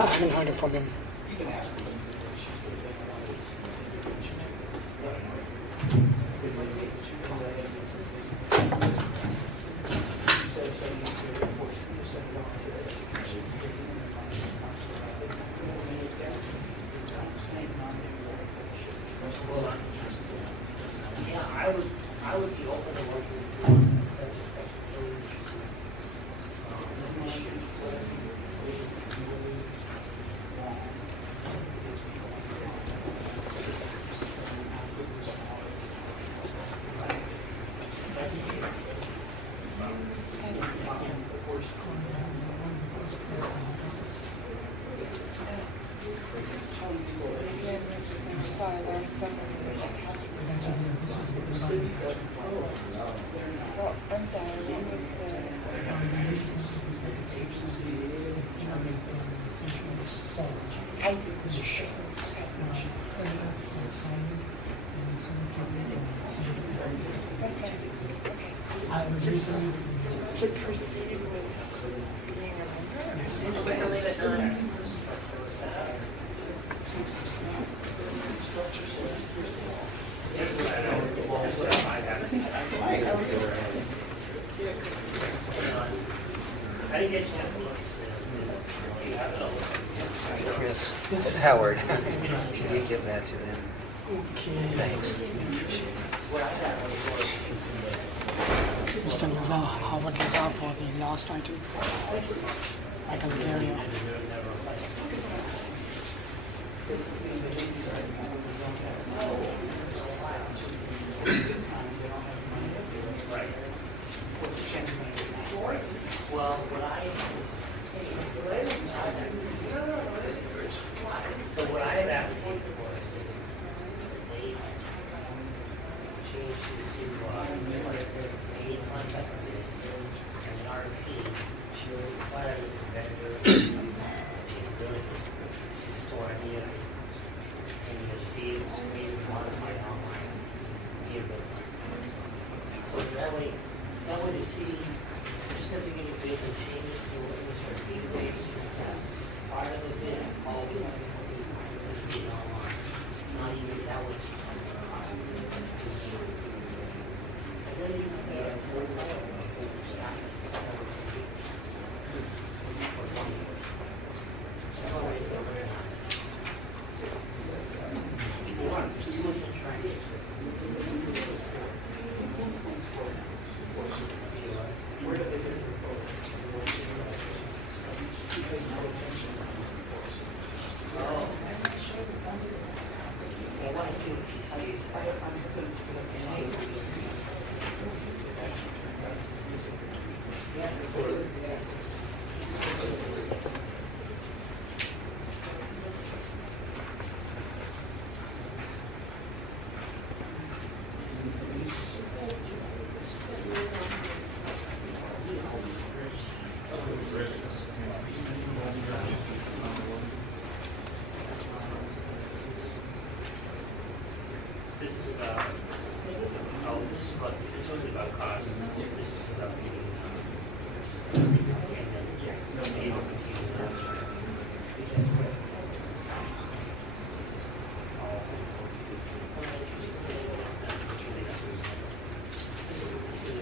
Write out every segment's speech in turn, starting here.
No, I haven't heard it from him. Yeah, I would be open to working with Well, I'm sorry, what was I did. That's fine. Okay. To proceed with being a member? But he'll leave at 9. I didn't get a chance to look. Yes, it's Howard. Can you give that to them? Okay. Thanks. Mr. Lazar, Howard Lazar for the last item. Item area. Well, what I had advocated for is that they change to a contract and an RFP should require the vendor capability to store any of these maybe modified online vehicles. So that way the city just doesn't get a bid and change the ordinance or database. Part of the bid always has to be online. Not even that way. And then you compare staff. That's always over and out. If you want, just look at the trend. I want to see what he sees. This was about cost. This was about meeting time. And then, be able to continue that. This is a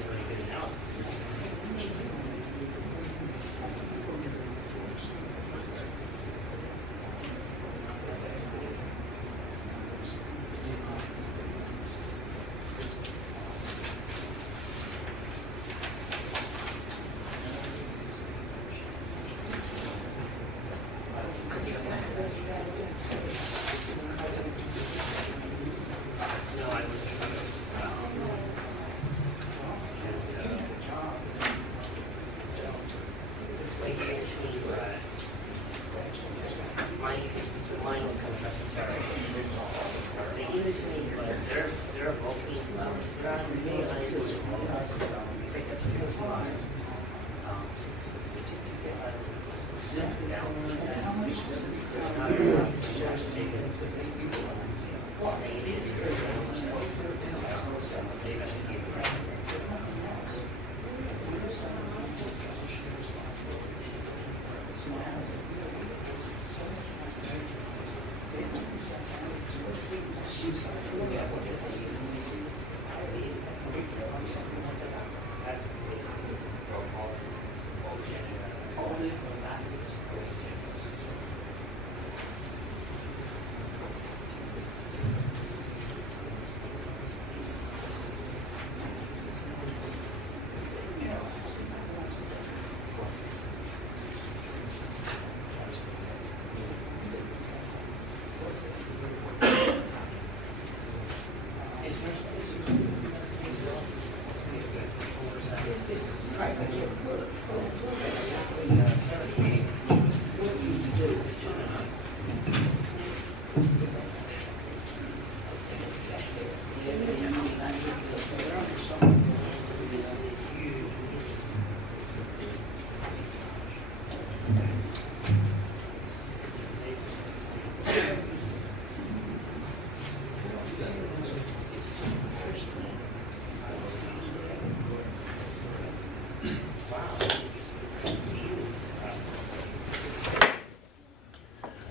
really good analysis.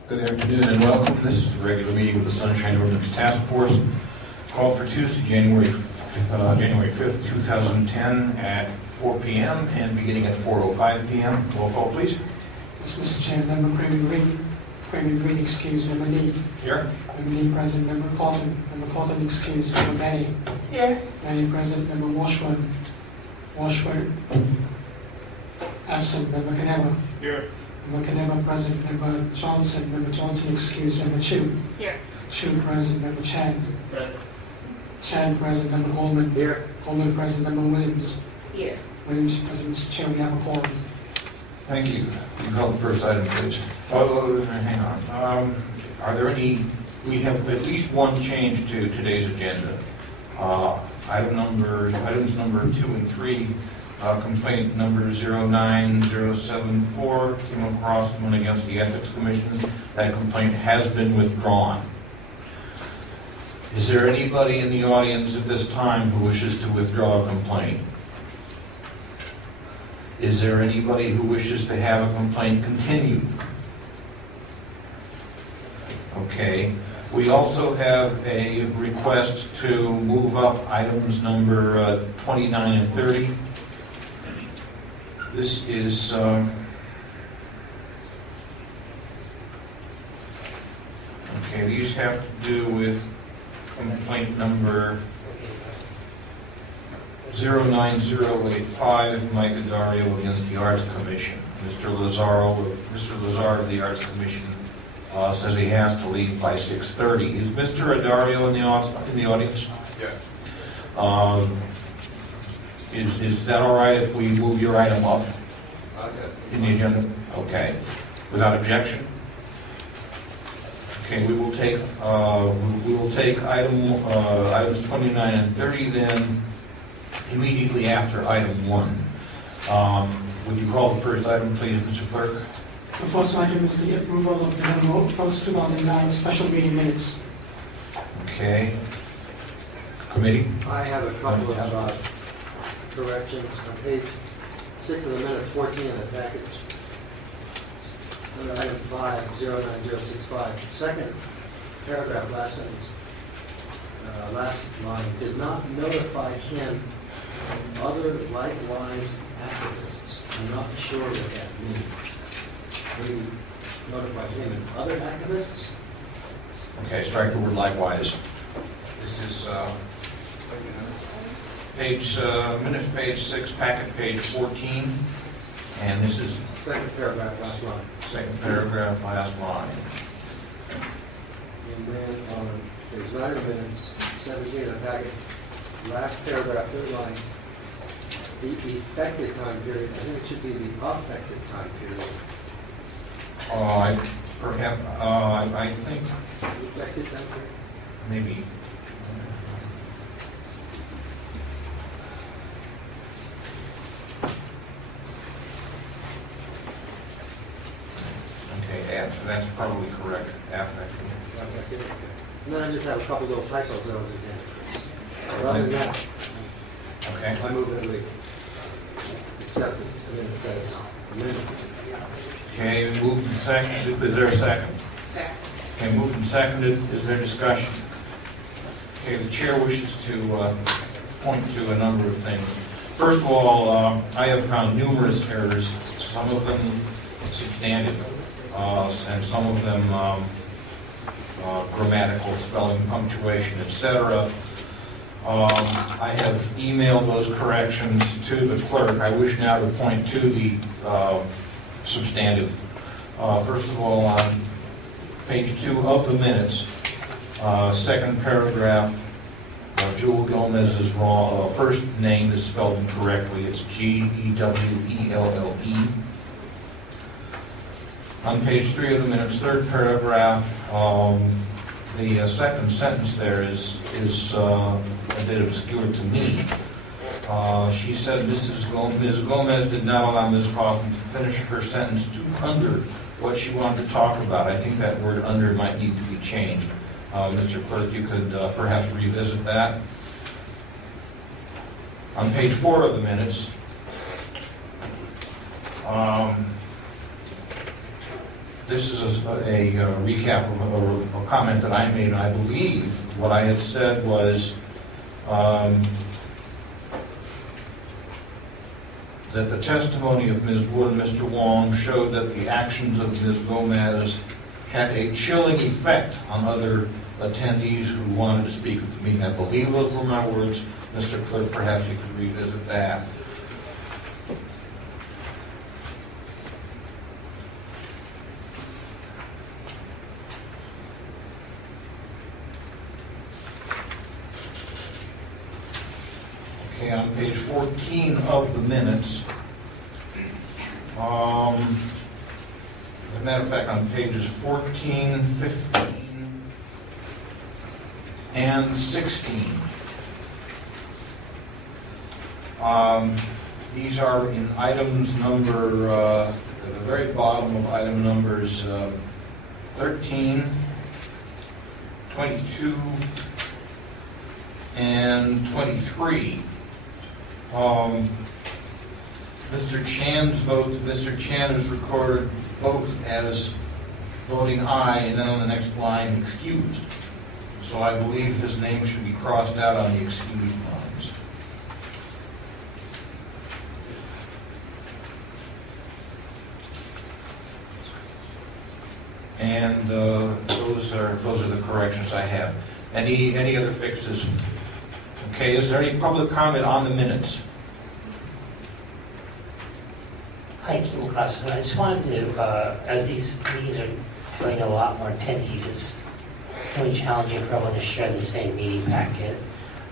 Good afternoon and welcome. This is the regular meeting with the Sunshine Ordinance Task Force, called for Tuesday, January 5th, 2010 at 4 p.m. and beginning at 4:05 p.m. Roll call, please. Yes, Mr. Chair, Member Craven Green excused, Member Lee. Here. Member Lee present, Member Cawthon excused, Member Benny. Here. Benny present, Member Washburn absent, Member Caneva. Here. Member Caneva present, Member Johnson excused, Member Chu. Here. Chu present, Member Chan. Present. Chan present, Member Goldman. Here. Goldman present, Member Williams. Here. Williams present, Mr. Chair, we have a quorum. Thank you. You call the first item, please. Oh, hang on. Are there any? We have at least one change to today's agenda. Items number 2 and 3. Complaint number 09074 came across one against the Ethics Commission. That complaint has been withdrawn. Is there anybody in the audience at this time who wishes to withdraw a complaint? Is there anybody who wishes to have a complaint continued? Okay. We also have a request to move up items number 29 and 30. This is okay, these have to do with complaint number 09085, Mike Addario against the Arts Commission. Mr. Lazaro of the Arts Commission says he has to leave by 6:30. Is Mr. Addario in the audience? Yes. Is that all right if we move your item up Yes. in the agenda? Okay. Without objection? Okay, we will take items 29 and 30 then immediately after item 1. Would you call the first item, please, Mr. Clerk? The first item is the approval of the November 1st, 2009 special meeting minutes. Okay. Committee? I have a couple of corrections on page 6 of the minutes, 14 of the package. Under item 5, 09065, second paragraph, last sentence, last line, did not notify him of other likewise activists. I'm not sure what that means. We notified him and other activists? Okay, strike the word likewise. This is minutes page 6, packet page 14, and this is Second paragraph, last line. second paragraph, last line. And then on page 9 of minutes, 17 of the packet, last paragraph, third line, the effective time period, I think it should be the affected time period. I think Effective time period? maybe. Okay, that's probably correct. Affected. Affected, okay. And then I just have a couple little typos that was again. Other than that, Okay. I move that we accept it, and then it says amendment. Okay, moved and seconded. Is there a second? Second. Okay, moved and seconded. Is there discussion? Okay, the chair wishes to point to a number of things. First of all, I have found numerous errors, some of them substantive, and some of them grammatical, spelling, punctuation, etc. I have emailed those corrections to the clerk. I wish now to point to the substantive. First of all, on page 2 of the minutes, second paragraph, Jewel Gomez's first name is spelled incorrectly. It's Gewelle. On page 3 of the minutes, third paragraph, the second sentence there is a bit obscure to me. She said Ms. Gomez did not allow Ms. Kaufman to finish her sentence to under what she wanted to talk about. I think that word under might need to be changed. Mr. Clerk, you could perhaps revisit that. On page 4 of the minutes, this is a recap of a comment that I made. I believe what I had said was that the testimony of Ms. Wood and Mr. Wong showed that the actions of Ms. Gomez had a chilling effect on other attendees who wanted to speak at the meeting. I believe those were my words. Mr. Clerk, perhaps you could revisit that. Okay, on page 14 of the minutes, as a matter of fact, on pages 14, 15, and 16, these are in items number, at the very bottom of item numbers 13, 22, and 23. Mr. Chan's vote, Mr. Chan is recorded both as voting aye, and then on the next line, excused. So I believe his name should be crossed out on the excused lines. And those are the corrections I have. Any other fixes? Okay, is there any public comment on the minutes? Hi, Kim Cross. I just wanted to, as these meetings are getting a lot more attendees, it's really challenging for everyone to share the same meeting packet.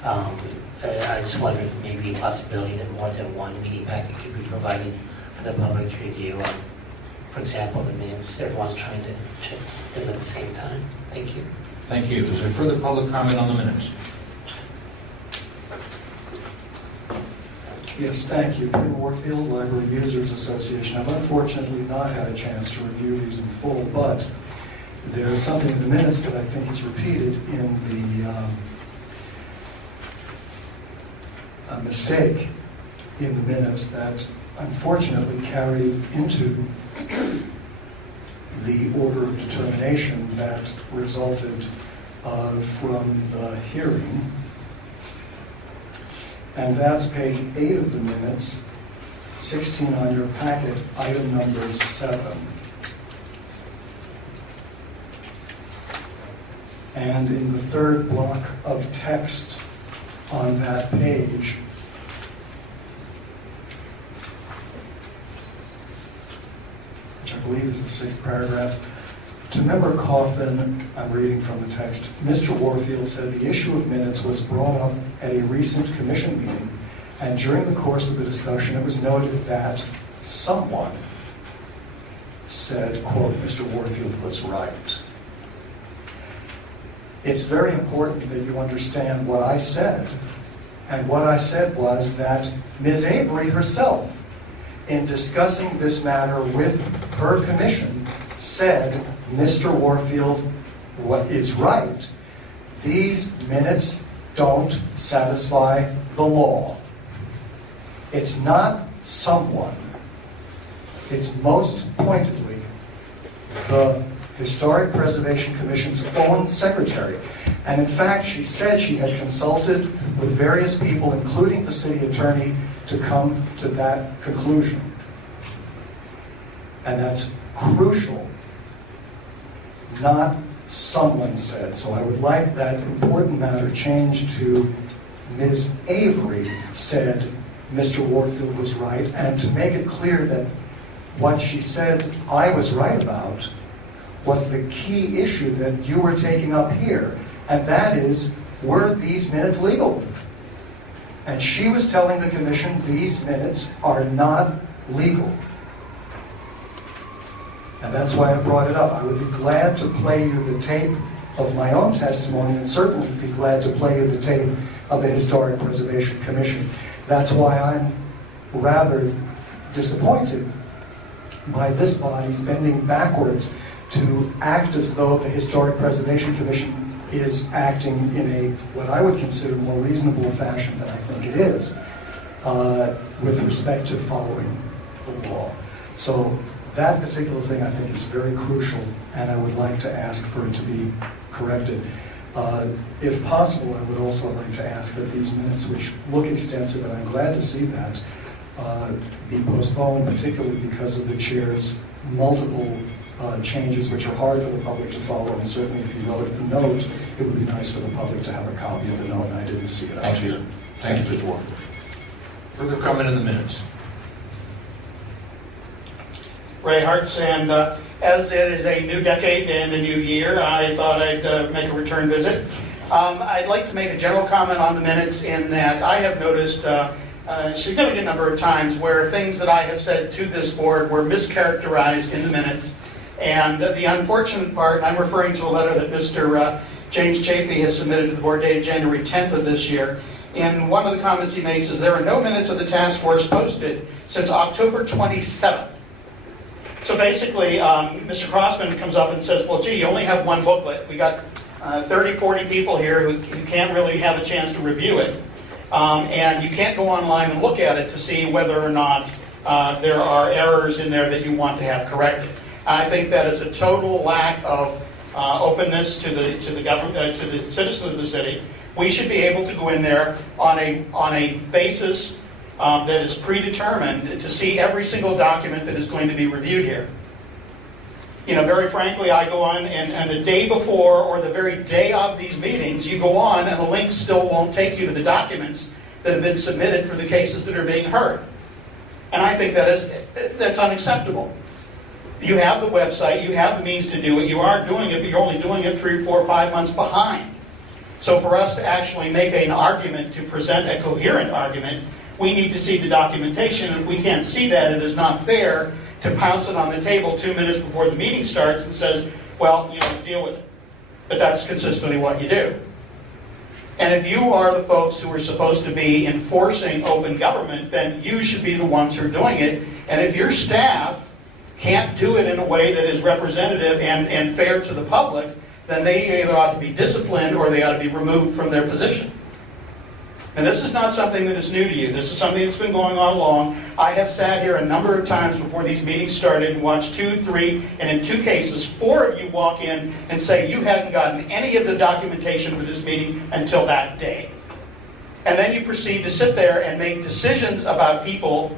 I just wondered if maybe a possibility that more than one meeting packet could be provided for the public to review. For example, the minutes, everyone's trying to check them at the same time. Thank you. Thank you. Is there further public comment on the minutes? Yes, thank you. Peter Warfield, Library Users Association. I've unfortunately not had a chance to review these in full, but there's something in the minutes that I think is repeated in the a mistake in the minutes that unfortunately carried into the order of determination that resulted from the hearing. And that's page 8 of the minutes, 16 on your packet, item number 7. And in the third block of text on that page, which I believe is the 6th paragraph, to Member Coffin, I'm reading from the text, Mr. Warfield said the issue of minutes was brought up at a recent commission meeting, and during the course of the discussion it was noted that someone said, quote, Mr. Warfield was right. It's very important that you understand what I said, and what I said was that Ms. Avery herself, in discussing this matter with her commission, said Mr. Warfield is right. These minutes don't satisfy the law. It's not someone. It's most pointedly the Historic Preservation Commission's own secretary. And in fact, she said she had consulted with various people, including the city attorney, to come to that conclusion. And that's crucial. Not someone said. So I would like that important matter changed to Ms. Avery said Mr. Warfield was right, and to make it clear that what she said I was right about was the key issue that you were taking up here, and that is were these minutes legal? And she was telling the commission these minutes are not legal. And that's why I brought it up. I would be glad to play you the tape of my own testimony, and certainly be glad to play you the tape of the Historic Preservation Commission. That's why I'm rather disappointed by this body's bending backwards to act as though the Historic Preservation Commission is acting in a, what I would consider, more reasonable fashion than I think it is, with respect to following the law. So that particular thing I think is very crucial, and I would like to ask for it to be corrected. If possible, I would also like to ask that these minutes, which look extensive, and I'm glad to see that, be postponed, particularly because of the chair's multiple changes, which are hard for the public to follow. And certainly, if you wrote a note, it would be nice for the public to have a copy of the note, and I didn't see it. Thank you. Thank you, Mr. Wolf. Further comment in the minutes? Ray Hartz, and as it is a new decade and a new year, I thought I'd make a return visit. I'd like to make a general comment on the minutes in that I have noticed a significant number of times where things that I have said to this board were mischaracterized in the minutes. And the unfortunate part, I'm referring to a letter that Mr. James Chafee has submitted to the board dated January 10th of this year. And one of the comments he makes is there are no minutes of the task force posted since October 27th. So basically, Mr. Crossman comes up and says, well, gee, you only have one booklet. We got 30, 40 people here who can't really have a chance to review it. And you can't go online and look at it to see whether or not there are errors in there that you want to have corrected. I think that is a total lack of openness to the government, to the citizens of the city. We should be able to go in there on a basis that is predetermined to see every single document that is going to be reviewed here. You know, very frankly, I go on and the day before or the very day of these meetings, you go on and the link still won't take you to the documents that have been submitted for the cases that are being heard. And I think that's unacceptable. You have the website, you have the means to do it, you are doing it, but you're only doing it 3, 4, 5 months behind. So for us to actually make an argument, to present a coherent argument, we need to see the documentation. And if we can't see that, it is not fair to pounce it on the table 2 minutes before the meeting starts and says, well, you know, deal with it. But that's consistently what you do. And if you are the folks who are supposed to be enforcing open government, then you should be the ones who are doing it. And if your staff can't do it in a way that is representative and fair to the public, then they either ought to be disciplined or they ought to be removed from their position. And this is not something that is new to you. This is something that's been going on long. I have sat here a number of times before these meetings started and watched 2, 3, and in 2 cases, 4 of you walk in and say you hadn't gotten any of the documentation for this meeting until that day. And then you proceed to sit there and make decisions about people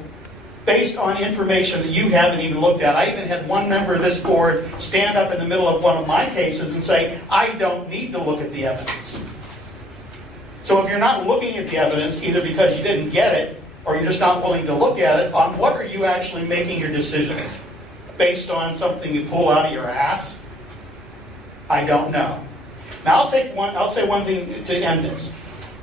based on information that you haven't even looked at. I even had one member of this board stand up in the middle of one of my cases and say, I don't need to look at the evidence. So if you're not looking at the evidence, either because you didn't get it, or you're just not willing to look at it, on what are you actually making your decision? Based on something you pull out of your ass? I don't know. Now I'll say one thing to end this.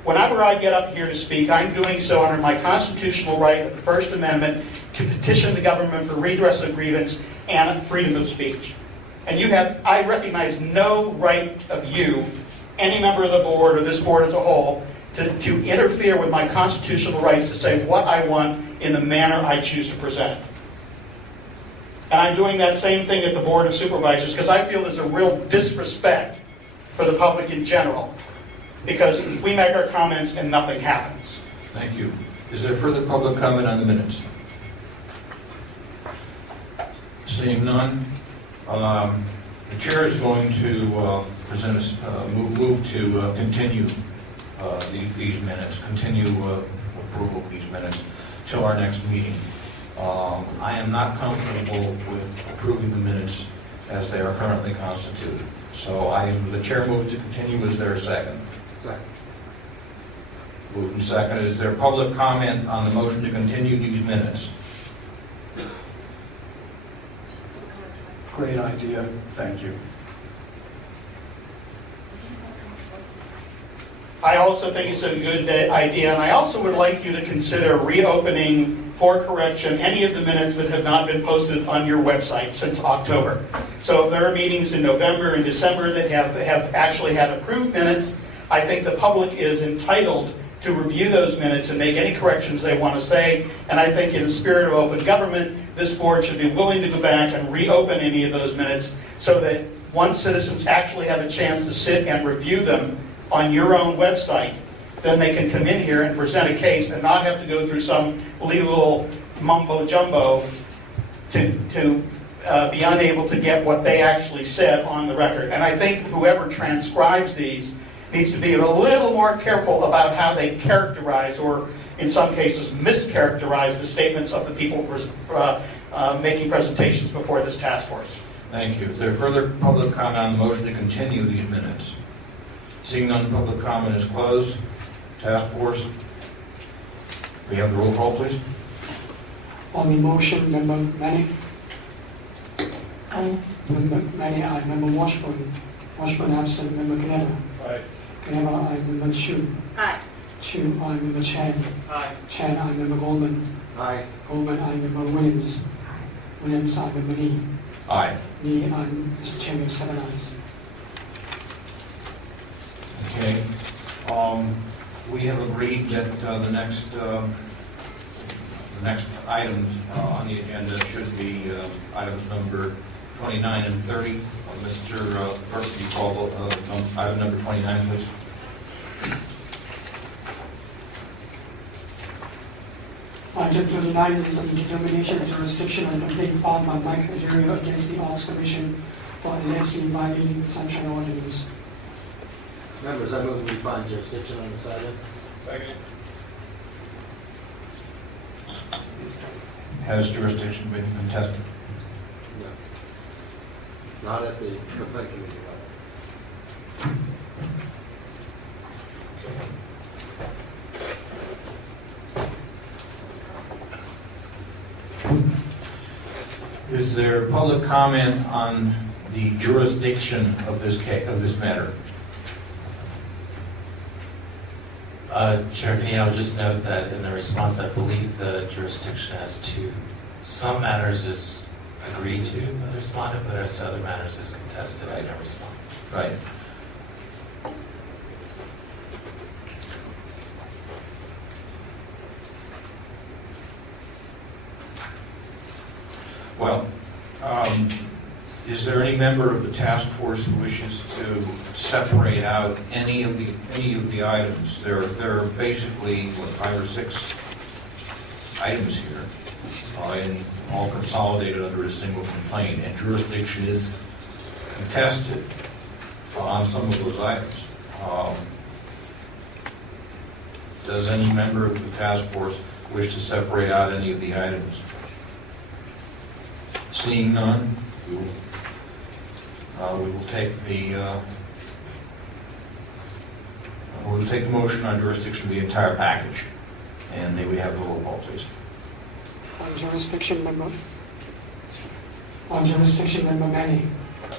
Whenever I get up here to speak, I'm doing so under my constitutional right of the First Amendment to petition the government for redress of grievance and freedom of speech. And I recognize no right of you, any member of the board or this board as a whole, to interfere with my constitutional rights to say what I want in the manner I choose to present it. And I'm doing that same thing at the Board of Supervisors because I feel there's a real disrespect for the public in general. Because we make our comments and nothing happens. Thank you. Is there further public comment on the minutes? Seeing none, the chair is going to move to continue these minutes, continue approval of these minutes till our next meeting. I am not comfortable with approving the minutes as they are currently constituted. So the chair moves to continue. Is there a second? Moved and seconded. Is there public comment on the motion to continue these minutes? Great idea. Thank you. I also think it's a good idea, and I also would like you to consider reopening for correction any of the minutes that have not been posted on your website since October. So if there are meetings in November and December that have actually had approved minutes, I think the public is entitled to review those minutes and make any corrections they want to say. And I think in the spirit of open government, this board should be willing to go back and reopen any of those minutes so that once citizens actually have a chance to sit and review them on your own website, then they can come in here and present a case and not have to go through some legal mumbo-jumbo to be unable to get what they actually said on the record. And I think whoever transcribes these needs to be a little more careful about how they characterize, or in some cases mischaracterize, the statements of the people making presentations before this task force. Thank you. Is there further public comment on the motion to continue these minutes? Seeing none, public comment is closed. Task force. We have the roll call, please. On the motion, Member Manning. Aye. Member Manning, aye. Member Washburn. Washburn absent. Member Caneva. Aye. Caneva, aye. Member Chu. Aye. Chu, aye. Member Chan. Aye. Chan, aye. Member Goldman. Aye. Goldman, aye. Member Williams. Williams, aye. Member Nee. Aye. Nee, aye. Mr. Chairman, 7 ayes. Okay. We have agreed that the next item on the agenda should be items number 29 and 30. Mr. Clerk, can you call item number 29, please? Item 29 is on the determination of jurisdiction and complaint filed by Mike Agerio against the Arts Commission for allegedly violating the Sunshine Ordinance. Members, I move we find jurisdiction on this item. Second. Has jurisdiction been contested? No. Not at the complaint committee level. Is there public comment on the jurisdiction of this case, of this matter? Chair, I'll just note that in the response, I believe the jurisdiction as to some matters is agreed to by the respondent, but as to other matters is contested by the respondent. Right. Well, is there any member of the task force who wishes to separate out any of the items? There are basically 5 or 6 items here, and all consolidated under a single complaint, and jurisdiction is contested on some of those items. Does any member of the task force wish to separate out any of the items? Seeing none, we will take the motion on jurisdiction of the entire package. And may we have the roll call, please? On jurisdiction, Member Manning.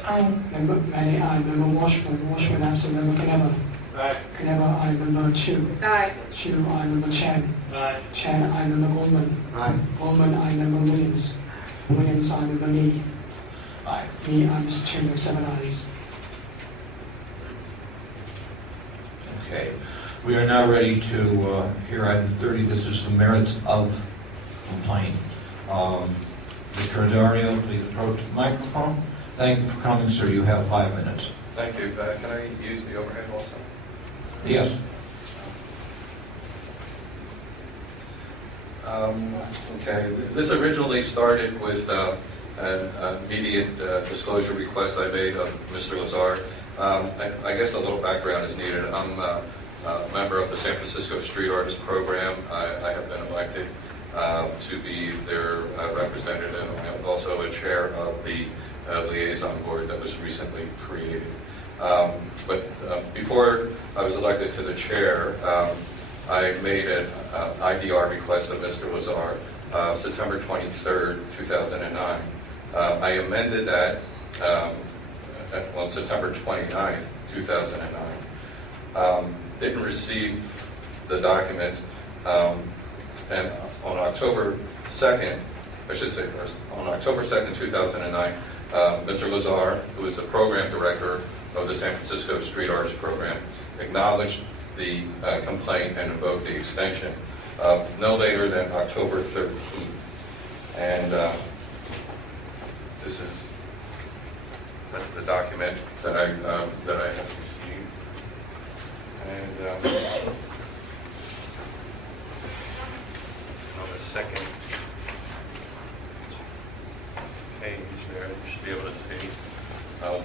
Aye. Member Manning, aye. Member Washburn. Washburn absent. Member Caneva. Aye. Caneva, aye. Member Chu. Aye. Chu, aye. Member Chan. Aye. Chan, aye. Member Goldman. Aye. Goldman, aye. Member Williams. Williams, aye. Member Nee. Aye. Nee, aye. Mr. Chairman, 7 ayes. Okay. We are now ready to hear item 30. This is the merits of complaint. Mr. Adario, please approach the microphone. Thank you for coming, sir. You have 5 minutes. Thank you. Can I use the overhead also? Yes. Okay. This originally started with an immediate disclosure request I made of Mr. Lazar. I guess a little background is needed. I'm a member of the San Francisco Street Artist Program. I have been elected to be their representative. I'm also a chair of the liaison board that was recently created. But before I was elected to the chair, I made an IDR request of Mr. Lazar September 23rd, 2009. I amended that on September 29th, 2009. didn't receive the document, and on October 2nd, I should say first, on October 2nd, 2009, Mr. Lazar, who is the program director of the San Francisco Street Arts Program, acknowledged the complaint and invoked the extension no later than October 13th. And that's the document that I have received. And on the second page there, you should be able to see of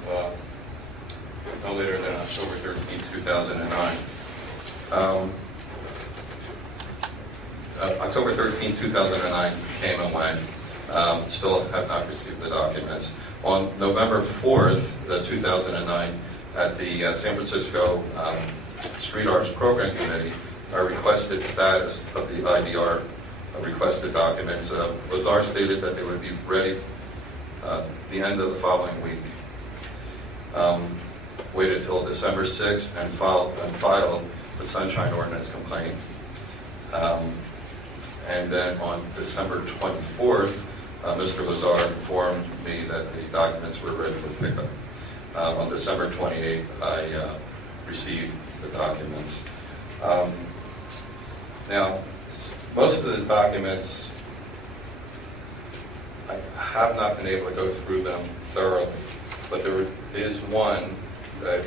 no later than October 13, 2009. October 13, 2009 came and went. Still have not received the documents. On November 4th, 2009, at the San Francisco Street Arts Program Committee, I requested status of the IDR requested documents. Lazar stated that they would be ready the end of the following week. Waited till December 6th and filed the Sunshine Ordinance complaint. And then on December 24th, Mr. Lazar informed me that the documents were ready for pickup. On December 28th, I received the documents. Now, most of the documents, I have not been able to go through them thoroughly, but there is one that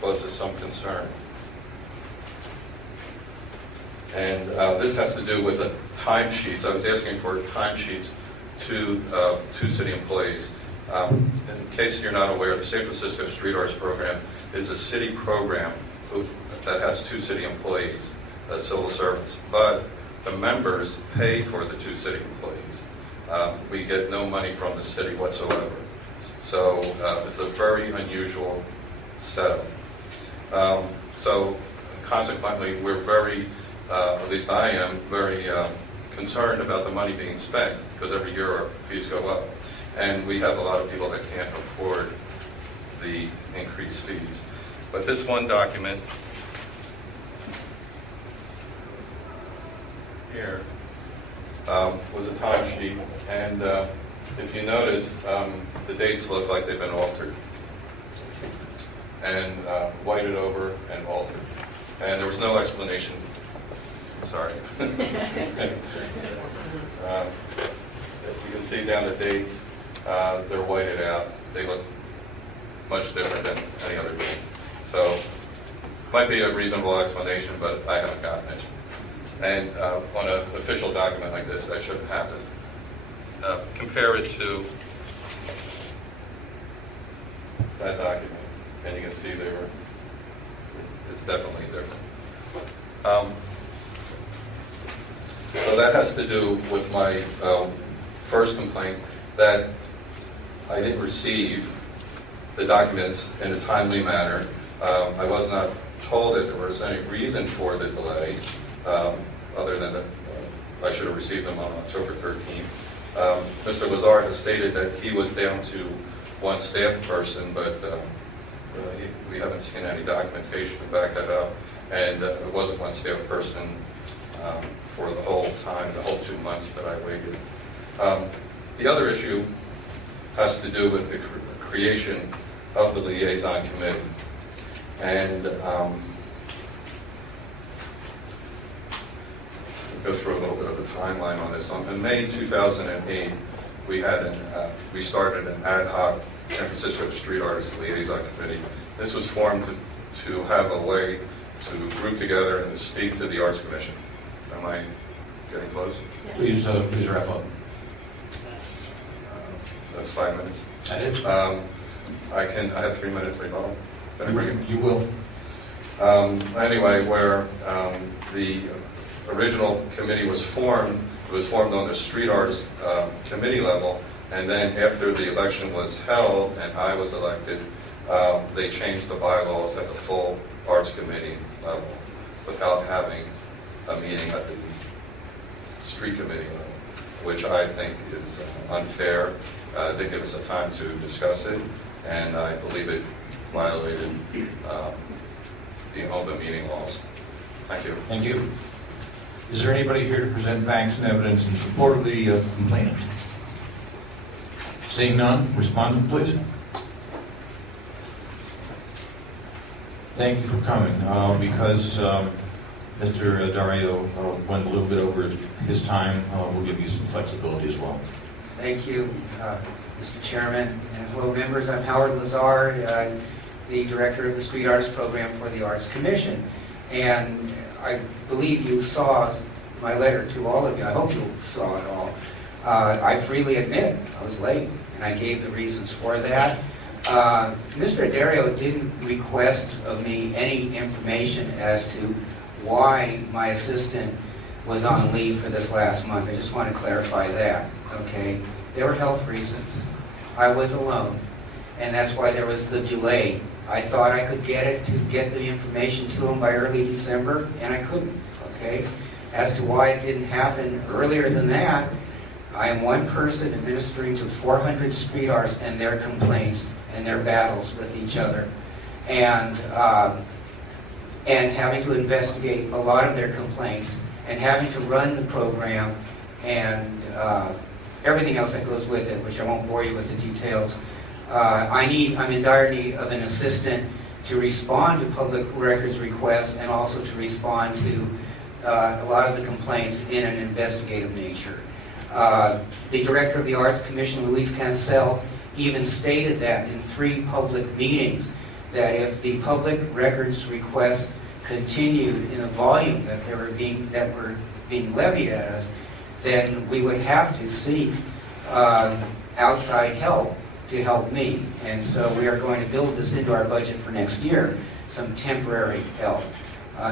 causes some concern. And this has to do with the timesheets. I was asking for timesheets to city employees. In case you're not aware, the San Francisco Street Arts Program is a city program that has 2 city employees, civil servants, but the members pay for the 2 city employees. We get no money from the city whatsoever. So it's a very unusual setup. So consequently, we're very, at least I am, very concerned about the money being spent, because every year our fees go up. And we have a lot of people that can't afford the increased fees. But this one document here was a timesheet, and if you notice, the dates look like they've been altered and whited over and altered. And there was no explanation. Sorry. You can see down the dates, they're whited out. They look much different than any other dates. So, might be a reasonable explanation, but I haven't gotten it. And on an official document like this, that shouldn't happen. Compare it to that document, and you can see it's definitely different. So that has to do with my first complaint, that I didn't receive the documents in a timely manner. I was not told that there was any reason for the delay, other than that I should have received them on October 13th. Mr. Lazar has stated that he was down to 1 staff person, but we haven't seen any documentation to back that up. And it wasn't 1 staff person for the whole time, the whole 2 months that I waited. The other issue has to do with the creation of the liaison committee. And go through a little bit of a timeline on this. In May 2008, we started an ad hoc San Francisco Street Artists Liaison Committee. This was formed to have a way to group together and to speak to the Arts Commission. Am I getting close? Please wrap up. That's 5 minutes. That is. I have 3 minutes rebuttal. Can I bring it? You will. Anyway, where the original committee was formed, it was formed on the street arts committee level, and then after the election was held and I was elected, they changed the bylaws at the full arts committee level without having a meeting at the street committee level, which I think is unfair. They give us a time to discuss it, and I believe it violated the open meeting laws. Thank you. Thank you. Is there anybody here to present facts and evidence in support of the complainant? Seeing none, respondent, please. Thank you for coming. Because Mr. Dario went a little bit over his time, we'll give you some flexibility as well. Thank you, Mr. Chairman, and hello members. I'm Howard Lazar, the director of the Street Arts Program for the Arts Commission. And I believe you saw my letter to all of you. I hope you saw it all. I freely admit I was late, and I gave the reasons for that. Mr. Dario didn't request of me any information as to why my assistant was on leave for this last month. I just want to clarify that, okay? There were health reasons. I was alone, and that's why there was the delay. I thought I could get the information to him by early December, and I couldn't, okay? As to why it didn't happen earlier than that, I am one person administering to 400 street artists and their complaints and their battles with each other, and having to investigate a lot of their complaints, and having to run the program, and everything else that goes with it, which I won't bore you with the details. I'm in dire need of an assistant to respond to public records requests and also to respond to a lot of the complaints in an investigative nature. The director of the Arts Commission, Luis Cancel, even stated that in 3 public meetings, that if the public records requests continued in the volume that were being levied at us, then we would have to seek outside help to help me. And so we are going to build this into our budget for next year, some temporary help,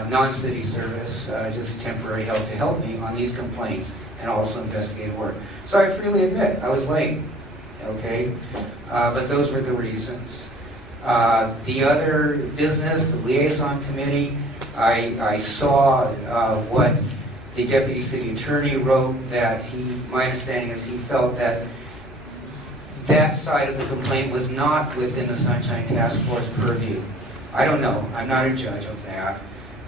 non-city service, just temporary help to help me on these complaints and also investigative work. So I freely admit I was late, okay? But those were the reasons. The other business, the liaison committee, I saw what the deputy city attorney wrote, that my understanding is he felt that that side of the complaint was not within the Sunshine Task Force purview. I don't know. I'm not a judge of that.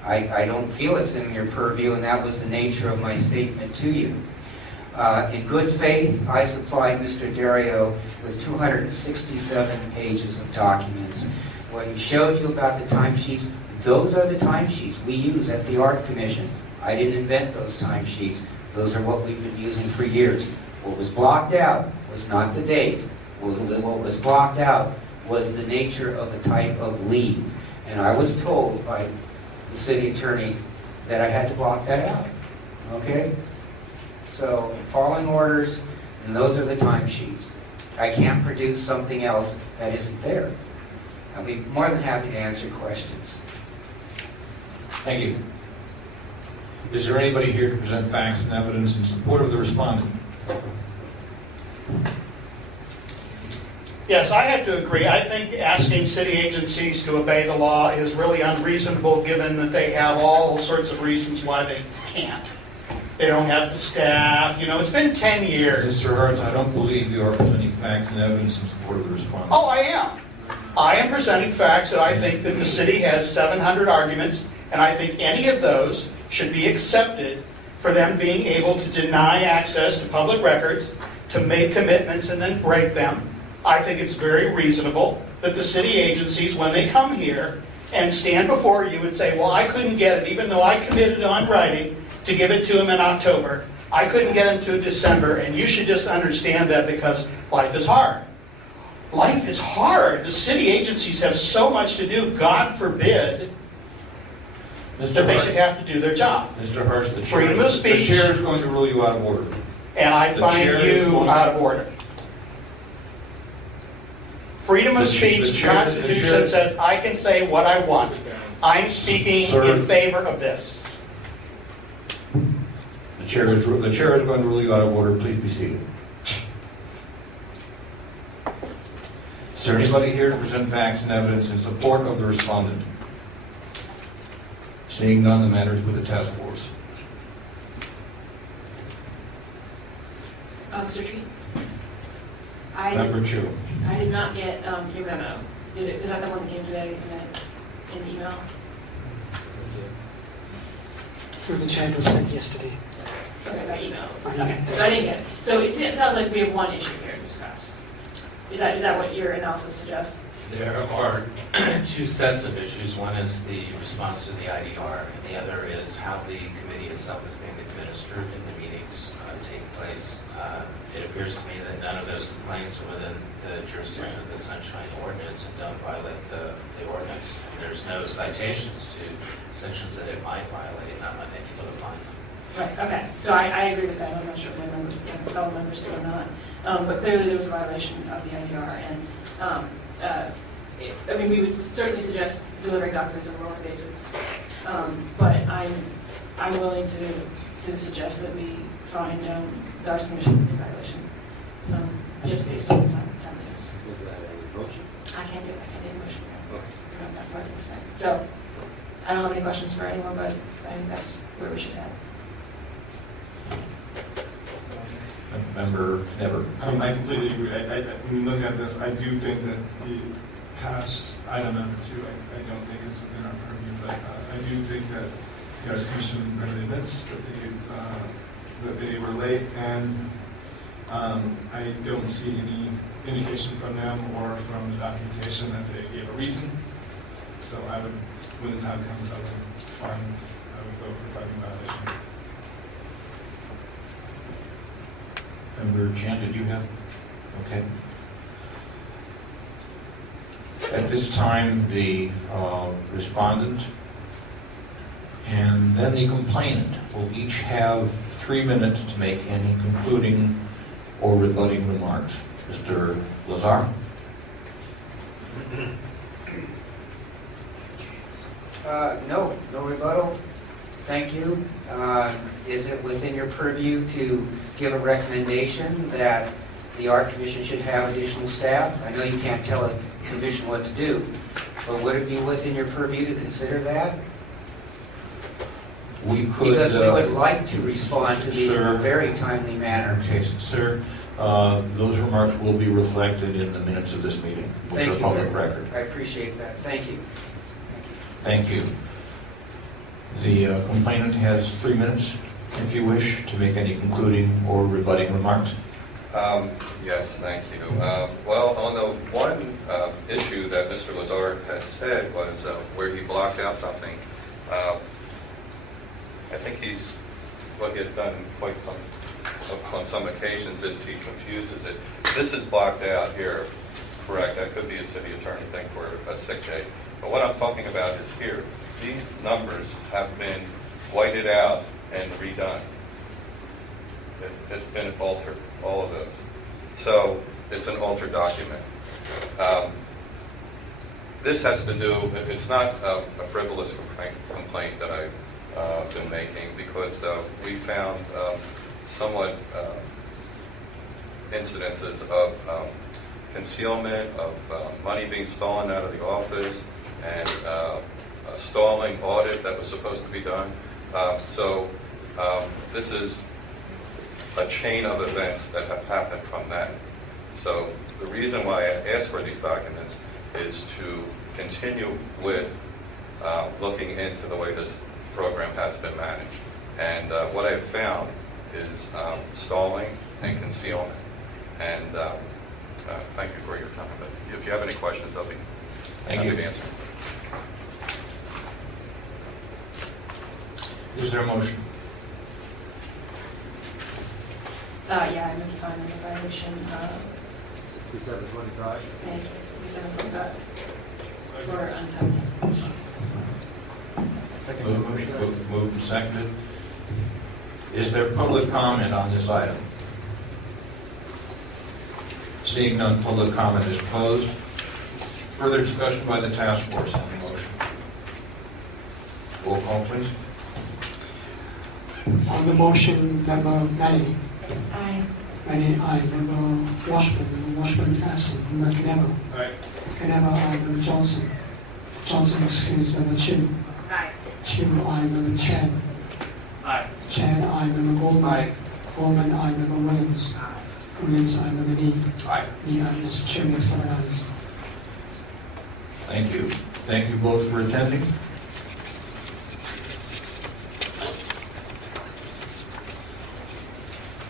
I don't feel it's in your purview, and that was the nature of my statement to you. In good faith, I supplied Mr. Dario with 267 pages of documents. What he showed you about the timesheets, those are the timesheets we use at the Art Commission. I didn't invent those timesheets. Those are what we've been using for years. What was blocked out was not the date. What was blocked out was the nature of the type of leave. And I was told by the city attorney that I had to block that out. Okay? So, following orders, and those are the timesheets. I can't produce something else that isn't there. I'll be more than happy to answer questions. Thank you. Is there anybody here to present facts and evidence in support of the respondent? Yes, I have to agree. I think asking city agencies to obey the law is really unreasonable, given that they have all sorts of reasons why they can't. They don't have the staff. You know, it's been 10 years. Mr. Hart, I don't believe you are presenting facts and evidence in support of the respondent. Oh, I am. I am presenting facts that I think that the city has 700 arguments, and I think any of those should be accepted for them being able to deny access to public records, to make commitments and then break them. I think it's very reasonable that the city agencies, when they come here and stand before you and say, well, I couldn't get it, even though I committed on writing to give it to them in October, I couldn't get it to December, and you should just understand that because life is hard. Life is hard. The city agencies have so much to do, God forbid, that they should have to do their job. Mr. Hurst, the Freedom of speech. chair is going to rule you out of order. And I find you out of order. Freedom of speech, the Constitution says I can say what I want. I'm speaking in favor of this. The chair is going to rule you out of order. Please be seated. Is there anybody here to present facts and evidence in support of the respondent? Seeing none, the matter is with the task force. Mr. Tree? Member Chu. I did not get your memo. Is that the one that came today in the email? through the chair, it was sent yesterday. Okay, by email. By email. Okay, so I didn't get it. So it sounds like we have one issue here to discuss. Is that what your analysis suggests? There are two sets of issues. One is the response to the IDR, and the other is how the committee itself is being administered in the meetings taking place. It appears to me that none of those complaints are within the jurisdiction of the Sunshine Ordinance and don't violate the ordinance. There's no citations to sections that it might violate, and I'm unable to find them. Right, okay. So I agree with that. I'm not sure if my fellow members do or not. But clearly there was a violation of the IDR. And I mean, we would certainly suggest delivering documents on a rolling basis. But I'm willing to suggest that we find the Arts Commission in violation, just based on the time it is. Is that a motion? I can't do a motion. Okay. I'm not part of this thing. So I don't have any questions for anyone, but I think that's where we should head. Member Never. I completely agree. When looking at this, I do think that the past item number 2, I don't think is within our purview, but I do think that the Arts Commission really admits that they were late, and I don't see any indication from them or from the documentation that they gave a reason. So I would, when the time comes, I would go for finding violation. Member Chan, did you have? Okay. At this time, the respondent and then the complainant will each have 3 minutes to make any concluding or rebutting remarks. Mr. Lazar? No rebuttal. Thank you. Is it within your purview to give a recommendation that the Art Commission should have additional staff? I know you can't tell a commission what to do, but would it be within your purview to consider that? We could... Because we would like to respond to these in a very timely manner. Okay, sir, those remarks will be reflected in the minutes of this meeting, which Thank are you. public record. I appreciate that. Thank you. Thank you. The complainant has 3 minutes, if you wish, to make any concluding or rebutting remarks. Yes, thank you. Well, on the one issue that Mr. Lazar had said was where he blocked out something. I think what he has done on some occasions is he confuses it. This is blocked out here, correct? That could be a city attorney thing for a sick day. But what I'm talking about is here. These numbers have been whited out and redone. It's been altered, all of those. So it's an altered document. This has to do, it's not a frivolous complaint that I've been making, because we found somewhat incidences of concealment, of money being stolen out of the office, and a stalling audit that was supposed to be done. So this is a chain of events that have happened from that. So the reason why I asked for these documents is to continue with looking into the way this program has been managed. And what I've found is stalling and concealment. And thank you for your time. But if you have any questions, I'll be happy to answer. Is there a motion? Yeah, I moved to find the violation of 6725. 67.5 for untimely applications. Moved and seconded. Is there public comment on this item? Seeing none, public comment is closed. Further discussion by the task force on the motion. Roll call, please. On the motion, Member Manny. Aye. Manny, aye. Member Washburn absent. Member Knebel. Aye. Knebel, aye. Member Johnson. Johnson excused. Member Chu. Aye. Chu, aye. Member Chan. Aye. Chan, aye. Member Goldman. Aye. Goldman, aye. Member Williams. Aye. Williams, aye. Member Lee. Aye. Lee, aye. Mr. Chair, makes 7 ayes. Thank you. Thank you both for attending.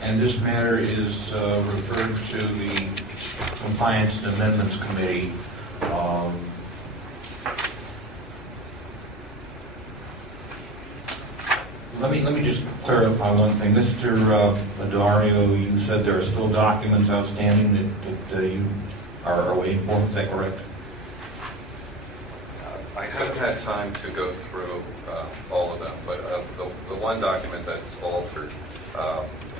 and this matter is referred to the Compliance and Amendments Committee. Let me just clarify one thing. Mr. Dario, you said there are still documents outstanding that you are waiting for. Is that correct? I haven't had time to go through all of them, but the one document that's altered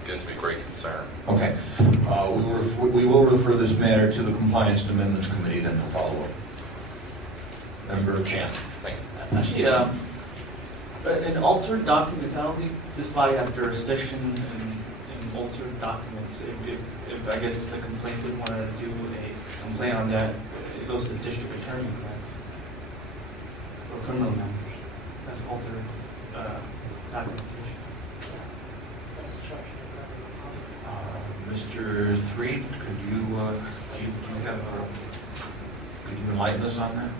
gives me great concern. Okay. We will refer this matter to the Compliance and Amendments Committee then for follow-up. Member Chan. Thank you. Actually, an altered document, I don't think this body has jurisdiction in altered documents. If I guess the complainant wanted to do a complaint on that, it goes to the district attorney, right? Or criminal matters. That's altered documentation. Mr. Threed, could you enlighten us on that?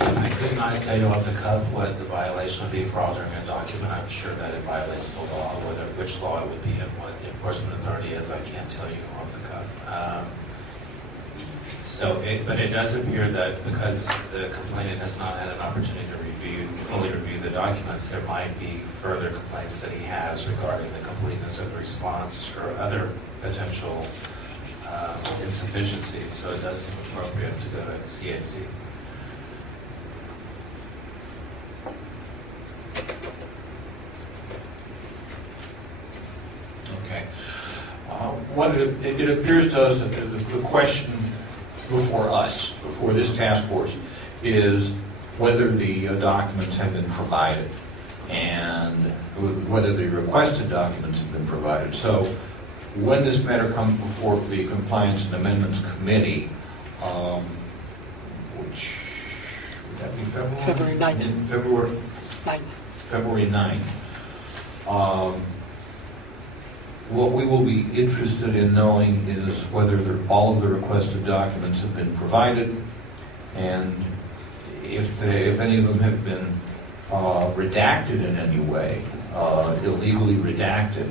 I could not tell you off the cuff what the violation would be for altering a document. I'm sure that it violates the law, which law it would be and what the enforcement authority is, I can't tell you off the cuff. But it does appear that because the complainant has not had an opportunity to fully review the documents, there might be further complaints that he has regarding the completeness of the response or other potential insufficiencies. So it does seem appropriate to go to the CAC. Okay. It appears to us that the question before us, before this task force, is whether the documents have been provided and whether the requested documents have been provided. So when this matter comes before the Compliance and Amendments Committee, which would that be February? February 9th. February 9th. What we will be interested in knowing is whether all of the requested documents have been provided, and if any of them have been redacted in any way, illegally redacted,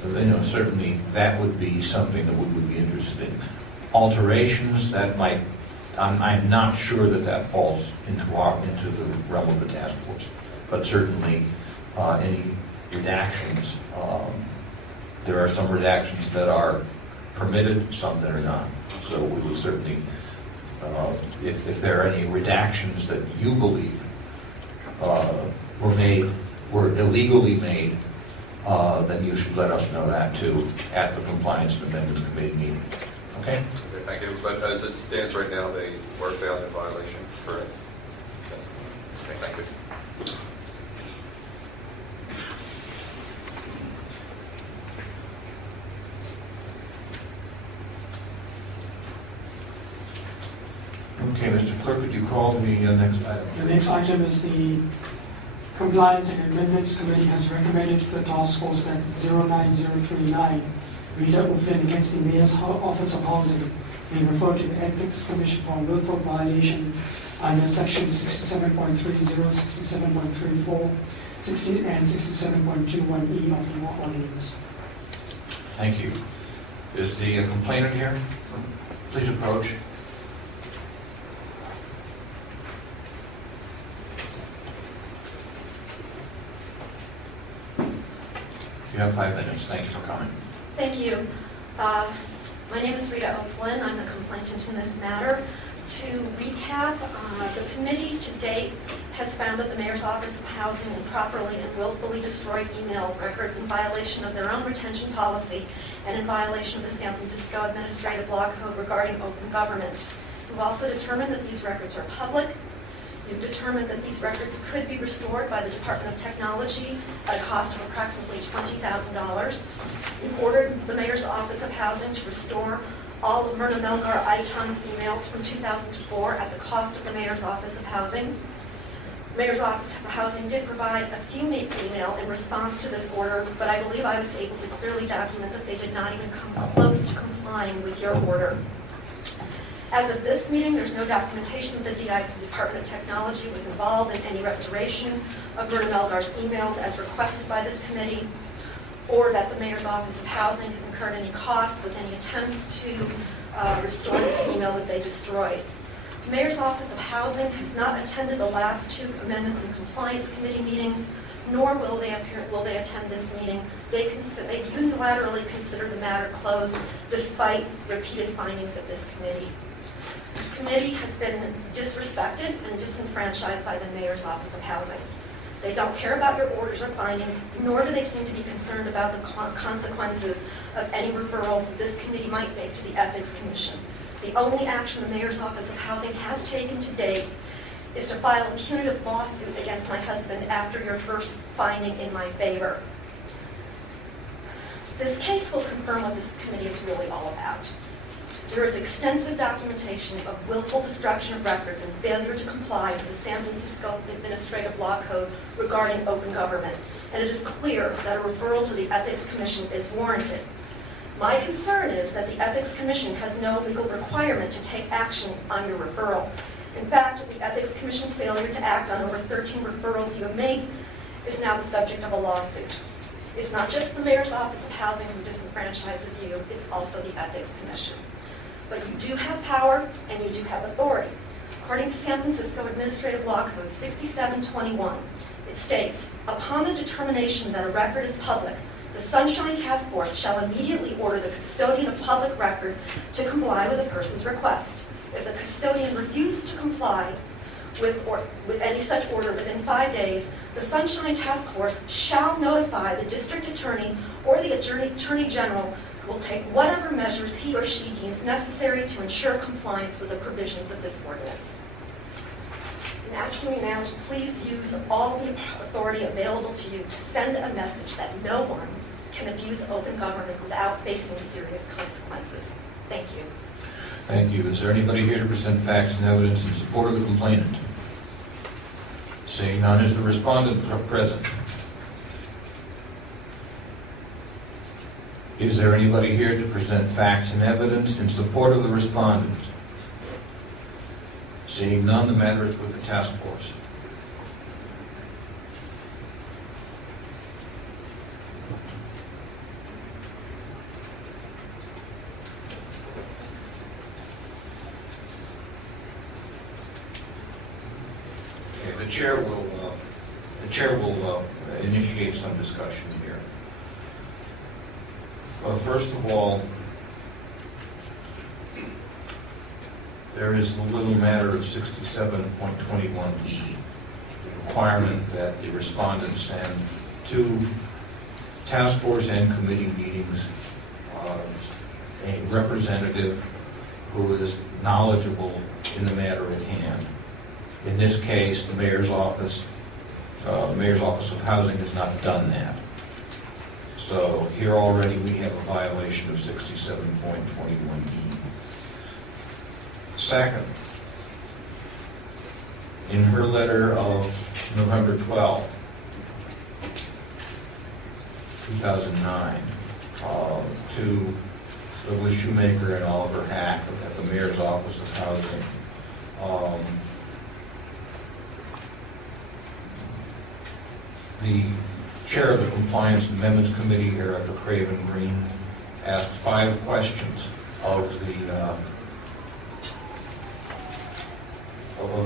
certainly that would be something that we would be interested in. Alterations, that might, I'm not sure that falls into the realm of the task force, but certainly any redactions. There are some redactions that are permitted, some that are not. So we would certainly, if there are any redactions that you believe were illegally made, then you should let us know that too at the Compliance and Amendments Committee meeting. Okay? Okay, thank you. But as it stands right now, they were found in violation, correct? Yes. Okay, thank you. Okay, Mr. Clerk, could you call the next item? The next item is the Compliance and Amendments Committee has recommended to the task force that 09039, Rita O'Flynn against the Mayor's Office of Housing, be referred to the Ethics Commission for willful violation under Section 67.30, 67.34, 60, and 67.21E of the law ordinance. Thank you. Is the complainant here? Please approach. You have 5 minutes. Thank you for coming. Thank you. My name is Rita O'Flynn. I'm the complainant in this matter. To recap, the committee to date has found that the Mayor's Office of Housing improperly and willfully destroyed email records in violation of their own retention policy and in violation of the San Francisco Administrative Law Code regarding open government. We've also determined that these records are public. We've determined that these records could be restored by the Department of Technology at a cost of approximately $20,000. We've ordered the Mayor's Office of Housing to restore all of Myrna Melgar Icon's emails from 2004 at the cost of the Mayor's Office of Housing. The Mayor's Office of Housing did provide a few email in response to this order, but I believe I was able to clearly document that they did not even come close to complying with your order. As of this meeting, there's no documentation that the Department of Technology was involved in any restoration of Myrna Melgar's emails as requested by this committee. or that the Mayor's Office of Housing has incurred any costs with any attempts to restore this email that they destroyed. The Mayor's Office of Housing has not attended the last 2 Amendments and Compliance Committee meetings, nor will they attend this meeting. They unilaterally consider the matter closed despite repeated findings of this committee. This committee has been disrespected and disenfranchised by the Mayor's Office of Housing. They don't care about your orders or findings, nor do they seem to be concerned about the consequences of any referrals that this committee might make to the Ethics Commission. The only action the Mayor's Office of Housing has taken to date is to file a punitive lawsuit against my husband after your first finding in my favor. This case will confirm what this committee is really all about. There is extensive documentation of willful destruction of records and failure to comply with the San Francisco Administrative Law Code regarding open government, and it is clear that a referral to the Ethics Commission is warranted. My concern is that the Ethics Commission has no legal requirement to take action on your referral. In fact, the Ethics Commission's failure to act on over 13 referrals you have made is now the subject of a lawsuit. It's not just the Mayor's Office of Housing who disenfranchises you, it's also the Ethics Commission. But you do have power and you do have authority. According to San Francisco Administrative Law Code 6721, it states, upon the determination that a record is public, the Sunshine Task Force shall immediately order the custodian of public record to comply with a person's request. If the custodian refuses to comply with any such order within 5 days, the Sunshine Task Force shall notify the district attorney or the attorney general, who will take whatever measures he or she deems necessary to ensure compliance with the provisions of this ordinance. I'm asking you now to please use all the authority available to you to send a message that no one can abuse open government without facing serious consequences. Thank you. Thank you. Is there anybody here to present facts and evidence in support of the complainant? Seeing none, is the respondent present? Is there anybody here to present facts and evidence in support of the respondent? Seeing none, the matter is with the task force. Okay, the chair will initiate some discussion here. First of all, there is the little matter of 67.21E, the requirement that the respondent send to task force and committee meetings a representative who is knowledgeable in the matter at hand. In this case, the Mayor's Office of Housing has not done that. So here already we have a violation of 67.21E. Second, in her letter of November 12, 2009, to Douglas Shoemaker and Oliver Hack at the Mayor's Office of Housing, the chair of the Compliance Amendments Committee, Erica Craven Green, asked 5 questions of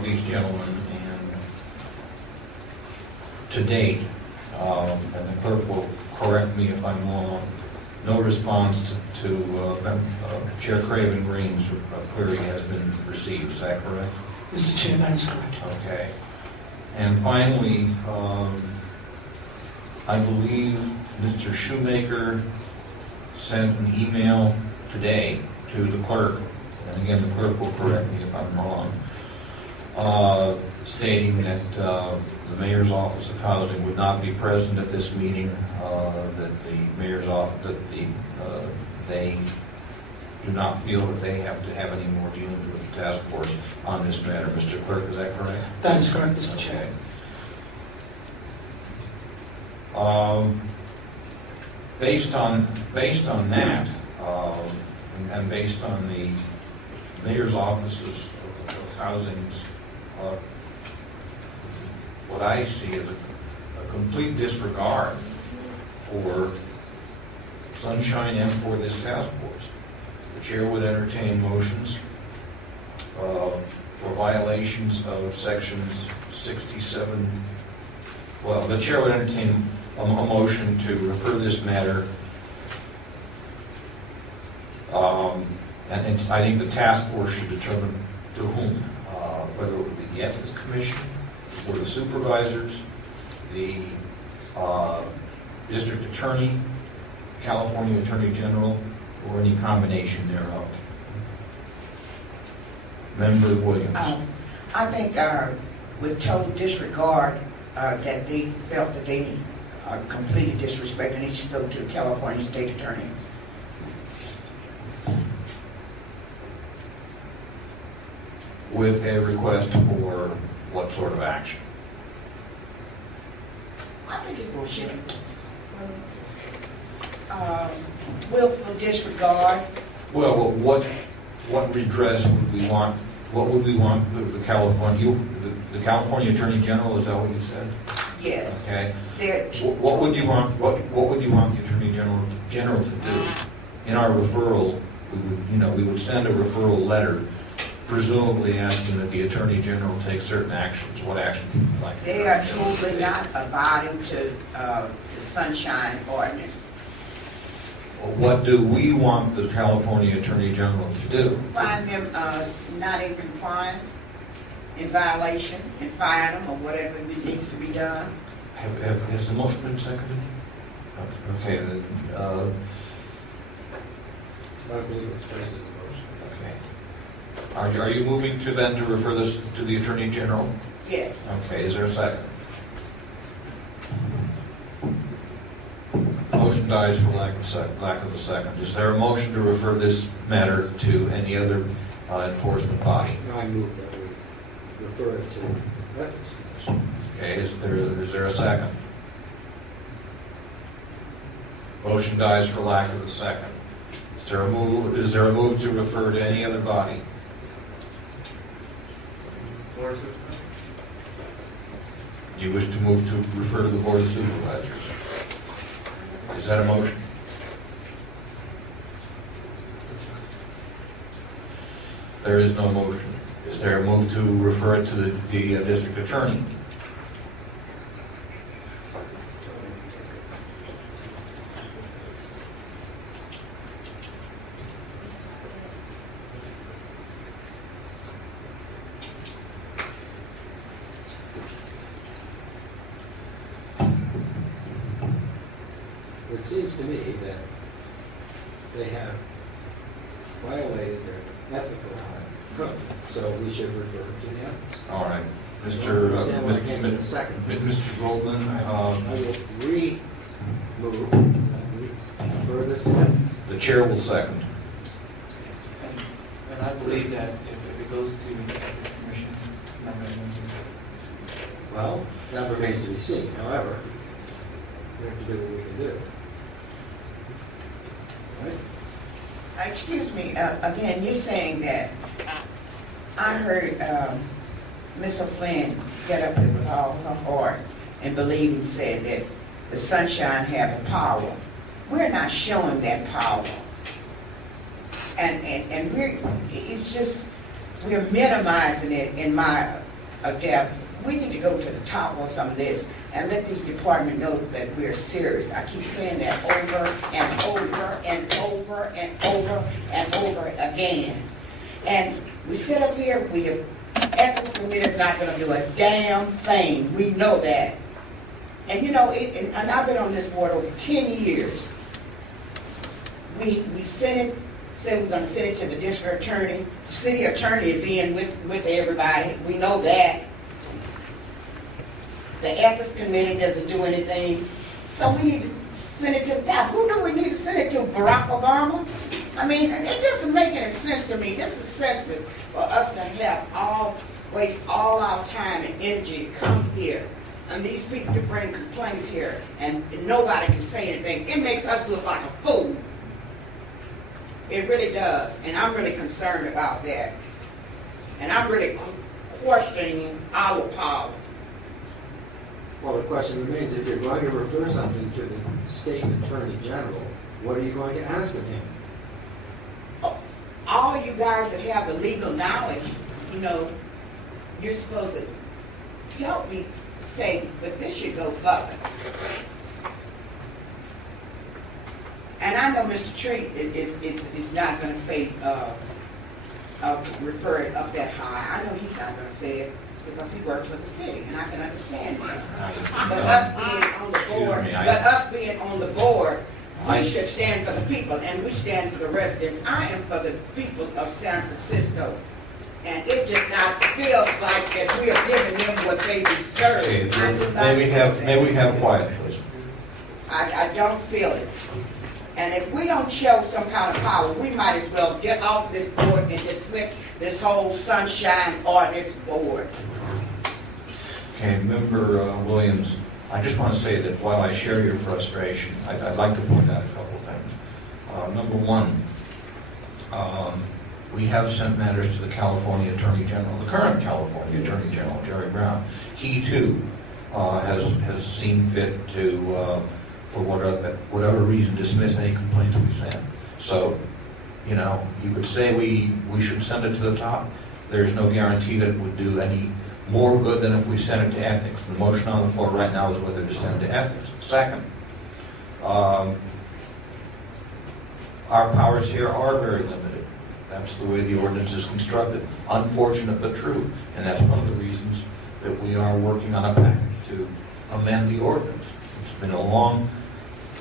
these gentlemen, and to date, and the clerk will correct me if I'm wrong, no response to Chair Craven Green's query has been received. Is that correct? Mr. Chair, that is correct. Okay. And finally, I believe Mr. Shoemaker sent an email today to the clerk, and again, the clerk will correct me if I'm wrong, stating that the Mayor's Office of Housing would not be present at this meeting, that the Mayor's Office, they do not feel that they have to have any more dealings with the task force on this matter. Mr. Clerk, is that correct? That is correct, Mr. Chair. Based on that, and based on the Mayor's Offices of Housing's, what I see is a complete disregard for Sunshine F for this task force. The chair would entertain motions for violations of sections 67. Well, the chair would entertain a motion to refer this matter, and I think the task force should determine to whom, whether it would be the Ethics Commission, or the supervisors, the district attorney, California Attorney General, or any combination thereof. Member Williams. I think with total disregard that they felt that they completely disrespected, it should go to the California State Attorney. With a request for what sort of action? I think it's bullshit. Willful disregard. Well, what redress would we want? What would we want the California Attorney General? Is that what you said? Yes. Okay. What would you want? What would you want the Attorney General to do? In our referral, we would send a referral letter, presumably asking that the Attorney General take certain actions. What actions would you like? They are totally not abiding to the Sunshine Ordinance. What do we want the California Attorney General to do? Find them not in compliance, in violation, and fine them or whatever needs to be done. Has the motion been seconded? Okay. I believe it expresses the motion. Okay. Are you moving to refer this to the Attorney General? Yes. Okay. Is there a second? Motion dies for lack of a second. Is there a motion to refer this matter to any other enforcement body? I move that we refer it to Ethics Commission. Okay. Is there a second? Motion dies for lack of a second. Is there a move to refer to any other body? You wish to move to refer to the Board of Supervisors? Is that a motion? There is no motion. Is there a move to refer it to the district attorney? It seems to me that they have violated their ethical code, so we should refer to the ethics. All right. Mr. Goldman. I will re-move that we refer this to ethics. The chair will second. And I believe that if it goes to the Ethics Commission, it's not going to change. Well, that remains to be seen. However, we have to do what we can do. Right? Excuse me, again, you're saying that I heard Ms. O'Flynn get up here with all her heart and believe and said that the Sunshine have the power. We're not showing that power. And we're minimizing it in my depth. We need to go to the top on some of this and let these departments know that we're serious. I keep saying that over and over and over and over and over again. And we sit up here, Ethics Committee is not going to do a damn thing. We know that. And and I've been on this board over 10 years. We said we're going to send it to the district attorney. The city attorney is in with everybody. We know that. The Ethics Committee doesn't do anything. So we need to send it to the top. Who do we need to send it to? Barack Obama? I mean, it doesn't make any sense to me. This is sensitive for us to waste all our time and energy to come here. And these people to bring complaints here and nobody can say anything. It makes us look like a fool. It really does. And I'm really concerned about that. And I'm really questioning our power. Well, the question remains, if you're going to refer something to the State Attorney General, What are you going to ask of him? All you guys that have the legal knowledge, you know, you're supposed to help me say, but this should go further. And I know Mr. Treat is not going to say, refer it up that high. I know he's not going to say it because he works for the city, and I can understand that. But us being on the board, we should stand for the people, and we stand for the residents. I am for the people of San Francisco. And it just not feels like that we are giving them what they deserve. May we have quiet, please? I don't feel it. And if we don't show some kind of power, we might as well get off this board and dismiss this whole sunshine ordinance board. Okay, Member Williams, I just want to say that while I share your frustration, I'd like to point out a couple things. Number one, we have sent matters to the California Attorney General, the current California Attorney General, Jerry Brown. He too has seen fit to, for whatever reason, dismiss any complaints we send. So, you know, you could say we should send it to the top. There's no guarantee that it would do any more good than if we sent it to ethics. The motion on the floor right now is whether to send it to ethics. Second, our powers here are very limited. That's the way the ordinance is constructed. Unfortunate but true. And that's one of the reasons that we are working on a package to amend the ordinance. It's been a long,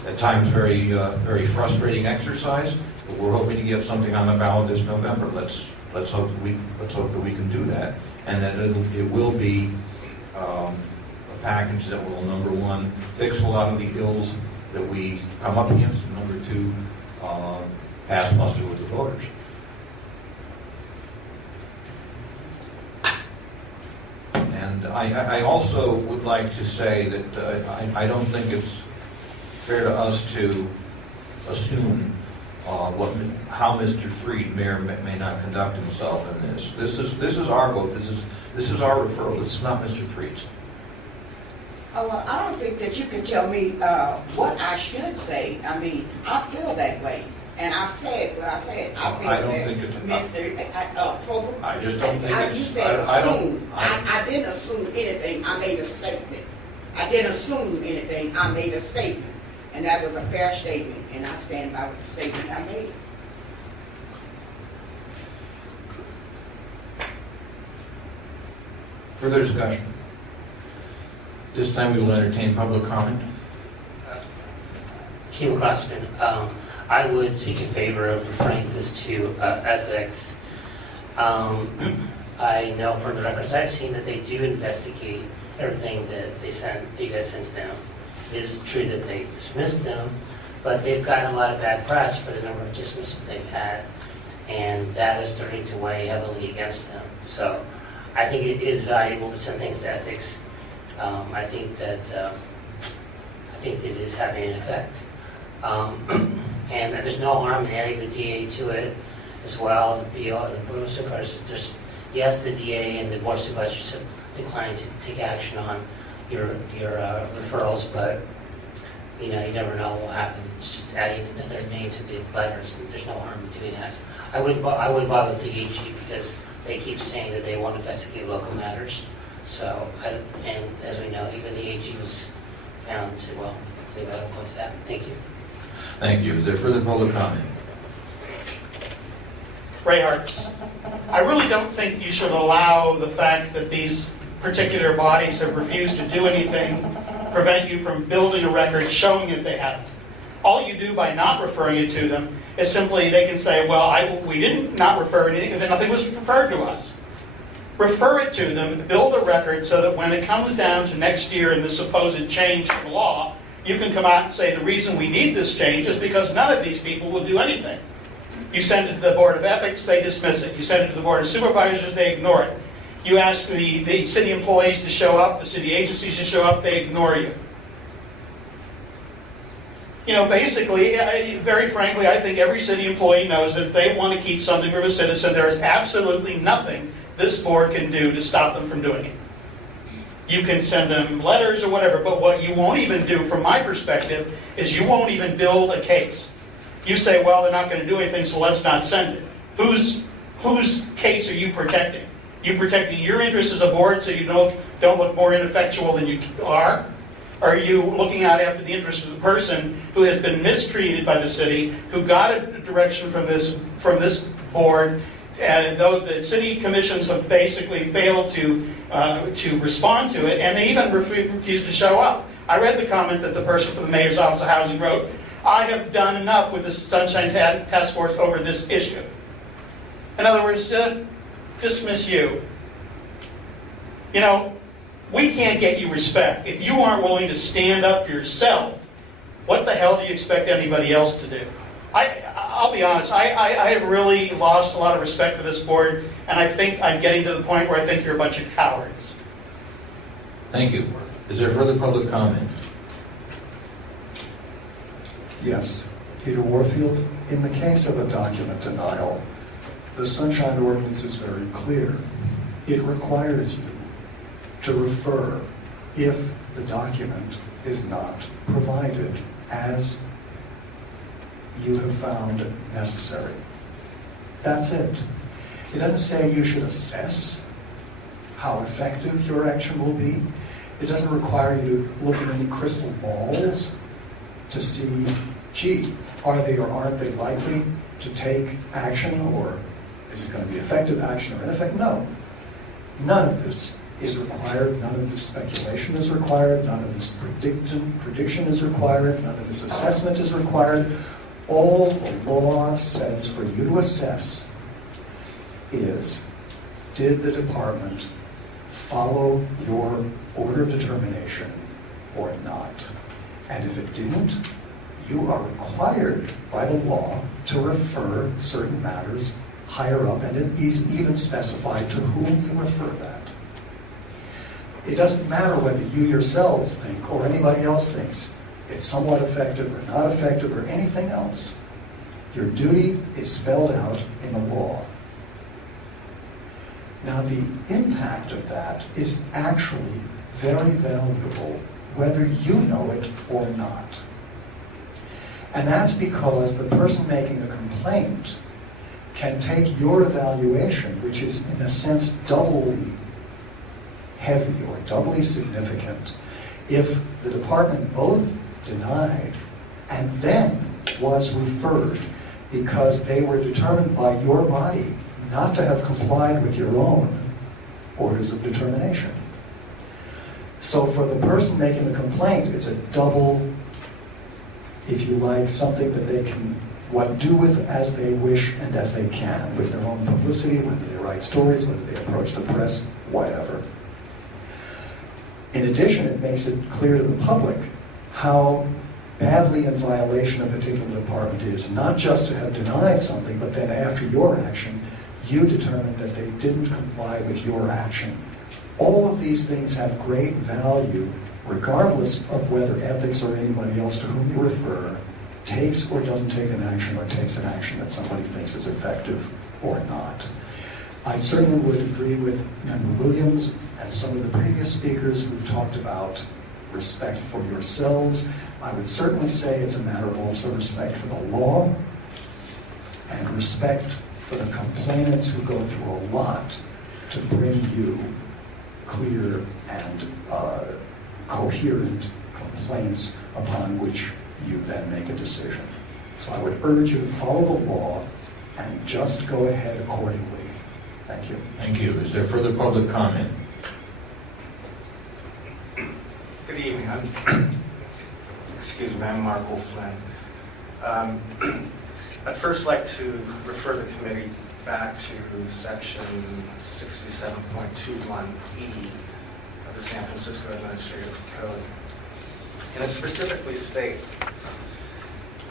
at times very frustrating exercise, but we're hoping to get something on the ballot this November. Let's hope that we can do that, and that it will be a package that will, number one, fix a lot of the ills that we come up against, and number two, pass muster with the voters. And I also would like to say that I don't think it's fair to us to assume how Mr. Threed may or may not conduct himself in this. This is our vote. This is our referral. This is not Mr. Threed's. Oh, well, I don't think that you can tell me what I should say. I mean, I feel that way. And I said what I said. I just don't think it's... You said assume. I didn't assume anything. I made a statement. I didn't assume anything. I made a statement. And that was a fair statement. And I stand by the statement I made. Further discussion? This time we will entertain public comment. Kim Crossman, I would speak in favor of referring this to ethics. I know from the records I've seen that they do investigate everything that you guys sent to them. It is true that they dismissed them, but they've gotten a lot of bad press for the number of dismissals they've had, and that is starting to weigh heavily against them. So I think it is valuable to send things to ethics. I think that it is having an effect. And there's no harm in adding the DA to it as well. The Board of Supervisors, yes, the DA and the Board of Supervisors have declined to take action on your referrals, but you never know what will happen. It's just adding another name to the letters, and there's no harm in doing that. I wouldn't bother with the AG because they keep saying that they won't investigate local matters. So, and as we know, even the AG was found to, well, anyway, I'll point to that. Thank you. Thank you. Is there further public comment? Ray Hartz. I really don't think you should allow the fact that these particular bodies have refused to do anything prevent you from building a record showing that they haven't. All you do by not referring it to them is simply they can say, well, we didn't not refer anything, and then nothing was referred to us. Refer it to them, build a record so that when it comes down to next year and the supposed change in law, you can come out and say the reason we need this change is because none of these people will do anything. You send it to the Board of Ethics, they dismiss it. You send it to the Board of Supervisors, they ignore it. You ask the city employees to show up, the city agencies to show up, they ignore you. Basically, very frankly, I think every city employee knows that if they want to keep something from a citizen, there is absolutely nothing this board can do to stop them from doing it. You can send them letters or whatever, but what you won't even do, from my perspective, is you won't even build a case. You say, well, they're not going to do anything, so let's not send it. Whose case are you protecting? You protecting your interests as a board so you don't look more ineffectual than you are? Or are you looking out after the interests of the person who has been mistreated by the city, who got a direction from this board, and though the city commissions have basically failed to respond to it, and they even refused to show up? I read the comment that the person from the Mayor's Office of Housing wrote, I have done enough with the Sunshine Task Force over this issue. In other words, dismiss you. You know, we can't get you respect. If you aren't willing to stand up for yourself, what the hell do you expect anybody else to do? I'll be honest, I have really lost a lot of respect for this board, and I think I'm getting to the point where I think you're a bunch of cowards. Thank you. Is there further public comment? Yes. Peter Warfield, in the case of a document denial, the Sunshine Ordinance is very clear. It requires you to refer if the document is not provided as you have found necessary. That's it. It doesn't say you should assess how effective your action will be. It doesn't require you to look at any crystal balls to see, gee, are they or aren't they likely to take action, or is it going to be effective action or ineffective? No. None of this is required. None of this speculation is required. None of this prediction is required. None of this assessment is required. All the law says for you to assess is, did the department follow your order of determination or not? And if it didn't, you are required by the law to refer certain matters higher up, and it is even specified to whom you refer that. It doesn't matter whether you yourselves think or anybody else thinks it's somewhat effective or not effective or anything else. Your duty is spelled out in the law. Now, the impact of that is actually very valuable, whether you know it or not. And that's because the person making the complaint can take your evaluation, which is in a sense doubly heavy or doubly significant, if the department both denied and then was referred because they were determined by your body not to have complied with your own orders of determination. So for the person making the complaint, it's a double, if you like, something that they can do with as they wish and as they can, with their own publicity, whether they write stories, whether they approach the press, whatever. In addition, it makes it clear to the public how badly in violation a particular department is, not just to have denied something, but then after your action, you determined that they didn't comply with your action. All of these things have great value, regardless of whether ethics or anybody else to whom you refer takes or doesn't take an action, or takes an action that somebody thinks is effective or not. I certainly would agree with Member Williams and some of the previous speakers who've talked about respect for yourselves. I would certainly say it's a matter of also respect for the law and respect for the complainants who go through a lot to bring you clear and coherent complaints upon which you then make a decision. So I would urge you to follow the law and just go ahead accordingly. Thank you. Thank you. Is there further public comment? Good evening. I'm Mark O'Flynn. I'd first like to refer the committee back to section 67.21E of the San Francisco Administrative Code. And it specifically states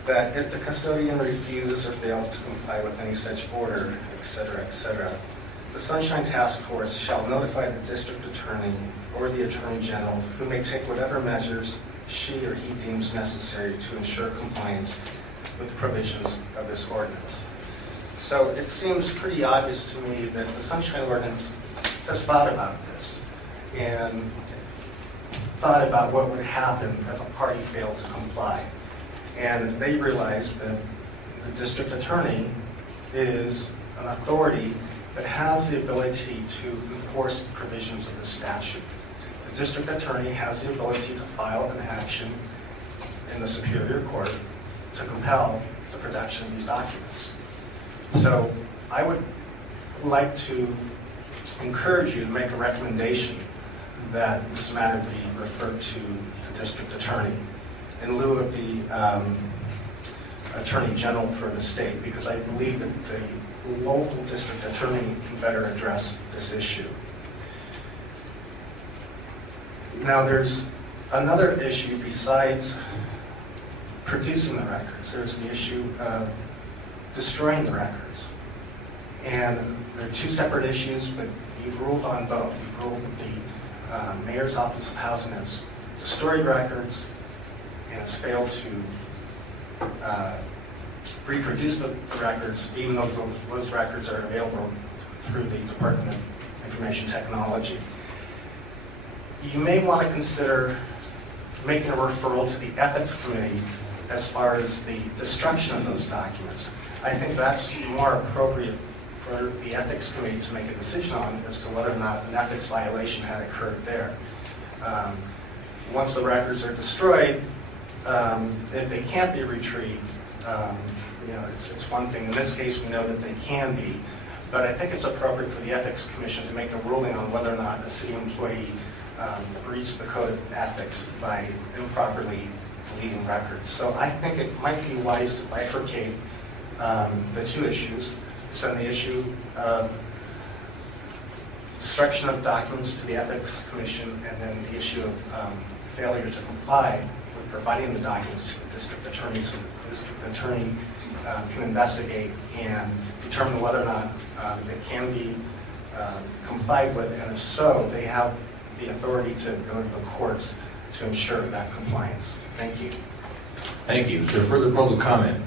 that if the custodian refuses or fails to comply with any such order, etc., the Sunshine Task Force shall notify the district attorney or the attorney general, who may take whatever measures she or he deems necessary to ensure compliance with the provisions of this ordinance. So it seems pretty obvious to me that the Sunshine Ordinance has thought about this and thought about what would happen if a party failed to comply. And they realized that the district attorney is an authority that has the ability to enforce the provisions of the statute. The district attorney has the ability to file an action in the Superior Court to compel the production of these documents. So I would like to encourage you to make a recommendation that this matter be referred to the district attorney in lieu of the Attorney General for the state, because I believe that the local district attorney can better address this issue. Now, there's another issue besides producing the records. There's the issue of destroying the records. And there are two separate issues, but you've ruled on both. You've ruled that the Mayor's Office of Housing has destroyed records and has failed to reproduce the records, even though those records are available through the Department of Information Technology. You may want to consider making a referral to the Ethics Committee as far as the destruction of those documents. I think that's more appropriate for the Ethics Committee to make a decision on as to whether or not an ethics violation had occurred there. Once the records are destroyed, if they can't be retrieved, it's one thing. In this case, we know that they can be, but I think it's appropriate for the Ethics Commission to make a ruling on whether or not a city employee breached the code of ethics by improperly deleting records. So I think it might be wise to bifurcate the two issues, send the issue of destruction of documents to the Ethics Commission, and then the issue of failure to comply with providing the documents to the district attorney, so the district attorney can investigate and determine whether or not it can be complied with, and if so, they have the authority to go to the courts to ensure that compliance. Thank you. Thank you. Is there further public comment?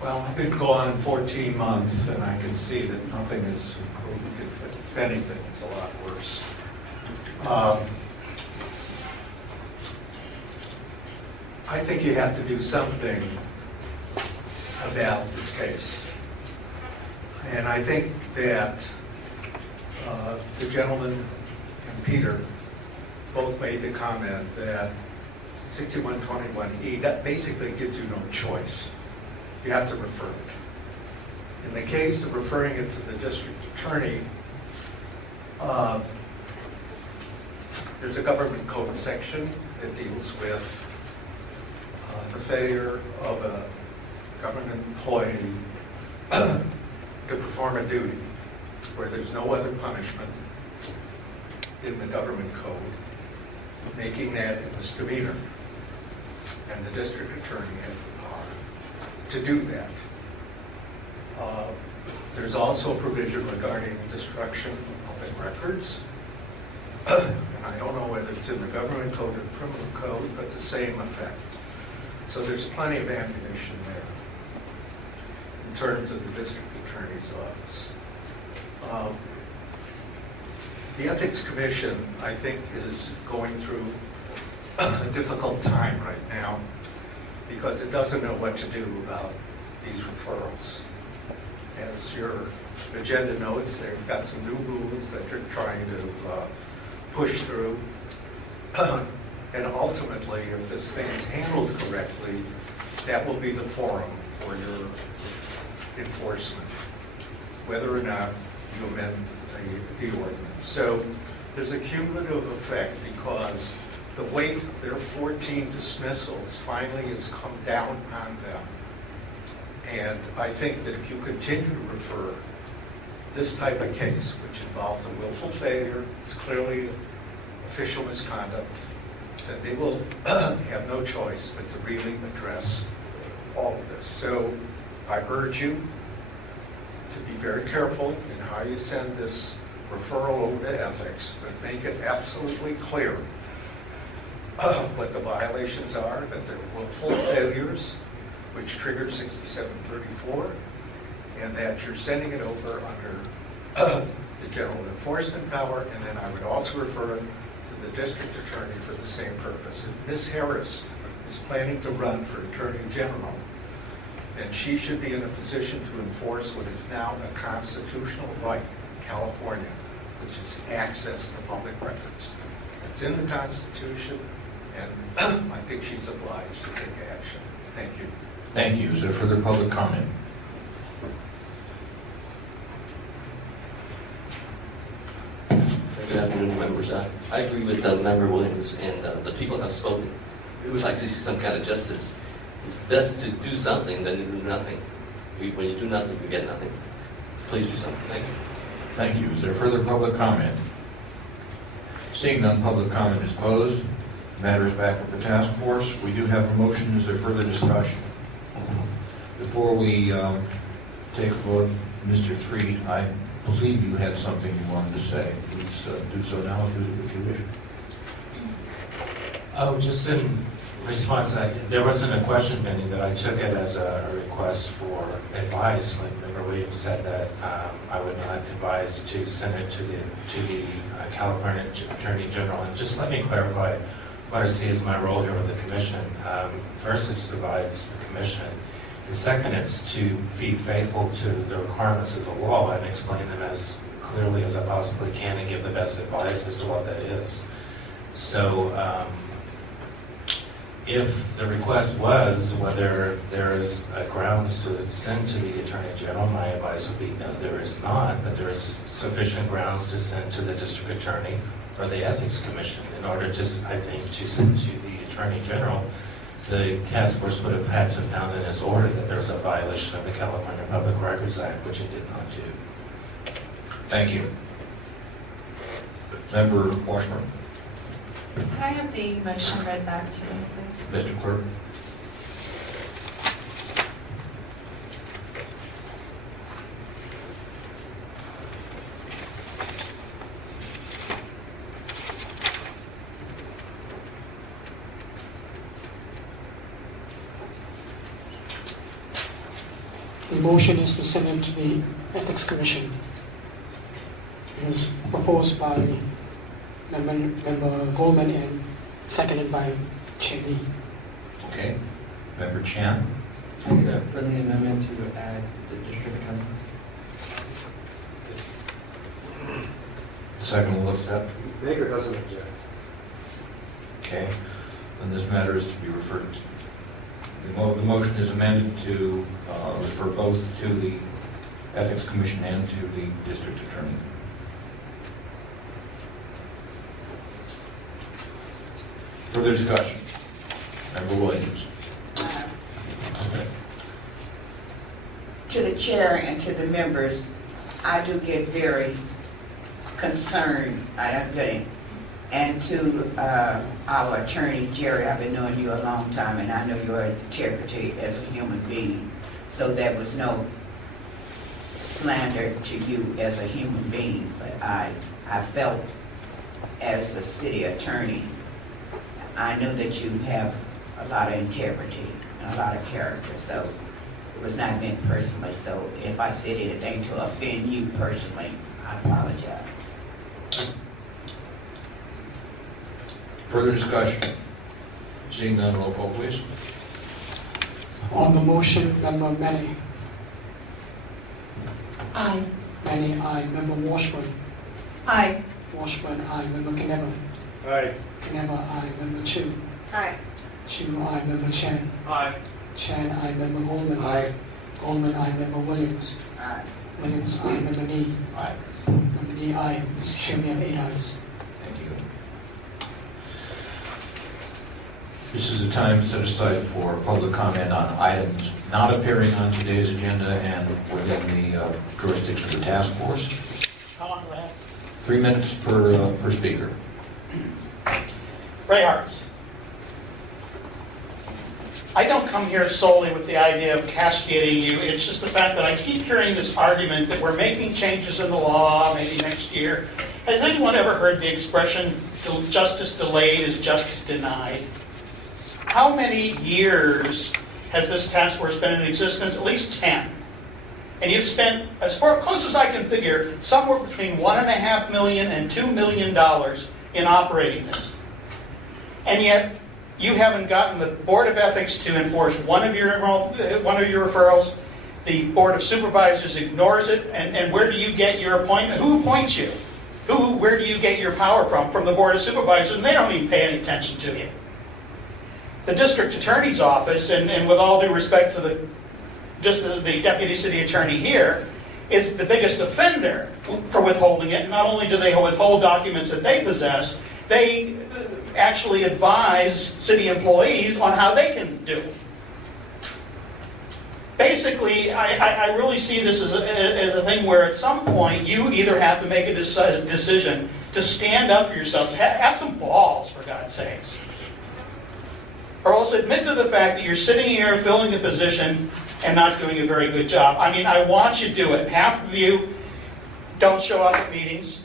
Well, I've been gone 14 months, and I can see that nothing is improved. If anything, it's a lot worse. I think you have to do something about this case. And I think that the gentleman and Peter both made the comment that 6121E, that basically gives you no choice. You have to refer it. In the case of referring it to the district attorney, there's a government code section that deals with the failure of a government employee to perform a duty where there's no other punishment in the government code, making that a misdemeanor. And the district attorney has the power to do that. There's also a provision regarding destruction of records. And I don't know whether it's in the government code or the criminal code, but the same effect. So there's plenty of ammunition there in terms of the district attorney's office. The Ethics Commission, I think, is going through a difficult time right now because it doesn't know what to do about these referrals. As your agenda notes, they've got some new rules that they're trying to push through. And ultimately, if this thing is handled correctly, that will be the forum for your enforcement, whether or not you amend the ordinance. So there's a cumulative effect because the weight of their 14 dismissals finally has come down on them. And I think that if you continue to refer this type of case, which involves a willful failure, it's clearly official misconduct, that they will have no choice but to really address all of this. So I urge you to be very careful in how you send this referral over to ethics, but make it absolutely clear what the violations are, that they're willful failures, which trigger 6734, and that you're sending it over under the general enforcement power, and then I would also refer it to the district attorney for the same purpose. If Ms. Harris is planning to run for Attorney General, then she should be in a position to enforce what is now a constitutional right in California, which is access to public records. It's in the Constitution, and I think she's obliged to take action. Thank you. Thank you. Is there further public comment? Good afternoon, members. I agree with Member Williams, and the people have spoken. We would like to see some kind of justice. It's best to do something than to do nothing. When you do nothing, you get nothing. Please do something. Thank you. Thank you. Is there further public comment? Seeing none, public comment is closed. Matter is back with the task force. We do have a motion. Is there further discussion? Before we take a vote, Mr. Threed, I believe you had something you wanted to say. Please do so now if you wish. Oh, just in response, there wasn't a question pending, but I took it as a request for advice when Member Williams said that I would not advise to send it to the California Attorney General. And just let me clarify what I see as my role here with the Commission. First, it's to advise the Commission. And second, it's to be faithful to the requirements of the law and explain them as clearly as I possibly can and give the best advice as to what that is. So if the request was whether there is grounds to send to the Attorney General, my advice would be no, there is not, but there is sufficient grounds to send to the District Attorney or the Ethics Commission. In order to, I think, to send to the Attorney General, the task force would have had to have found in its order that there's a violation of the California Public Records Act, which it did not do. Thank you. Member Washburn. Could I have the motion read back to me, please? Mr. Clerk. The motion is to send it to the Ethics Commission. It was proposed by Member Goldman and seconded by Cheney. Okay. Member Chan. I need a friendly amendment to add the district attorney. Second will accept. Baker doesn't object. Okay. And this matter is to be referred to. The motion is amended to refer both to the Ethics Commission and to the District Attorney. Further discussion? Member Williams. To the chair and to the members, I do get very concerned. I don't get it. And to our attorney, Jerry, I've been knowing you a long time, and I know your integrity as a human being. So there was no slander to you as a human being, but I felt as a city attorney, I know that you have a lot of integrity and a lot of character, so it was not meant personally. So if I said anything to offend you personally, I apologize. Further discussion? Seeing none, roll call, please. On the motion, Member Manny. Aye. Manny, aye. Member Washburn. Aye. Washburn, aye. Member Knebel. Aye. Knebel, aye. Member Chu. Aye. Chu, aye. Member Chen. Aye. Chen, aye. Member Goldman. Aye. Goldman, aye. Member Williams. Aye. Williams, aye. Member Nee. Aye. Member Nee, aye. Mr. Chairman, 8 ayes. Thank you. This is a time set aside for public comment on items not appearing on today's agenda and within the jurisdiction of the task force. How long do I have? 3 minutes per speaker. Ray Hartz. I don't come here solely with the idea of castigating you. It's just the fact that I keep hearing this argument that we're making changes in the law maybe next year. Has anyone ever heard the expression, justice delayed is justice denied? How many years has this task force been in existence? At least 10. And you've spent, as far close as I can figure, somewhere between $1.5 million and $2 million in operating this. And yet, You haven't gotten the Board of Ethics to enforce one of your referrals. The Board of Supervisors ignores it. And where do you get your appointment? Who appoints you? Where do you get your power from? From the Board of Supervisors, and they don't even pay any attention to you. The District Attorney's Office, and with all due respect to the Deputy City Attorney here, is the biggest offender for withholding it. Not only do they withhold documents that they possess, they actually advise city employees on how they can do it. Basically, I really see this as a thing where at some point you either have to make a decision to stand up for yourself, to have some balls, for God's sakes, or else admit to the fact that you're sitting here filling the position and not doing a very good job. I mean, I want you to do it. Half of you don't show up at meetings.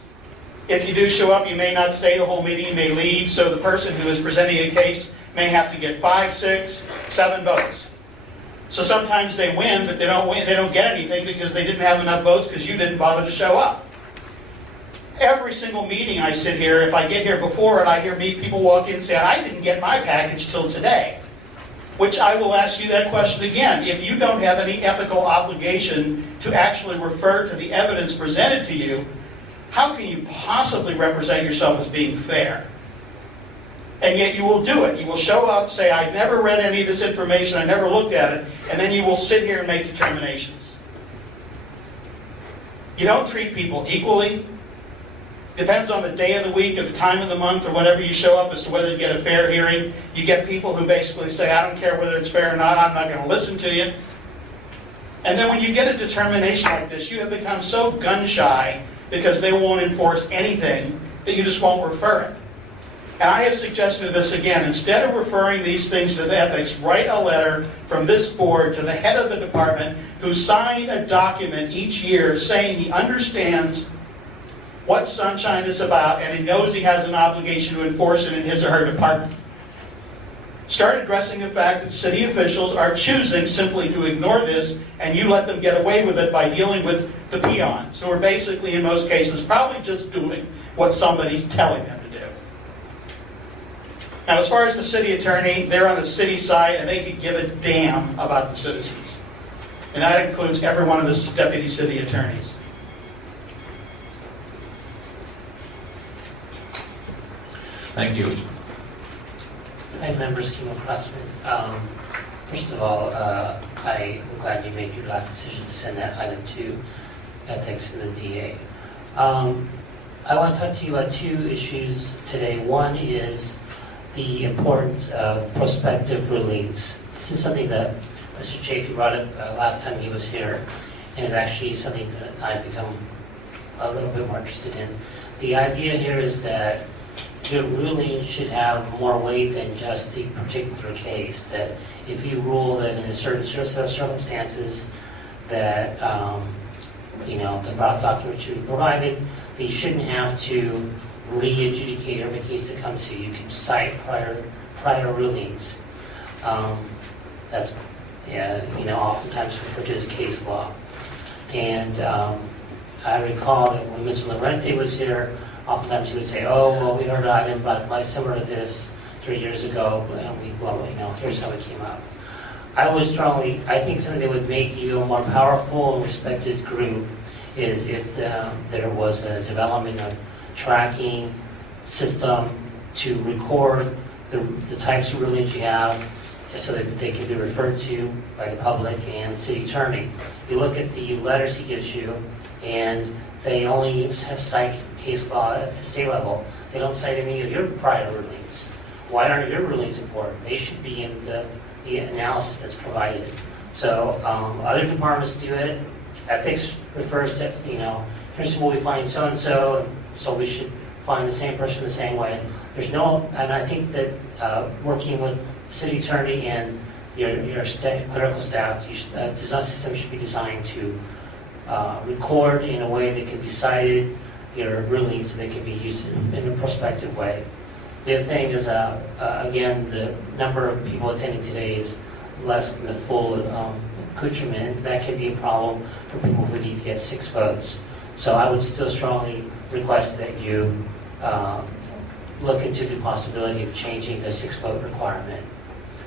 If you do show up, you may not stay the whole meeting, you may leave, so the person who is presenting a case may have to get 5, 6, 7 votes. So sometimes they win, but they don't get anything because they didn't have enough votes because you didn't bother to show up. Every single meeting I sit here, if I get here before and I hear people walk in and say, I didn't get my package till today, which I will ask you that question again. If you don't have any ethical obligation to actually refer to the evidence presented to you, how can you possibly represent yourself as being fair? And yet you will do it. You will show up, say, I've never read any of this information, I never looked at it, and then you will sit here and make determinations. You don't treat people equally. Depends on the day of the week or the time of the month or whatever you show up as to whether you get a fair hearing. You get people who basically say, I don't care whether it's fair or not, I'm not going to listen to you. And then when you get a determination like this, you have become so gun-shy because they won't enforce anything that you just won't refer it. And I have suggested this again. Instead of referring these things to the ethics, write a letter from this board to the head of the department who signed a document each year saying he understands what Sunshine is about and he knows he has an obligation to enforce it in his or her department. Start addressing the fact that city officials are choosing simply to ignore this, and you let them get away with it by dealing with the peons, who are basically, in most cases, probably just doing what somebody's telling them to do. Now, as far as the city attorney, they're on the city side, and they could give a damn about the citizens. And that includes every one of the deputy city attorneys. Thank you. Hi, members, Kim Crossman. First of all, I'm glad you made your last decision to send that item to ethics and the DA. I want to talk to you about 2 issues today. One is the importance of prospective rulings. This is something that Mr. Chafee brought up last time he was here, and is actually something that I've become a little bit more interested in. The idea here is that the ruling should have more weight than just the particular case. That if you rule that in a certain set of circumstances that the document should be provided, that you shouldn't have to re-adjudicate every case that comes to you. You can cite prior rulings. That's oftentimes referred to as case law. And I recall that when Mr. Lorente was here, oftentimes he would say, "Oh, well, we heard an item about similar to this 3 years ago, and here's how it came out." I think something that would make you a more powerful and respected group is if there was a development of tracking system to record the types of rulings you have so that they can be referred to by the public and city attorney. You look at the letters he gives you, and they only have cite case law at the state level. They don't cite any of your prior rulings. Why aren't your rulings important? They should be in the analysis that's provided. So other departments do it. Ethics refers to, for instance, we find so-and-so, so we should find the same person the same way. And I think that working with the city attorney and your clerical staff, design system should be designed to record in a way that can be cited your rulings so they can be used in a prospective way. The other thing is, again, the number of people attending today is less than the full accoutrement. That can be a problem for people who need to get 6 votes. So I would still strongly request that you look into the possibility of changing the 6-vote requirement.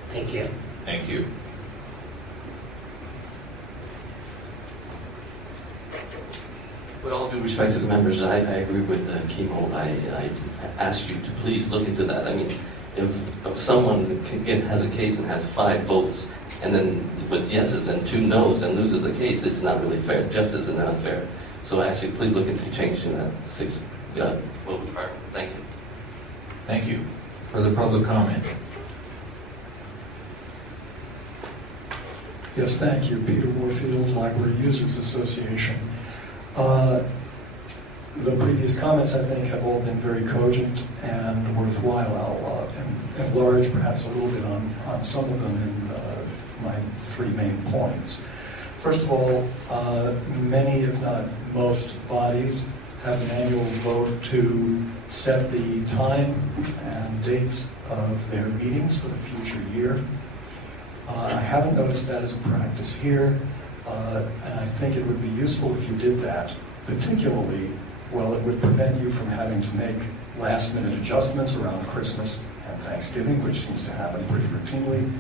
Thank you. Thank you. With all due respect to the members, I agree with Kimo. I ask you to please look into that. I mean, if someone has a case and has 5 votes, and then with yeses and 2 noes and loses the case, it's not really fair. Justice is unfair. So I ask you, please look into changing that 6-vote requirement. Thank you. Thank you. Further public comment? Yes, thank you. Peter Warfield, Library Users Association. The previous comments, I think, have all been very cogent and worthwhile. I'll enlarge perhaps a little bit on some of them in my 3 main points. First of all, many, if not most, bodies have an annual vote to set the time and dates of their meetings for the future year. I haven't noticed that as a practice here, and I think it would be useful if you did that, particularly, well, it would prevent you from having to make last-minute adjustments around Christmas and Thanksgiving, which seems to happen pretty routinely.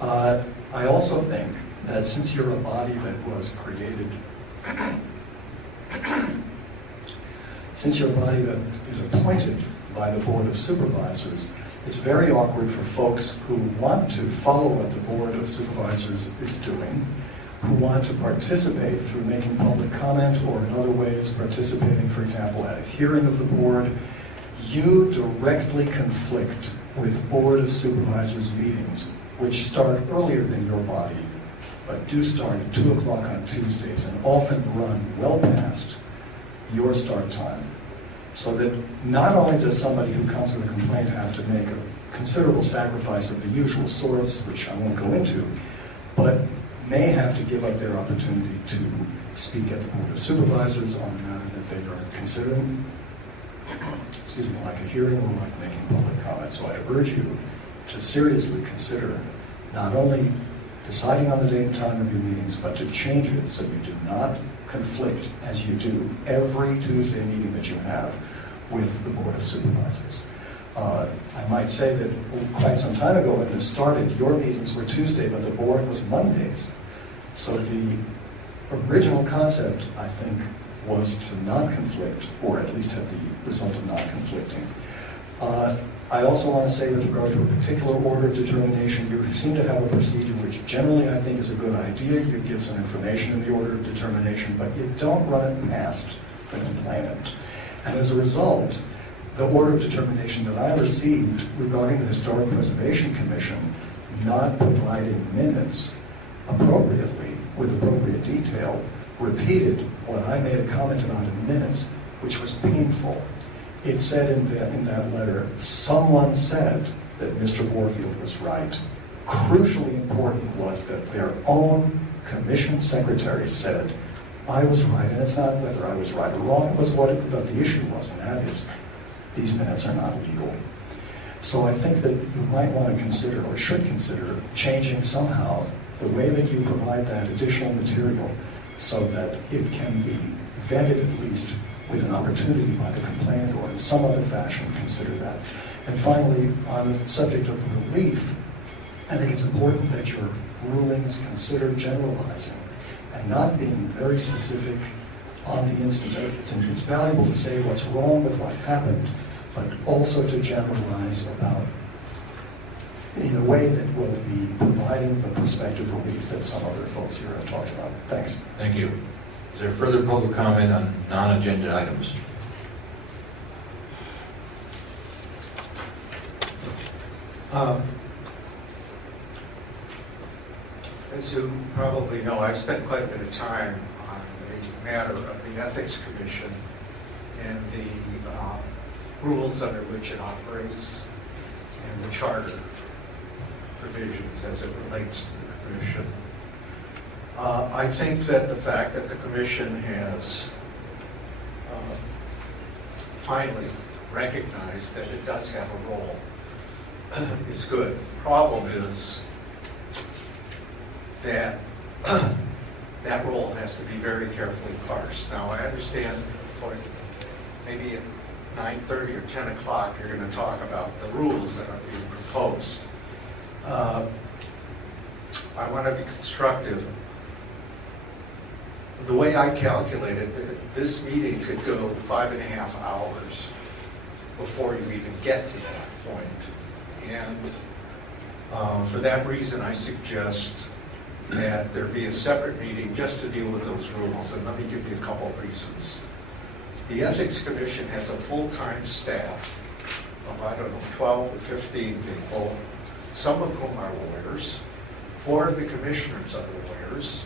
I also think that since you're a body that was created, since you're a body that is appointed by the Board of Supervisors, it's very awkward for folks who want to follow what the Board of Supervisors is doing, who want to participate through making public comment or in other ways participating, for example, at a hearing of the board. You directly conflict with Board of Supervisors meetings, which start earlier than your body, but do start at 2 o'clock on Tuesdays and often run well past your start time. So that not only does somebody who comes with a complaint have to make a considerable sacrifice of the usual sorts, which I won't go into, but may have to give up their opportunity to speak at the Board of Supervisors on a matter that they are considering, excuse me, like a hearing or like making public comment. So I urge you to seriously consider not only deciding on the date and time of your meetings, but to change it so you do not conflict as you do every Tuesday meeting that you have with the Board of Supervisors. I might say that quite some time ago when this started, your meetings were Tuesday, but the board was Mondays. So the original concept, I think, was to not conflict, or at least have the result of not conflicting. I also want to say with regard to a particular order of determination, you seem to have a procedure which generally I think is a good idea. You give some information in the order of determination, but you don't run it past the complainant. And as a result, the order of determination that I received regarding the Historic Preservation Commission not providing minutes appropriately, with appropriate detail, repeated what I made a comment about in minutes, which was painful. It said in that letter, someone said that Mr. Warfield was right. Crucially important was that their own commission secretary said, I was right, and it's not whether I was right or wrong, it was what the issue was, and that is, these minutes are not legal. So I think that you might want to consider, or should consider, changing somehow the way that you provide that additional material so that it can be vetted at least with an opportunity by the complainant or in some other fashion consider that. And finally, on the subject of relief, I think it's important that your rulings consider generalizing and not being very specific on the instance. It's valuable to say what's wrong with what happened, but also to generalize about in a way that will be providing the prospective relief that some other folks here have talked about. Thanks. Thank you. Is there further public comment on non-agenda items? As you probably know, I've spent quite a bit of time on the matter of the Ethics Commission and the rules under which it operates and the charter provisions as it relates to the Commission. I think that the fact that the Commission has finally recognized that it does have a role is good. The problem is that that role has to be very carefully parsed. Now, I understand the point. Maybe 9:30 or 10 o'clock, you're going to talk about the rules that are being proposed. I want to be constructive. The way I calculated it, this meeting could go 5.5 hours before you even get to that point. And for that reason, I suggest that there be a separate meeting just to deal with those rules. And let me give you a couple of reasons. The Ethics Commission has a full-time staff of, 12 to 15 people, some of whom are lawyers. 4 of the commissioners are lawyers.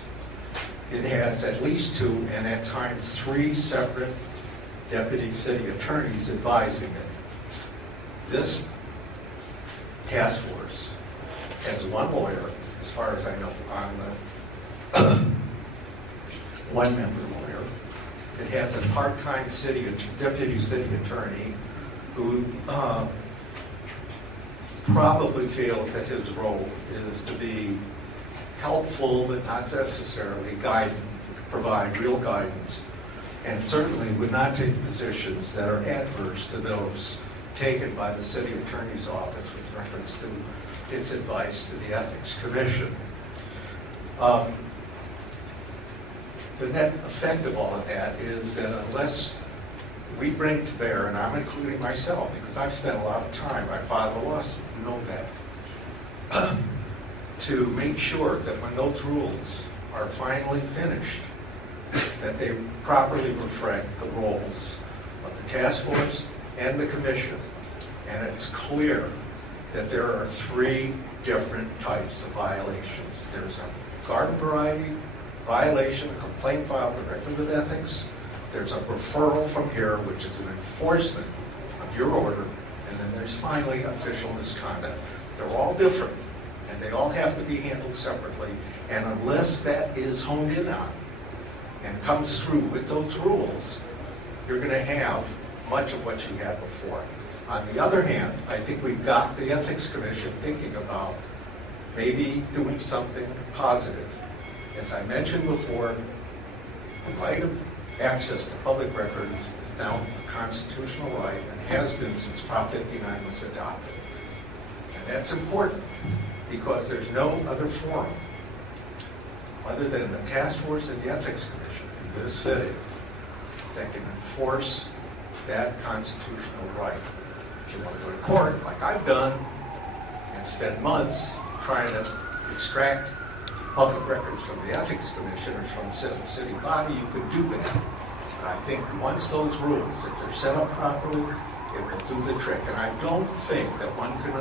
It has at least 2, and at times 3 separate deputy city attorneys advising it. This task force has 1 lawyer, as far as I know, on the 1-member lawyer. It has a part-time deputy city attorney who probably feels that his role is to be helpful but not necessarily provide real guidance, and certainly would not take positions that are adverse to those taken by the city attorney's office with reference to its advice to the Ethics Commission. The net effect of all of that is that unless we bring to bear, and I'm including myself because I've spent a lot of time, I filed a lawsuit, you know that, to make sure that when those rules are finally finished, that they properly reflect the roles of the task force and the commission. And it's clear that there are 3 different types of violations. There's a garden variety violation, a complaint filed directly with ethics. There's a referral from here, which is an enforcement of your order. And then there's finally official misconduct. They're all different, and they all have to be handled separately. And unless that is honed in on and comes through with those rules, you're going to have much of what you had before. On the other hand, I think we've got the Ethics Commission thinking about maybe doing something positive. As I mentioned before, the right of access to public records is now a constitutional right and has been since Prop 59 was adopted. And that's important because there's no other forum other than the task force and the Ethics Commission in this city that can enforce that constitutional right. If you want to go to court, like I've done, and spend months trying to extract public records from the Ethics Commission or from the city body, you could do that. And I think once those rules, if they're set up properly, it will do the trick. And I don't think that one can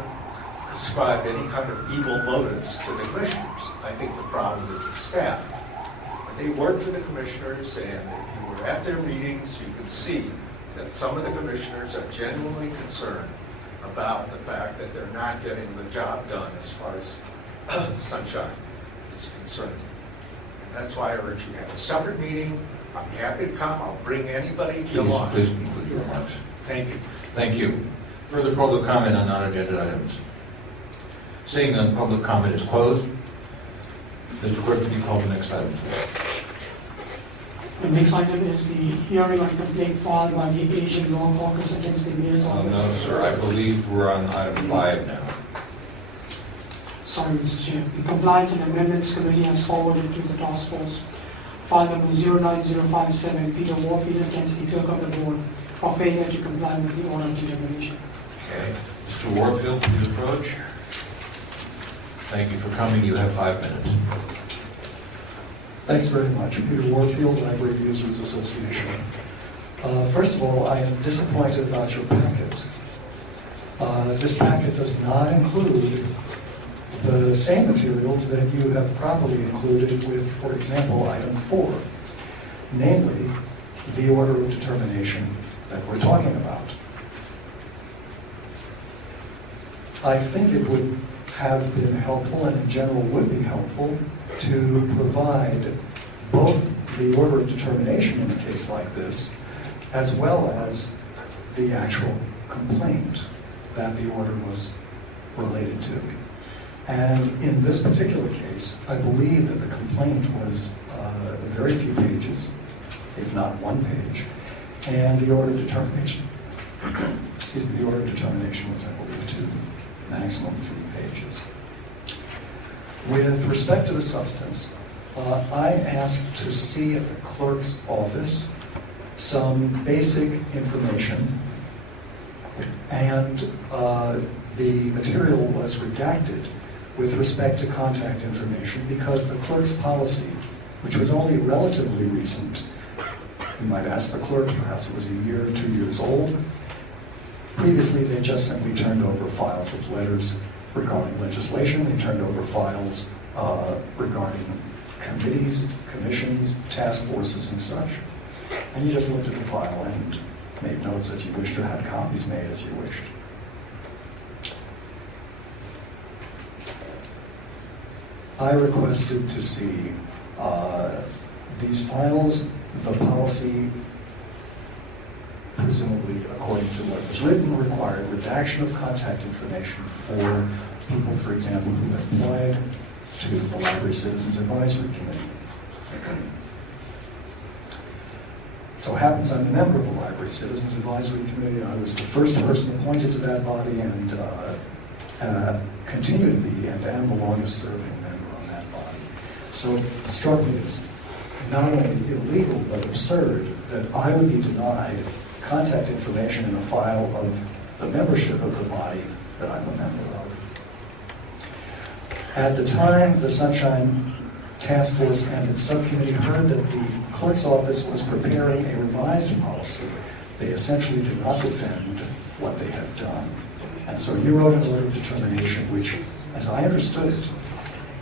ascribe any kind of evil motives to the commissioners. I think the problem is the staff. When they work for the commissioners, and if you were at their meetings, you can see that some of the commissioners are genuinely concerned about the fact that they're not getting the job done as far as sunshine is concerned. And that's why I urge you to have a separate meeting. I'm happy to come. I'll bring anybody you want. Please conclude your remarks. Thank you. Thank you. Further public comment on non-agenda items? Seeing none, public comment is closed. Mr. Clerk, could you call the next item? The next item is the hearing on complaint filed by the Asian Law Caucus against the mayor's office. No, sir. I believe we're on item 5 now. Sorry, Mr. Chair. The Compliance and Amendments Committee has forwarded to the task force file number 09057, Peter Warfield against the clerk of the board for failure to comply with the order of determination. Okay. Mr. Warfield, please approach. Thank you for coming. You have 5 minutes. Thanks very much. Peter Warfield, Library Users Association. First of all, I am disappointed about your packet. This packet does not include the same materials that you have properly included with, for example, item 4, namely the order of determination that we're talking about. I think it would have been helpful, and in general would be helpful, to provide both the order of determination in a case like this, as well as the actual complaint that the order was related to. And in this particular case, I believe that the complaint was very few pages, if not 1 page, and the order of determination excuse me, the order of determination was, I believe, 2, maximum 3 pages. With respect to the substance, I asked to see at the clerk's office some basic information, and the material was redacted with respect to contact information because the clerk's policy, which was only relatively recent, you might ask the clerk, perhaps it was a year or 2 years old. Previously, they just simply turned over files of letters regarding legislation. They turned over files regarding committees, commissions, task forces, and such. And you just looked at the file and made notes as you wished or had copies made as you wished. I requested to see these files, the policy, presumably according to what was written, required redaction of contact information for people, for example, who had applied to the Library Citizens Advisory Committee. It so happens I'm a member of the Library Citizens Advisory Committee. I was the first person appointed to that body and continue to be and am the longest serving member on that body. So it struck me as not only illegal but absurd that I would be denied contact information in a file of the membership of the body that I'm a member of. At the time, the Sunshine Task Force and its subcommittee heard that the clerk's office was preparing a revised policy. They essentially did not defend what they had done. And so you wrote an order of determination which, as I understood it,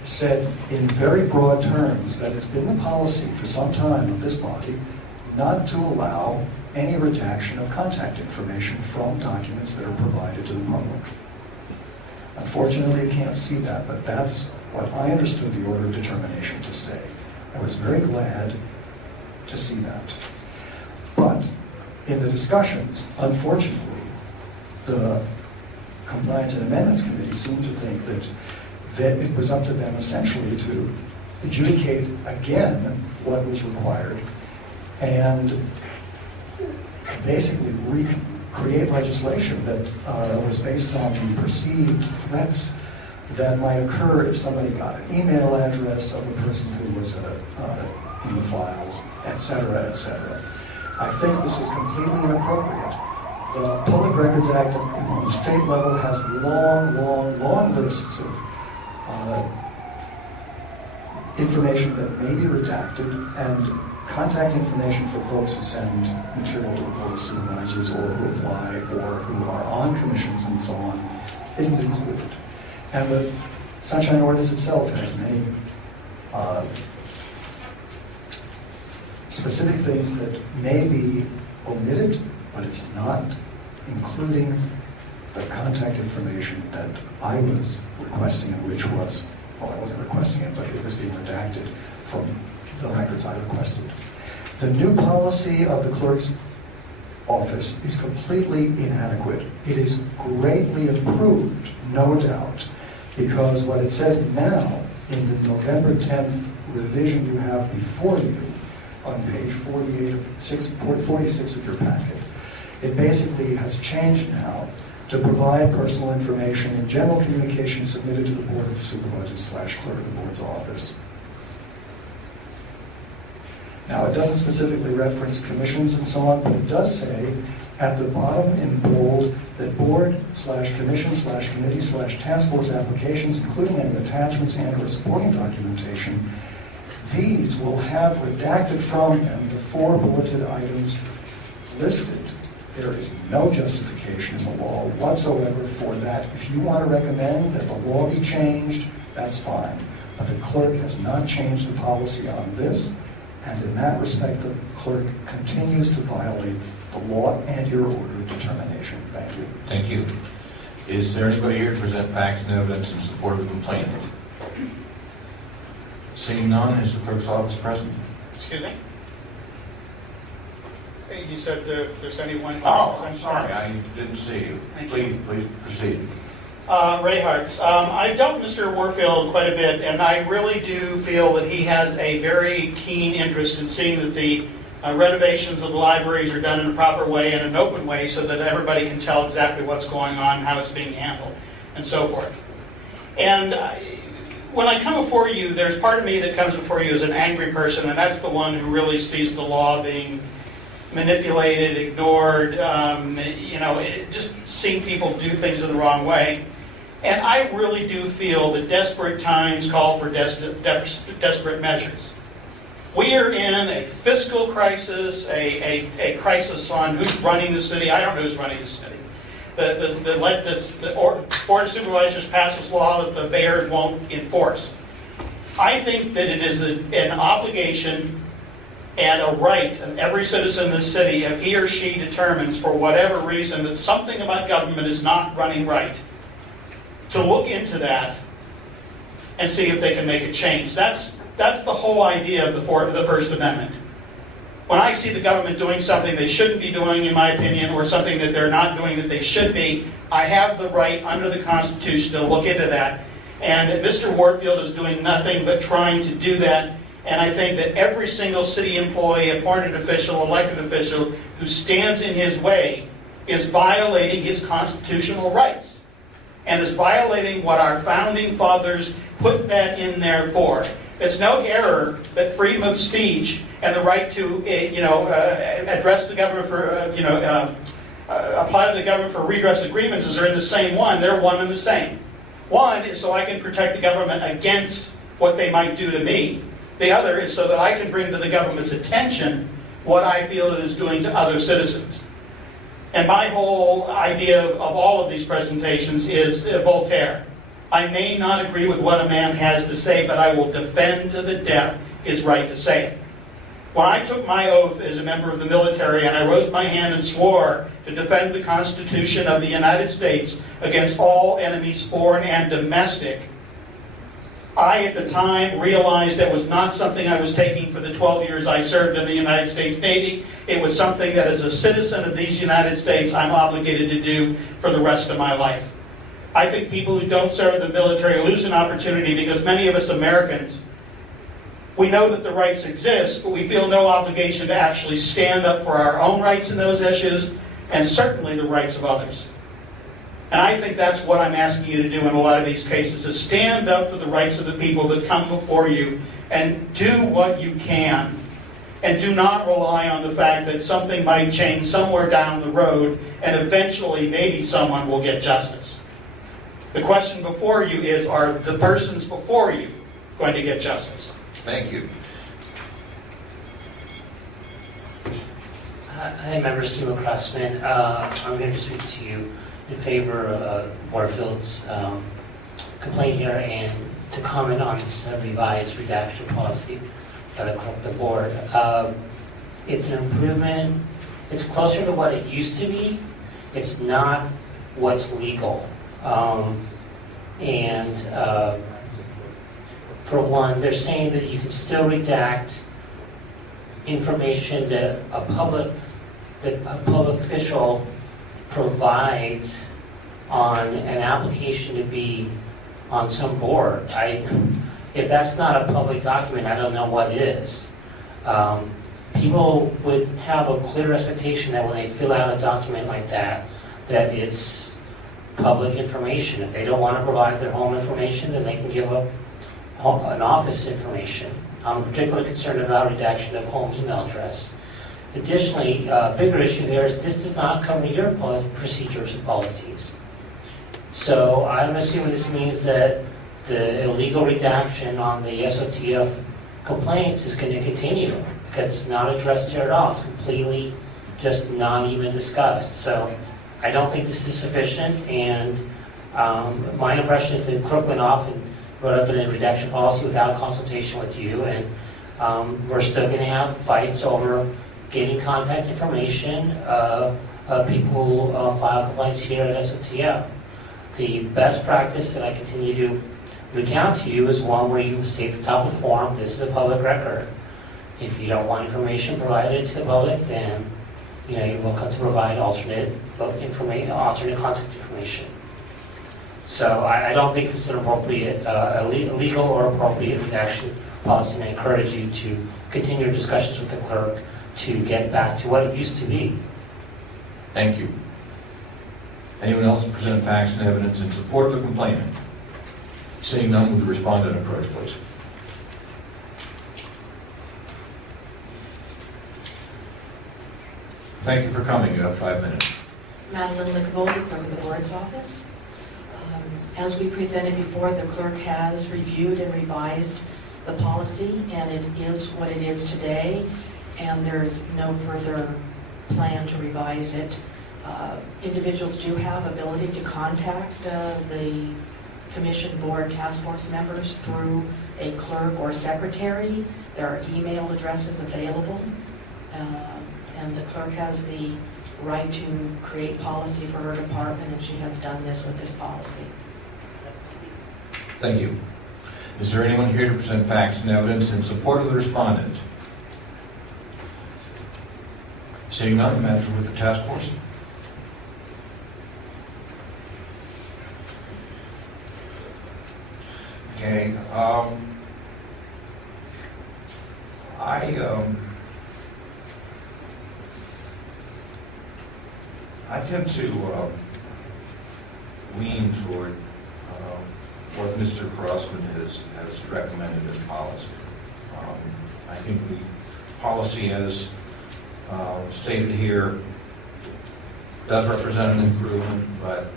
said in very broad terms that it's been the policy for some time of this body not to allow any redaction of contact information from documents that are provided to the public. Unfortunately, you can't see that, but that's what I understood the order of determination to say. I was very glad to see that. But in the discussions, unfortunately, the Compliance and Amendments Committee seemed to think that it was up to them essentially to adjudicate again what was required and basically recreate legislation that was based on the perceived threats that might occur if somebody got an email address of the person who was in the files, etc., etc. I think this is completely inappropriate. The Public Records Act on the state level has long lists of information that may be redacted and contact information for folks who send material to the Board of Supervisors or who apply or who are on commissions and so on isn't included. And the Sunshine Ordinance itself has many specific things that may be omitted, but it's not including the contact information that I was requesting, and which was, well, I wasn't requesting it, but it was being redacted from the records I requested. The new policy of the clerk's office is completely inadequate. It is greatly improved, no doubt, because what it says now in the November 10th revision you have before you on page 46 of your packet, it basically has changed now to provide personal information in general communication submitted to the Board of Supervisors / clerk of the board's office. Now, it doesn't specifically reference commissions and so on, but it does say at the bottom in bold that board / commission / committee / task force applications, including any attachments and or supporting documentation, these will have redacted from them the 4 bulleted items listed. There is no justification in the law whatsoever for that. If you want to recommend that the law be changed, that's fine. But the clerk has not changed the policy on this, and in that respect, the clerk continues to violate the law and your order of determination. Thank you. Thank you. Is there anybody here to present facts and evidence in support of the complaint? Seeing none, is the clerk's office present? Excuse me? Hey, you said if there's anyone... Oh, I'm sorry, I didn't see you. Please proceed. Ray Hartz. I've dealt with Mr. Warfield quite a bit, and I really do feel that he has a very keen interest in seeing that the renovations of the libraries are done in a proper way and an open way so that everybody can tell exactly what's going on, how it's being handled, and so forth. And when I come before you, there's part of me that comes before you as an angry person, and that's the one who really sees the law being manipulated, ignored, just seeing people do things in the wrong way. And I really do feel that desperate times call for desperate measures. We are in a fiscal crisis, a crisis on who's running the city. I don't know who's running the city. The Board of Supervisors passed this law that the mayor won't enforce. I think that it is an obligation and a right of every citizen in the city, if he or she determines for whatever reason that something about government is not running right, to look into that and see if they can make a change. That's the whole idea of the First Amendment. When I see the government doing something they shouldn't be doing, in my opinion, or something that they're not doing that they should be, I have the right under the Constitution to look into that. And Mr. Warfield is doing nothing but trying to do that. And I think that every single city employee, appointed official, elected official, who stands in his way is violating his constitutional rights and is violating what our founding fathers put that in there for. It's no error that freedom of speech and the right to, address the government for, apply to the government for redress of grievances are in the same one. They're one and the same. One is so I can protect the government against what they might do to me. The other is so that I can bring to the government's attention what I feel it is doing to other citizens. And my whole idea of all of these presentations is Voltaire. I may not agree with what a man has to say, but I will defend to the death his right to say it. When I took my oath as a member of the military and I rose my hand and swore to defend the Constitution of the United States against all enemies, foreign and domestic, I, at the time, realized that was not something I was taking for the 12 years I served in the United States Navy. It was something that, as a citizen of these United States, I'm obligated to do for the rest of my life. I think people who don't serve the military lose an opportunity because many of us Americans, we know that the rights exist, but we feel no obligation to actually stand up for our own rights in those issues, and certainly the rights of others. And I think that's what I'm asking you to do in a lot of these cases, is stand up for the rights of the people that come before you and do what you can. And do not rely on the fact that something might change somewhere down the road and eventually maybe someone will get justice. The question before you is, are the persons before you going to get justice? Thank you. Hi, members, Tim Crossman. I'm going to speak to you in favor of Warfield's complaint here and to comment on this revised redaction policy by the clerk of the board. It's an improvement. It's closer to what it used to be. It's not what's legal. For one, they're saying that you can still redact information that a public official provides on an application to be on some board. If that's not a public document, I don't know what is. People would have a clear expectation that when they fill out a document like that it's public information. If they don't want to provide their home information, then they can give up an office information. I'm particularly concerned about redaction of home email address. Additionally, a bigger issue there is this does not cover your procedures and policies. So I'm assuming this means that the illegal redaction on the SOTF complaints is going to continue because it's not addressed here at all. It's completely just not even discussed. So I don't think this is sufficient, and my impression is the clerk went off and wrote up a redaction policy without consultation with you, and we're still going to have fights over getting contact information of people who file complaints here at SOTF. The best practice that I continue to recount to you is one where you state at the top of the form, this is a public record. If you don't want information provided to the public, then you're welcome to provide alternate contact information. So I don't think this is an appropriate, legal or appropriate redaction policy, and I encourage you to continue your discussions with the clerk to get back to what it used to be. Thank you. Anyone else present facts and evidence in support of the complainant? Seeing none, would the respondent approach, please? Thank you for coming. You have 5 minutes. Madeline McVold, clerk of the board's office. As we presented before, the clerk has reviewed and revised the policy, and it is what it is today, and there's no further plan to revise it. Individuals do have ability to contact the commission, board, task force members through a clerk or secretary. There are email addresses available, and the clerk has the right to create policy for her department, and she has done this with this policy. Thank you. Is there anyone here to present facts and evidence in support of the respondent? Seeing none, the matter with the task force. Okay. I tend to lean toward what Mr. Crossman has recommended as policy. I think the policy, as stated here, does represent an improvement, but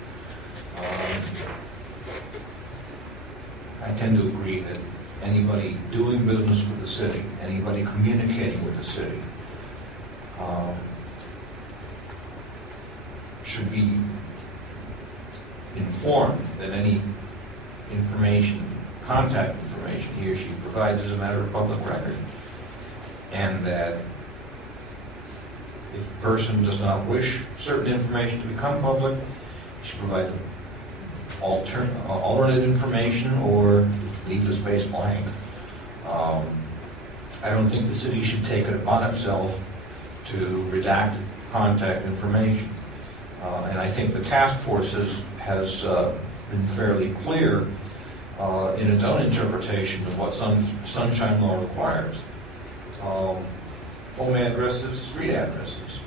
I tend to agree that anybody doing business with the city, anybody communicating with the city, should be informed that any information, contact information he or she provides is a matter of public record, and that if a person does not wish certain information to become public, he should provide alternate information or leave the space blank. I don't think the city should take it upon itself to redact contact information. And I think the task force has been fairly clear in its own interpretation of what Sunshine Law requires. Home addresses, street addresses,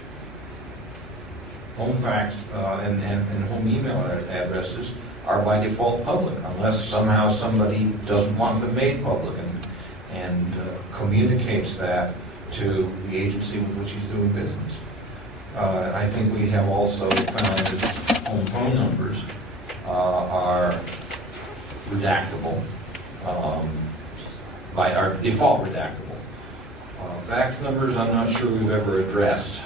home fax, and home email addresses are by default public, unless somehow somebody doesn't want them made public and communicates that to the agency with which he's doing business. I think we have also found that home phone numbers are redactable, are default redactable. Fax numbers, I'm not sure we've ever addressed.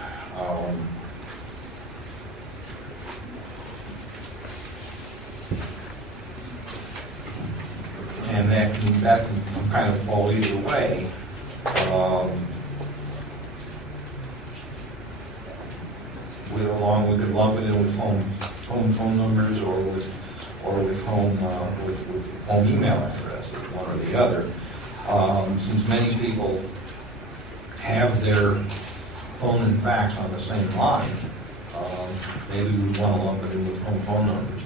And that can kind of fall either way. We could lump it in with home phone numbers or with home email addresses, one or the other. Since many people have their phone and fax on the same line, maybe we want to lump it in with home phone numbers.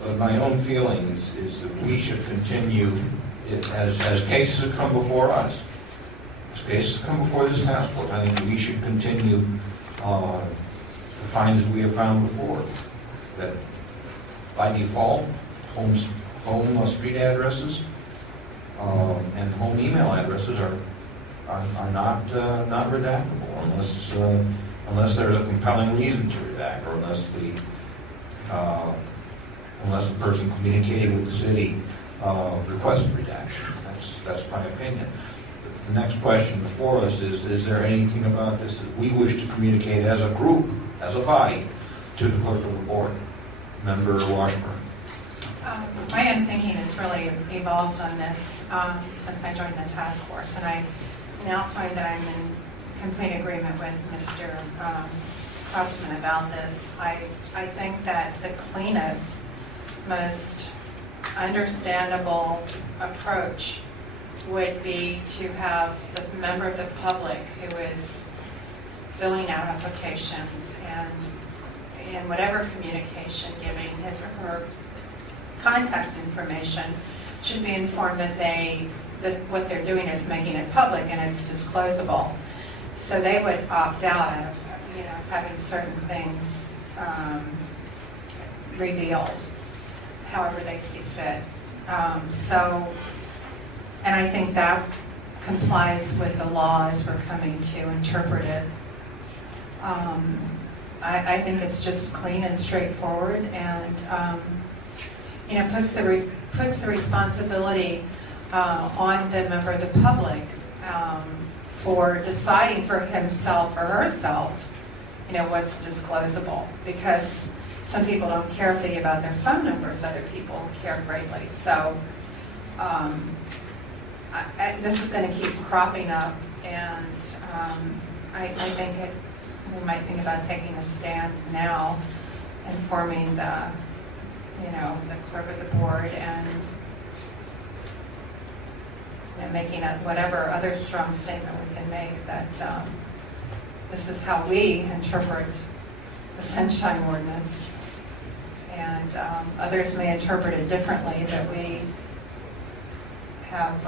But my own feelings is that we should continue, as cases have come before us, as cases come before this task force, I think we should continue to find as we have found before, that by default, home street addresses and home email addresses are not redactable unless there's a compelling reason to redact, or unless the person communicating with the city requests redaction. That's my opinion. The next question before us is there anything about this that we wish to communicate as a group, as a body, to the clerk of the board? Member Washburn. My own thinking has really evolved on this since I joined the task force, and I now find that I'm in complete agreement with Mr. Crossman about this. I think that the cleanest, most understandable approach would be to have the member of the public who is filling out applications and in whatever communication, giving his or her contact information, should be informed that what they're doing is making it public and it's disclosable. So they would opt out of, having certain things revealed, however they see fit. And I think that complies with the law as we're coming to interpret it. I think it's just clean and straightforward, and puts the responsibility on the member of the public for deciding for himself or herself, what's disclosable. Because some people don't care if they give out their phone numbers; other people care greatly. So this is going to keep cropping up, and I think we might think about taking a stand now, informing the clerk of the board, and making whatever other strong statement we can make that this is how we interpret the Sunshine Ordinance, and others may interpret it differently, but we have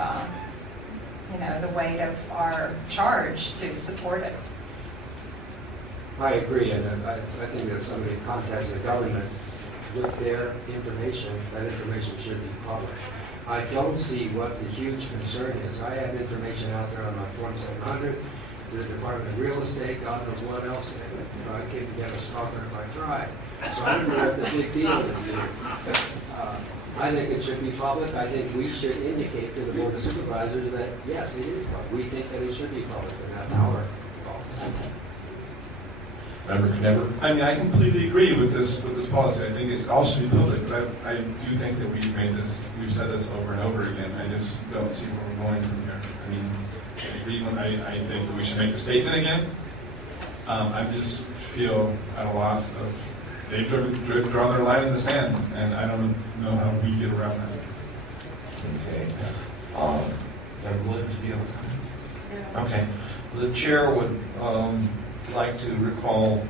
the weight of our charge to support it. I agree, and I think that if somebody contacts the government with their information, that information should be public. I don't see what the huge concern is. I have information out there on my Form 700, to the Department of Real Estate, God knows what else. I can't get a stalker if I tried. So I don't know what the big deal is. I think it should be public. I think we should indicate to the Board of Supervisors that, yes, it is public. We think that it should be public, and that's our policy. Member Kneber? I completely agree with this policy. I think it all should be public, but I do think that we've said this over and over again. I just don't see where we're going from here. I agree I think that we should make the statement again. I just feel at a loss of, they've drawn their line in the sand, and I don't know how we get around that. Okay. Member Williams, do you have a comment? Okay. The chair would like to recall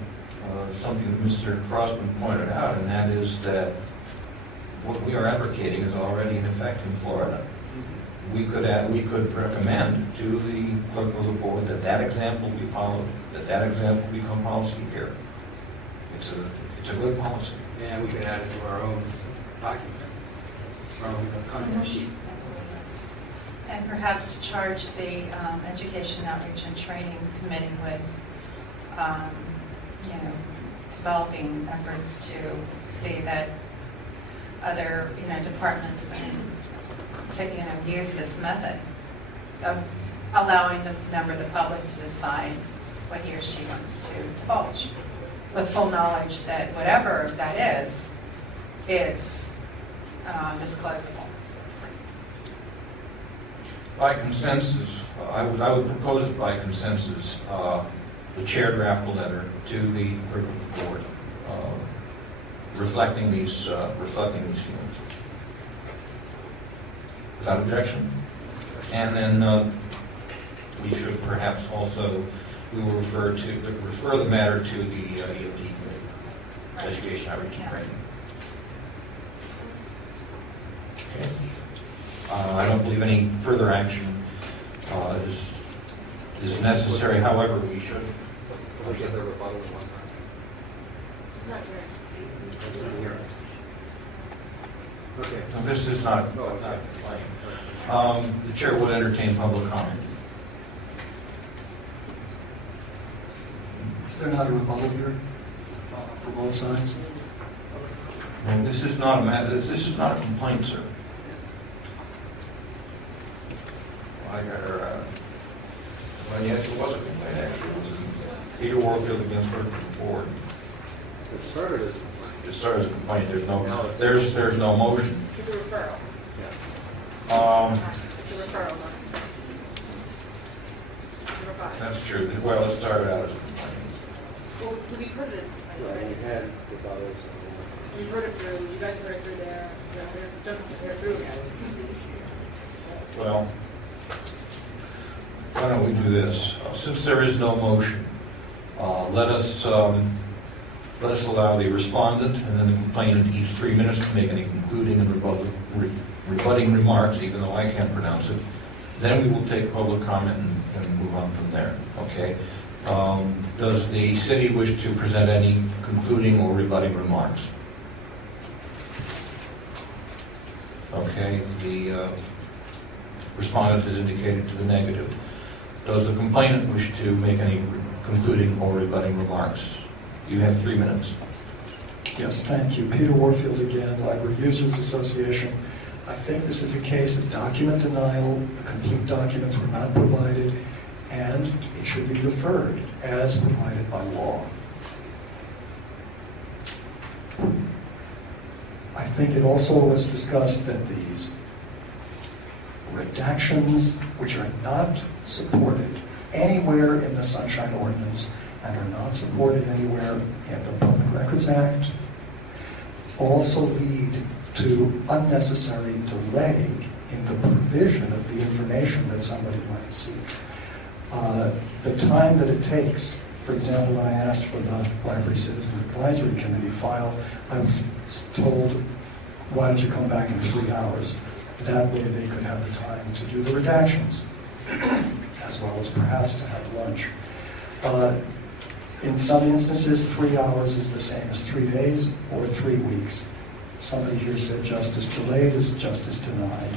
something that Mr. Crossman pointed out, and that is that what we are advocating is already in effect in Florida. We could recommend to the clerk of the board that example be followed, that example become policy here. It's a good policy. And we could add it to our own document, our own content sheet. And perhaps charge the Education Outreach and Training Committee with developing efforts to see that other departments use this method of allowing the member of the public to decide what he or she wants to divulge, with full knowledge that whatever that is, it's disclosable. By consensus, I would propose it by consensus. The chair draft a letter to the clerk of the board reflecting these feelings. Without objection. And then we should perhaps also, we will refer the matter to the EOT committee, Education Outreach and Training. Okay. I don't believe any further action is necessary. However, we should. We'll get the rebuttal in one time. It's not here. Okay. No, this is not. The chair would entertain public comment. Is there not a rebuttal here for both sides? Well, this is not a matter. This is not a complaint, sir. Well, yes, it was a complaint. Actually, it was a complaint. Peter Warfield against clerk of the board. It started as a complaint. It started as a complaint. There's no motion. It's a referral. Yeah. It's a referral. That's true. Well, it started out as a complaint. Well, we put it as Well, we had rebuttals. we heard it through. You guys heard it through there. Don't hear it through again. Well, why don't we do this? Since there is no motion, let us allow the respondent and then the complainant each 3 minutes to make any concluding and rebuttal rebutting remarks, even though I can't pronounce it. Then we will take public comment and move on from there, okay? Does the city wish to present any concluding or rebutting remarks? Okay, the respondent has indicated to the negative. Does the complainant wish to make any concluding or rebutting remarks? You have 3 minutes. Yes, thank you. Peter Warfield again, Library Users Association. I think this is a case of document denial. The complete documents were not provided, and it should be deferred as provided by law. I think it also was discussed that these redactions, which are not supported anywhere in the Sunshine Ordinance and are not supported anywhere in the Public Records Act, also lead to unnecessary delay in the provision of the information that somebody might seek. The time that it takes, for example, when I asked for the Library Citizen Advisory Committee file, I was told, why don't you come back in 3 hours? That way they could have the time to do the redactions, as well as perhaps to have lunch. In some instances, 3 hours is the same as 3 days or 3 weeks. Somebody here said justice delayed is justice denied.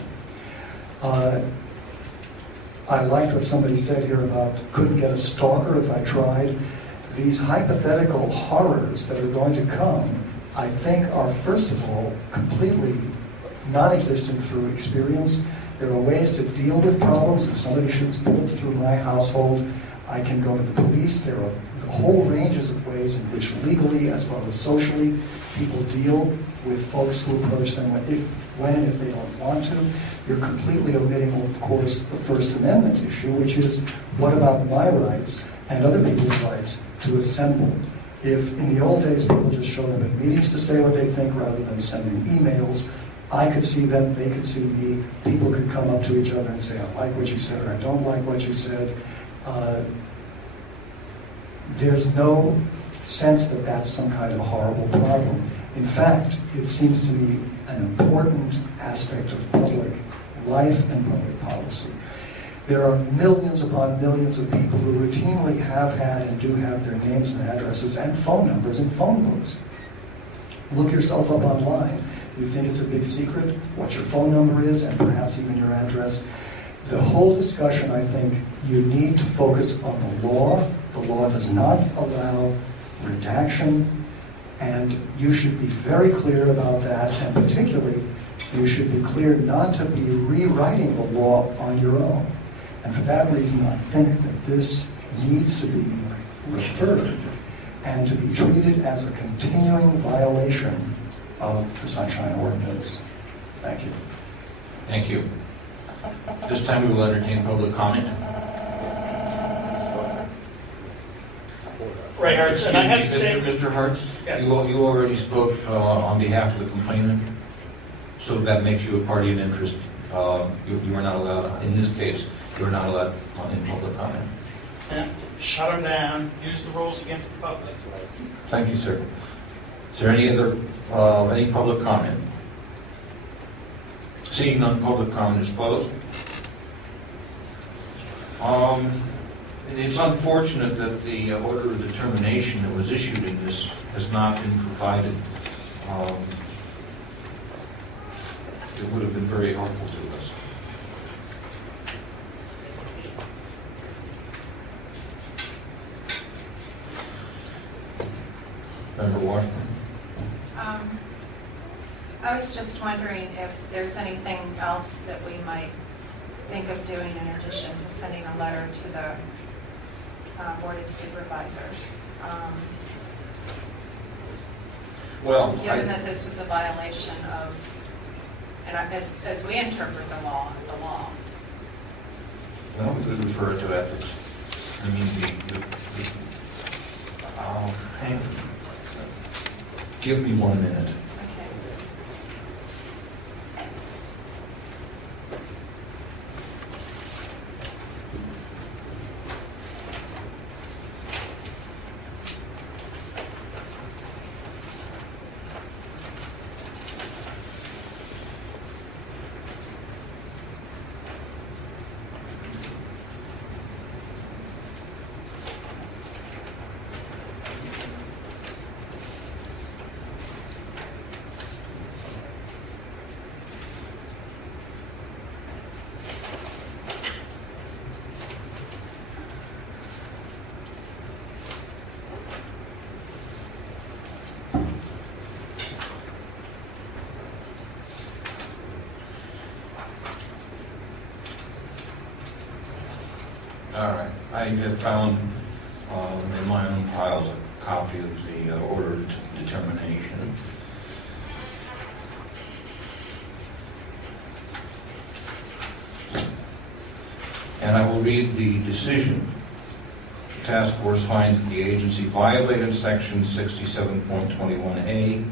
I liked what somebody said here about couldn't get a stalker if I tried. These hypothetical horrors that are going to come, I think, are first of all completely non-existent through experience. There are ways to deal with problems. If somebody shoots bullets through my household, I can go to the police. There are whole ranges of ways in which legally as well as socially people deal with folks who approach them when and if they don't want to. You're completely omitting, of course, the First Amendment issue, which is what about my rights and other people's rights to assemble? If in the old days people just showed up at meetings to say what they think rather than sending emails, I could see them, they could see me, people could come up to each other and say, I like what you said, or I don't like what you said. There's no sense that that's some kind of a horrible problem. In fact, it seems to me an important aspect of public life and public policy. There are millions upon millions of people who routinely have had and do have their names and addresses and phone numbers in phone books. Look yourself up online. You think it's a big secret what your phone number is and perhaps even your address. The whole discussion, I think, you need to focus on the law. The law does not allow redaction, and you should be very clear about that, and particularly, you should be clear not to be rewriting the law on your own. And for that reason, I think that this needs to be referred and to be treated as a continuing violation of the Sunshine Ordinance. Thank you. Thank you. This time we will entertain public comment. Ray Hartz, and I have to say... Mr. Hartz, yes. You already spoke on behalf of the complainant, so that makes you a party in interest. You are not allowed, in this case, you are not allowed in public comment. Yeah. Shut them down. Use the rules against the public. Thank you, sir. Is there any other any public comment? Seeing none, public comment is closed. It's unfortunate that the order of determination that was issued in this has not been provided. It would have been very helpful to us. Member Washburn. I was just wondering if there's anything else that we might think of doing in addition to sending a letter to the Board of Supervisors. Given that this was a violation of, and as we interpret the law. Well, we could refer it to ethics. I mean, hang on. Give me 1 minute. Okay. I have found in my own files a copy of the order of determination. And I will read the decision. The task force finds that the agency violated section 67.21A,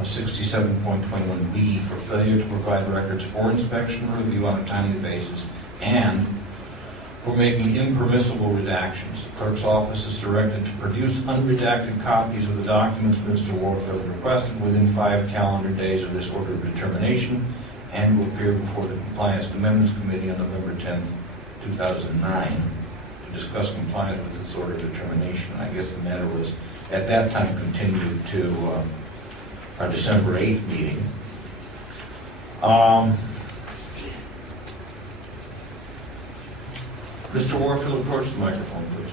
67.21B for failure to provide records for inspection or review on a timely basis, and for making impermissible redactions. The clerk's office is directed to produce unredacted copies of the documents Mr. Warfield requested within 5 calendar days of this order of determination, and will appear before the Compliance and Amendments Committee on November 10, 2009, to discuss compliance with this order of determination. I guess the matter was, at that time, continued to our December 8th meeting. Mr. Warfield, approach the microphone, please.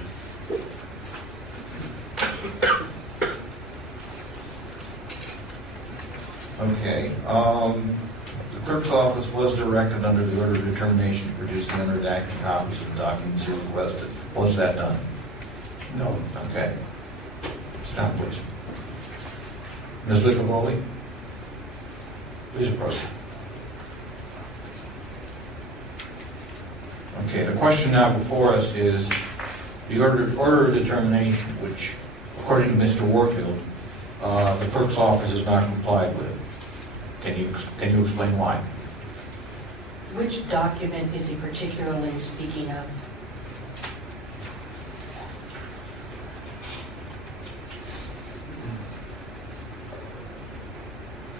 Okay. The clerk's office was directed under the order of determination to produce the unredacted copies of the documents you requested. Was that done? No. Okay. Sit down, please. Ms. Licavoli, please approach. Okay, the question now before us is the order of determination, which, according to Mr. Warfield, the clerk's office has not complied with. Can you explain why? Which document is he particularly speaking of?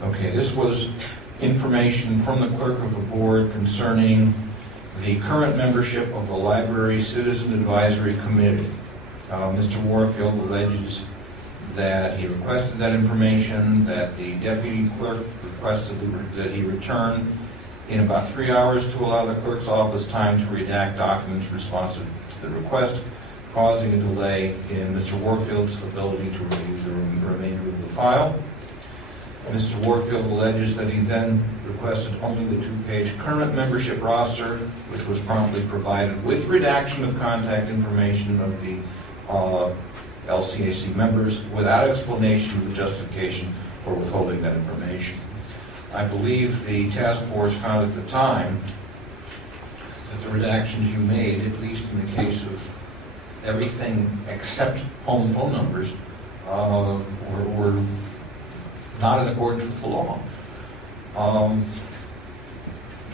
Okay, this was information from the clerk of the board concerning the current membership of the Library Citizen Advisory Committee. Mr. Warfield alleges that he requested that information, that the deputy clerk requested that he return in about 3 hours to allow the clerk's office time to redact documents responsive to the request, causing a delay in Mr. Warfield's ability to review the remainder of the file. Mr. Warfield alleges that he then requested only the 2-page current membership roster, which was promptly provided with redaction of contact information of the LCAC members without explanation of the justification for withholding that information. I believe the task force found at the time that the redactions you made, at least in the case of everything except home phone numbers, were not in accordance with the law.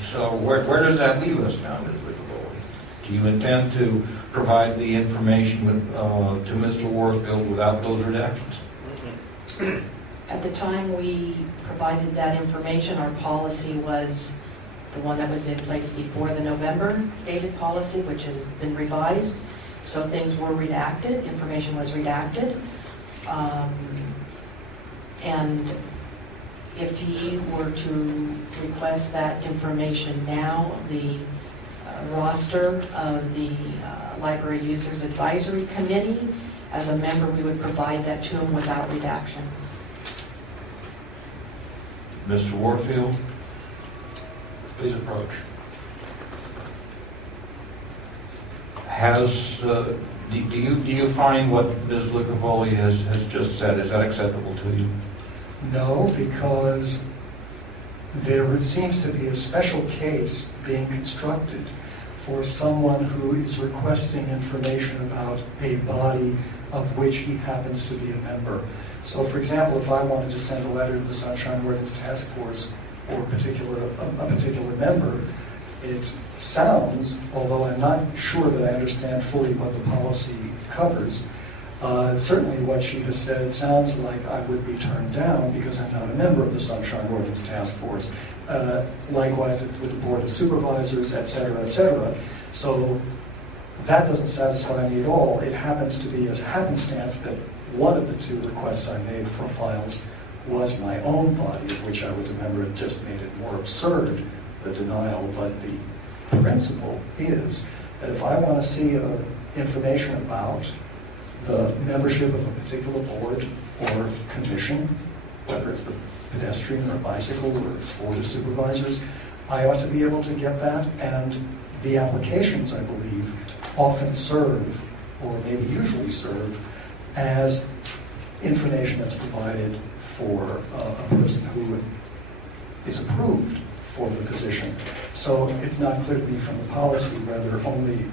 So where does that leave us now, Ms. Licavoli? Do you intend to provide the information to Mr. Warfield without those redactions? At the time we provided that information, our policy was the one that was in place before the November dated policy, which has been revised. So things were redacted, information was redacted. And if he were to request that information now, the roster of the Library Users Advisory Committee, as a member, we would provide that to him without redaction. Mr. Warfield, please approach. Do you find what Ms. Licavoli has just said, is that acceptable to you? No, because there seems to be a special case being constructed for someone who is requesting information about a body of which he happens to be a member. So, for example, if I wanted to send a letter to the Sunshine Ordinance Task Force or a particular member, it sounds, although I'm not sure that I understand fully what the policy covers, certainly what she has said sounds like I would be turned down because I'm not a member of the Sunshine Ordinance Task Force. Likewise with the Board of Supervisors, et cetera, et cetera. So that doesn't satisfy me at all. It happens to be as happenstance that one of the 2 requests I made for files was my own body, of which I was a member. It just made it more absurd, the denial. But the principle is that if I want to see information about the membership of a particular board or commission, whether it's the pedestrian or bicycle or it's Board of Supervisors, I ought to be able to get that, and the applications, I believe, often serve, or maybe usually serve, as information that's provided for a person who is approved for the position. So it's not clear to me from the policy whether only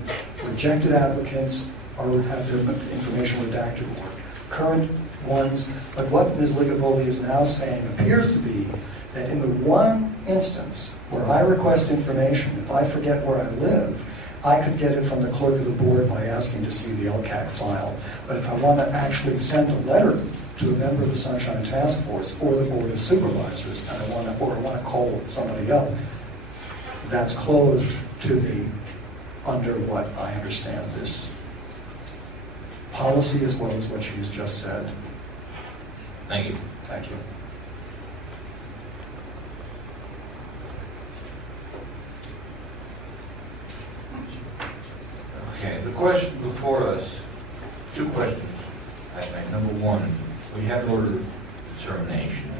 rejected applicants or have their information redacted or current ones. But what Ms. Ligavoli is now saying appears to be that in the one instance where I request information, if I forget where I live, I could get it from the clerk of the board by asking to see the LCAC file. But if I want to actually send a letter to a member of the Sunshine Task Force or the Board of Supervisors, and I want to call somebody up, that's closed to me under what I understand this policy as well as what she's just said. Thank you. Thank you. Okay, the question before us, two questions. Number one, we have an order of determination.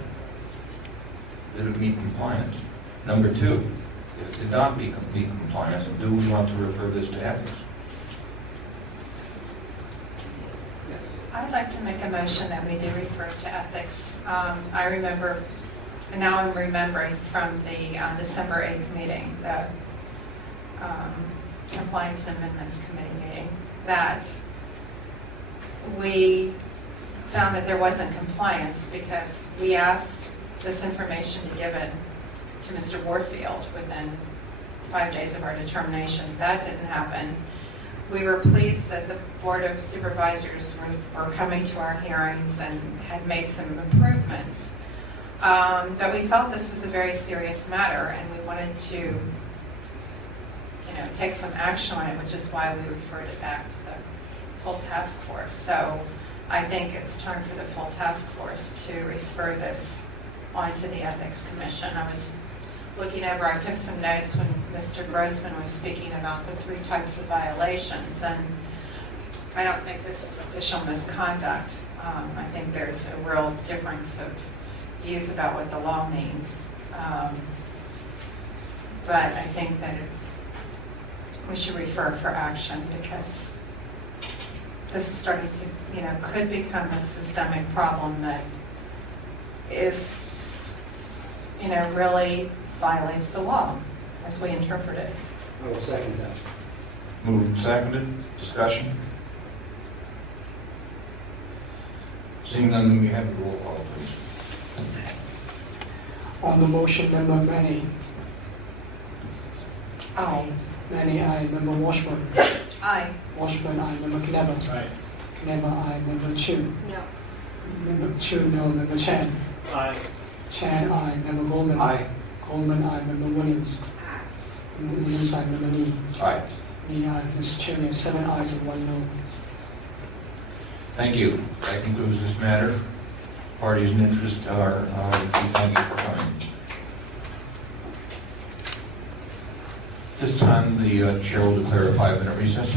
Did it meet compliance? Number two, if it did not meet compliance, do we want to refer this to ethics? I'd like to make a motion that we do refer to ethics. I remember, and now I'm remembering from the December 8th meeting, the Compliance and Amendments Committee meeting, that we found that there wasn't compliance because we asked this information to be given to Mr. Warfield within 5 days of our determination. That didn't happen. We were pleased that the Board of Supervisors were coming to our hearings and had made some improvements. But we felt this was a very serious matter and we wanted to take some action on it, which is why we referred it back to the full task force. So I think it's time for the full task force to refer this onto the Ethics Commission. I was looking over, I took some notes when Mr. Grossman was speaking about the 3 types of violations, and I don't think this is official misconduct. I think there's a real difference of views about what the law means. But I think that we should refer for action because this is starting to, could become a systemic problem that is, really violates the law as we interpret it. I will second that. Moved and seconded. Discussion? Seeing none, we have the roll call, please. On the motion, Member Manny. Aye. Manny, aye. Member Washburn. Aye. Washburn, aye. Member Knebel. Aye. Knebel, aye. Member Chu. No. Member Chu, no. Member Chan. Aye. Chan, aye. Member Goldman. Aye. Goldman, aye. Member Williams. Member Williams, aye. Member Lee. Aye. Lee, aye. Mr. Chairman, 7 ayes and 1 no. Thank you. That concludes this matter. Parties in interest are, we thank you for coming. This time, the chair will declare a 5-minute recess.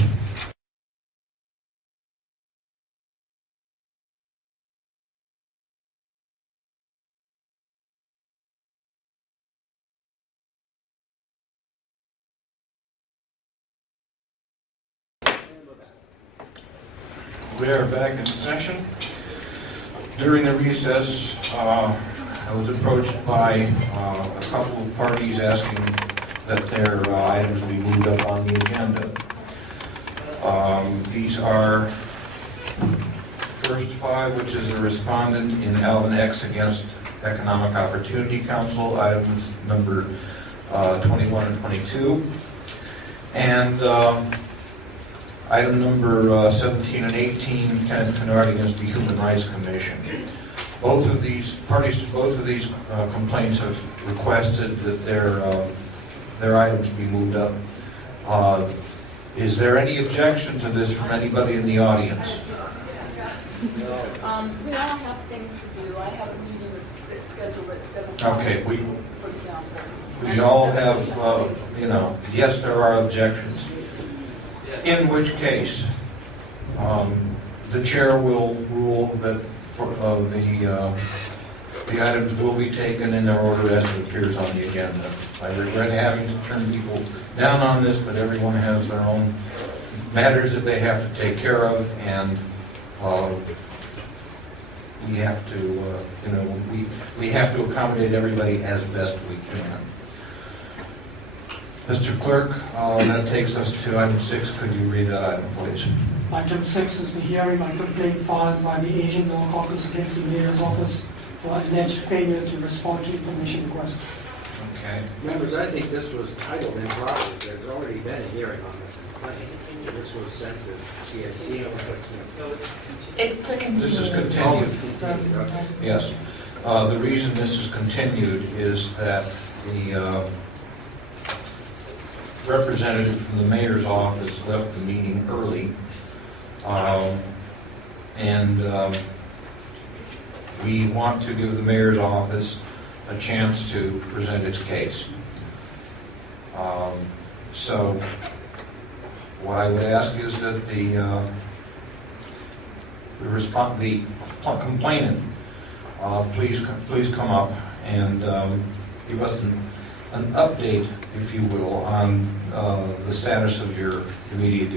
We are back in session. During the recess, I was approached by a couple of parties asking that their items be moved up on the agenda. These are first 5, which is a respondent in Alvin X against Economic Opportunity Council, items number 21 and 22. And item number 17 and 18, Kenneth Kennard against the Human Rights Commission. Both of these parties to both of these complaints have requested that their items be moved up. Is there any objection to this from anybody in the audience? We all have things to do. I have a meeting that's scheduled at 7 o'clock. Okay, for example. we all have, yes, there are objections. In which case, the chair will rule that The items will be taken in their order as it appears on the agenda. I regret having to turn people down on this, but everyone has their own matters that they have to take care of, and we have to, we have to accommodate everybody as best we can. Mr. Clerk, that takes us to item 6. Could you read that item, please? Item 6 is the hearing on complaint filed by the Asian Law Caucus against the Mayor's Office for alleged failure to respond to information requests. Okay. Members, I think this was titled improperly. There's already been a hearing on this complaint. This was sent to CNC. It's a continued. This is continued. Yes. The reason this is continued is that the representative from the mayor's office left the meeting early, and we want to give the mayor's office a chance to present its case. So what I would ask is that the complainant please come up and give us an update, if you will, on the status of your immediate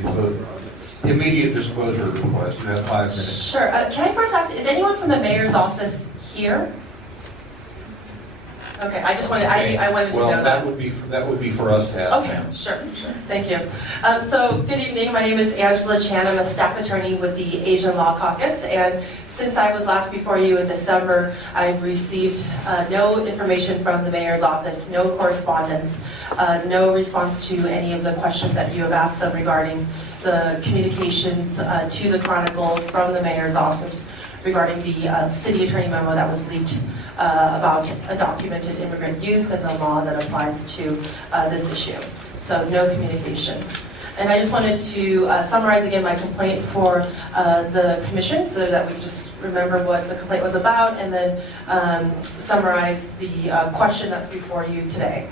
disclosure request. You have 5 minutes. Sure. Can I first ask, is anyone from the mayor's office here? Okay, I just wanted, I wanted to know that. Well, that would be for us to ask them. Okay, sure. Thank you. So, good evening. My name is Angela Chan. I'm a staff attorney with the Asian Law Caucus, and since I was last before you in December, I've received no information from the mayor's office, no correspondence, no response to any of the questions that you have asked them regarding the communications to the Chronicle from the mayor's office regarding the city attorney memo that was leaked about undocumented immigrant youth and the law that applies to this issue. So no communication. And I just wanted to summarize again my complaint for the commission so that we just remember what the complaint was about, and then summarize the question that's before you today.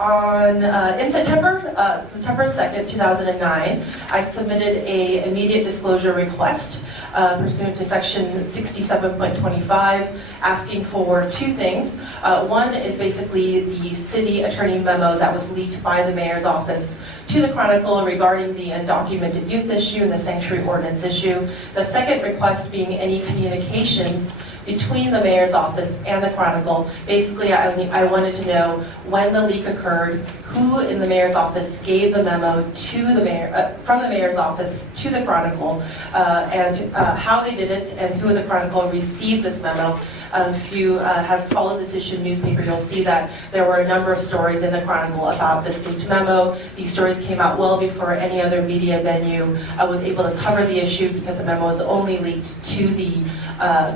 In September 2nd, 2009, I submitted an immediate disclosure request pursuant to section 67.25, asking for 2 things. One is basically the city attorney memo that was leaked by the mayor's office to the Chronicle regarding the undocumented youth issue and the sanctuary ordinance issue. The second request being any communications between the mayor's office and the Chronicle. Basically, I wanted to know when the leak occurred, who in the mayor's office gave the memo to the mayor, from the mayor's office to the Chronicle, and how they did it, and who in the Chronicle received this memo. If you have followed this issue in the newspaper, you'll see that there were a number of stories in the Chronicle about this leaked memo. These stories came out well before any other media venue was able to cover the issue, because the memo was only leaked to the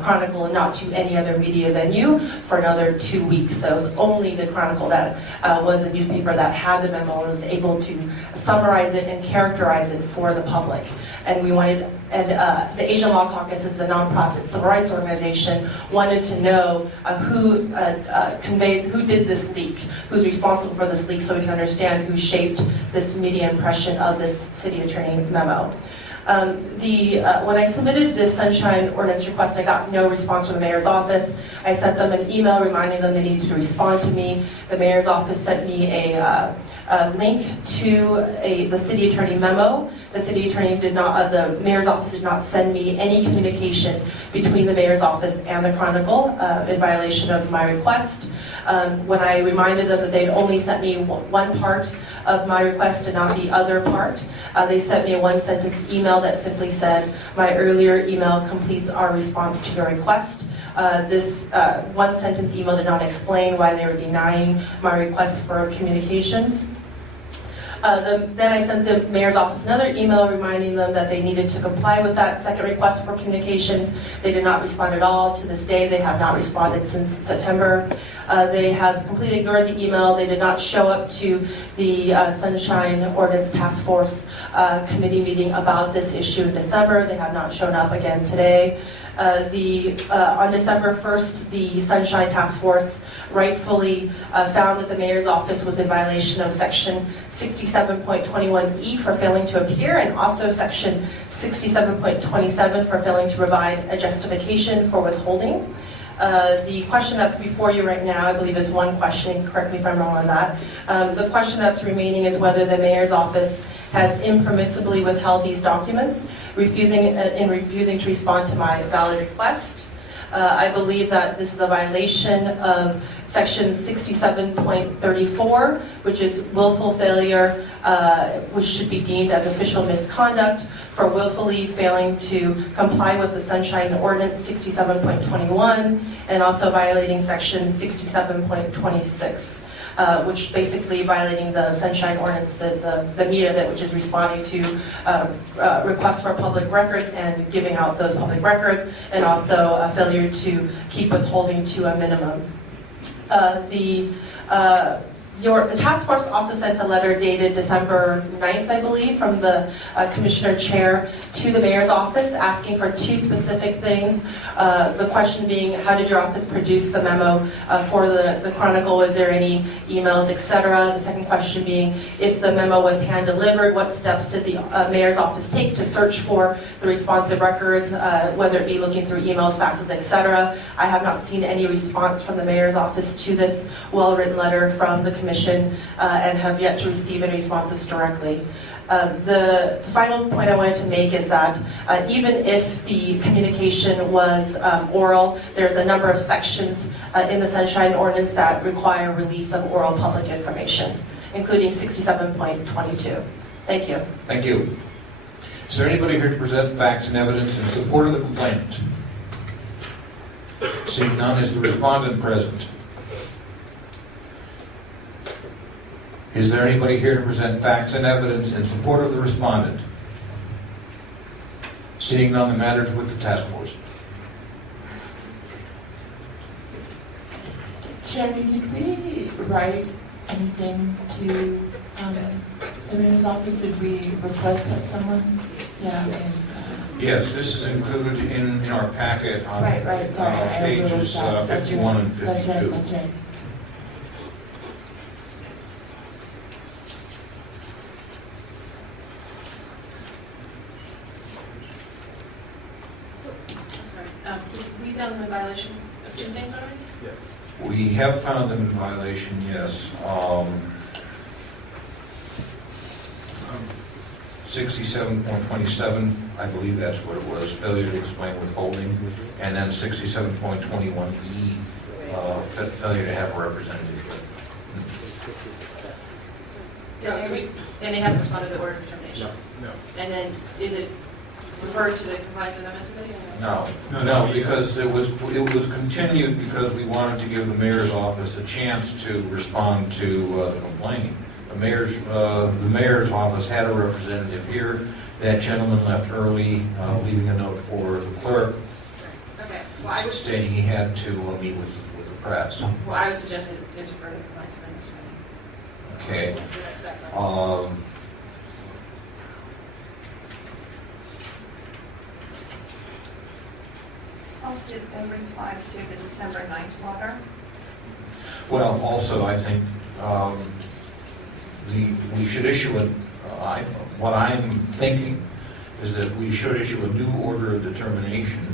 Chronicle and not to any other media venue for another 2 weeks. So it was only the Chronicle that was a newspaper that had the memo and was able to summarize it and characterize it for the public. And we wanted, and the Asian Law Caucus is a nonprofit civil rights organization, wanted to know who did this leak, who's responsible for this leak, so we can understand who shaped this media impression of this city attorney memo. When I submitted this sunshine ordinance request, I got no response from the mayor's office. I sent them an email reminding them they needed to respond to me. The mayor's office sent me a link to the city attorney memo. The city attorney did not, the mayor's office did not send me any communication between the mayor's office and the Chronicle in violation of my request. When I reminded them that they'd only sent me one part of my request and not the other part, they sent me a 1-sentence email that simply said, "My earlier email completes our response to your request." This 1-sentence email did not explain why they were denying my request for communications. Then I sent the mayor's office another email reminding them that they needed to comply with that second request for communications. They did not respond at all. To this day, they have not responded since September. They have completely ignored the email. They did not show up to the Sunshine Ordinance Task Force committee meeting about this issue in December. They have not shown up again today. On December 1st, the Sunshine Task Force rightfully found that the mayor's office was in violation of section 67.21E for failing to appear, and also section 67.27 for failing to provide a justification for withholding. The question that's before you right now, I believe, is one question. Correct me if I'm wrong on that. The question that's remaining is whether the mayor's office has impermissibly withheld these documents, refusing to respond to my valid request. I believe that this is a violation of Section 67.34, which is willful failure, which should be deemed as official misconduct for willfully failing to comply with the Sunshine Ordinance 67.21, and also violating Section 67.26. Which basically violating the Sunshine Ordinance, the meat of it, which is responding to requests for public records and giving out those public records, and also a failure to keep withholding to a minimum. The task force also sent a letter dated December 9th, I believe, from the commissioner chair to the mayor's office asking for two specific things. The question being, how did your office produce the memo for the Chronicle? Is there any emails, etc.? The second question being, if the memo was hand-delivered, what steps did the mayor's office take to search for the responsive records, whether it be looking through emails, faxes, etc.? I have not seen any response from the mayor's office to this well-written letter from the commission and have yet to receive any responses directly. The final point I wanted to make is that even if the communication was oral, there's a number of sections in the Sunshine Ordinance that require release of oral public information, including 67.22. Thank you. Thank you. Is there anybody here to present facts and evidence in support of the complainant? Seeing none, is the respondent present? Is there anybody here to present facts and evidence in support of the respondent? Seeing none, the matter is with the task force. Sherry, did we write anything to the mayor's office? Did we request that someone? Yeah. Yes, this is included in our packet on Right. Sorry, pages 51 and 52. That's right. We found them in violation of two things already? Yes. We have found them in violation, yes. 67.27, I believe that's what it was, failure to explain withholding, and then 67.21E, failure to have a representative. And they haven't responded to the order of termination? No. And then is it referred to the compliance amendments committee? No, because it was continued because we wanted to give the mayor's office a chance to respond to the complaint. The mayor's office had a representative here. That gentleman left early, leaving a note for the clerk, stating he had to meet with the press. Well, I would suggest it is referred to the compliance amendments committee. Okay. That's the next step, right? Also, did they reply to the December 9th letter? Well, also, I think we should issue what I'm thinking is that we should issue a new order of determination.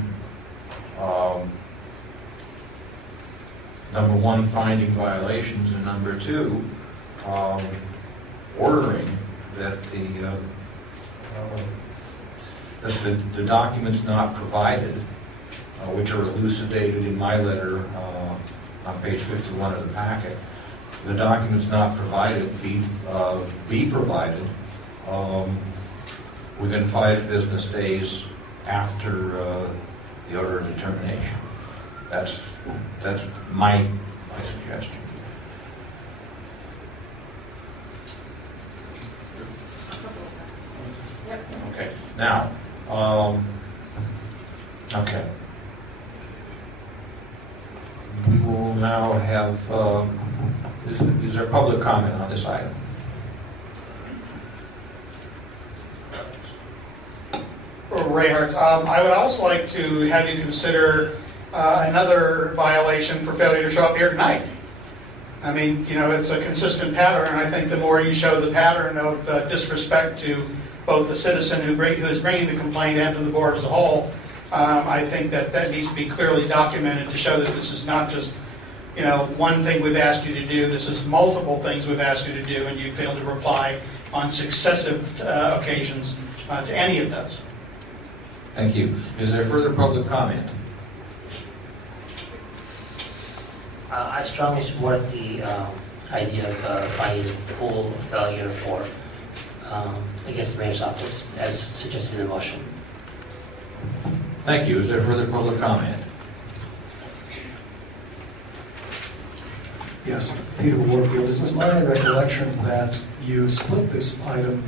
Number one, finding violations, and number two, ordering that the documents not provided, which are elucidated in my letter on page 51 of the packet, the documents not provided be provided within 5 business days after the order of determination. That's my suggestion. Okay. Now, okay. We will now have, is there public comment on this item? Ray Hartz, I would also like to have you consider another violation for failure to show up here tonight. I mean, it's a consistent pattern, and I think the more you show the pattern of disrespect to both the citizen who is bringing the complaint and to the board as a whole, I think that needs to be clearly documented to show that this is not just, one thing we've asked you to do. This is multiple things we've asked you to do, and you failed to reply on successive occasions to any of those. Thank you. Is there further public comment? I strongly support the idea of finding full failure for against the mayor's office, as suggested in the motion. Thank you. Is there further public comment? Yes, Peter Warfield. It was my recollection that you split this item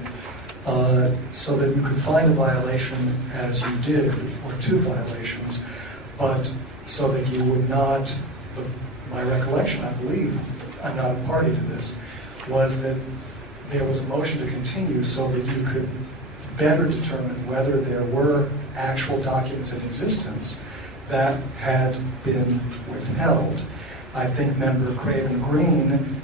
so that you could find a violation as you did, or two violations, but so that you would not, my recollection, I believe, I'm not a party to this, was that there was a motion to continue so that you could better determine whether there were actual documents in existence that had been withheld. I think Member Craven Green,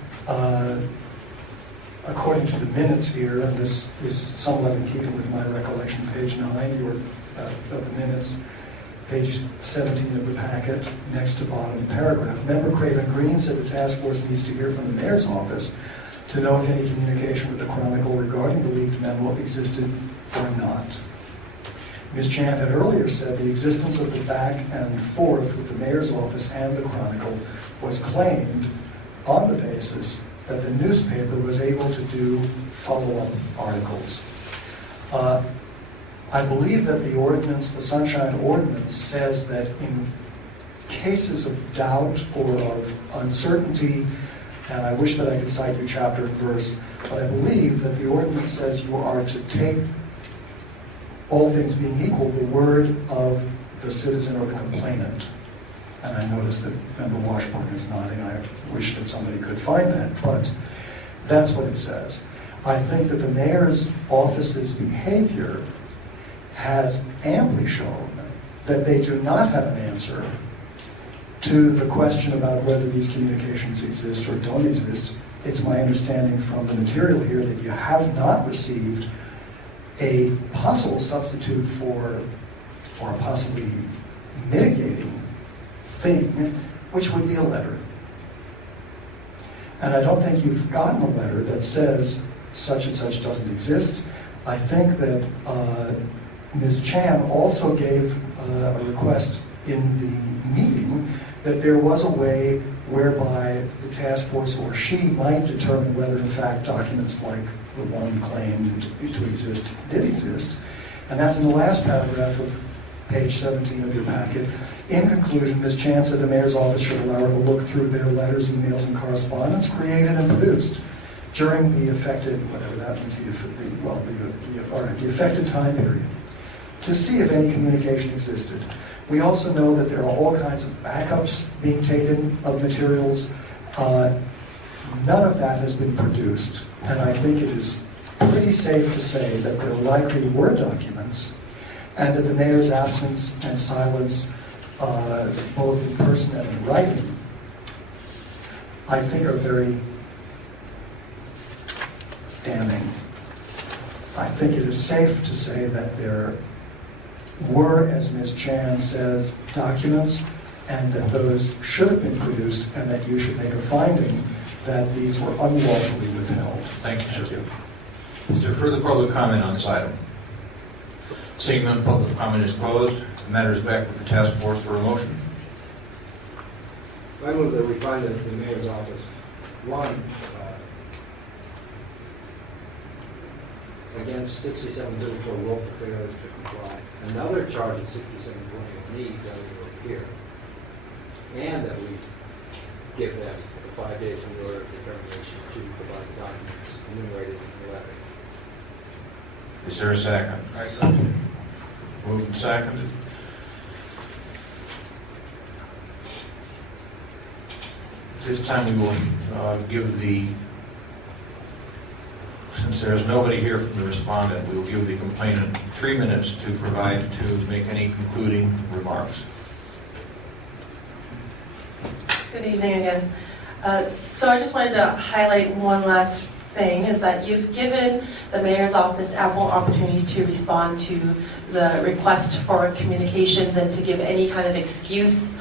according to the minutes here, and this is somewhat in keeping with my recollection, page 9 of the minutes, page 17 of the packet, next to bottom paragraph. Member Craven Green said the task force needs to hear from the mayor's office to know if any communication with the Chronicle regarding the leaked memo existed or not. Ms. Chant had earlier said the existence of the back and forth with the mayor's office and the Chronicle was claimed on the basis that the newspaper was able to do follow-up articles. I believe that the ordinance, the Sunshine Ordinance, says that in cases of doubt or of uncertainty, and I wish that I could cite you chapter and verse, but I believe that the ordinance says you are to take, all things being equal, the word of the citizen or the complainant. And I notice that Member Washburn is nodding. I wish that somebody could find that, but that's what it says. I think that the mayor's office's behavior has amply shown that they do not have an answer to the question about whether these communications exist or don't exist. It's my understanding from the material here that you have not received a possible substitute for, or a possibly mitigating thing, which would be a letter. And I don't think you've gotten a letter that says such and such doesn't exist. I think that Ms. Chan also gave a request in the meeting that there was a way whereby the task force or she might determine whether in fact documents like the one claimed to exist did exist. And that's in the last paragraph of page 17 of your packet. In conclusion, Ms. Chan said the mayor's office should allow her to look through their letters, emails, and correspondence created and produced during the affected, whatever that means, the affected time period, to see if any communication existed. We also know that there are all kinds of backups being taken of materials. None of that has been produced, and I think it is pretty safe to say that there likely were documents, and that the mayor's absence and silence, both in person and in writing, I think are very damning. I think it is safe to say that there were, as Ms. Chan says, documents, and that those should have been produced, and that you should make a finding that these were unlawfully withheld. Thank you, sir. Is there further public comment on this item? Seeing none, public comment is closed. The matter is back with the task force for a motion. I move that we find that the mayor's office, one, against 6734 willful failure to comply. Another charge of 6720 need that we here, and that we give them the 5 days from the order of determination to provide the documents enumerated in the letter. Is there a second? I second. Moved and seconded. This time we will give the, since there is nobody here from the respondent, we will give the complainant 3 minutes to provide, to make any concluding remarks. Good evening again. So I just wanted to highlight one last thing, is that you've given the mayor's office ample opportunity to respond to the request for communications and to give any kind of excuse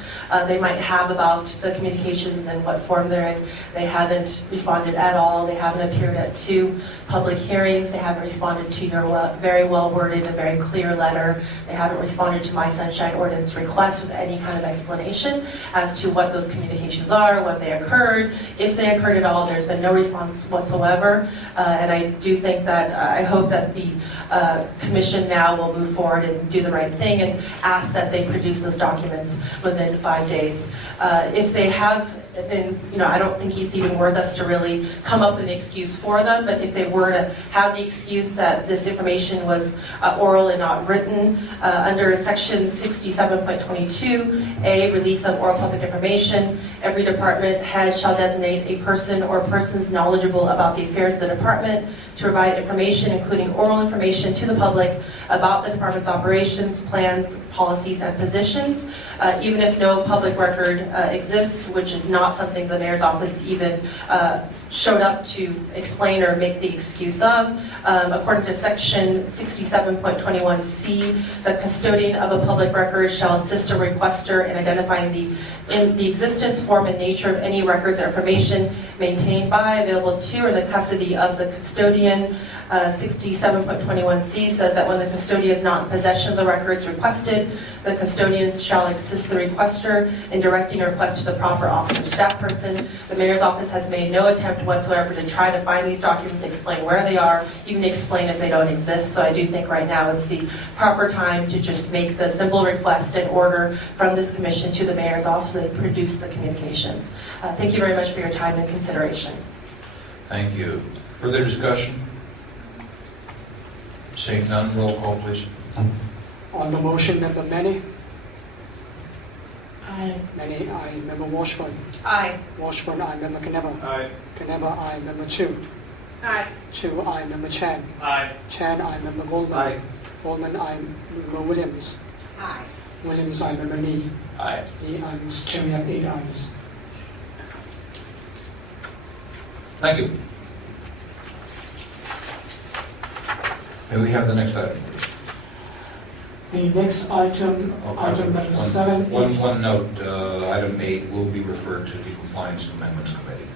they might have about the communications and what form they're in. They haven't responded at all. They haven't appeared at 2 public hearings. They haven't responded to your very well-worded and very clear letter. They haven't responded to my Sunshine Ordinance request with any kind of explanation as to what those communications are, when they occurred, if they occurred at all. There's been no response whatsoever. And I do think that, I hope that the commission now will move forward and do the right thing and ask that they produce those documents within 5 days. If they have, then I don't think it's even worth us to really come up with an excuse for them, but if they were to have the excuse that this information was oral and not written, under section 67.22A, release of oral public information, every department head shall designate a person or persons knowledgeable about the affairs of the department to provide information, including oral information, to the public about the department's operations, plans, policies, and positions, even if no public record exists, which is not something the mayor's office even showed up to explain or make the excuse of. According to section 67.21C, the custodian of a public record shall assist a requester in identifying the existence, form, and nature of any records or information maintained by, available to, or the custody of the custodian. 67.21C says that when the custodian is not in possession of the records requested, the custodians shall assist the requester in directing a request to the proper office or staff person. The mayor's office has made no attempt whatsoever to try to find these documents, explain where they are, even explain if they don't exist. So I do think right now is the proper time to just make the simple request and order from this commission to the mayor's office that they produce the communications. Thank you very much for your time and consideration. Thank you. Further discussion? Seeing none, roll call, please. On the motion, Member Manny? Aye. Manny, aye. Member Washburn? Aye. Washburn, aye. Member Knebel? Aye. Knebel, aye. Member Chu? Aye. Chu, aye. Member Chan? Aye. Chan, aye. Member Goldman? Aye. Goldman, aye. Member Williams? Aye. Williams, aye. Member Nee? Aye. Nee, aye. Mr. Chair, we have 8 ayes. Thank you. May we have the next item, please? The next item, item number 7. One note, item 8 will be referred to the Compliance and Amendments Committee.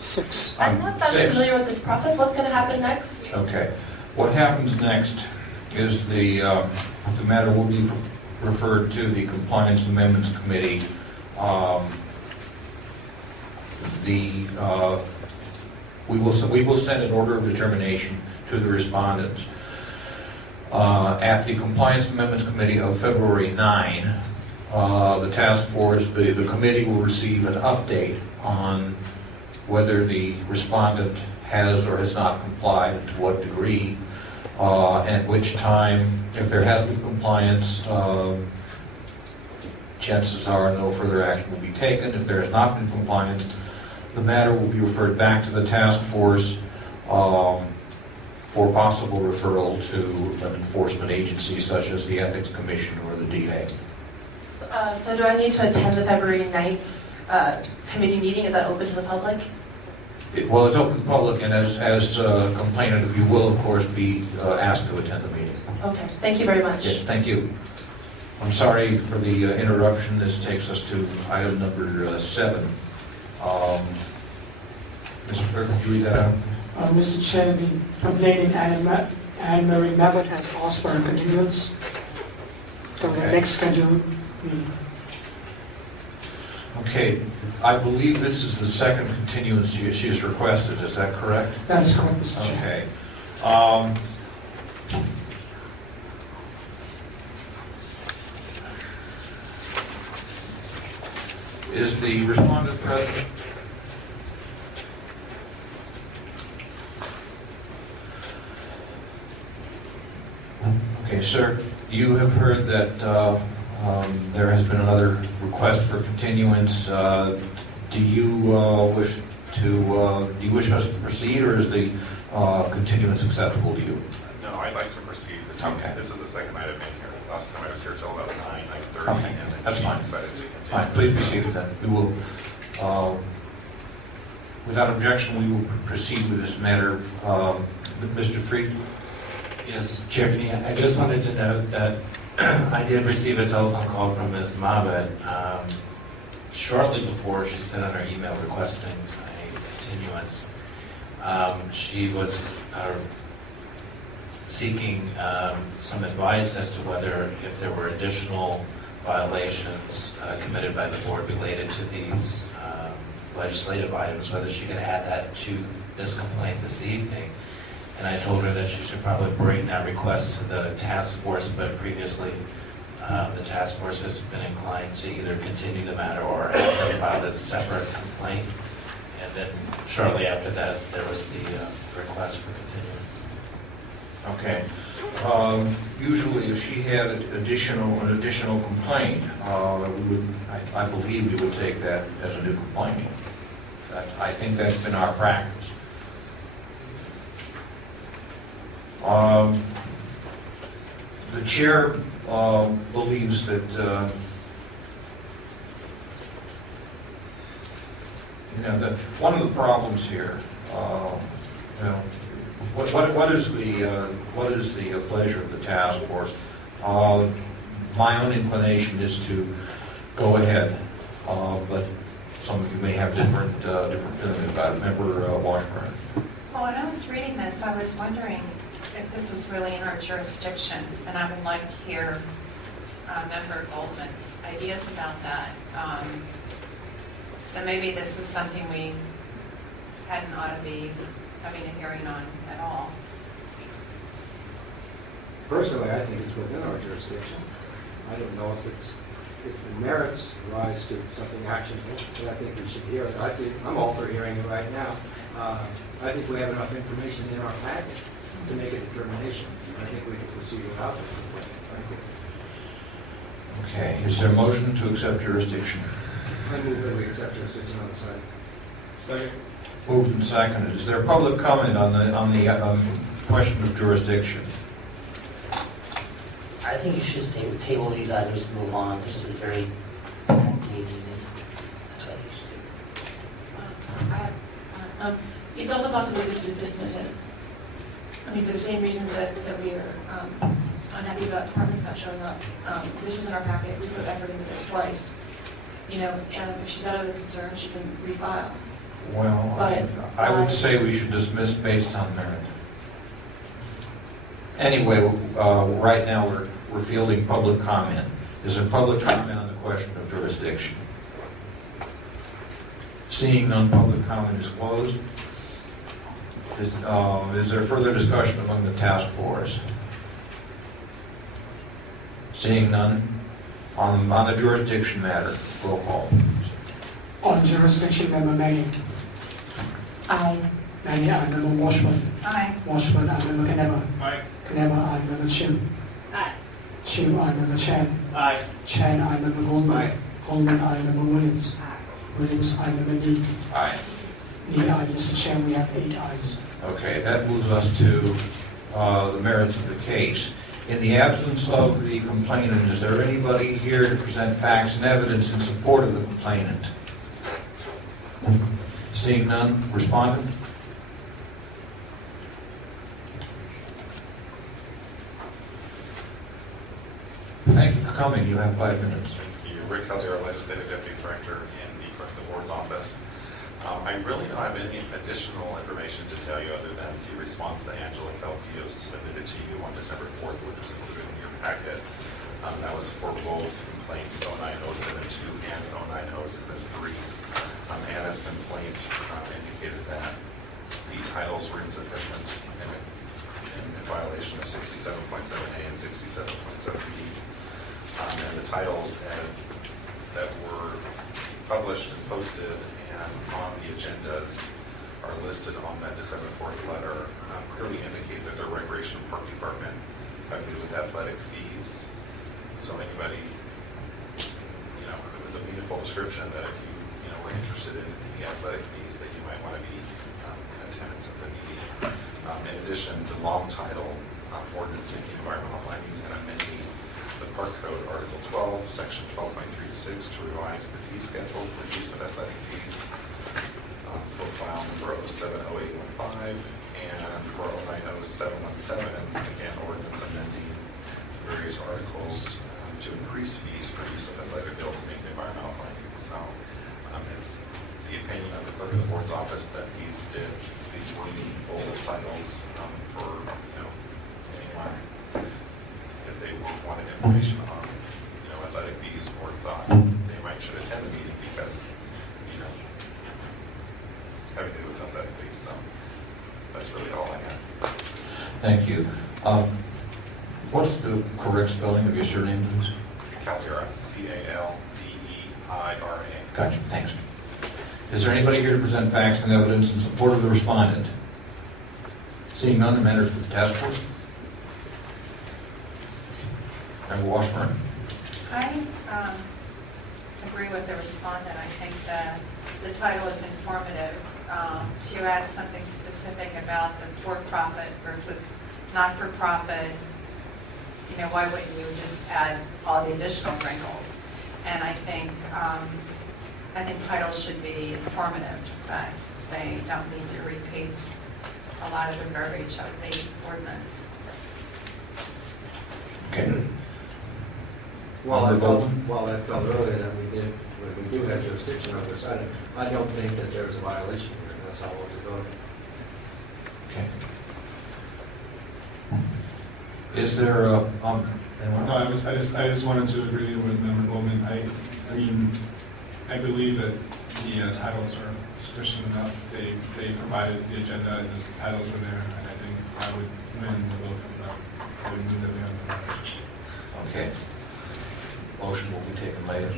6. I'm not that 6. familiar with this process. What's going to happen next? Okay. What happens next is the matter will be referred to the Compliance and Amendments Committee. We will send an order of determination to the respondents. At the Compliance Amendments Committee of February 9, the task force, the committee will receive an update on whether the respondent has or has not complied, and to what degree, at which time, if there has been compliance, chances are no further action will be taken. If there has not been compliance, the matter will be referred back to the task force for possible referral to an enforcement agency such as the Ethics Commission or the DA. So do I need to attend the February 9th committee meeting? Is that open to the public? Well, it's open to the public, and as complainant, you will, of course, be asked to attend the meeting. Okay, thank you very much. Yes, thank you. I'm sorry for the interruption. This takes us to item number 7. Mr. Clerk, could you read that out? Mr. Chair, the complaining Anne-Marie Mabott has asked for a continuance to the next scheduled meeting. Okay, I believe this is the second continuance she has requested. Is that correct? That is correct, Mr. Chair. Okay. Is the respondent present? Okay, sir, you have heard that there has been another request for continuance. Do you wish us to proceed, or is the continuance acceptable to you? No, I'd like to proceed. This is the second item in here. Last time I was here till about 9:30. Okay, that's fine. Decided to continue. Fine, please proceed with that. We will, without objection, we will proceed with this matter. Mr. Freed? Yes, Chairman, I just wanted to note that I did receive a telephone call from Ms. Mabed shortly before she sent out her email requesting a continuance. She was seeking some advice as to whether, if there were additional violations committed by the board related to these legislative items, whether she could add that to this complaint this evening. And I told her that she should probably bring that request to the task force, but previously the task force has been inclined to either continue the matter or actually file a separate complaint. And then shortly after that, there was the request for continuance. Okay. Usually, if she had an additional complaint, I believe we would take that as a new complaint. I think that's been our practice. The chair believes that one of the problems here. What is the pleasure of the task force? My own inclination is to go ahead, but some of you may have different feelings about it. Member Washburn. Well, when I was reading this, I was wondering if this was really in our jurisdiction, and I would like to hear Member Goldman's ideas about that. So maybe this is something we hadn't ought to be having a hearing on at all. Personally, I think it's within our jurisdiction. I don't know if the merits rise to something actionable, but I think we should hear it. I'm all for hearing it right now. I think we have enough information in our package to make a determination. I think we can proceed without it. Okay. Is there a motion to accept jurisdiction? I move that we accept jurisdiction on the side. Second. Moved and seconded. Is there public comment on the question of jurisdiction? I think you should just table these items and move on. This is very meeting. That's what you should do. It's also possible to dismiss it. I mean, for the same reasons that we are unhappy about departments not showing up. This was in our packet. We put effort into this twice. And if she's got other concerns, she can refile. Well, But I would say we should dismiss based on merit. Anyway, right now we're fielding public comment. Is there public comment on the question of jurisdiction? Seeing none, public comment is closed. Is there further discussion among the task force? Seeing none, on the jurisdiction matter, roll call. On jurisdiction, Member Manning. Aye. Manning, aye. Member Washburn. Aye. Washburn, aye. Member Caneva. Aye. Caneva, aye. Member Chu. Aye. Chu, aye. Member Chan. Aye. Chan, aye. Member Goldman. Aye. Goldman, aye. Member Williams. Williams, aye. Member Lee. Aye. Lee, aye. Mr. Chair, we have 8 ayes. Okay, that moves us to the merits of the case. In the absence of the complainant, is there anybody here to present facts and evidence in support of the complainant? Seeing none, respondent? Thank you for coming. You have 5 minutes. Thank you. Rick Caldera, Legislative Deputy Director in the Clerk of the Board's office. I really don't have any additional information to tell you other than the response that Angela Calpio submitted to you on December 4th, which was included in your packet. That was for both complaints 09072 and 09073. Anna's complaint indicated that the titles were insufficient in violation of 67.7A and 67.7B. And the titles that were published and posted and on the agendas are listed on that December 4th letter clearly indicate that the Recreation and Park Department have to do with athletic fees. So anybody, it was a meaningful description that if you were interested in the athletic fees, that you might want to be in attendance at the meeting. In addition, the long title, Ordinance Making Environmental Findings and Amending the Park Code, Article 12, Section 12.36, to revise the fee schedule for use of athletic fees, for file number 070815, And for 090717, again, ordinance amending various articles to increase fees for use of athletic fields to make the environmental findings. So it's the opinion of the clerk of the board's office that these were meaningful titles for anyone if they wanted information on athletic fees or thought they might should attend the meeting because having to do with athletic fees. So that's really all I have. Thank you. What's the correct spelling of your surname, please? Caldeira, Caldeira. Gotcha, thanks. Is there anybody here to present facts and evidence in support of the respondent? Seeing none, the matter is with the task force. Member Washburn. I agree with the respondent. I think that the title is informative. To add something specific about the for-profit versus not-for-profit, why wouldn't you just add all the additional wrinkles? And I think titles should be informative, but they don't need to repeat a lot of the verbiage of the ordinance. Okay. While I felt earlier that we do have jurisdiction over this, I don't think that there's a violation here. That's how we're voting. Okay. Is there a... No, I just wanted to agree with Member Goldman. I believe that the titles are sufficient enough. They provided the agenda and the titles were there, and I think I would win the vote comes out. I would move that we have the violation. Okay. Motion will be taken later.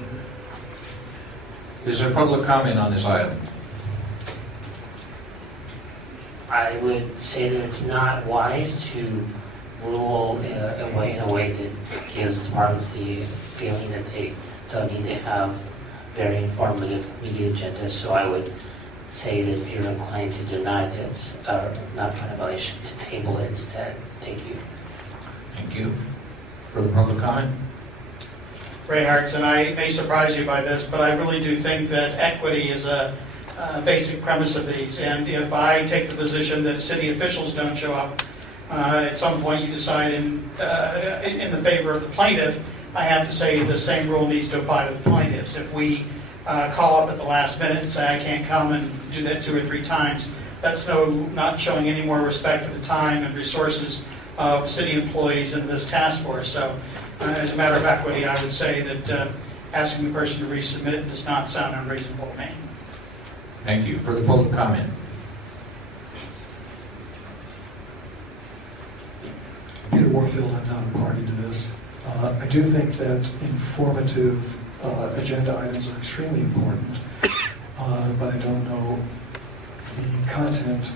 Is there public comment on this item? I would say that it's not wise to rule in a way that gives departments the feeling that they don't need to have very informative media agendas. So I would say that if you're inclined to deny this, or not find a violation, to table it instead. Thank you. Thank you. Further public comment? Ray Hartz, and I may surprise you by this, but I really do think that equity is a basic premise of these. And if I take the position that city officials don't show up, at some point you decide in the favor of the plaintiff, I have to say the same rule needs to apply to the plaintiffs. If we call up at the last minute and say I can't come and do that 2 or 3 times, that's not showing any more respect to the time and resources of city employees in this task force. So as a matter of equity, I would say that asking the person to resubmit does not sound unreasonable to me. Thank you. Further public comment? Peter Warfield, I'm not a party to this. I do think that informative agenda items are extremely important, but I don't know the content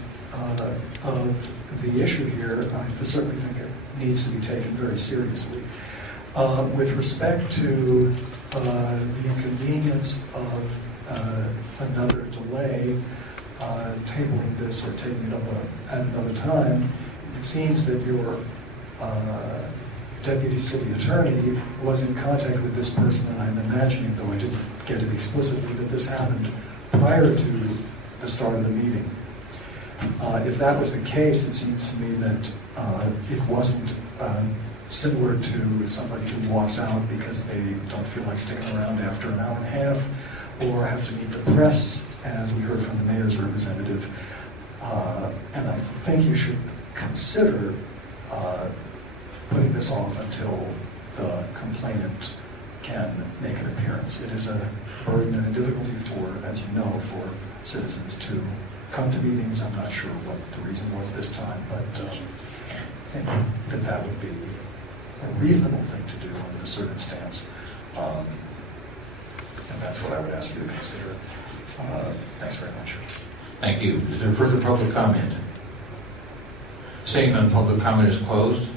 of the issue here. I certainly think it needs to be taken very seriously. With respect to the inconvenience of another delay, tabling this or taking it up at another time, it seems that your deputy city attorney was in contact with this person, and I'm imagining, though I didn't get it explicitly, that this happened prior to the start of the meeting. If that was the case, it seems to me that it wasn't similar to somebody who walks out because they don't feel like sticking around after an hour and a half or have to meet the press, as we heard from the mayor's representative. And I think you should consider putting this off until the complainant can make an appearance. It is a burden and a difficulty for, as you know, for citizens to come to meetings. I'm not sure what the reason was this time, but I think that that would be a reasonable thing to do under the circumstance. And that's what I would ask you to consider. Thanks very much. Thank you. Is there further public comment? Seeing none, public comment is closed.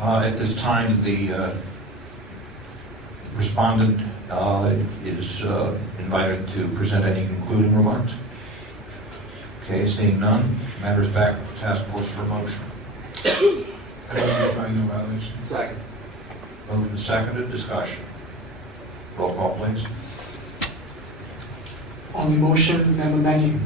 At this time, the respondent is invited to present any concluding remarks. Okay, seeing none, matters back to the task force for motion. I don't find no violation. Second. Moved and seconded, discussion. Roll call, please. On the motion, Member Manning.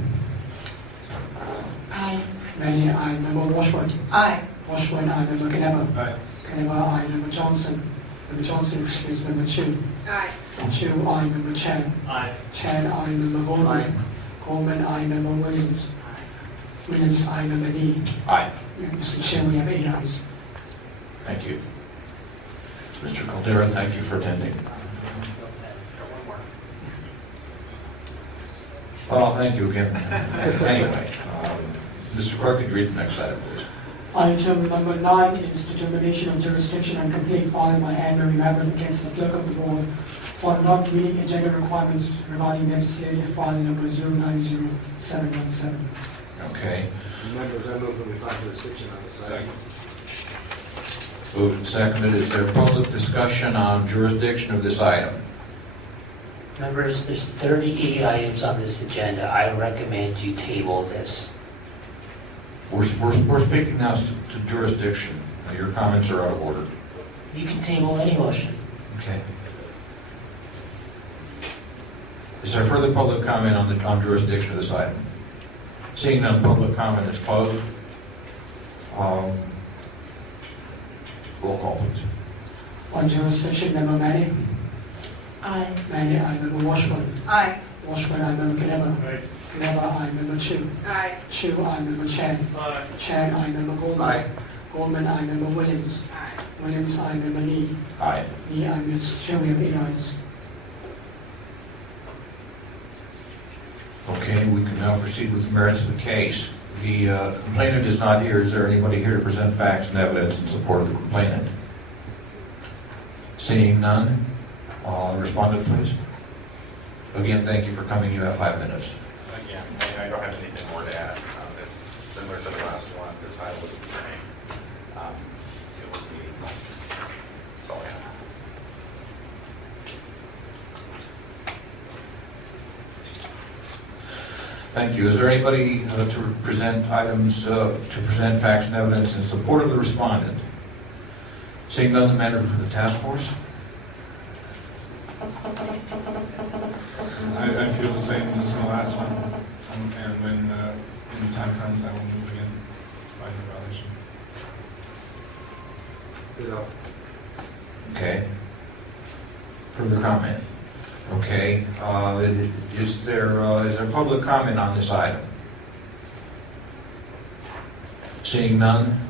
Aye. Many, aye. Member Washburn. Aye. Washburn, aye. Member Knapper. Aye. Knapper, aye. Member Johnson. Member Johnson, excuse Member Chu. Aye. Chu, aye. Member Chan. Aye. Chan, aye. Member Goldman. Aye. Goldman, aye. Member Williams. Williams, aye. Member Lee. Aye. Mr. Chair, we have 8 ayes. Thank you. Mr. Caldera, thank you for attending. Well, thank you again. Anyway, Mr. Clerk, could you read the next item, please? Item number 9 is determination of jurisdiction and complete filing by Anne Marie Maverick against the clerk of the board for not meeting agenda requirements regarding legislative filing number 090717. Okay. Members, I move that we find jurisdiction on this item. Moved and seconded. Is there public discussion on jurisdiction of this item? Members, there's 38 items on this agenda. I recommend you table this. We're speaking now to jurisdiction. Your comments are out of order. You can table any motion. Okay. Is there further public comment on jurisdiction of this item? Seeing none, public comment is closed. Roll call, please. On jurisdiction, Member Manny. Aye. Manny, aye. Member Washburn. Aye. Washburn, aye. Member Knapper. Aye. Knapper, aye. Member Chu. Aye. Chu, aye. Member Chan. Aye. Chan, aye. Member Goldman. Aye. Goldman, aye. Member Williams. Aye. Williams, aye. Member Lee. Aye. Lee, aye. Mr. Chair, we have 8 ayes. Okay, we can now proceed with the merits of the case. The complainant is not here. Is there anybody here to present facts and evidence in support of the complainant? Seeing none, respondent, please. Again, thank you for coming. You have 5 minutes. Again, I don't have anything more to add. It's similar to the last one. The title is the same. It was meaningful. That's all I have. Thank you. Is there anybody to present items, to present facts and evidence in support of the respondent? Seeing none, the matter for the task force? I feel the same as the last one. And when the time comes, I will move again by the violation. Ditto. Okay. Further comment? Okay. Is there public comment on this item? Seeing none,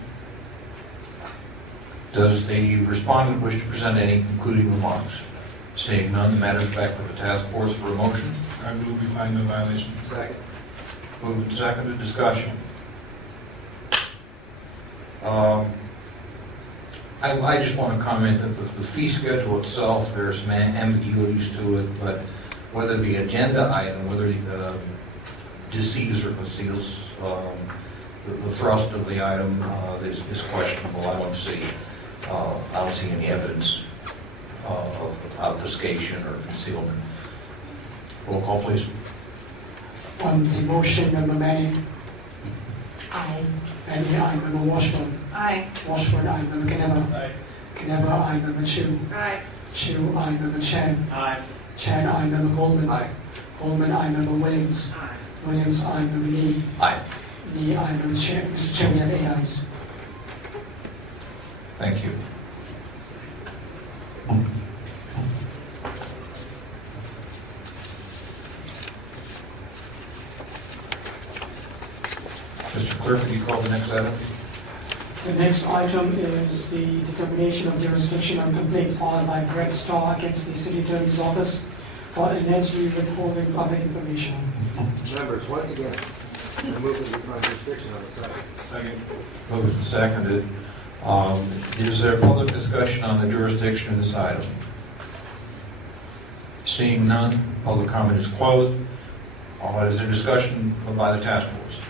does the respondent wish to present any concluding remarks? Seeing none, the matter is back with the task force for a motion. I move we find no violation. Second. Moved and seconded. Discussion. I just want to comment that the fee schedule itself, there's some ambiguities to it, but whether the agenda item, whether it deceives or conceals the thrust of the item is questionable. I don't see any evidence of obfuscation or concealment. Roll call, please. On the motion, Member Manny. Aye. Manny, aye. Member Washburn. Aye. Washburn, aye. Member Knapper. Aye. Knapper, aye. Member Chu. Aye. Chu, aye. Member Chan. Aye. Chan, aye. Member Goldman. Aye. Goldman, aye. Member Williams. Aye. Williams, aye. Member Lee. Aye. Lee, aye. Member Chair. Mr. Chair, we have 8 ayes. Thank you. Mr. Clerk, could you call the next item? The next item is the determination of jurisdiction on complaint filed by Greg Starr against the City Attorney's Office for allegedly withholding public information. Members, once again, I move that we find jurisdiction on this item. Second. Moved and seconded. Is there public discussion on the jurisdiction of this item? Seeing none, public comment is closed. Is there discussion by the task force?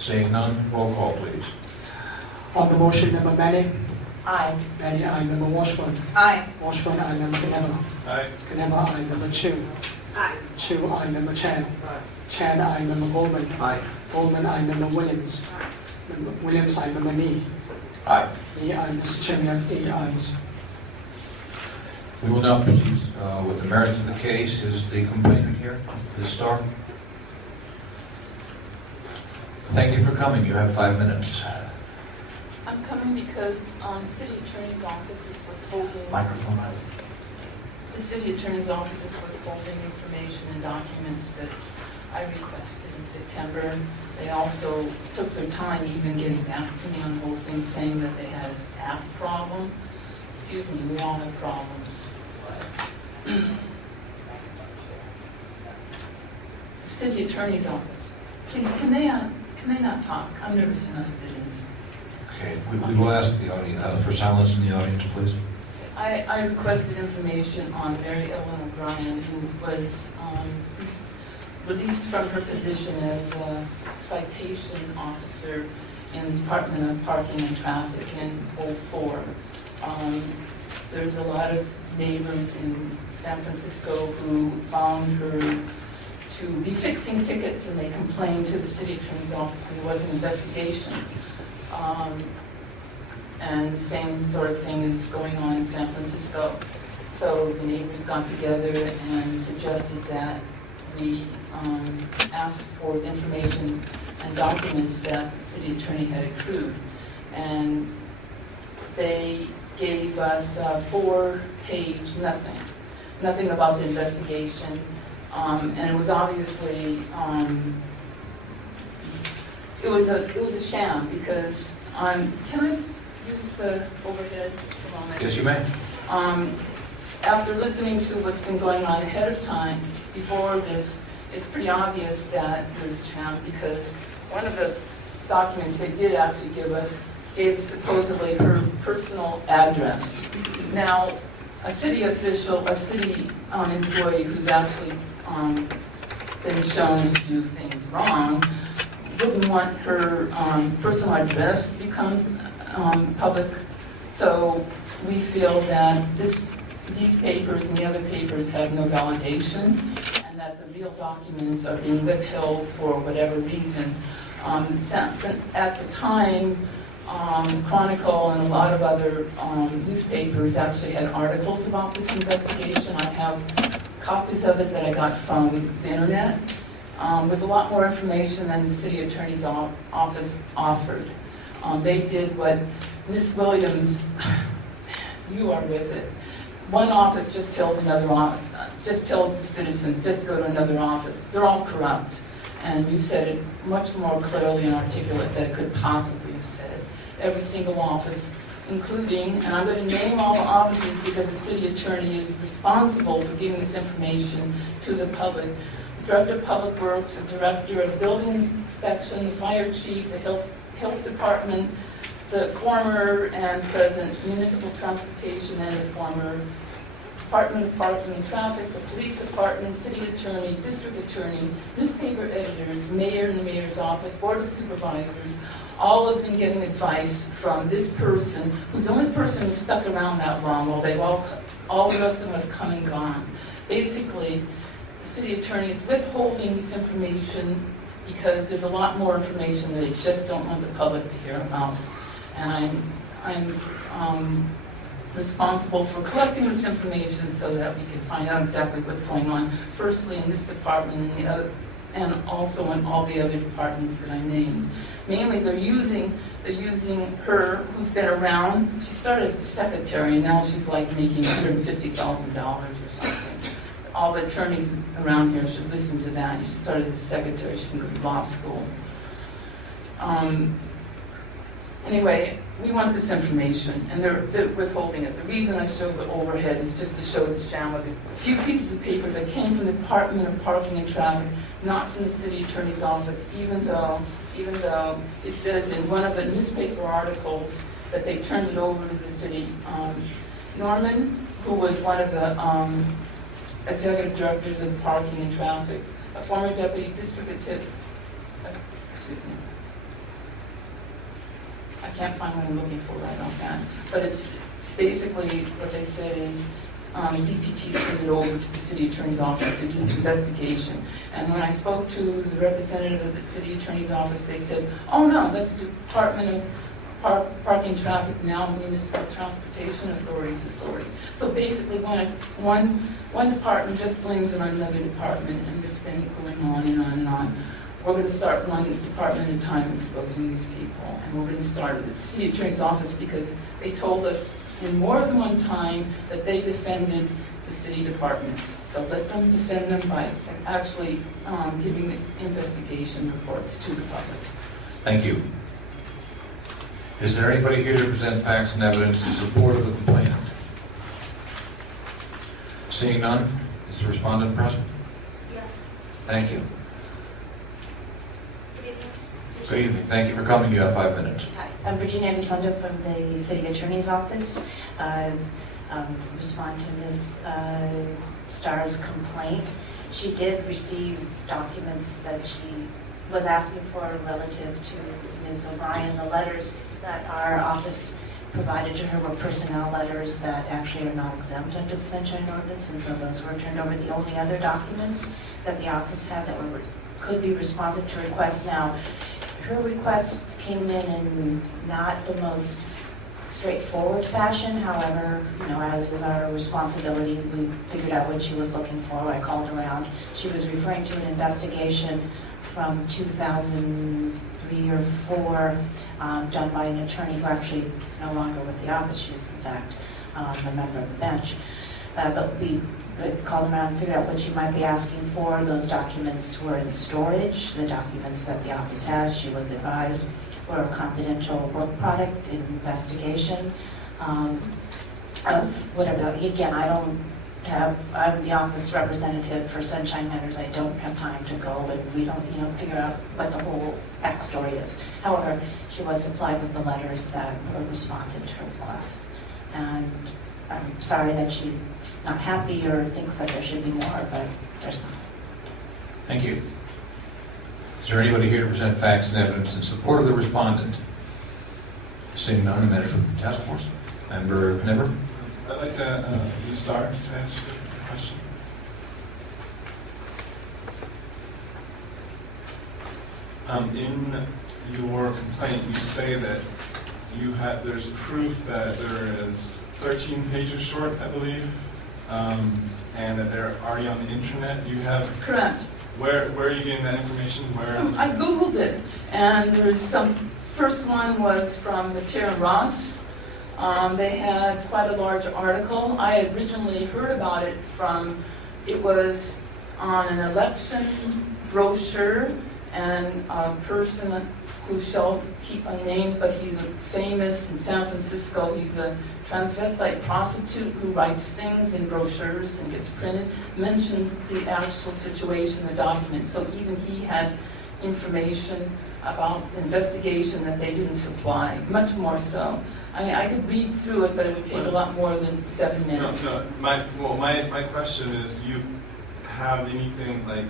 Seeing none, roll call, please. On the motion, Member Manny. Aye. Manny, aye. Member Washburn. Aye. Washburn, aye. Member Knapper. Aye. Knapper, aye. Member Chu. Aye. Chu, aye. Member Chan. Chan, aye. Member Goldman. Aye. Goldman, aye. Member Williams. Member Williams, aye. Member Lee. Aye. Lee, aye. Mr. Chair, we have 8 ayes. We will now proceed with the merits of the case. Is the complainant here? Ms. Starr? Thank you for coming. You have 5 minutes. I'm coming because the city attorney's office is withholding. Microphone. The city attorney's office is withholding information and documents that I requested in September. They also took their time even getting back to me on the whole thing, saying that they had a staff problem. Excuse me, we all have problems. But the city attorney's office, please, can they not talk? I'm nervous enough as it is. Okay, we will ask the audience for silence in the audience, please. I requested information on Mary Ellen O'Brien, who was released from her position as a citation officer in the Department of Parking and Traffic in 2004. There's a lot of neighbors in San Francisco who found her to be fixing tickets, and they complained to the city attorney's office, and there was an investigation. And the same sort of thing is going on in San Francisco. So the neighbors got together and suggested that we ask for information and documents that the city attorney had accrued. And they gave us 4-page nothing about the investigation. And it was obviously, it was a sham because, can I use the overhead for a moment? Yes, you may. After listening to what's been going on ahead of time, before this, it's pretty obvious that it was sham because one of the documents they did actually give us gave supposedly her personal address. Now, a city official, a city employee who's actually been shown to do things wrong wouldn't want her personal address to become public. So we feel that these papers and the other papers have no validation, and that the real documents are being withheld for whatever reason. At the time, Chronicle and a lot of other newspapers actually had articles about this investigation. I have copies of it that I got from the internet with a lot more information than the city attorney's office offered. They did what Ms. Williams, you are with it. One office just tells the citizens, just go to another office. They're all corrupt. And you said it much more clearly and articulate than it could possibly have said. Every single office, including, and I'm going to name all the offices because the city attorney is responsible for giving this information to the public. The Director of Public Works, the Director of Building Inspection, the Fire Chief, the Health Department, the former and present Municipal Transportation and the former Department of Parking and Traffic, the Police Department, City Attorney, District Attorney, newspaper editors, Mayor and the Mayor's Office, Board of Supervisors, all have been getting advice from this person, who's the only person who's stuck around that long, while all the rest of them have come and gone. Basically, the City Attorney is withholding this information because there's a lot more information that they just don't want the public to hear about. And I'm responsible for collecting this information so that we can find out exactly what's going on, firstly in this department and also in all the other departments that I named. Mainly they're using her, who's been around. She started as a secretary, and now she's like making $150,000 or something. All the attorneys around here should listen to that. She started as a secretary, she can go to law school. Anyway, we want this information, and they're withholding it. The reason I showed the overhead is just to show the sham of it. A few pieces of paper that came from the Department of Parking and Traffic, not from the City Attorney's Office, even though it says in one of the newspaper articles that they turned it over to the city. Norman, who was one of the executive directors of the Parking and Traffic, a former deputy district attorney, I can't find what I'm looking for right offhand, but it's basically what they said is DPT turned it over to the City Attorney's Office to do the investigation. And when I spoke to the representative of the City Attorney's Office, they said, oh no, that's the Department of Parking and Traffic, now Municipal Transportation Authority's authority. So basically one department just blames it on another department, and it's been going on and on and on. we're going to start one department at a time exposing these people. And we're going to start at the city attorney's office because they told us in more than one time that they defended the city departments. So let them defend them by actually giving the investigation reports to the public. Thank you. Is there anybody here to present facts and evidence in support of the complainant? Seeing none, is the respondent present? Yes. Thank you. Good evening. Thank you for coming. You have 5 minutes. Hi, I'm Virginia Andesondo from the City Attorney's Office. Respond to Ms. Starr's complaint. She did receive documents that she was asking for relative to Ms. O'Brien. The letters that our office provided to her were personnel letters that actually are not exempt under the Sunshine Ordinance, and so those were turned over. The only other documents that the office had that could be responsive to requests. Now, her request came in not the most straightforward fashion. However, as is our responsibility, we figured out what she was looking for. I called around. She was referring to an investigation from 2003 or 4 done by an attorney who actually is no longer with the office. She's, in fact, a member of the bench. But we called around and figured out what she might be asking for. Those documents were in storage. The documents that the office has, she was advised, were a confidential work product investigation of whatever. Again, I'm the office representative for Sunshine Matters. I don't have time to go and we don't, figure out what the whole backstory is. However, she was supplied with the letters that were responsive to her request. And I'm sorry that she's not happy or thinks that there should be more, but there's not. Thank you. Is there anybody here to present facts and evidence in support of the respondent? Seeing none, matters with the task force. Member Knibber? I'd like Ms. Starr to answer the question. In your complaint, you say that there's proof that there is 13 pages short, I believe, and that they're already on the internet. You have Correct. Where are you getting that information? Where? I Googled it, and there's some. First one was from Matera and Ross. They had quite a large article. I had originally heard about it it was on an election brochure, and a person who shall keep unnamed, but he's famous in San Francisco. He's a transvestite prostitute who writes things in brochures and gets printed, mentioned the actual situation, the document. So even he had information about the investigation that they didn't supply, much more so. I could read through it, but it would take a lot more than 7 minutes. No. My question is, do you have anything like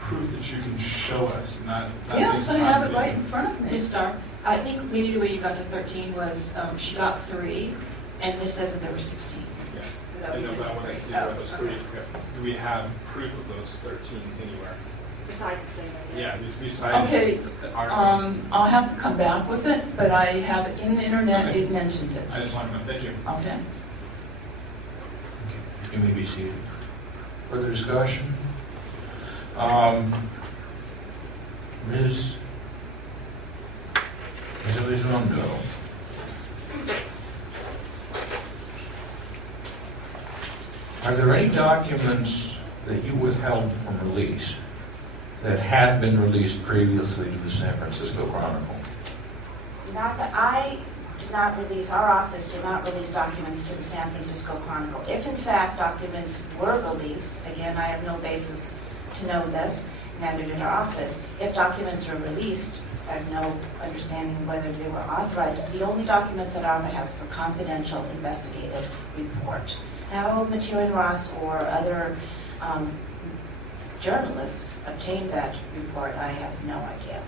proof that you can show us? Not yes, I have it right in front of me. Ms. Starr, I think maybe the way you got to 13 was she got 3, and this says that there were 16. Yeah. So that I would know, be but I want to see where those 3. okay. Do we have proof of those 13 anywhere? Besides the same idea. Yeah, besides Okay, the article. I'll have to come back with it, but I have it in the internet. Okay. It mentioned it. I just want to know. Thank you. Okay. You may be seated. Further discussion? Ms. Elizondo. Are there any documents that you withheld from release that had been released previously to the San Francisco Chronicle? Not that I did not release, our office did not release documents to the San Francisco Chronicle. If in fact documents were released, again, I have no basis to know this, neither did our office. If documents were released, I have no understanding whether they were authorized. The only documents that our office has is a confidential investigative report. How Matera and Ross or other journalists obtained that report, I have no idea.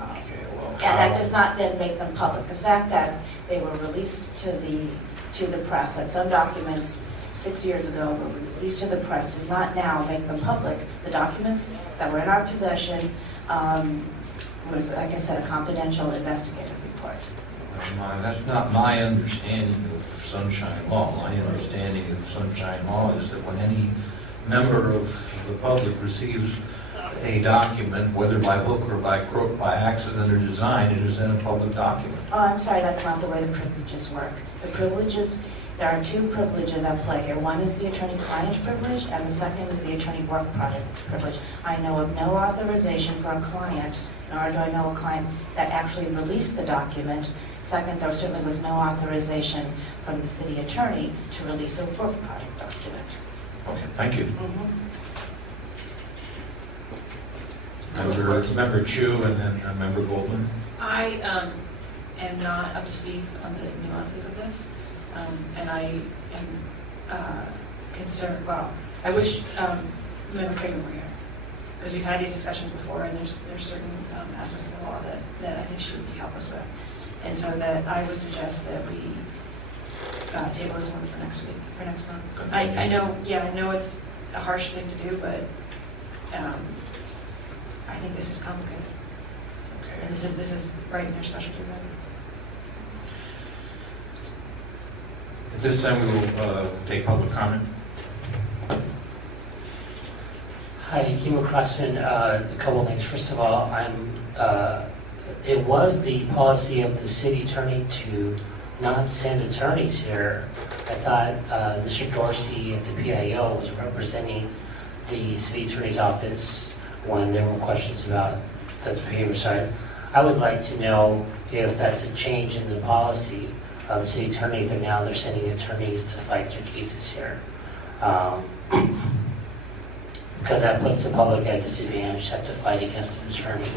And that does not then make them public. The fact that they were released to the press, that some documents 6 years ago were released to the press, does not now make them public. The documents that were in our possession was, like I said, a confidential investigative report. That's not my understanding of Sunshine Law. My understanding of Sunshine Law is that when any member of the public receives a document, whether by hook or by crook, by accident or design, it is then a public document. Oh, I'm sorry, that's not the way the privileges work. The privileges, there are two privileges at play here. One is the attorney-client privilege, and the second is the attorney-work product privilege. I know of no authorization for a client, nor do I know a client that actually released the document. Second, there certainly was no authorization from the city attorney to release a work product document. Okay, thank you. Mm-hmm. Member Chu and then Member Goldman. I am not up to speed on the nuances of this, and I am concerned. Well, I wish Member Craven were here, because we've had these discussions before, and there's certain aspects of the law that I think she would help us with, and so that I would suggest that we table this one for next week, for next month. I know it's a harsh thing to do, but I think this is complicated. Okay. And this is right in their specialty zone. At this time, we will take public comment. Hi, Kimo Crossman. A couple of things. First of all, it was the policy of the city attorney to not send attorneys here. I thought Mr. Dorsey at the PIO was representing the city attorney's office when there were questions about the behavior side. I would like to know if that's a change in the policy of the city attorney, if now they're sending attorneys to fight their cases here. Because that puts the public at a disadvantage, have to fight against an attorney.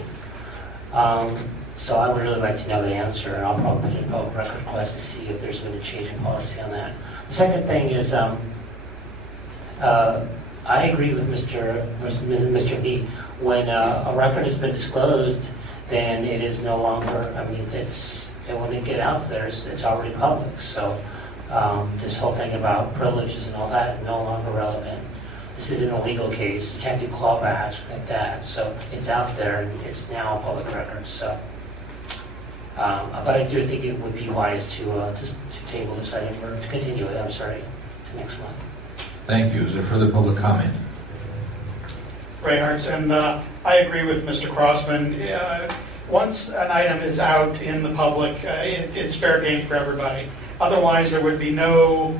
So I would really like to know the answer, and I'll probably put in a public record request to see if there's been a change in policy on that. The second thing is, I agree with Mr. B. When a record has been disclosed, then it is no longer, when it gets out there, it's already public. So this whole thing about privileges and all that, no longer relevant. This isn't a legal case. You can't do clawbacks like that. So it's out there, and it's now a public record. So, but I do think it would be wise to table this item, or to continue it, to next month. Thank you. Is there further public comment? Ray Hartz, and I agree with Mr. Crossman. Once an item is out in the public, it's fair game for everybody. Otherwise, there would be no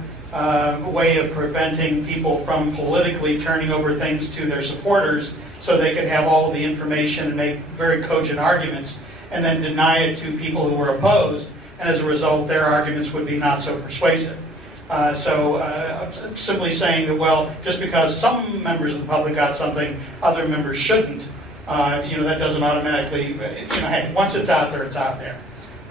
way of preventing people from politically turning over things to their supporters so they could have all of the information and make very cogent arguments, and then deny it to people who were opposed, and as a result, their arguments would be not so persuasive. Simply saying that, well, just because some members of the public got something, other members shouldn't, that doesn't automatically, hey, once it's out there, it's out there.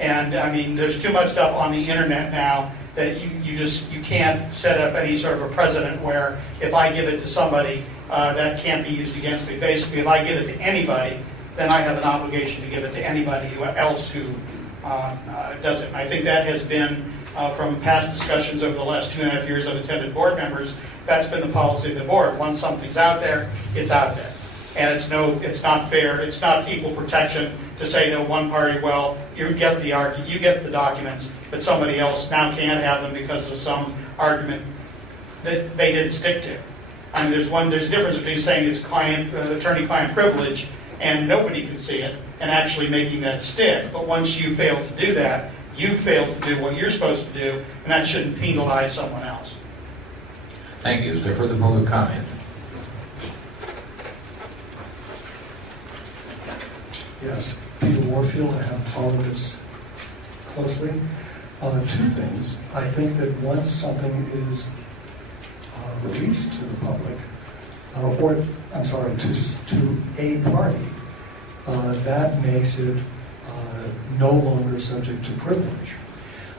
And there's too much stuff on the internet now that you can't set up any sort of a precedent where if I give it to somebody, that can't be used against me. Basically, if I give it to anybody, then I have an obligation to give it to anybody else who does it. And I think that has been, from past discussions over the last 2.5 years I've attended board members, that's been the policy of the board. Once something's out there, it's out there. And it's not fair, it's not equal protection to say to one party, well, you get the documents, but somebody else now can't have them because of some argument that they didn't stick to. There's a difference between saying it's attorney-client privilege and nobody can see it and actually making that stick. But once you fail to do that, you fail to do what you're supposed to do, and that shouldn't penalize someone else. Thank you. Is there further public comment? Yes, Peter Warfield. I have followed this closely. Two things. I think that once something is released to the public, to a party, that makes it no longer subject to privilege.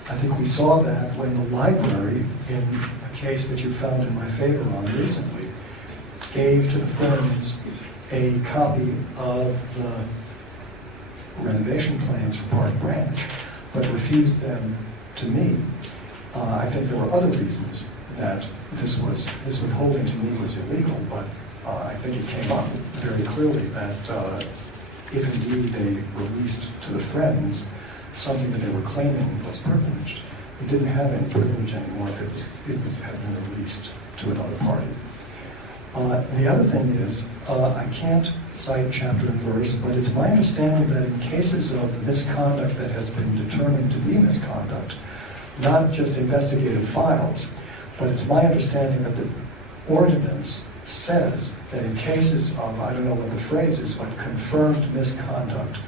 I think we saw that when the library, in a case that you found in my favor on recently, gave to the Friends a copy of the renovation plans for Park Branch, but refused them to me. I think there were other reasons that this withholding to me was illegal, but I think it came up very clearly that if indeed they released to the Friends something that they were claiming was privileged, it didn't have any privilege anymore if it had been released to another party. The other thing is, I can't cite chapter and verse, but it's my understanding that in cases of misconduct that has been determined to be misconduct, not just investigative files, but it's my understanding that the ordinance says that in cases of, I don't know what the phrase is, but confirmed misconduct,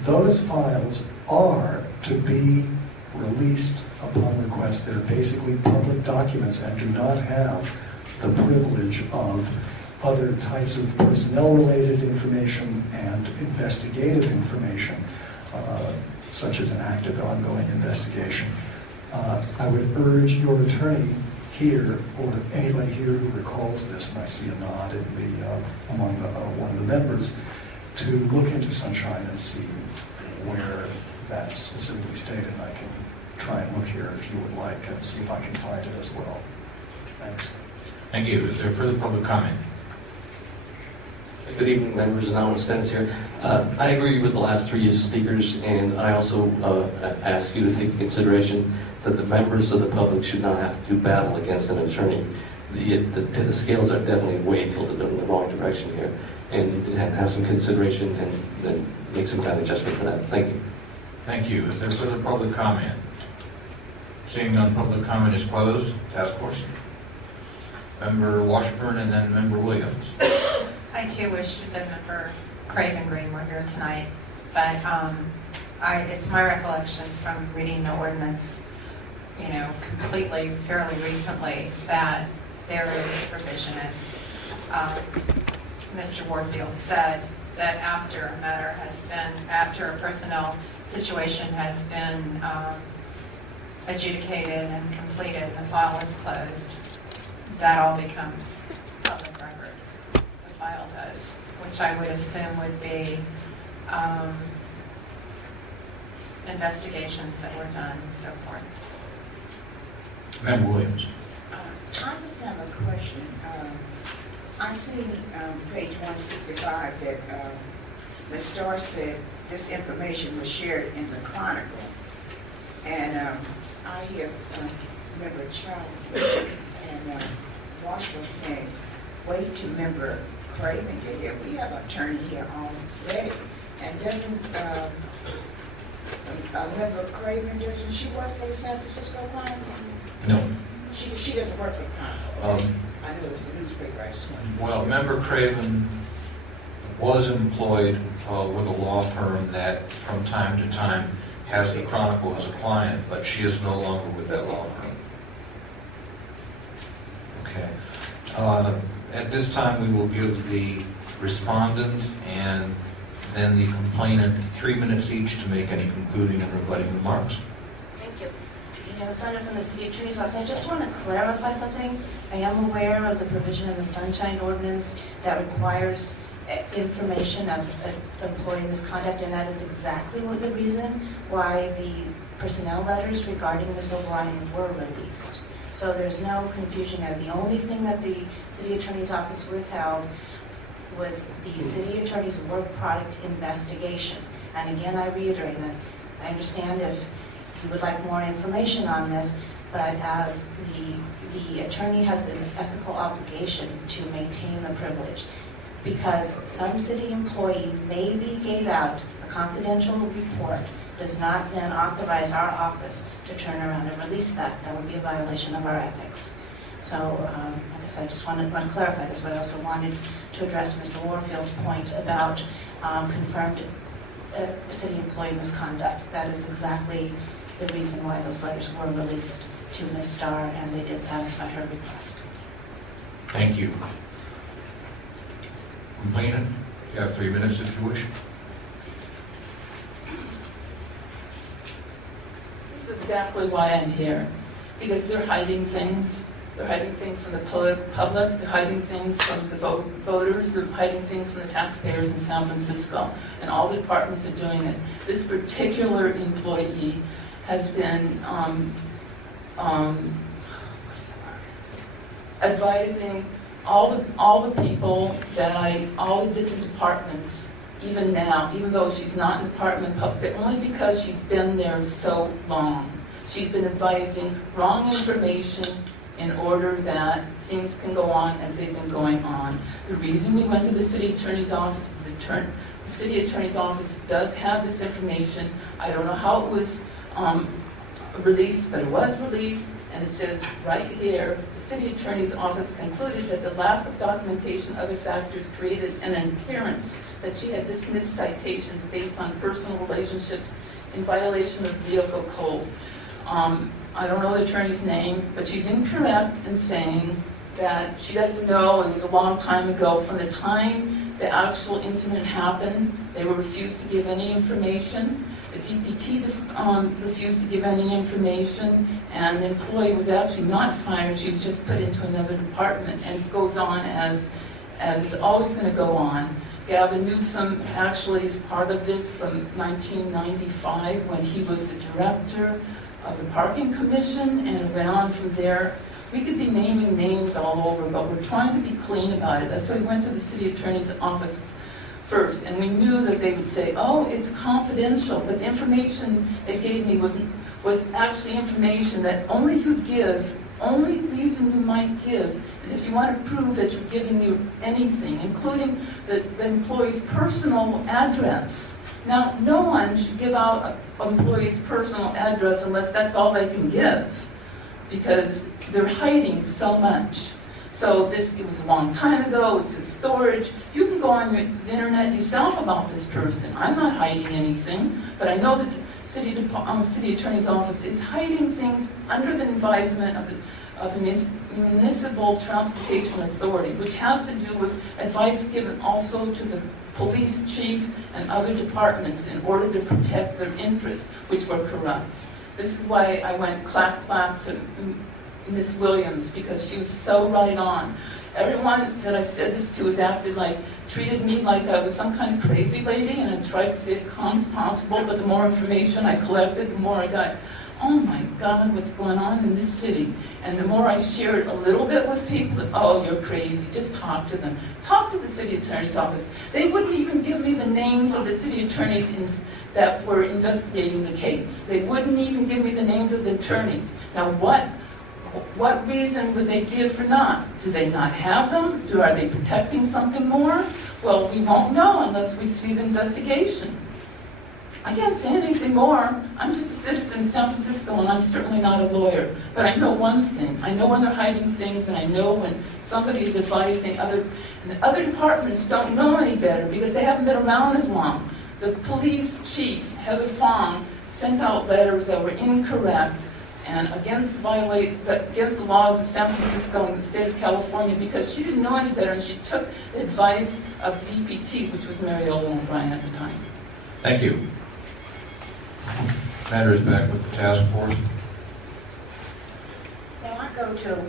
those files are to be released upon request. They're basically public documents and do not have the privilege of other types of personnel-related information and investigative information, such as an active ongoing investigation. I would urge your attorney here, or anybody here who recalls this, and I see a nod among one of the members, to look into Sunshine and see where that's specifically stated. And I can try and look here if you would like and see if I can find it as well. Thanks. Thank you. Is there further public comment? Good evening, members, and Alan Stennis here. I agree with the last three speakers, and I also ask you to take into consideration that the members of the public should not have to do battle against an attorney. The scales are definitely way tilted in the wrong direction here, and have some consideration and then make some kind of adjustment for that. Thank you. Thank you. Is there further public comment? Seeing none, public comment is closed. Task force. Member Washburn and then Member Williams. I too wish that Member Craven Green were here tonight, but it's my recollection from reading the ordinance, completely, fairly recently, that there is a provision, as Mr. Warfield said, that after a personnel situation has been adjudicated and completed and the file is closed, that all becomes public record. The file does, which I would assume would be investigations that were done and so forth. Member Williams. I just have a question. I see page 165 that Ms. Starr said this information was shared in the Chronicle. And I hear Member Charlie and Washburn saying, wait till Member Craven get here. We have an attorney here already. And doesn't Member Craven, doesn't she work for the San Francisco Chronicle? No. She doesn't work for the Chronicle. I knew it was the newspaper. I just wanted to Well, Member Craven was employed with a law firm that from time to time has the Chronicle as a client, but she is no longer with that law firm. Okay. At this time, we will give the respondent and then the complainant 3 minutes each to make any concluding and rebutting remarks. Thank you. Senator from the City Attorney's Office, I just want to clarify something. I am aware of the provision in the Sunshine Ordinance that requires information of employee misconduct, and that is exactly what the reason why the personnel letters regarding Ms. O'Brien were released. So there's no confusion there. The only thing that the City Attorney's Office withheld was the City Attorney's work product investigation. And again, I reiterate that I understand if you would like more information on this, but as the attorney has an ethical obligation to maintain the privilege, because some city employee maybe gave out a confidential report does not then authorize our office to turn around and release that. That would be a violation of our ethics. So I guess I just wanted to clarify this, but I also wanted to address Mr. Warfield's point about confirmed city employee misconduct. That is exactly the reason why those letters were released to Ms. Starr, and they did satisfy her request. Thank you. Complainant, you have 3 minutes if you wish. This is exactly why I'm here, because they're hiding things. They're hiding things from the public, they're hiding things from the voters, they're hiding things from the taxpayers in San Francisco, and all the departments are doing it. This particular employee has been advising all the people all the different departments, even now, even though she's not in the department, but only because she's been there so long. She's been advising wrong information in order that things can go on as they've been going on. The reason we went to the city attorney's office is the city attorney's office does have this information. I don't know how it was released, but it was released, and it says right here, the city attorney's office concluded that the lack of documentation, other factors created an appearance that she had dismissed citations based on personal relationships in violation of the vehicle code. I don't know the attorney's name, but she's incorrect in saying that she doesn't know, it was a long time ago. From the time the actual incident happened, they were refused to give any information. The DPT refused to give any information, and the employee was actually not fired. She was just put into another department, and it goes on as it's always going to go on. Gavin Newsom actually is part of this from 1995 when he was the director of the Parking Commission, and went on from there. We could be naming names all over, but we're trying to be clean about it. That's why we went to the city attorney's office first, and we knew that they would say, oh, it's confidential, but the information they gave me was actually information that only you'd give, only reason you might give is if you want to prove that you're giving you anything, including the employee's personal address. Now, no one should give out an employee's personal address unless that's all they can give, because they're hiding so much. So it was a long time ago, it's in storage. You can go on the internet yourself about this person. I'm not hiding anything, but I know that the city attorney's office is hiding things under the advisement of the Municipal Transportation Authority, which has to do with advice given also to the police chief and other departments in order to protect their interests, which were corrupt. This is why I went clap to Miss Williams, because she was so right on. Everyone that I said this to treated me like I was some kind of crazy lady, and I tried to stay as calm as possible, but the more information I collected, the more I got, oh my God, what's going on in this city? And the more I shared a little bit with people, oh, you're crazy, just talk to them. Talk to the city attorney's office. They wouldn't even give me the names of the city attorneys that were investigating the case. They wouldn't even give me the names of the attorneys. Now what reason would they give for not? Do they not have them? Are they protecting something more? Well, we won't know unless we see the investigation. I can't say anything more. I'm just a citizen in San Francisco, and I'm certainly not a lawyer. But I know one thing. I know when they're hiding things, and I know when somebody is advising other departments don't know any better because they haven't been around as long. The police chief, Heather Fong, sent out letters that were incorrect and against the laws of San Francisco and the state of California, because she didn't know any better, and she took the advice of DPT, which was Mariola O'Brien at the time. Thank you. Matter is back with the task force. Now I go to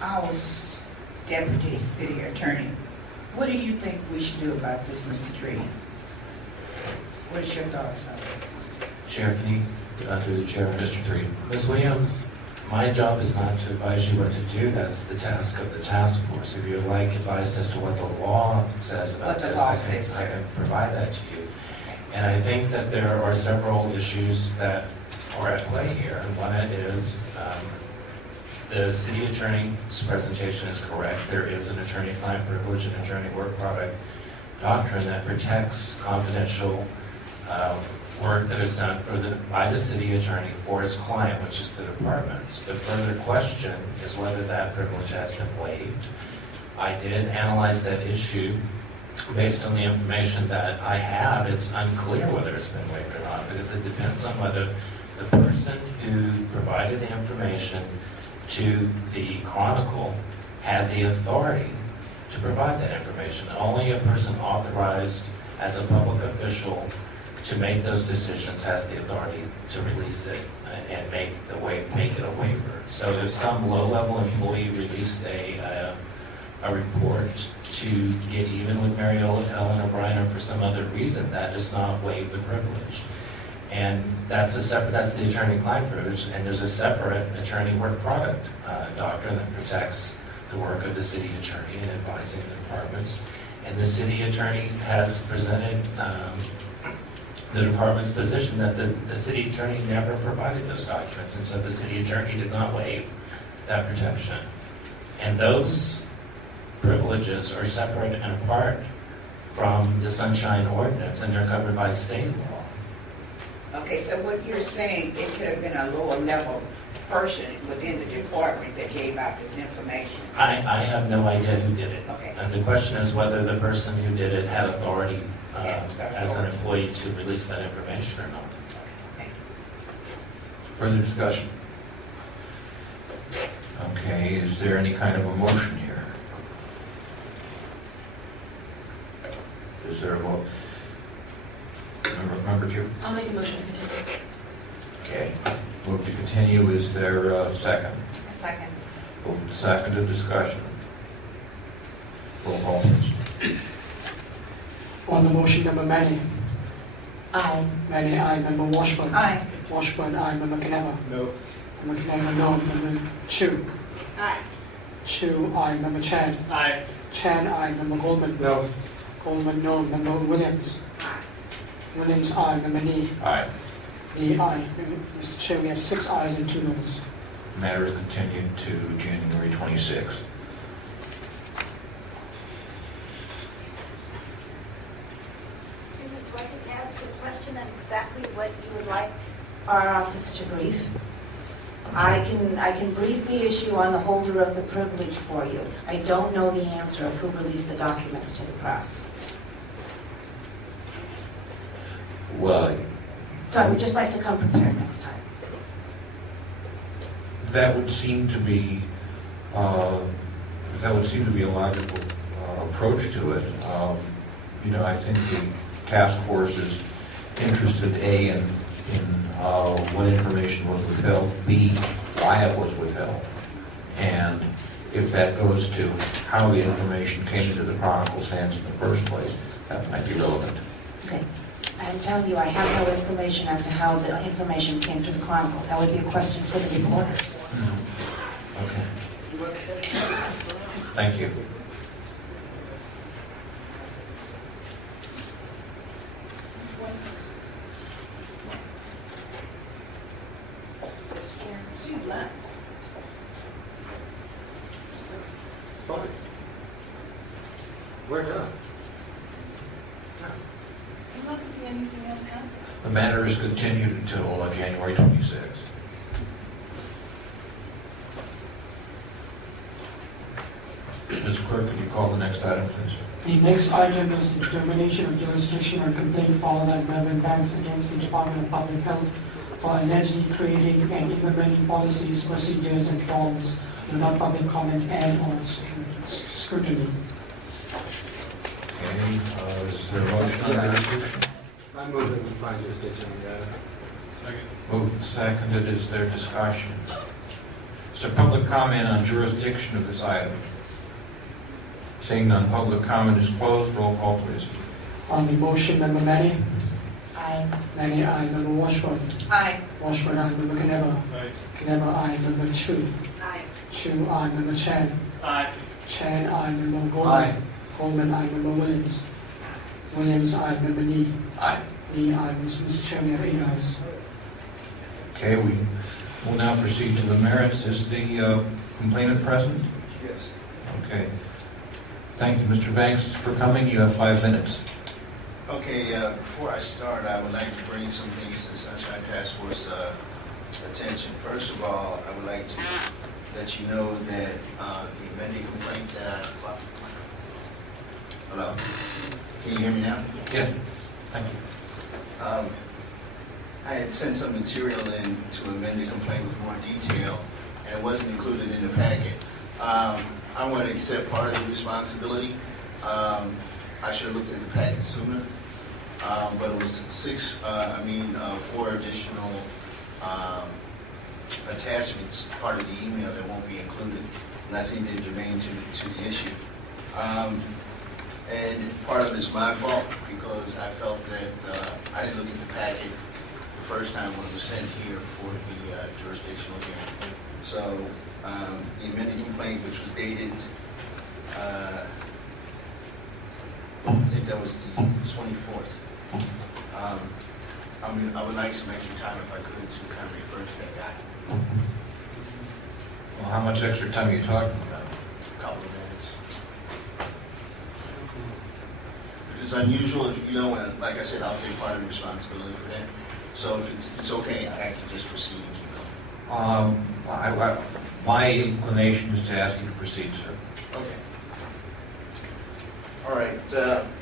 our deputy city attorney. What do you think we should do about this, Mr. Tree? What is your thoughts on it? Chair, can you, through the chair, Mr. Three. Ms. Williams, my job is not to advise you what to do. That's the task of the task force. If you would like advice as to what the law says about this, I can provide that to you. And I think that there are several issues that are at play here. One is the city attorney's presentation is correct. There is an attorney-client privilege and attorney work product doctrine that protects confidential work that is done by the city attorney for his client, which is the departments. The further question is whether that privilege has been waived. I did analyze that issue. Based on the information that I have, it's unclear whether it's been waived or not, because it depends on whether the person who provided the information to the Chronicle had the authority to provide that information. Only a person authorized as a public official to make those decisions has the authority to release it and make it a waiver. So if some low-level employee released a report to get even with Mariola Ellen O'Brien or for some other reason, that does not waive the privilege. And that's the attorney-client privilege, and there's a separate attorney work product doctrine that protects the work of the city attorney in advising the departments. And the city attorney has presented the department's position that the city attorney never provided those documents, and so the city attorney did not waive that protection. And those privileges are separate and apart from the Sunshine Ordinance, and they're covered by state law. Okay, so what you're saying, it could have been a lower level person within the department that gave out this information? I have no idea who did it. Okay. The question is whether the person who did it had authority as an employee to release that information or not. Further discussion? Okay, is there any kind of a motion here? Is there a vote? Member two? I'll make a motion to continue. Okay. Move to continue. Is there a second? A second. Moved, seconded, discussion. Roll call, please. On the motion, Member Manny. Aye. Manny, aye. Member Washburn. Aye. Washburn, aye. Member Caneva. No. Member Caneva, no. Member Chu. Aye. Chu, aye. Member Chan. Aye. Chan, aye. Member Goldman. No. Goldman, no. Member Williams. Williams, aye. Member Nee. Aye. Nee, aye. Mr. Chair, we have 6 ayes and 2 noes. Matter is continued to January 26th. Do I get to answer the question on exactly what you would like our office to brief? I can brief the issue on the holder of the privilege for you. I don't know the answer of who released the documents to the press. Well, So I would just like to come prepared next time. that would seem to be a logical approach to it. I think the task force is interested, A, in what information was withheld, B, why it was withheld, and if that goes to how the information came into the Chronicle's hands in the first place, that might be relevant. Okay. I'm telling you, I have no information as to how the information came to the Chronicle. That would be a question for the reporters. Okay. Thank you. She's left. Fine. We're done. I'm not going to see anything else happen. The matter is continued until January 26th. Ms. Clerk, could you call the next item, please? The next item is the determination of jurisdiction on complaint filed by Melvin Banks against the Department of Public Health for allegedly creating and implementing policies, procedures, and forms without public comment and/or scrutiny. Okay, is there a motion on jurisdiction? I move that we find jurisdiction on the item. Second. Moved, seconded, is there discussion? Is there public comment on jurisdiction of this item? Seeing none, public comment is closed. Roll call, please. On the motion, Member Manny. Aye. Manny, aye. Member Washburn. Aye. Washburn, aye. Member Caneva. Aye. Caneva, aye. Member Chu. Aye. Chu, aye. Member Chan. Aye. Chan, aye. Member Goldman. Aye. Goldman, aye. Member Williams. Williams, aye. Member Nee. Aye. Nee, aye. Mr. Chair, we have 8 ayes. Okay, we will now proceed to the merits. Is the complainant present? Yes. Okay. Thank you, Mr. Banks, for coming. You have 5 minutes. Okay, before I start, I would like to bring some things to the Sunshine Task Force attention. First of all, I would like to let you know that the amended complaint that hello? Can you hear me now? Yes. Thank you. I had sent some material in to amend the complaint with more detail, and it wasn't included in the packet. I want to accept part of the responsibility. I should have looked at the packet sooner, but it was 4 additional attachments, part of the email that won't be included, and I think they're germane to the issue. And part of it's my fault because I felt that I didn't look at the packet the first time when it was sent here for the jurisdictional hearing. So the amended complaint, which was dated, I think that was the 24th. I would like some extra time if I could to kind of refer to that document. Well, how much extra time are you talking about? it's unusual, you know, and like I said, I'll take part of the responsibility for that. So if it's okay, I can just proceed and keep going. My inclination is to ask you to proceed, sir. Okay. All right.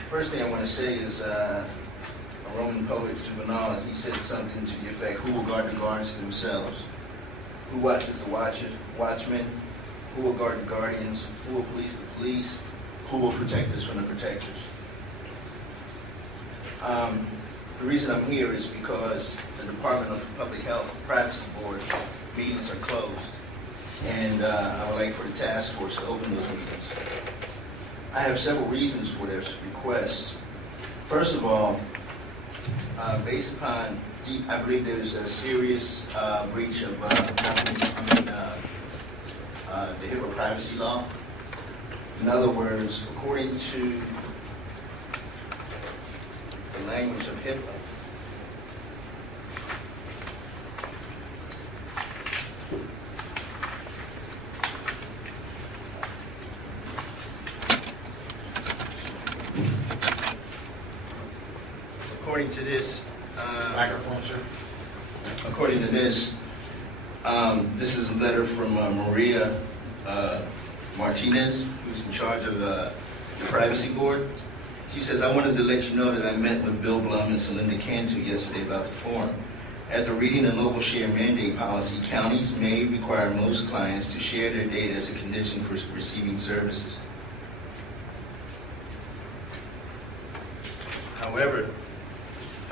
First thing I want to say is a Roman poet, Juvenal, he said something to the effect, who will guard the guards themselves? Who watches the watchmen? Who will guard the guardians? Who will police the police? Who will protect us from the protectors? The reason I'm here is because the Department of Public Health Privacy Board meetings are closed, and I would like for the task force to open those meetings. I have several reasons for this request. First of all, based upon, I believe there's a serious breach of the HIPAA privacy law. In other words, according to the language of HIPAA, according to this, microphone, sir. According to this, this is a letter from Maria Martinez, who's in charge of the Privacy Board. She says, I wanted to let you know that I met with Bill Blum and Celinda Cantu yesterday about the forum. After reading the local share mandate policy, counties may require most clients to share their data as a condition for receiving services. However,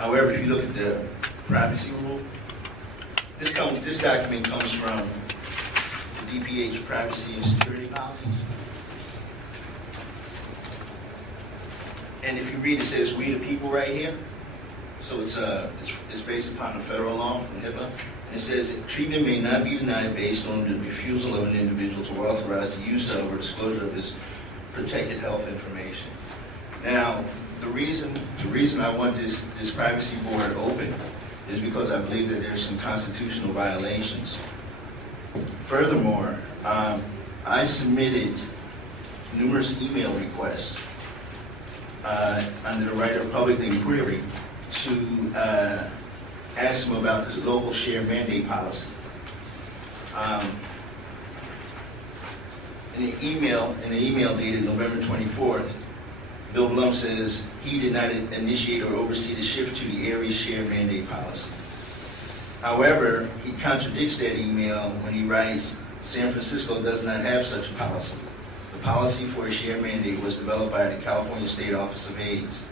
if you look at the privacy rule, this document comes from the DPH privacy and security policies. And if you read, it says "we the people" right here. So it's based upon the federal law from HIPAA. And it says that treatment may not be denied based on the refusal of an individual to authorize the use of or disclosure of his protected health information. Now, the reason I want this privacy board open is because I believe that there's some constitutional violations. Furthermore, I submitted numerous email requests under the right of public inquiry to ask them about this local share mandate policy. In the email dated November 24th, Bill Blum says he did not initiate or oversee the shift to the Aries share mandate policy. However, he contradicts that email when he writes, San Francisco does not have such a policy. The policy for a share mandate was developed by the California State Office of AIDS.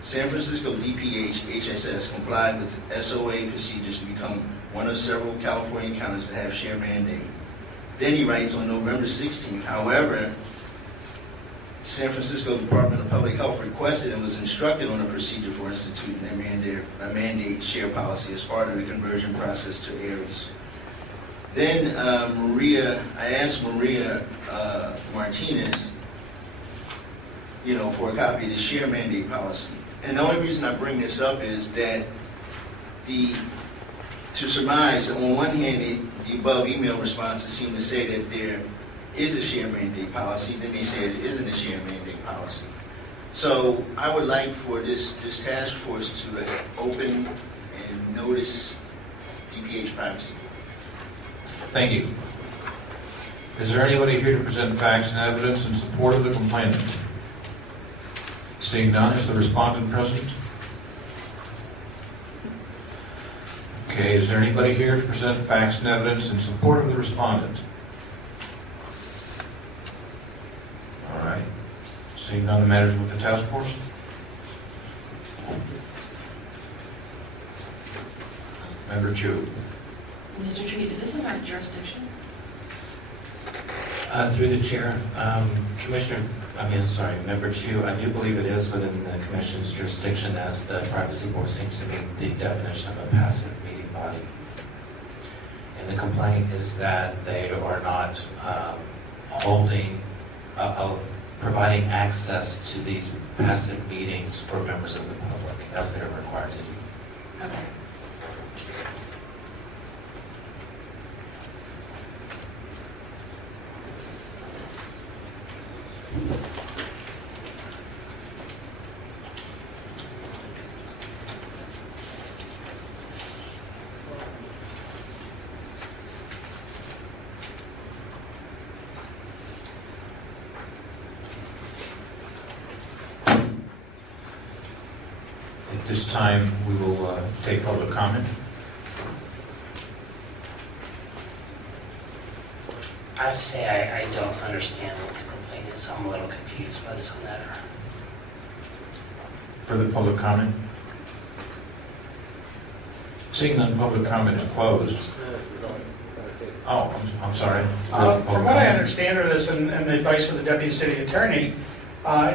San Francisco DPH HSS complied with SOA procedures to become one of several California counties to have share mandate. Then he writes on November 16th, however, San Francisco Department of Public Health requested and was instructed on a procedure for instituting a mandate share policy as part of the conversion process to Aries. Then I asked Maria Martinez, for a copy of the share mandate policy. And the only reason I bring this up is that to surmise, on one hand, the above email responses seem to say that there is a share mandate policy, then they say it isn't a share mandate policy. So I would like for this task force to open and notice DPH privacy. Thank you. Is there anybody here to present facts and evidence in support of the complainant? Seeing none, is the respondent present? Okay, is there anybody here to present facts and evidence in support of the respondent? All right. Seeing none, the matters with the task force? Member Chu. Mr. Treat, is this in our jurisdiction? Through the chair, Member Chu, I do believe it is within the Commission's jurisdiction, as the Privacy Board seems to meet the definition of a passive meeting body. And the complaint is that they are not providing access to these passive meetings for members of the public as they're required to do. Okay. this time, we will take public comment. I say I don't understand what the complaint is. I'm a little confused by this matter. Further public comment? Seeing none, public comment is closed. Oh, I'm sorry. From what I understand of this and the advice of the Deputy City Attorney,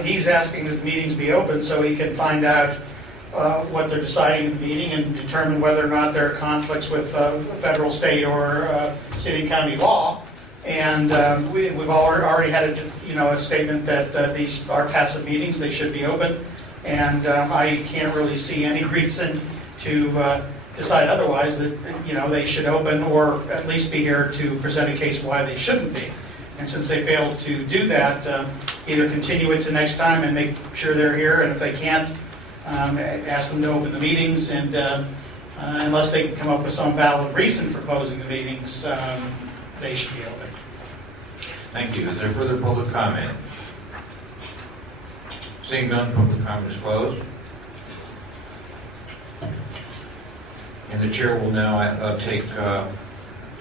he's asking that the meetings be open so he can find out what they're deciding in the meeting and determine whether or not there are conflicts with federal, state, or city and county law. And we've already had a statement that these are passive meetings; they should be open. And I can't really see any reason to decide otherwise, that they should open or at least be here to present a case why they shouldn't be. And since they failed to do that, either continue it to next time and make sure they're here, and if they can't, ask them to open the meetings, and unless they can come up with some valid reason for closing the meetings, they should be open. Thank you. Is there further public comment? Seeing none, public comment is closed. And the chair will now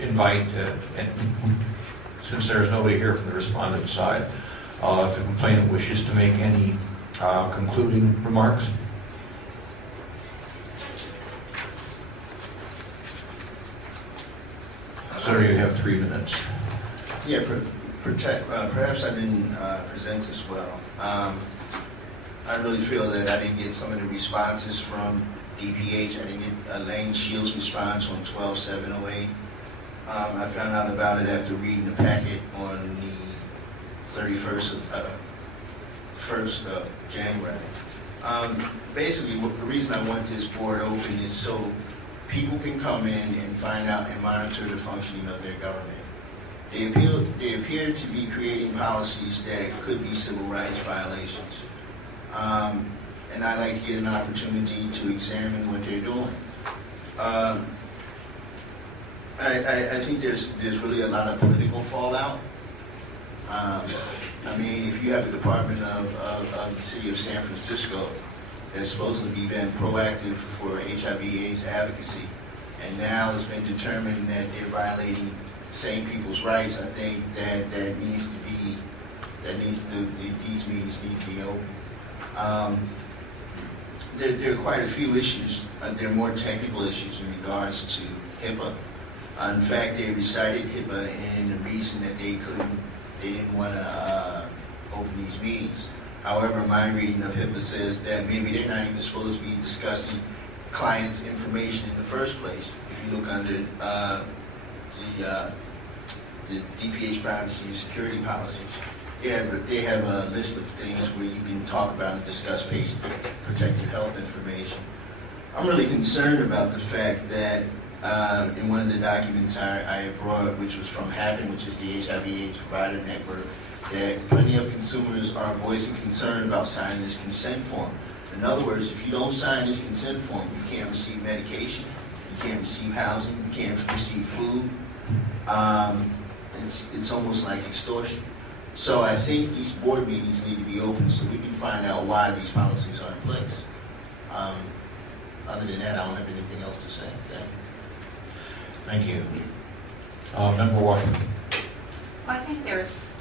invite, and since there is nobody here from the respondent side, if the complainant wishes to make any concluding remarks. Sir, you have 3 minutes. Yeah, perhaps I didn't present this well. I really feel that I didn't get some of the responses from DPH. I didn't get Lane Shields' response on 12/7/08. I found out about it after reading the packet on the 1st of January. Basically, the reason I want this board open is so people can come in and find out and monitor the functioning of their government. They appear to be creating policies that could be civil rights violations. And I'd like to get an opportunity to examine what they're doing. I think there's really a lot of political fallout. I mean, if you have the Department of the City of San Francisco that's supposedly been proactive for HIV/AIDS advocacy, and now it's been determined that they're violating sane people's rights, I think that needs to be, these meetings need to be open. There are quite a few issues. There are more technical issues in regards to HIPAA. In fact, they recited HIPAA and the reason that they didn't want to open these meetings. However, my reading of HIPAA says that maybe they're not even supposed to be discussing clients' information in the first place. If you look under the DPH privacy and security policies, they have a list of things where you can talk about and discuss patient protected health information. I'm really concerned about the fact that in one of the documents I brought, which was from HAPN, which is the HIV/AIDS provider network, that plenty of consumers are voicing concern about signing this consent form. In other words, if you don't sign this consent form, you can't receive medication, you can't receive housing, you can't receive food. It's almost like extortion. So I think these board meetings need to be open so we can find out why these policies are in place. Other than that, I don't have anything else to say. Thank you. Member Washington. Well, I think there's,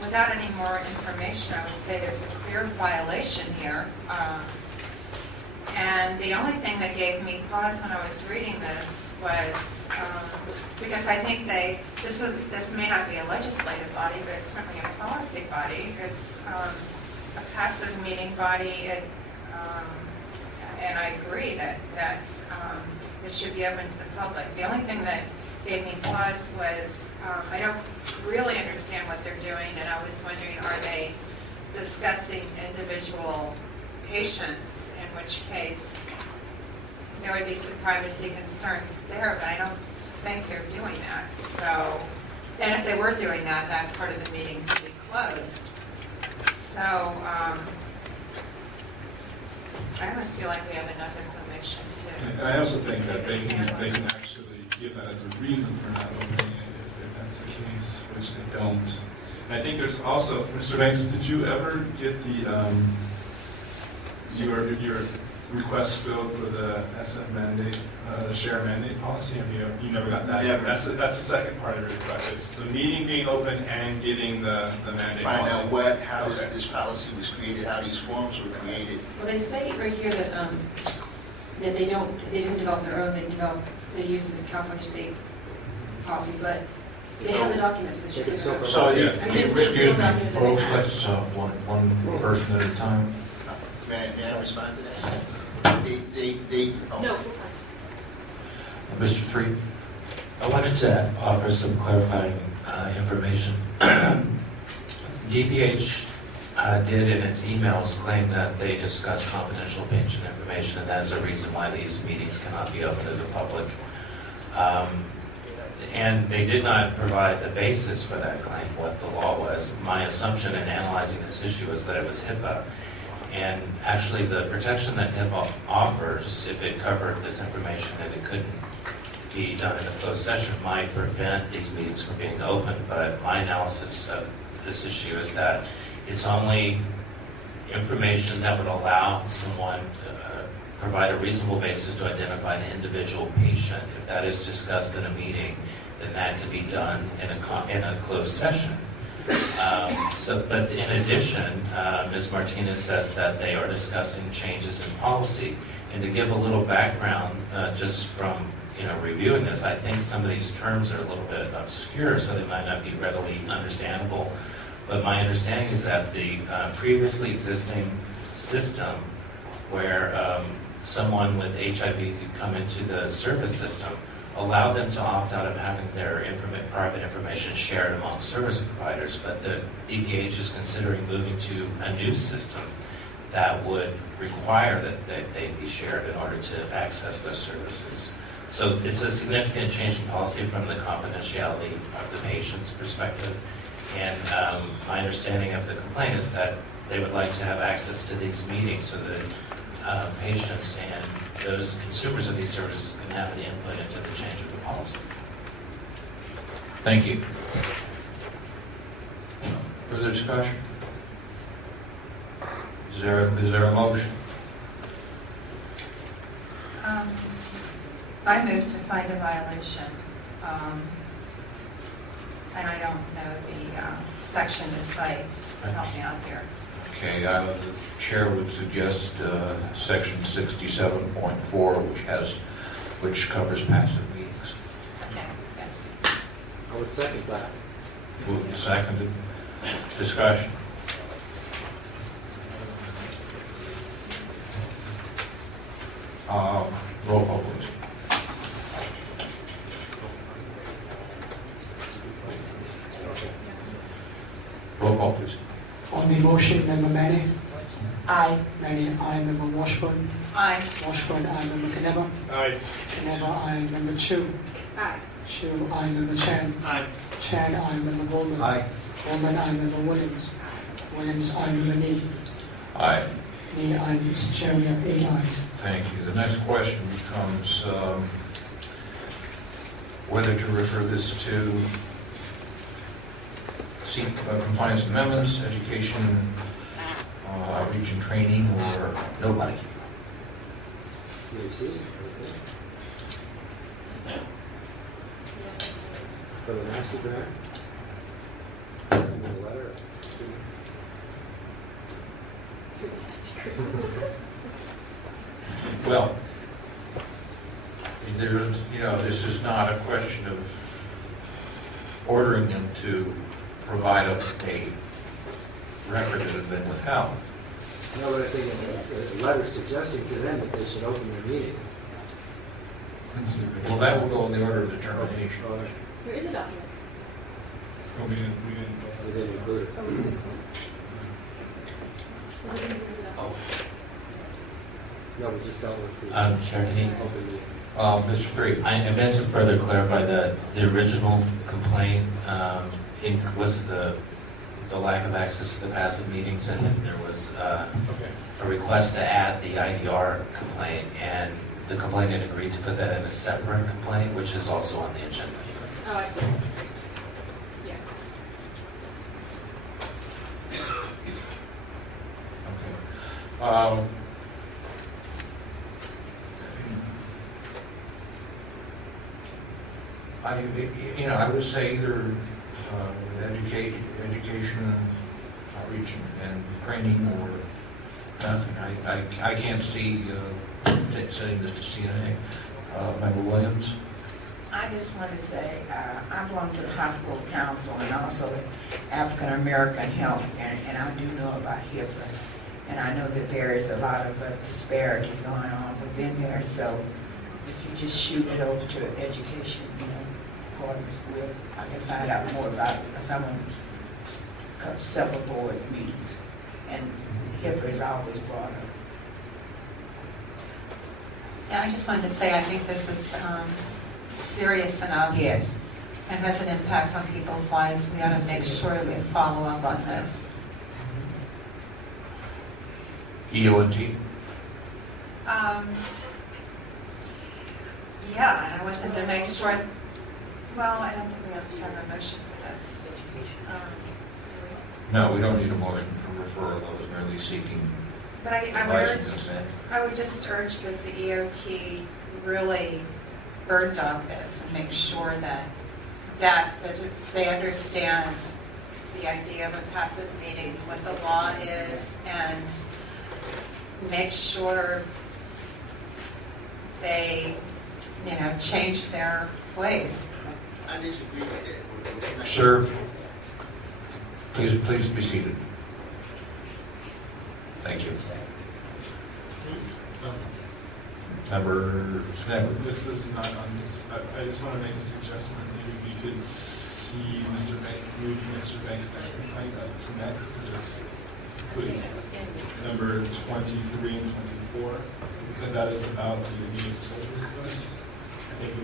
without any more information, I would say there's a clear violation here. And the only thing that gave me pause when I was reading this was because I think this may not be a legislative body, but it's certainly a policy body. It's a passive meeting body, and I agree that it should be open to the public. The only thing that gave me pause was I don't really understand what they're doing, and I was wondering, are they discussing individual patients, in which case there would be some privacy concerns there, but I don't think they're doing that. So, and if they were doing that, that part of the meeting could be closed. So, I almost feel like we have enough information to... And I also think that they can actually give that as a reason for not opening it if that's the case, which they don't. And I think there's also, Mr. Banks, did you ever get the your request filled for the SF mandate, the share mandate policy? Have you never got that? Never. That's the second part of your request. It's the meeting being open and getting the mandate Find policy. out how this policy was created, how these forms were created. Well, they say right here that they didn't develop their own, they used the California state policy, but they have the documents that you can. So, excuse me, folks, let's one person at a time. May I respond to that? No. Mr. Three? I wanted to offer some clarifying information. DPH did in its emails claim that they discussed confidential patient information, and that's a reason why these meetings cannot be open to the public. And they did not provide the basis for that claim, what the law was. My assumption in analyzing this issue is that it was HIPAA. And actually the protection that HIPAA offers, if it covered this information and it couldn't be done in a closed session, might prevent these meetings from being open. But my analysis of this issue is that it's only information that would allow someone to provide a reasonable basis to identify an individual patient. If that is discussed in a meeting, then that can be done in a closed session. But in addition, Ms. Martinez says that they are discussing changes in policy. And to give a little background, just from reviewing this, I think some of these terms are a little bit obscure, so they might not be readily understandable. But my understanding is that the previously existing system where someone with HIV could come into the service system allowed them to opt out of having their private information shared among service providers, but the DPH is considering moving to a new system that would require that they be shared in order to access those services. So it's a significant change in policy from the confidentiality of the patient's perspective. And my understanding of the complaint is that they would like to have access to these meetings so that patients and those consumers of these services can have an input into the change of the policy. Thank you. Further discussion? Is there a motion? I move to find a violation, and I don't know the section to cite, so help me out here. Okay, the chair would suggest section 67.4, which covers passive meetings. Okay, yes. I would second that. Moved and seconded. Discussion. Roll call, please. Roll call, please. On the motion, Member Manny? Aye. Manny, aye. Member Washburn? Aye. Washburn, aye. Member Kneba? Aye. Kneba, aye. Member Chu? Aye. Chu, aye. Member Chan? Aye. Chan, aye. Member Goldman? Aye. Goldman, aye. Member Williams? Williams, aye. Member Nee? Aye. Nee, aye. Mr. Chair, we have 8 ayes. Thank you. The next question becomes whether to refer this to seek compliance amendments, education, outreach and training, or nobody. CAC. For the master grant. And the letter. Well, this is not a question of ordering them to provide a record that had been withheld. No, but I think the letter suggesting to them that they should open their meeting. Well, that will go in the order of determination. There is a document. Oh, we didn't. We didn't include it. Oh. No, we just dealt with the Chair, can you- open meeting. Mr. Three. I meant to further clarify that the original complaint was the lack of access to the passive meetings, and then there was a request to add the IDR complaint, and the complainant agreed to put that in a separate complaint, which is also on the agenda. Oh, I see. Yeah. Okay. I would say either education, outreach, and training, or nothing. I can't see sending this to CNA. Member Williams? I just want to say, I belong to the Hospital Council and also African American Health, and I do know about HIPAA. And I know that there is a lot of disparity going on within there, so if you just shoot it over to education, department, where I can find out more about it, because I'm on several board meetings, and HIPAA is always brought up. Yeah, I just wanted to say I think this is serious enough. Yes. And has an impact on people's lives. We ought to make sure we follow up on this. EOT? Yeah, and I want them to make sure. Well, I don't think we have to have a motion for this. No, we don't need a motion for referral. I was merely seeking But I advice and consent. would just urge that the EOT really bird dog this and make sure that they understand the idea of a passive meeting, what the law is, and make sure they, change their ways. I disagree with that. Sir, please be seated. Thank you. Member Snapper. This is not on this. I just want to make a suggestion that maybe we could see move Mr. Banks' next complaint up to next, because it's including number 23 and 24, because that is about the immediate disclosure request. I think if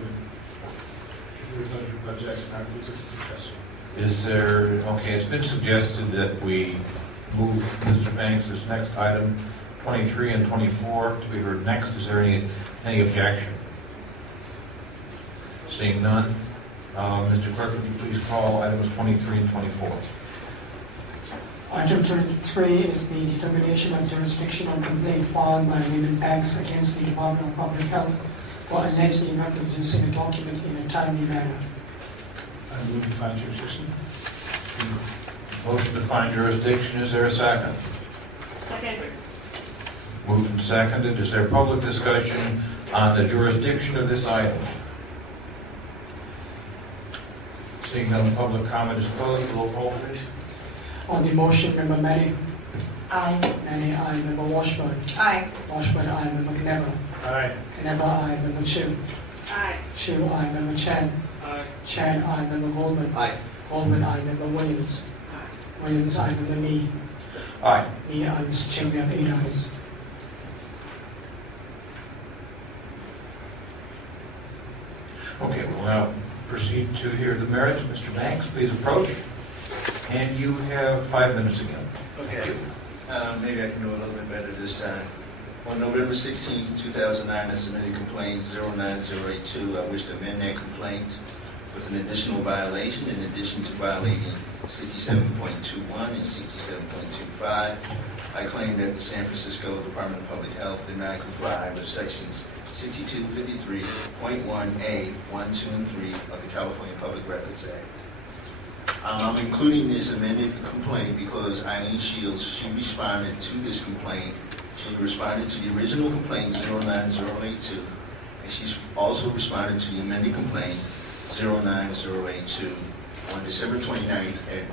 there's no objection, I would just a suggestion. Is there, okay, it's been suggested that we move Mr. Banks' next item, 23 and 24, to be heard next. Is there any objection? Seeing none, Mr. Clerk, would you please call items 23 and 24? Item 23 is the determination of jurisdiction on complaint filed by Raymond Banks against the Department of Public Health for allegedly not producing a document in a timely manner. I move to find jurisdiction. Motion to find jurisdiction. Is there a second? Second. Moved and seconded. Is there public discussion on the jurisdiction of this item? Seeing none, public comment is closed. Roll call, please. On the motion, Member Manning. Aye. Manning, aye. Member Washburn. Aye. Washburn, aye. Member Knepper. Aye. Knepper, aye. Member Chu. Aye. Chu, aye. Member Chan. Aye. Chan, aye. Member Goldman. Aye. Goldman, aye. Member Williams. Williams, aye. Member Nee. Aye. Nee, aye. Mr. Chair, we have 8 ayes. Okay, we'll now proceed to hear the merits. Mr. Banks, please approach. And you have 5 minutes again. Okay. Maybe I can do a little bit better this time. On November 16, 2009, I submitted complaint 09082. I wish to amend that complaint with an additional violation in addition to violating 67.21 and 67.25. I claim that the San Francisco Department of Public Health did not comply with sections 6253.1A, 1, 2, and 3 of the California Public Records Act. I'm including this amended complaint because Eileen Shields, she responded to this complaint. She responded to the original complaint 09082, and she's also responded to the amended complaint 09082 on December 29th at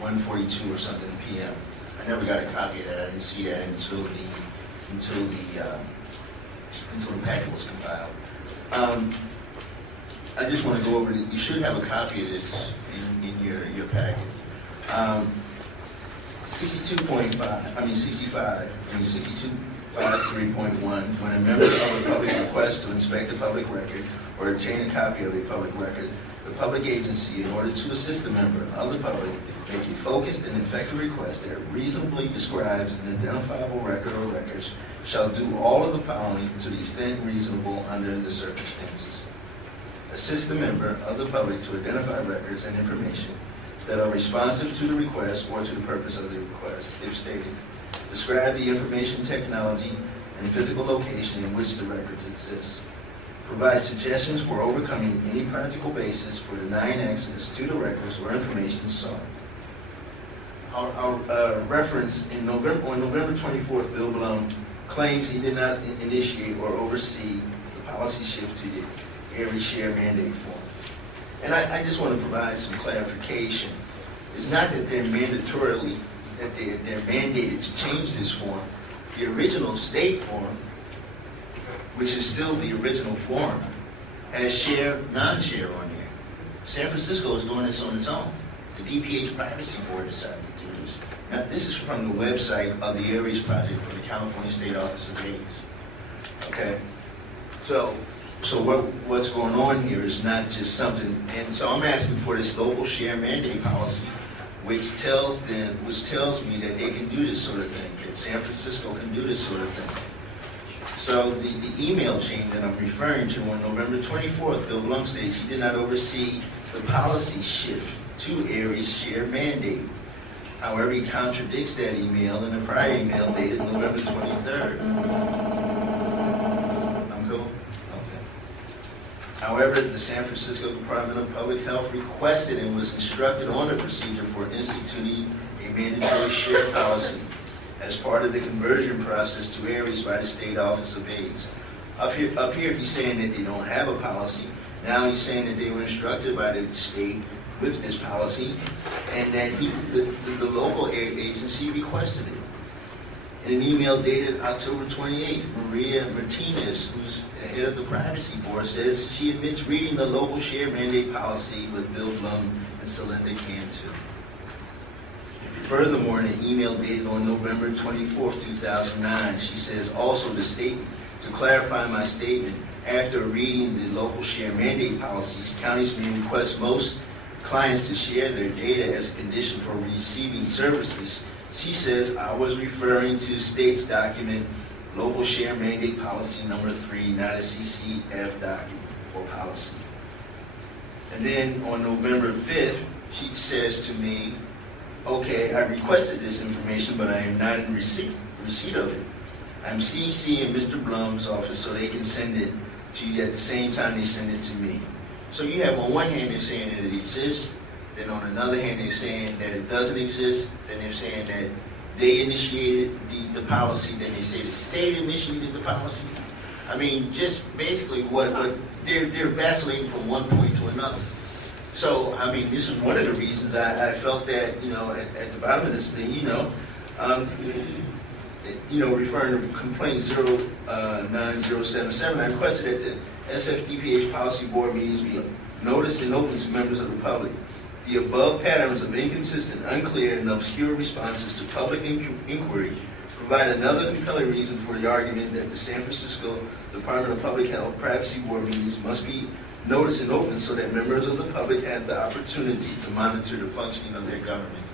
1:42 or something p.m. I never got a copy of that. I didn't see that until the packet was compiled. I just want to go over it. You should have a copy of this in your packet. 6253.1, when a member of the public requests to inspect a public record or obtain a copy of a public record, the public agency, in order to assist the member of the public, make a focused and effective request that reasonably describes an identifiable record or records, shall do all of the following to the extent reasonable under the circumstances. Assist the member of the public to identify records and information that are responsive to the request or to the purpose of the request, if stated. Describe the information technology and physical location in which the records exist. provide suggestions for overcoming any practical basis for denying access to the records or information sought. Our reference on November 24th, Bill Blum claims he did not initiate or oversee the policy shift to the Aries Share Mandate form. And I just want to provide some clarification. It's not that they're mandated to change this form. The original state form, which is still the original form, has share, non-share on there. San Francisco is doing this on its own. The DPH Privacy Board decided to do this. Now, this is from the website of the Aries Project for the California State Office of AIDS. Okay? So what's going on here is not just something, and so I'm asking for this local share mandate policy, which tells me that they can do this sort of thing, that San Francisco can do this sort of thing. So the email chain that I'm referring to on November 24th, Bill Blum states he did not oversee the policy shift to Aries share mandate. However, he contradicts that email in a prior email dated November 23rd. I'm cool? Okay. However, the San Francisco Department of Public Health requested and was instructed on the procedure for instituting a mandatory share policy as part of the conversion process to Aries by the State Office of AIDS. Up here he's saying that they don't have a policy. Now he's saying that they were instructed by the state with this policy, and that the local agency requested it. In an email dated October 28th, Maria Martinez, who's the head of the Privacy Board, says she admits reading the local share mandate policy with Bill Blum and Celinda Cantu. Furthermore, in an email dated on November 24th, 2009, she says also the statement, to clarify my statement, after reading the local share mandate policies, counties may request most clients to share their data as a condition for receiving services. She says I was referring to state's document, local share mandate policy number 3, not a CCF document or policy. And then on November 5th, she says to me, okay, I requested this information, but I am not in receipt of it. I'm CCing Mr. Blum's office so they can send it to you at the same time they send it to me. So you have on one hand they're saying that it exists, then on another hand they're saying that it doesn't exist, then they're saying that they initiated the policy, then they say the state initiated the policy. I mean, just basically what they're vacillating from one point to another. So, I mean, this is one of the reasons I felt that, at the bottom of this thing, referring to complaint 09077, I requested that the SFDPH Policy Board meetings be noticed and open to members of the public. The above patterns of inconsistent, unclear, and obscure responses to public inquiry provide another compelling reason for the argument that the San Francisco Department of Public Health Privacy Board meetings must be noticed and open so that members of the public have the opportunity to monitor the functioning of their government.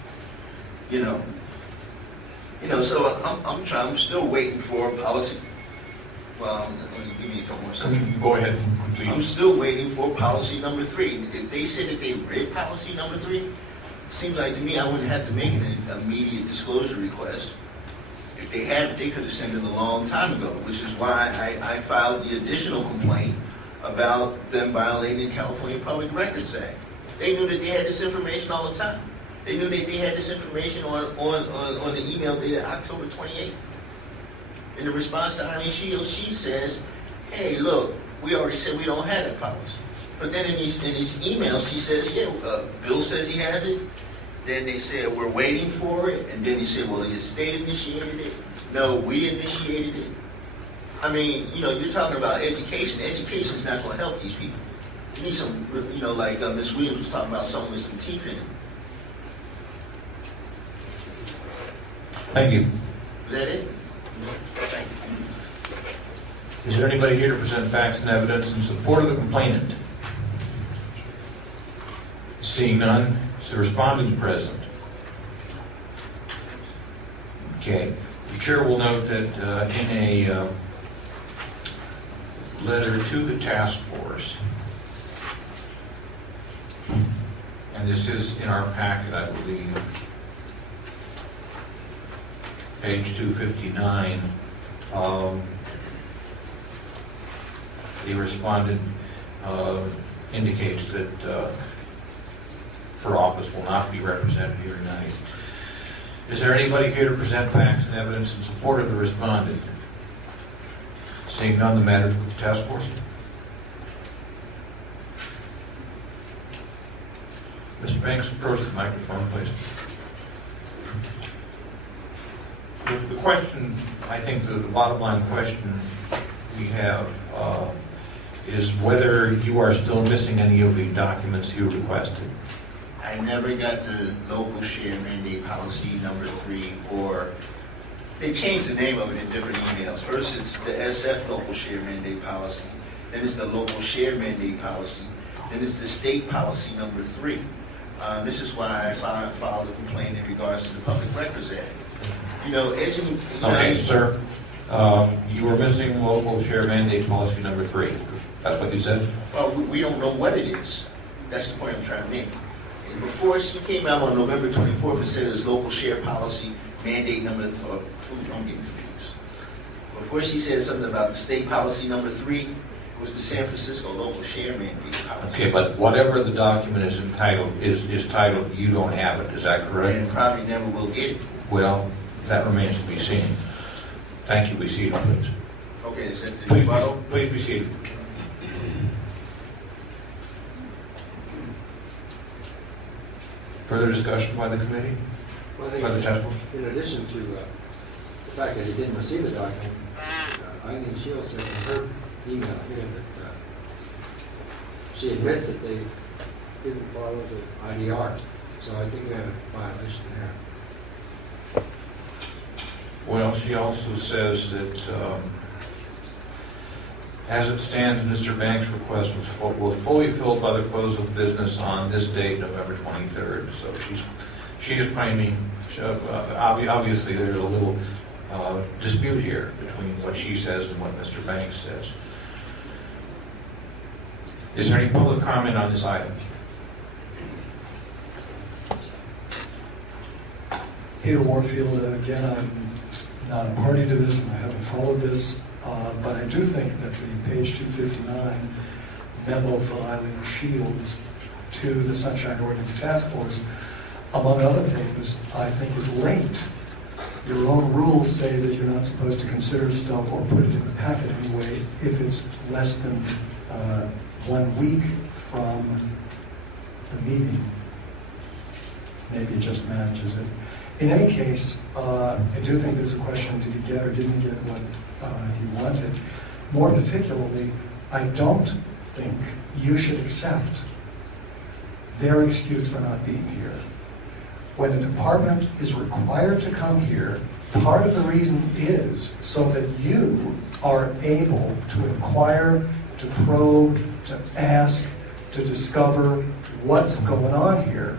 So I'm still waiting for policy. Well, give me a couple more seconds. Go ahead, please. I'm still waiting for policy number 3. If they said that they read policy number 3, it seems like to me I wouldn't have to make an immediate disclosure request. If they had it, they could have sent it a long time ago, which is why I filed the additional complaint about them violating the California Public Records Act. They knew that they had this information all the time. They knew that they had this information on the email dated October 28th. In the response to Arnie Shields, she says, hey, look, we already said we don't have that policy. But then in these emails, she says, yeah, Bill says he has it. Then they said, we're waiting for it. And then he said, well, the state initiated it. No, we initiated it. I mean, you're talking about education. Education is not going to help these people. You need some, like Ms. Williams was talking about, someone with some teeth in it. Thank you. Is that it? Thank you. Is there anybody here to present facts and evidence in support of the complainant? Seeing none, is the respondent present? Okay. The chair will note that in a letter to the task force, and this is in our packet, I believe, page 259, the respondent indicates that her office will not be represented here tonight. Is there anybody here to present facts and evidence in support of the respondent? Seeing none, the matter to the task force. Mr. Banks, approach the microphone, please. The question, I think the bottom line question we have is whether you are still missing any of the documents you requested. I never got the local share mandate policy number 3, or they changed the name of it in different emails. First it's the SF local share mandate policy, then it's the local share mandate policy, then it's the state policy number 3. This is why I filed a complaint in regards to the Public Records Act. Okay, sir. You were missing local share mandate policy number 3. That's what you said? Well, we don't know what it is. That's the point I'm trying to make. And before she came out on November 24th and said it was local share policy mandate number 3. I'm getting confused. Before she said something about the state policy number 3, it was the San Francisco local share mandate policy. Okay, but whatever the document is entitled, is titled, you don't have it. Is that correct? And probably never will get it. Well, that remains to be seen. Thank you. Be seated, please. Okay, is that the rebuttal? Please be seated. Further discussion by the committee? Well, I think By the task force? in addition to the fact that he didn't receive the document, Eileen Shields said in her email here that she admits that they didn't follow the IDR. So I think we have a violation there. Well, she also says that as it stands, Mr. Banks' request was fully filled by the close of business on this date, November 23rd. So she's claiming, obviously there's a little dispute here between what she says and what Mr. Banks says. Is there any public comment on this item? Peter Warfield, again, I'm not a party to this and I haven't followed this, but I do think that the page 259 memo from Eileen Shields to the Sunshine Ordinance Task Force, among other things, I think is late. Your own rules say that you're not supposed to consider stuff or put it in the packet anyway if it's less than 1 week from the meeting. Maybe it just manages it. In any case, I do think there's a question, did he get or didn't get what he wanted? More particularly, I don't think you should accept their excuse for not being here. When a department is required to come here, part of the reason is so that you are able to inquire, to probe, to ask, to discover what's going on here,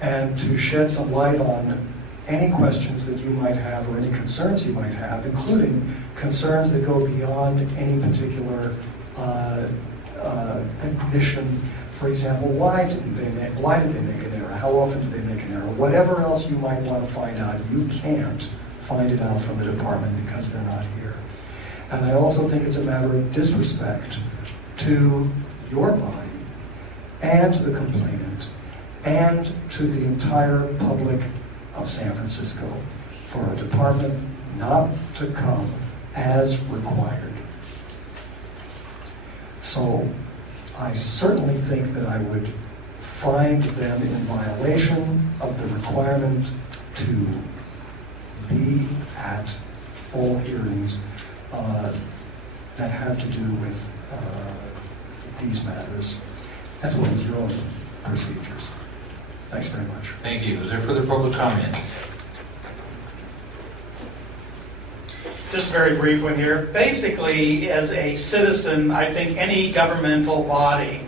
and to shed some light on any questions that you might have or any concerns you might have, including concerns that go beyond any particular admission. For example, why did they make an error? How often do they make an error? Whatever else you might want to find out, you can't find it out from the department because they're not here. And I also think it's a matter of disrespect to your body and to the complainant and to the entire public of San Francisco for a department not to come as required. So I certainly think that I would find them in violation of the requirement to be at all hearings that have to do with these matters, as well as your own procedures. Thanks very much. Thank you. Is there further public comment? Just a very brief one here. Basically, as a citizen, I think any governmental body,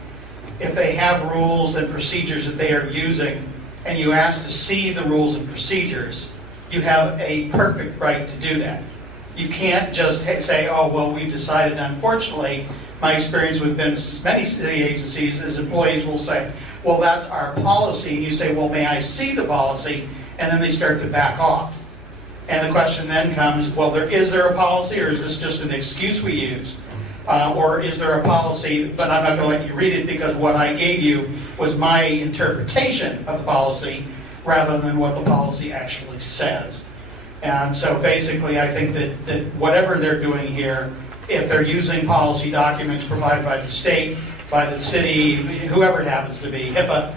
if they have rules and procedures that they are using, and you ask to see the rules and procedures, you have a perfect right to do that. You can't just say, oh, well, we've decided. Unfortunately, my experience with many city agencies is employees will say, well, that's our policy. And you say, well, may I see the policy? And then they start to back off. And the question then comes, well, is there a policy, or is this just an excuse we use? Or is there a policy, but I'm not going to let you read it because what I gave you was my interpretation of the policy rather than what the policy actually says. And so basically, I think that whatever they're doing here, if they're using policy documents provided by the state, by the city, whoever it happens to be, HIPAA,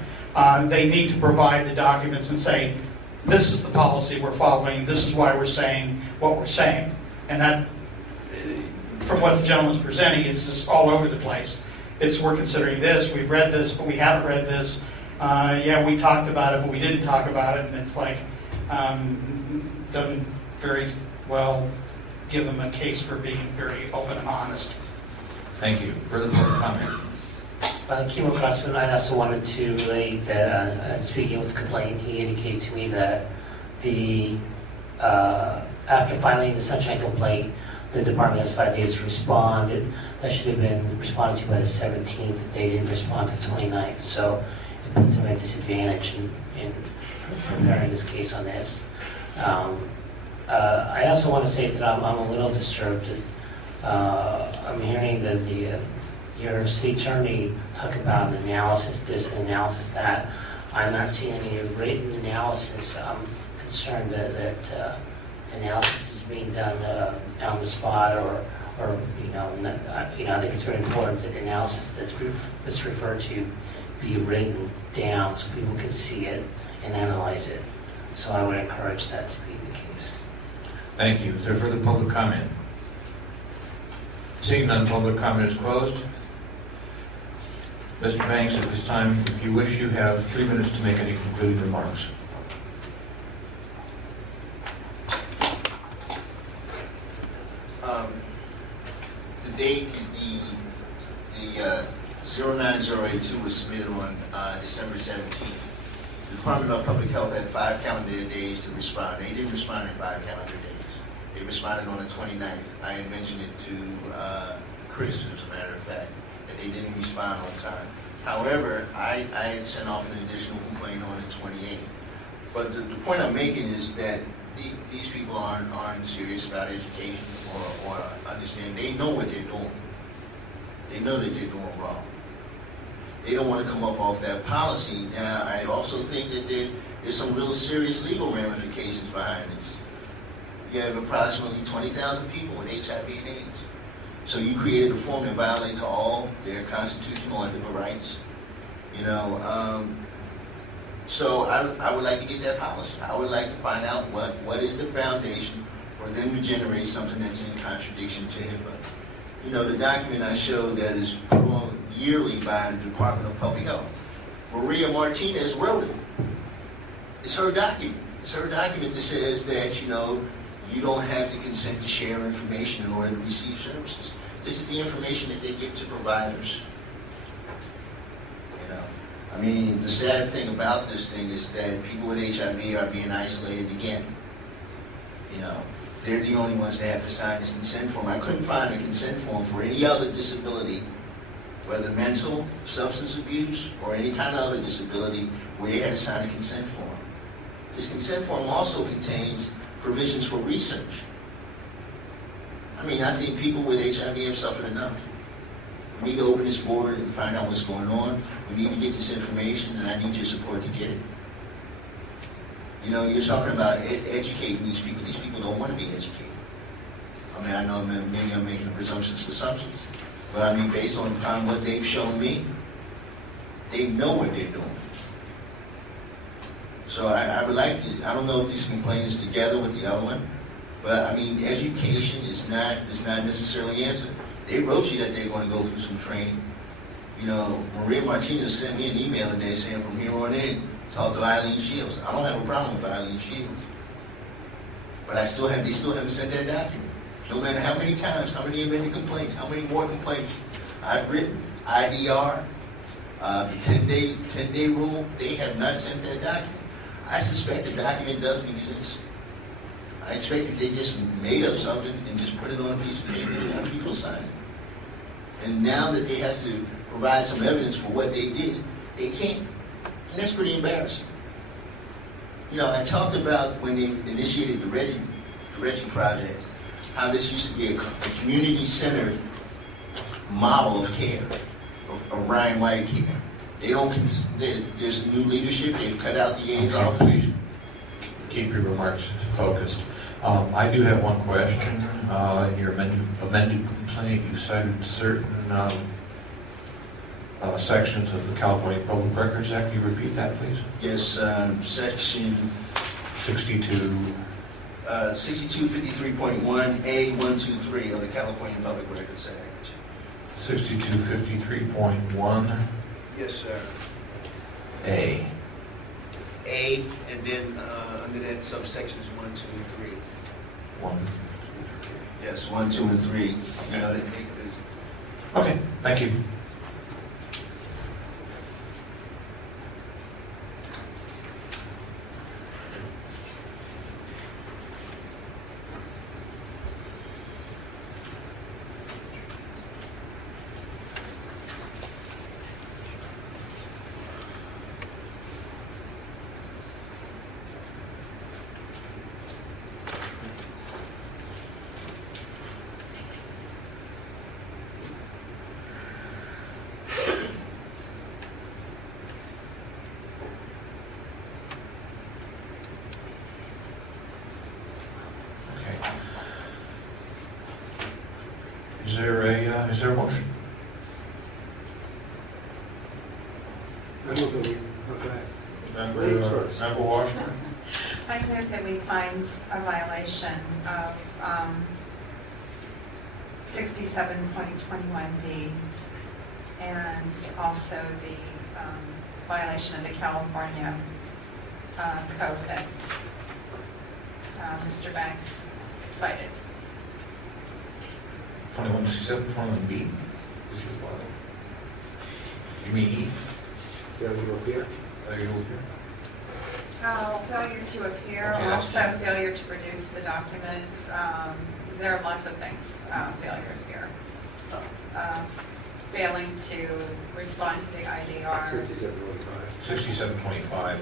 they need to provide the documents and say, this is the policy we're following, this is why we're saying what we're saying. And that, from what the gentleman's presenting, it's just all over the place. It's, we're considering this, we've read this, but we haven't read this. Yeah, we talked about it, but we didn't talk about it. And it's like, doesn't very well give them a case for being very open and honest. Thank you. Further public comment? Kimo Crossman, I also wanted to relate that, speaking with the complainant, he indicated to me that the after filing the sunshine complaint, the department has 5 days to respond. That should have been responded to by the 17th. They didn't respond to the 29th, so it puts them at disadvantage in preparing this case on this. I also want to say that I'm a little disturbed. I'm hearing that your city attorney talk about an analysis this and analysis that. I'm not seeing any written analysis. I'm concerned that analysis is being done on the spot, or I think it's very important that analysis that's referred to be written down so people can see it and analyze it. So I would encourage that to be the case. Thank you. Is there further public comment? Seeing none, public comment is closed. Mr. Banks, at this time, if you wish, you have 3 minutes to make any concluding remarks. The date the 09082 was submitted on December 17th. The Department of Public Health had 5 calendar days to respond. They didn't respond in 5 calendar days. They responded on the 29th. I had mentioned it to Chris, as a matter of fact, that they didn't respond on time. However, I had sent off an additional complaint on the 28th. But the point I'm making is that these people aren't serious about education or understand. They know what they're doing. They know that they're doing wrong. They don't want to come up off that policy. Now, I also think that there's some real serious legal ramifications behind this. You have approximately 20,000 people with HIV and AIDS. So you created a form that violates all their constitutional and HIPAA rights. So I would like to get that policy. I would like to find out what is the foundation for them to generate something that's in contradiction to HIPAA. The document I showed that is put on yearly by the Department of Public Health. Maria Martinez wrote it. It's her document. It's her document that says that, you don't have to consent to share information in order to receive services. This is the information that they give to providers. The sad thing about this thing is that people with HIV are being isolated again. They're the only ones that have to sign this consent form. I couldn't find a consent form for any other disability, whether mental, substance abuse, or any kind of other disability, where they had to sign a consent form. This consent form also contains provisions for research. I think people with HIV have suffered enough. We need to open this board and find out what's going on. We need to get this information, and I need your support to get it. You're talking about educating these people. These people don't want to be educated. I know maybe I'm making presumptuous assumptions, but based on what they've shown me, they know what they're doing. So I would like to, I don't know if this complaint is together with the other one, but education is not necessarily answered. They wrote you that they're going to go through some training. Maria Martinez sent me an email today saying from here on in, talk to Eileen Shields. I don't have a problem with Eileen Shields. But they still haven't sent that document. No matter how many times, how many amended complaints, how many more complaints I've written, IDR, the 10-day rule, they have not sent that document. I suspect the document doesn't exist. I expect that they just made up something and just put it on a piece of paper and have people sign it. And now that they have to provide some evidence for what they did, they can't. And that's pretty embarrassing. I talked about when they initiated the Reggie Project, how this used to be a community-centered model of care, of Ryan White care. They don't, there's new leadership, they've cut out the A's operation. Keep your remarks focused. I do have one question. In your amended complaint, you cited certain sections of the California Public Records Act. Can you repeat that, please? Yes, section 62. 6253.1A123 of the California Public Records Act. 6253.1 Yes, sir. A. A, and then under that subsections 1, 2, and 3. 1. Yes, 1, 2, and 3. You know, Okay, thank you. Is there a motion? Member Washington? I move that we find a violation of 67.21B and also the violation of the California code that Mr. Banks cited. 2167, 21B. You mean E? Failure to appear? Failure to appear. Failure to appear, Okay, also failure to produce the document. There are lots of things, failures here. Failing to respond to the IDR. 6725.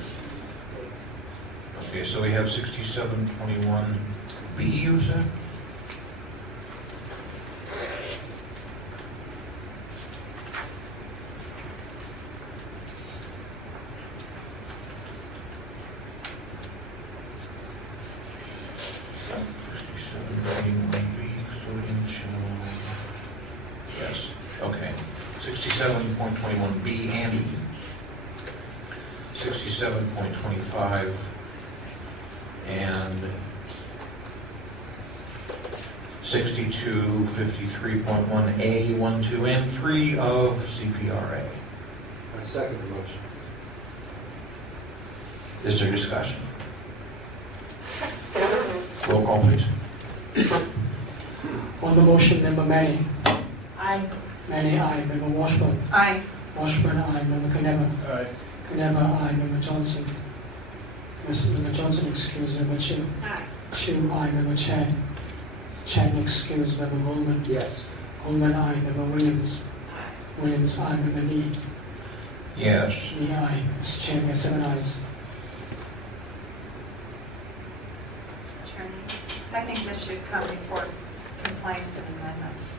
Okay, so we have 6721B, you said? Yes, okay. 67.21B and E. 67.25 and 6253.1A, 1, 2, and 3 of CPRA. I second the motion. Is there discussion? Roll call, please. On the motion, Member Manning. Aye. Manning, aye. Member Washburn. Aye. Washburn, aye. Member Caneva. Aye. Caneva, aye. Member Johnson. Member Johnson, excuse. Member Chu. Aye. Chu, aye. Member Chan. Chan, excuse. Member Goldman. Yes. Goldman, aye. Member Williams. Williams, aye. Member Lee. Yes. Lee, aye. Mr. Chair, we have 7 ayes. Attorney, I think this should come before complaints and amendments.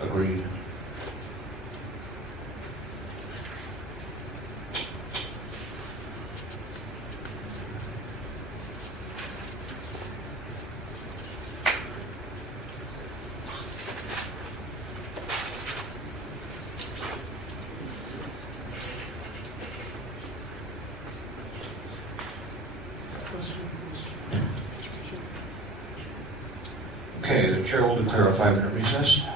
Agreed. Okay, the chair will declare a 5-minute recess.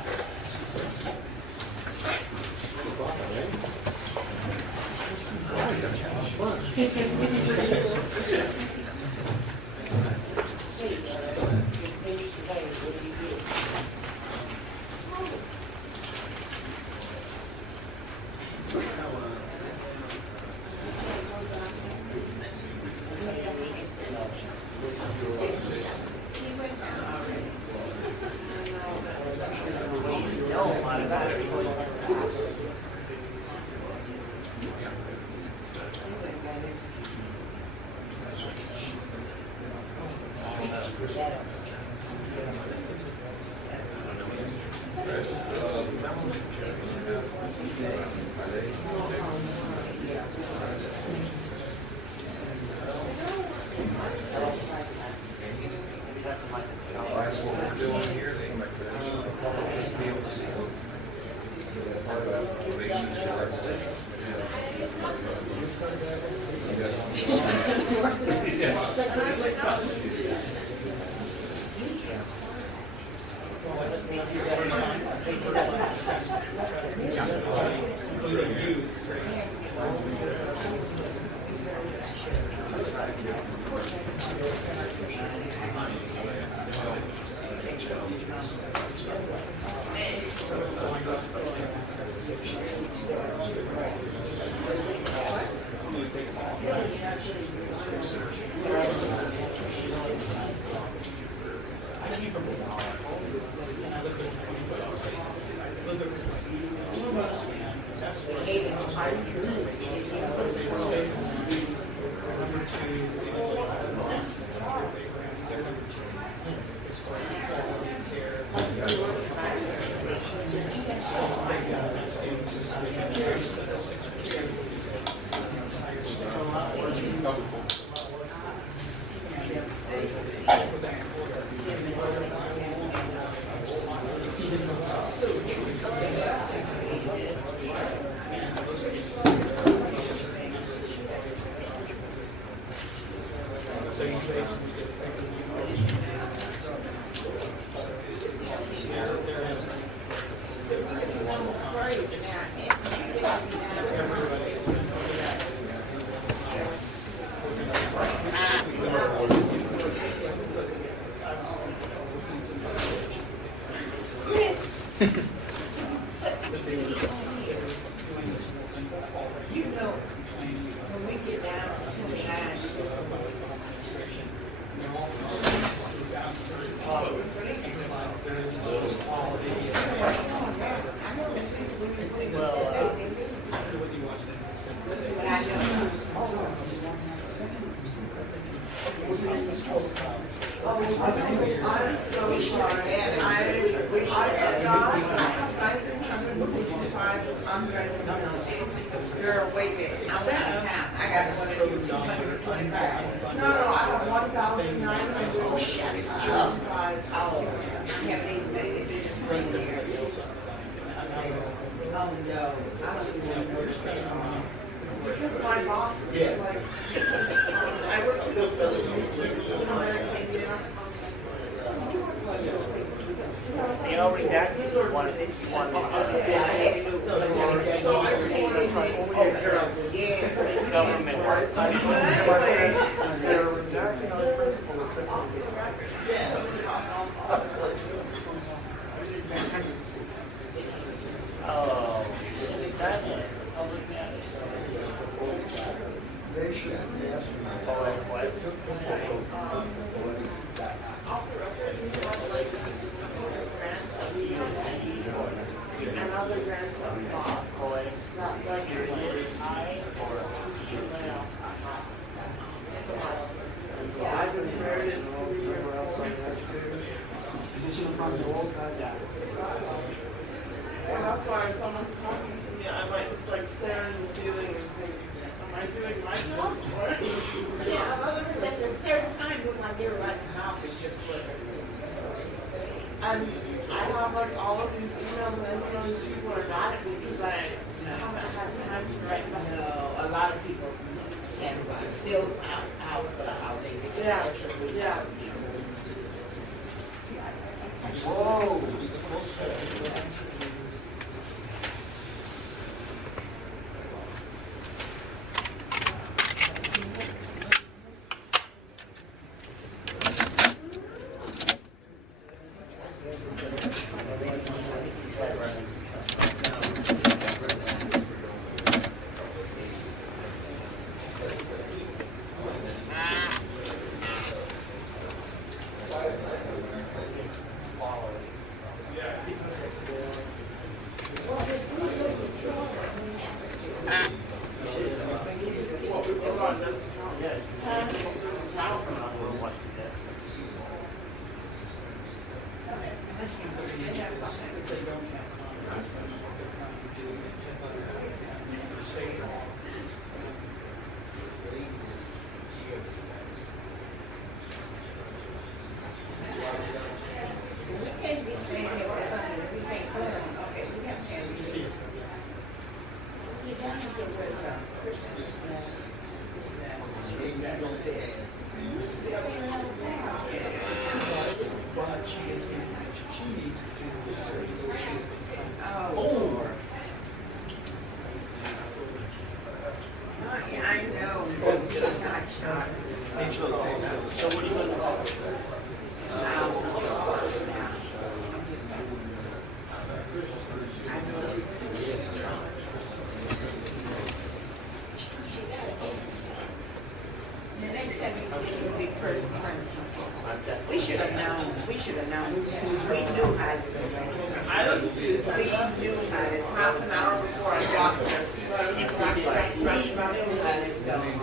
should have known. We should have known. We knew how this was going. I looked too. We knew how this was Half an hour before I got there. We knew how this was going.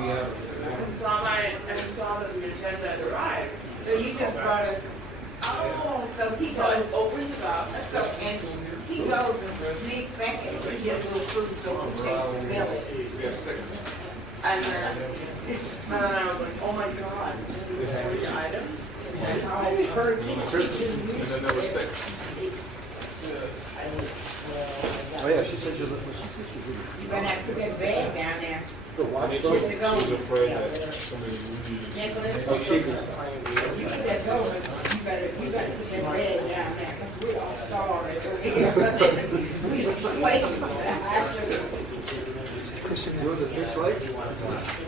And saw that the agenda had arrived. So you just brought us. Oh, so he So I goes. opened it up. So and he goes and sneaks back and he gets little fruit so we can't smell it. We have 6. And then I was like, oh my God, this is 40 items. That's all I heard you teaching And then there was 6. Oh, yeah, she said you look. You better not put that bag down there. The watch She was afraid that somebody would use it. Nicholas, Oh, she was. you get that going, you better put that bag down there, because we all starving over here. We just waiting. You want the fish light? That's right.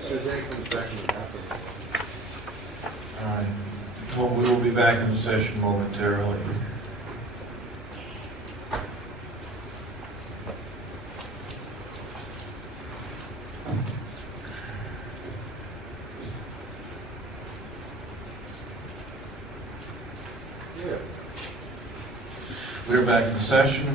Suzanne comes back in the afternoon. All right. Well, we will be back in session momentarily. We're back in session.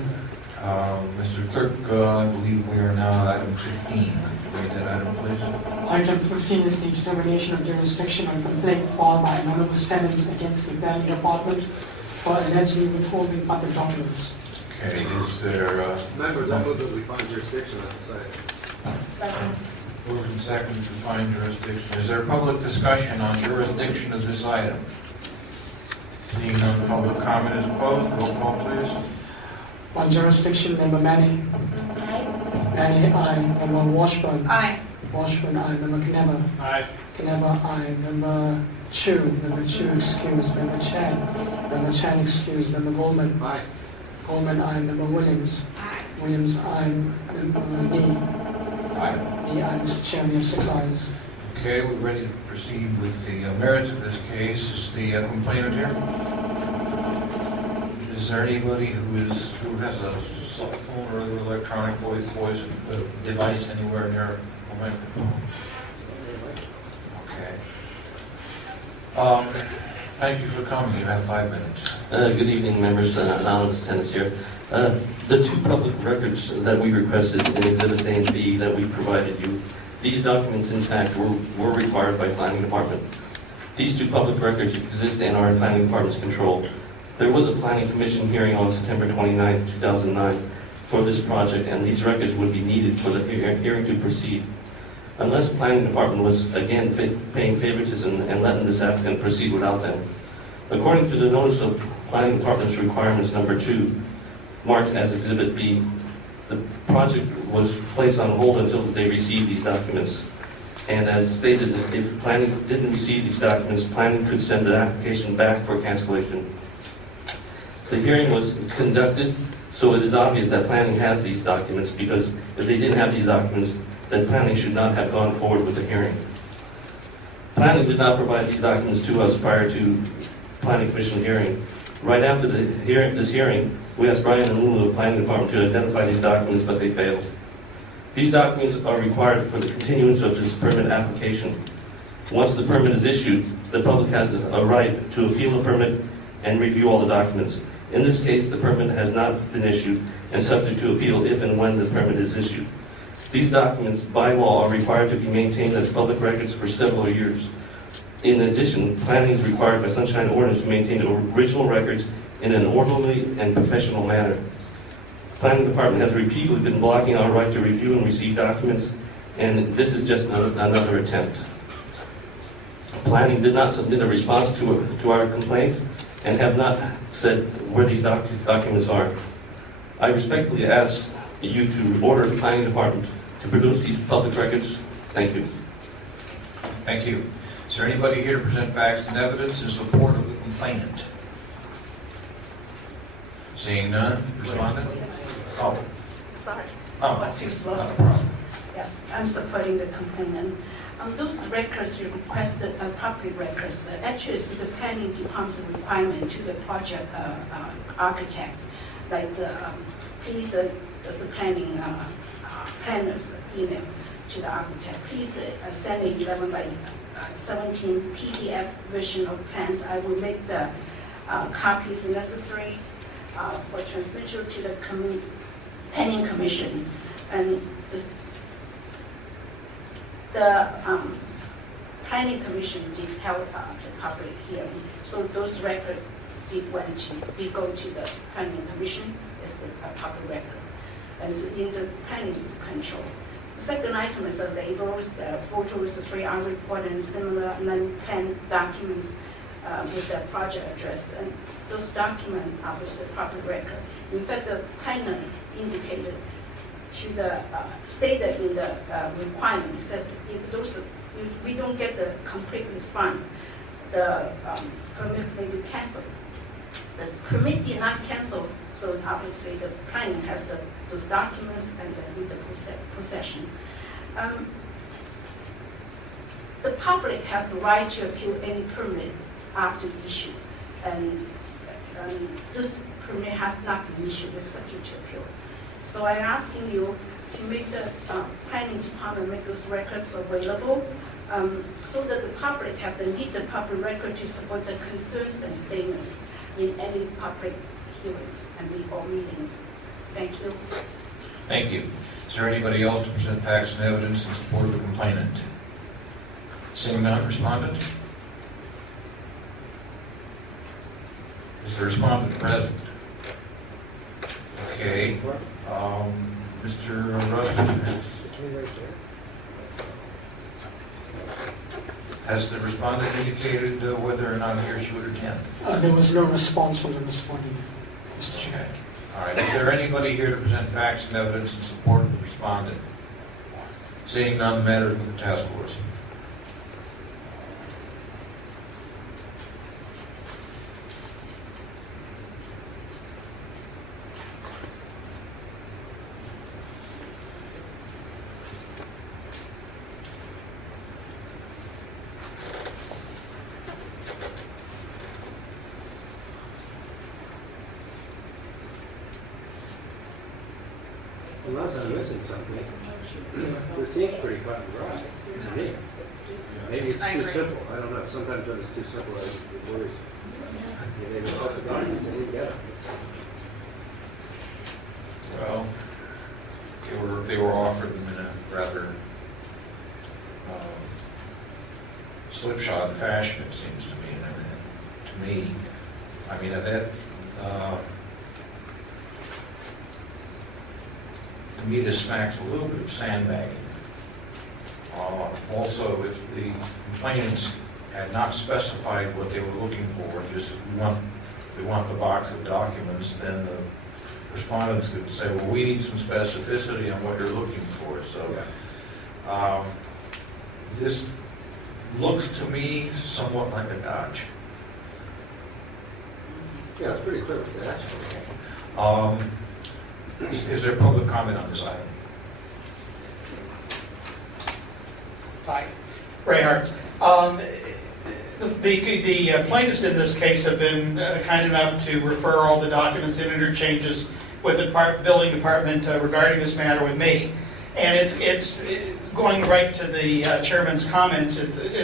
Mr. Clerk, I believe we are now at item 15. Read that item, please. Item 15 is the determination of jurisdiction on complaint filed by anonymous tenants against the planning department for allegedly withholding public documents. Okay, is there... Members, I move that we find jurisdiction on this item. Moved and seconded to find jurisdiction. Is there public discussion on jurisdiction of this item? Seeing none, public comment is closed. Roll call, please. On jurisdiction, Member Manny. Manny, aye. Member Washburn. Aye. Washburn, aye. Member Knebber. Aye. Knebber, aye. Member Chu. Member Chu, excused. Member Chan. Member Chan, excused. Member Goldman. Aye. Goldman, aye. Member Williams. Williams, aye. Member Lee. Aye. Lee, aye. Mr. Chair, we have 6 ayes. Okay, we're ready to proceed with the merits of this case. Is the complainant here? Is there anybody who has a cell phone or other electronic voice device anywhere near a microphone? Okay. Thank you for coming. You have 5 minutes. Good evening, members. Anonymous tenants here. The 2 public records that we requested in Exhibits A and B that we provided you, these documents, in fact, were required by Planning Department. These 2 public records exist and are in Planning Department's control. There was a Planning Commission hearing on September 29, 2009 for this project, and these records would be needed for the hearing to proceed. Unless Planning Department was, again, paying favoritism and letting this applicant proceed without them. According to the Notice of Planning Department's Requirements Number 2, marked as Exhibit B, the project was placed on hold until they received these documents. And as stated, if planning didn't receive these documents, planning could send the application back for cancellation. The hearing was conducted, so it is obvious that planning has these documents, because if they didn't have these documents, then planning should not have gone forward with the hearing. Planning did not provide these documents to us prior to Planning Commission hearing. Right after this hearing, we asked Brian and Lulu of Planning Department to identify these documents, but they failed. These documents are required for the continuance of this permit application. Once the permit is issued, the public has a right to appeal the permit and review all the documents. In this case, the permit has not been issued and subject to appeal if and when the permit is issued. These documents, by law, are required to be maintained as public records for several years. In addition, planning is required by Sunshine Ordinance to maintain the original records in an orderly and professional manner. Planning Department has repeatedly been blocking our right to review and receive documents, and this is just another attempt. Planning did not submit a response to our complaint and have not said where these documents are. I respectfully ask you to order the Planning Department to produce these public records. Thank you. Thank you. Is there anybody here to present facts and evidence in support of the complainant? Seeing none, respondent? Oh, Sorry. oh, Too slow. not a problem. Yes, I'm supporting the complainant. Those records you requested, property records, actually is the planning department's requirement to the project architects. Like the, please, the planning planners email to the architect. Please send a 11 by 17 PDF version of plans. I will make the copies necessary for transmission to the planning commission. And the planning commission did held the public hearing, so those records did go to the planning commission as the public record, and so in the planning control. The second item is the labels, photos, 3R report, and similar non-plan documents with the project address, and those documents are the public record. In fact, the planner indicated to the stated in the requirement says if those we don't get the complete response, the permit may be canceled. The permit did not cancel, so obviously the planning has those documents and with the possession. The public has the right to appeal any permit after issue, and this permit has not been issued, it's subject to appeal. So I'm asking you to make the planning department make those records available so that the public have the need the public record to support the concerns and statements in any public hearings and or meetings. Thank you. Thank you. Is there anybody else to present facts and evidence in support of the complainant? Seeing none, respondent? Is the respondent present? Okay. Mr. Rushton, has the respondent indicated whether or not he or she would attend? There was no response from them this morning, Mr. Chair. All right. Is there anybody here to present facts and evidence in support of the respondent? Seeing none, the matter is with the task force. Unless I'm missing something, it seems pretty cut and dry to me. Maybe it's too simple, I don't know, sometimes when it's too simple, it worries me. They were also documents, they didn't get them. Well, they were offered them in a rather slipshod fashion, it seems to me. And to me, I mean that. To me, this smacks a little bit of sandbagging. Also, if the complainants had not specified what they were looking for, just we want the box of documents, then the respondents could say, well, we need some specificity on what you're looking for. So this looks to me somewhat like a dodge. Yeah, it's pretty clear what they're asking. Is there public comment on this item? Hi, Ray Hartz. The plaintiffs in this case have been kind enough to refer all the documents and interchanges with the building department regarding this matter with me. And it's going right to the chairman's comments.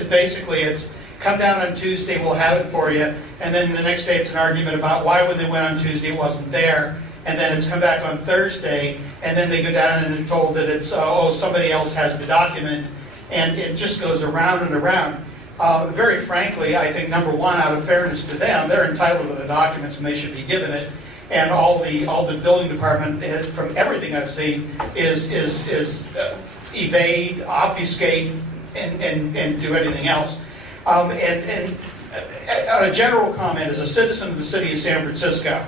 Basically, it's come down on Tuesday, we'll have it for you. And then the next day it's an argument about why when they went on Tuesday it wasn't there. And then it's come back on Thursday, and then they go down and are told that it's, somebody else has the document, and it just goes around and around. Very frankly, I think, number one, out of fairness to them, they're entitled to the documents and they should be given it. And all the building department, from everything I've seen, is evade, obfuscate, and do anything else. And on a general comment, as a citizen of the city of San Francisco,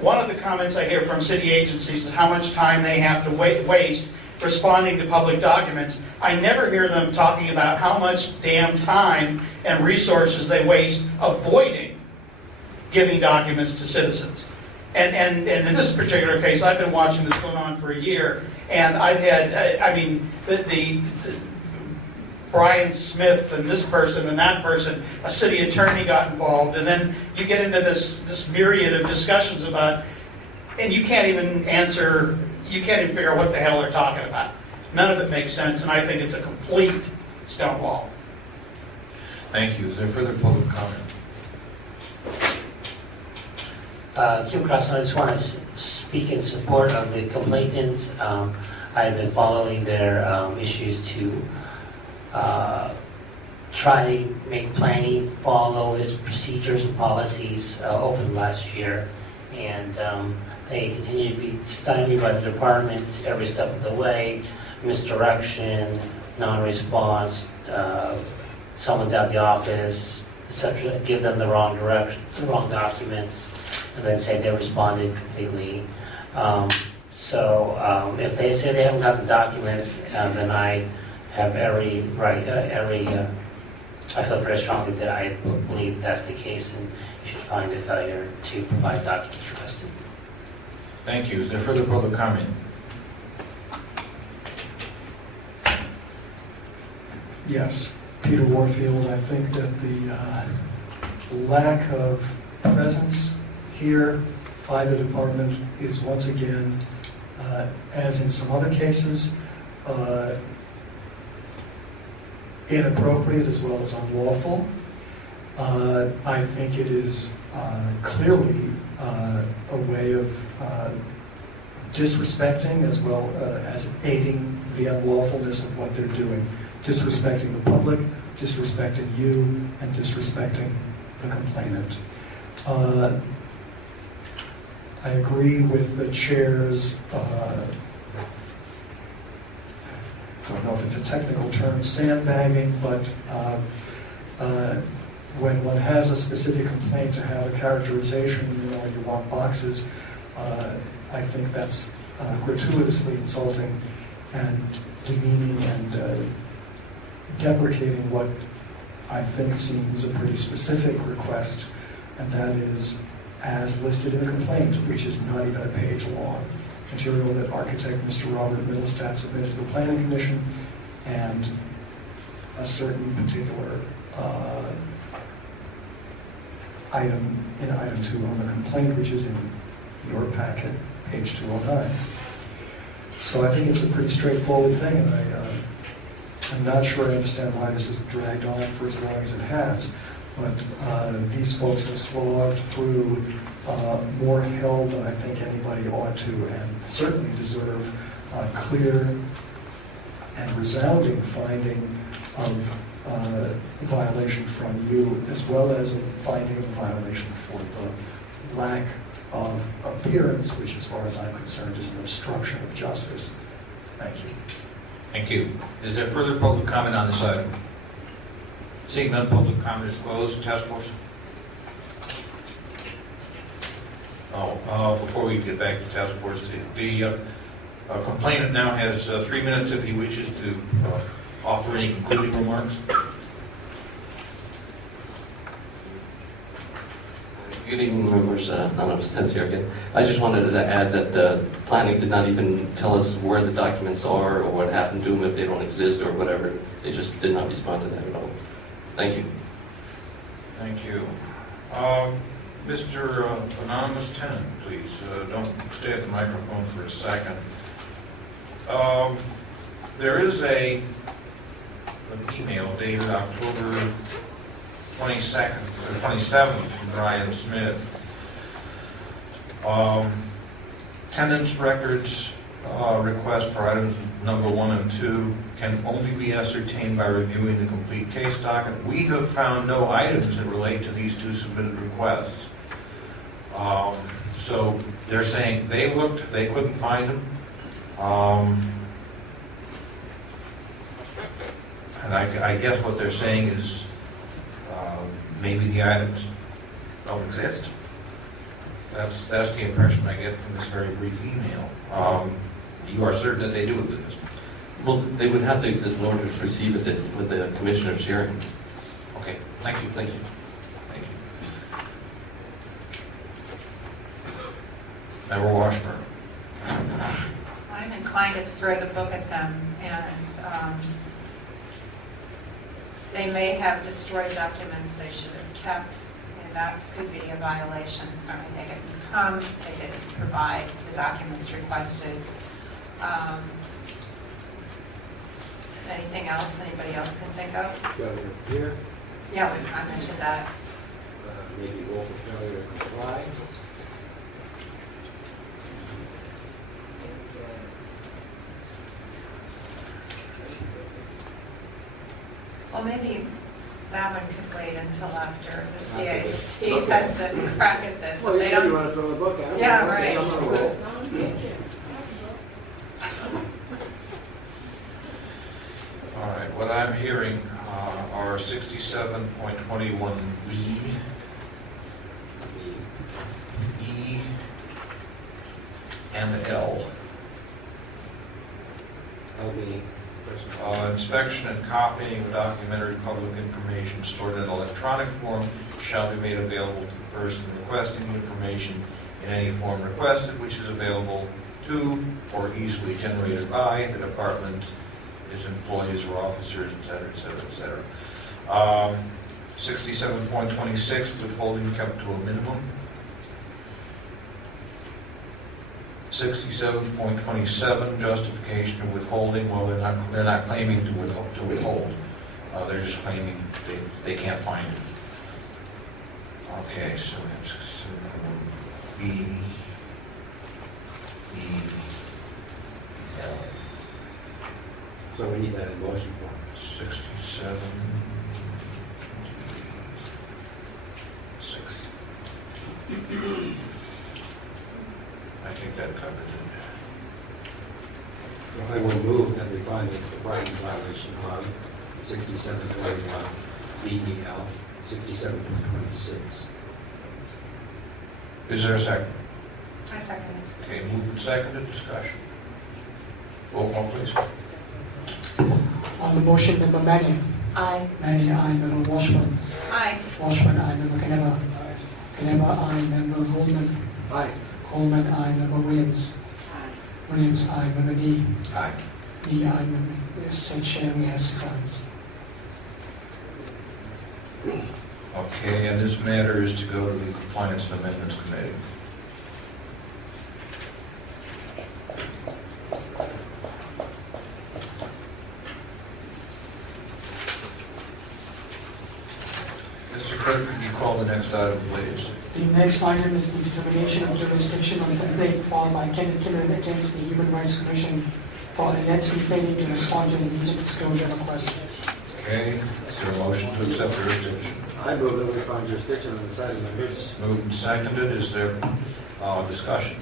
one of the comments I hear from city agencies is how much time they have to waste responding to public documents. I never hear them talking about how much damn time and resources they waste avoiding giving documents to citizens. And in this particular case, I've been watching this going on for a year, and I've had, the Brian Smith and this person and that person, a city attorney got involved, and then you get into this myriad of discussions about, and you can't even answer, you can't even figure out what the hell they're talking about. None of it makes sense, and I think it's a complete stonewall. Thank you. Is there further public comment? Kim Cross, I just want to speak in support of the complainants. I've been following their issues to try to make planning follow its procedures and policies over the last year. And they continue to be stymied by the department every step of the way. Misdirection, non-response, someone's at the office, etc. Give them the wrong direction, the wrong documents, and then say they responded completely. So if they say they haven't got the documents, then I have every right, I feel very strongly that I believe that's the case, and you should find a failure to provide documents requested. Thank you. Is there further public comment? Yes, Peter Warfield. I think that the lack of presence here by the department is once again, as in some other cases, inappropriate as well as unlawful. I think it is clearly a way of disrespecting as well as aiding the unlawfulness of what they're doing. Disrespecting the public, disrespecting you, and disrespecting the complainant. I agree with the chair's, I don't know if it's a technical term, sandbagging, but when one has a specific complaint to have a characterization, you want boxes, I think that's gratuitously insulting and demeaning and deprecating what I think seems a pretty specific request, and that is as listed in the complaint, which is not even a page long. Material that architect Mr. Robert Middlestat submitted to the Planning Commission, and a certain particular item in item 2 on the complaint, which is in your packet, page 209. So I think it's a pretty straightforward thing, and I'm not sure I understand why this has dragged on for as long as it has, but these folks have slogged through more hell than I think anybody ought to, and certainly deserve a clear and resounding finding of violation from you, as well as a finding of violation for the lack of appearance, which as far as I'm concerned is an obstruction of justice. Thank you. Thank you. Is there further public comment on this item? Seeing none, public comment is closed. Task force? Before we get back to task force, the complainant now has 3 minutes if he wishes to offer any concluding remarks. Good evening, members. Anonymous Tense here again. I just wanted to add that the planning did not even tell us where the documents are or what happened to them if they don't exist or whatever. They just did not respond to that at all. Thank you. Thank you. Mr. Anonymous Tenant, please, don't stay at the microphone for a second. There is an email dated October 22nd or 27th from Brian Smith. Tenants records request for items number 1 and 2 can only be ascertained by reviewing the complete case docket. We have found no items that relate to these 2 submitted requests. So they're saying they looked, they couldn't find them. And I guess what they're saying is maybe the items don't exist. That's the impression I get from this very brief email. You are certain that they do exist? Well, they would have to exist in order to proceed with the commissioner's hearing. Okay, thank you. Thank you. Thank you. Member Washburn. I'm inclined to throw the book at them, and they may have destroyed documents they should have kept, and that could be a violation. Certainly they didn't come, they didn't provide the documents requested. Anything else anybody else can think of? Failure to appear, Yeah, I mentioned that. maybe willful failure to comply. Well, maybe that one could wait until after the CAC has a crack at this. Well, If you they said you don't- want to throw the book at them. Yeah, Okay, right. I'm on a roll. All right, what I'm hearing are 67.21B, E, and L. LB. Inspection and copying of documentary public information stored in electronic form shall be made available to the person requesting the information in any form requested, which is available to or easily generated by the department, its employees or officers, et cetera, et cetera, et cetera. 67.26, withholding kept to a minimum. 67.27, justification of withholding. Well, they're not claiming to withhold. They're just claiming they can't find it. Okay, so we have 67, B, E, L. So we need that in motion form. 67, 6. I think that covered it. If I will move that we find that the Brighton violation on 67.21 BEL, 67.26. Is there a second? I second it. Okay, moved and seconded, discussion. Roll call, please. On the motion, Member Manning. Aye. Manning, aye. Member Washburn. Aye. Washburn, aye. Member Caneva. Caneva, aye. Member Goldman. Aye. Coleman, aye. Member Williams. Williams, aye. Member Lee. Aye. Lee, aye. Member State Chair, we have 6 ayes. Okay, and this matter is to go to the Compliance and Amendments Committee. Mr. Clerk, could you call the next item, please? The next item is the determination of jurisdiction on the complaint filed by Kenneth Kimmon against the Human Rights Commission for allegedly failing to respond to the immediate disclosure request. Okay, is there a motion to accept jurisdiction? I move that we find jurisdiction on this item members. Moved and seconded, is there discussion?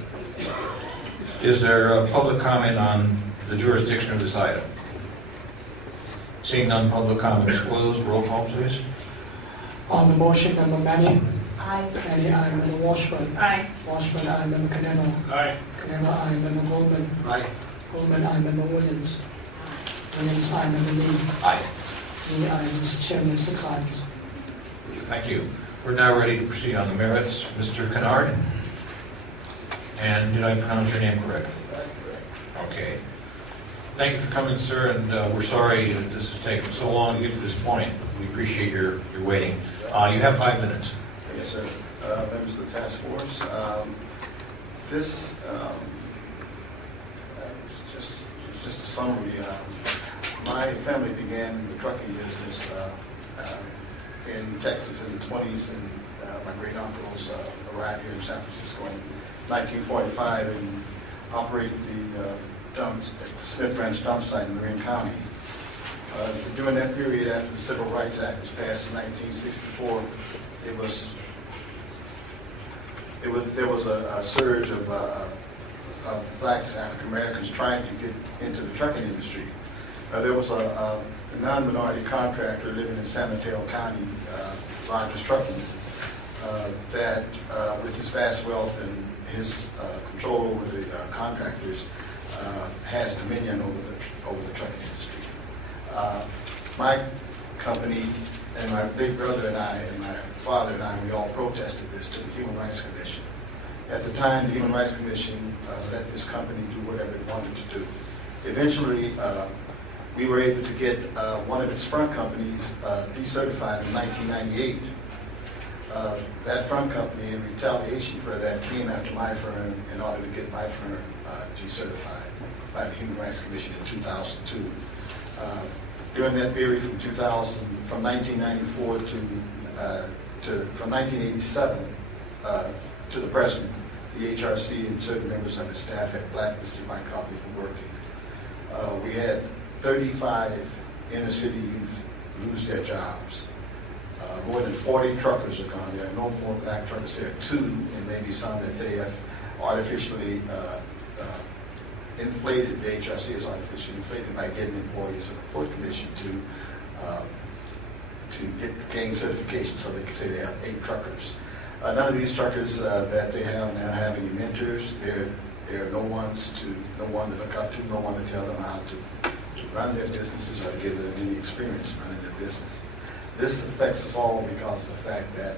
Is there public comment on the jurisdiction of this item? Seeing none, public comment is closed. Roll call, please. On the motion, Member Manning. Aye. Manning, aye. Member Washburn. Aye. Washburn, aye. Member Caneva. Aye. Caneva, aye. Member Goldman. Aye. Goldman, aye. Member Williams. Williams, aye. Member Lee. Aye. Lee, aye. Mr. Chair, we have 6 ayes. Thank you. We're now ready to proceed on the merits. Mr. Kennard? And did I pronounce your name correctly? That's correct. Okay. Thank you for coming, sir, and we're sorry that this has taken so long to get to this point. We appreciate your waiting. You have 5 minutes. Yes, sir. Members of the task force, this just a summary. My family began the trucking business in Texas in the 20s, and my great uncles arrived here in San Francisco in 1945 and operated the Smith Ranch dump site in Marin County. During that period, after the Civil Rights Act was passed in 1964, there was a surge of blacks, African Americans, trying to get into the trucking industry. There was a non-minority contractor living in San Mateo County, largest trucking, that with his vast wealth and his control over the contractors, has dominion over the trucking industry. My company and my big brother and I and my father and I, we all protested this to the Human Rights Commission. At the time, the Human Rights Commission let this company do whatever it wanted to do. Eventually, we were able to get one of its front companies decertified in 1998. That front company, in retaliation for that, came after my firm in order to get my firm decertified by the Human Rights Commission in 2002. During that period from 1994 from 1987 to the present, the HRC and certain members of its staff had blacklisted my company from working. We had 35 inner city youth lose their jobs. More than 40 truckers are gone. There are no more black truckers. There are 2, and maybe some that they have artificially inflated. The HRC is artificially inflated by getting employees of the Port Commission to gain certification so they can say they have 8 truckers. None of these truckers that they have now have any mentors. There are no one to look up to, no one to tell them how to run their businesses or to give them any experience running their business. This affects us all because of the fact that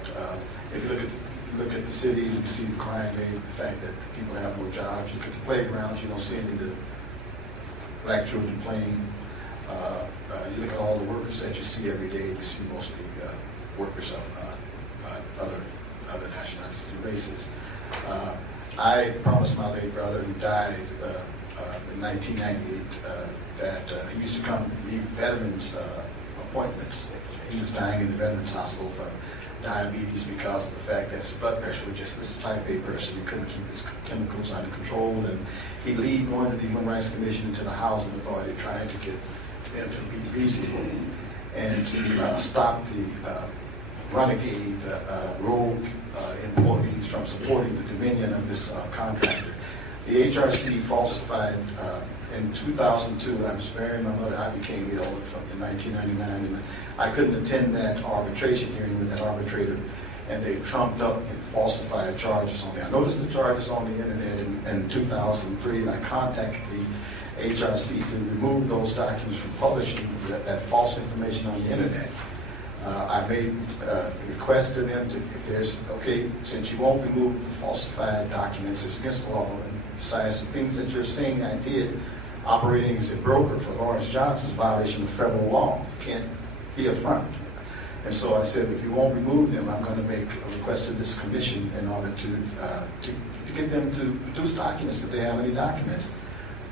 if you look at the city, you see the crime rate, the fact that people have no jobs. You look at the playgrounds, you don't see any of the black children playing. You look at all the workers that you see every day, you see mostly workers of other nationalities and races. I promised my late brother, who died in 1998, that he used to come meet veterans appointments. He was dying in the Veterans Hospital from diabetes because of the fact that his blood pressure was just a type A person. He couldn't keep his chemicals under control, and he'd leave going to the Human Rights Commission to the Housing Authority trying to get them to be reasonable and to stop the renegade rogue employees from supporting the dominion of this contractor. The HRC falsified in 2002, when I was burying my mother, I became ill in 1999, and I couldn't attend that arbitration hearing with that arbitrator, and they trumped up and falsified charges on me. I noticed the charges on the internet in 2003, and I contacted the HRC to remove those documents from publishing that false information on the internet. I made a request to them to, if there's, okay, since you won't remove the falsified documents, it's against the law, and besides the things that you're saying I did, operating as a broker for Lawrence Johnson is a violation of federal law. You can't be a front. And so I said, if you won't remove them, I'm going to make a request to this commission in order to get them to produce documents if they have any documents.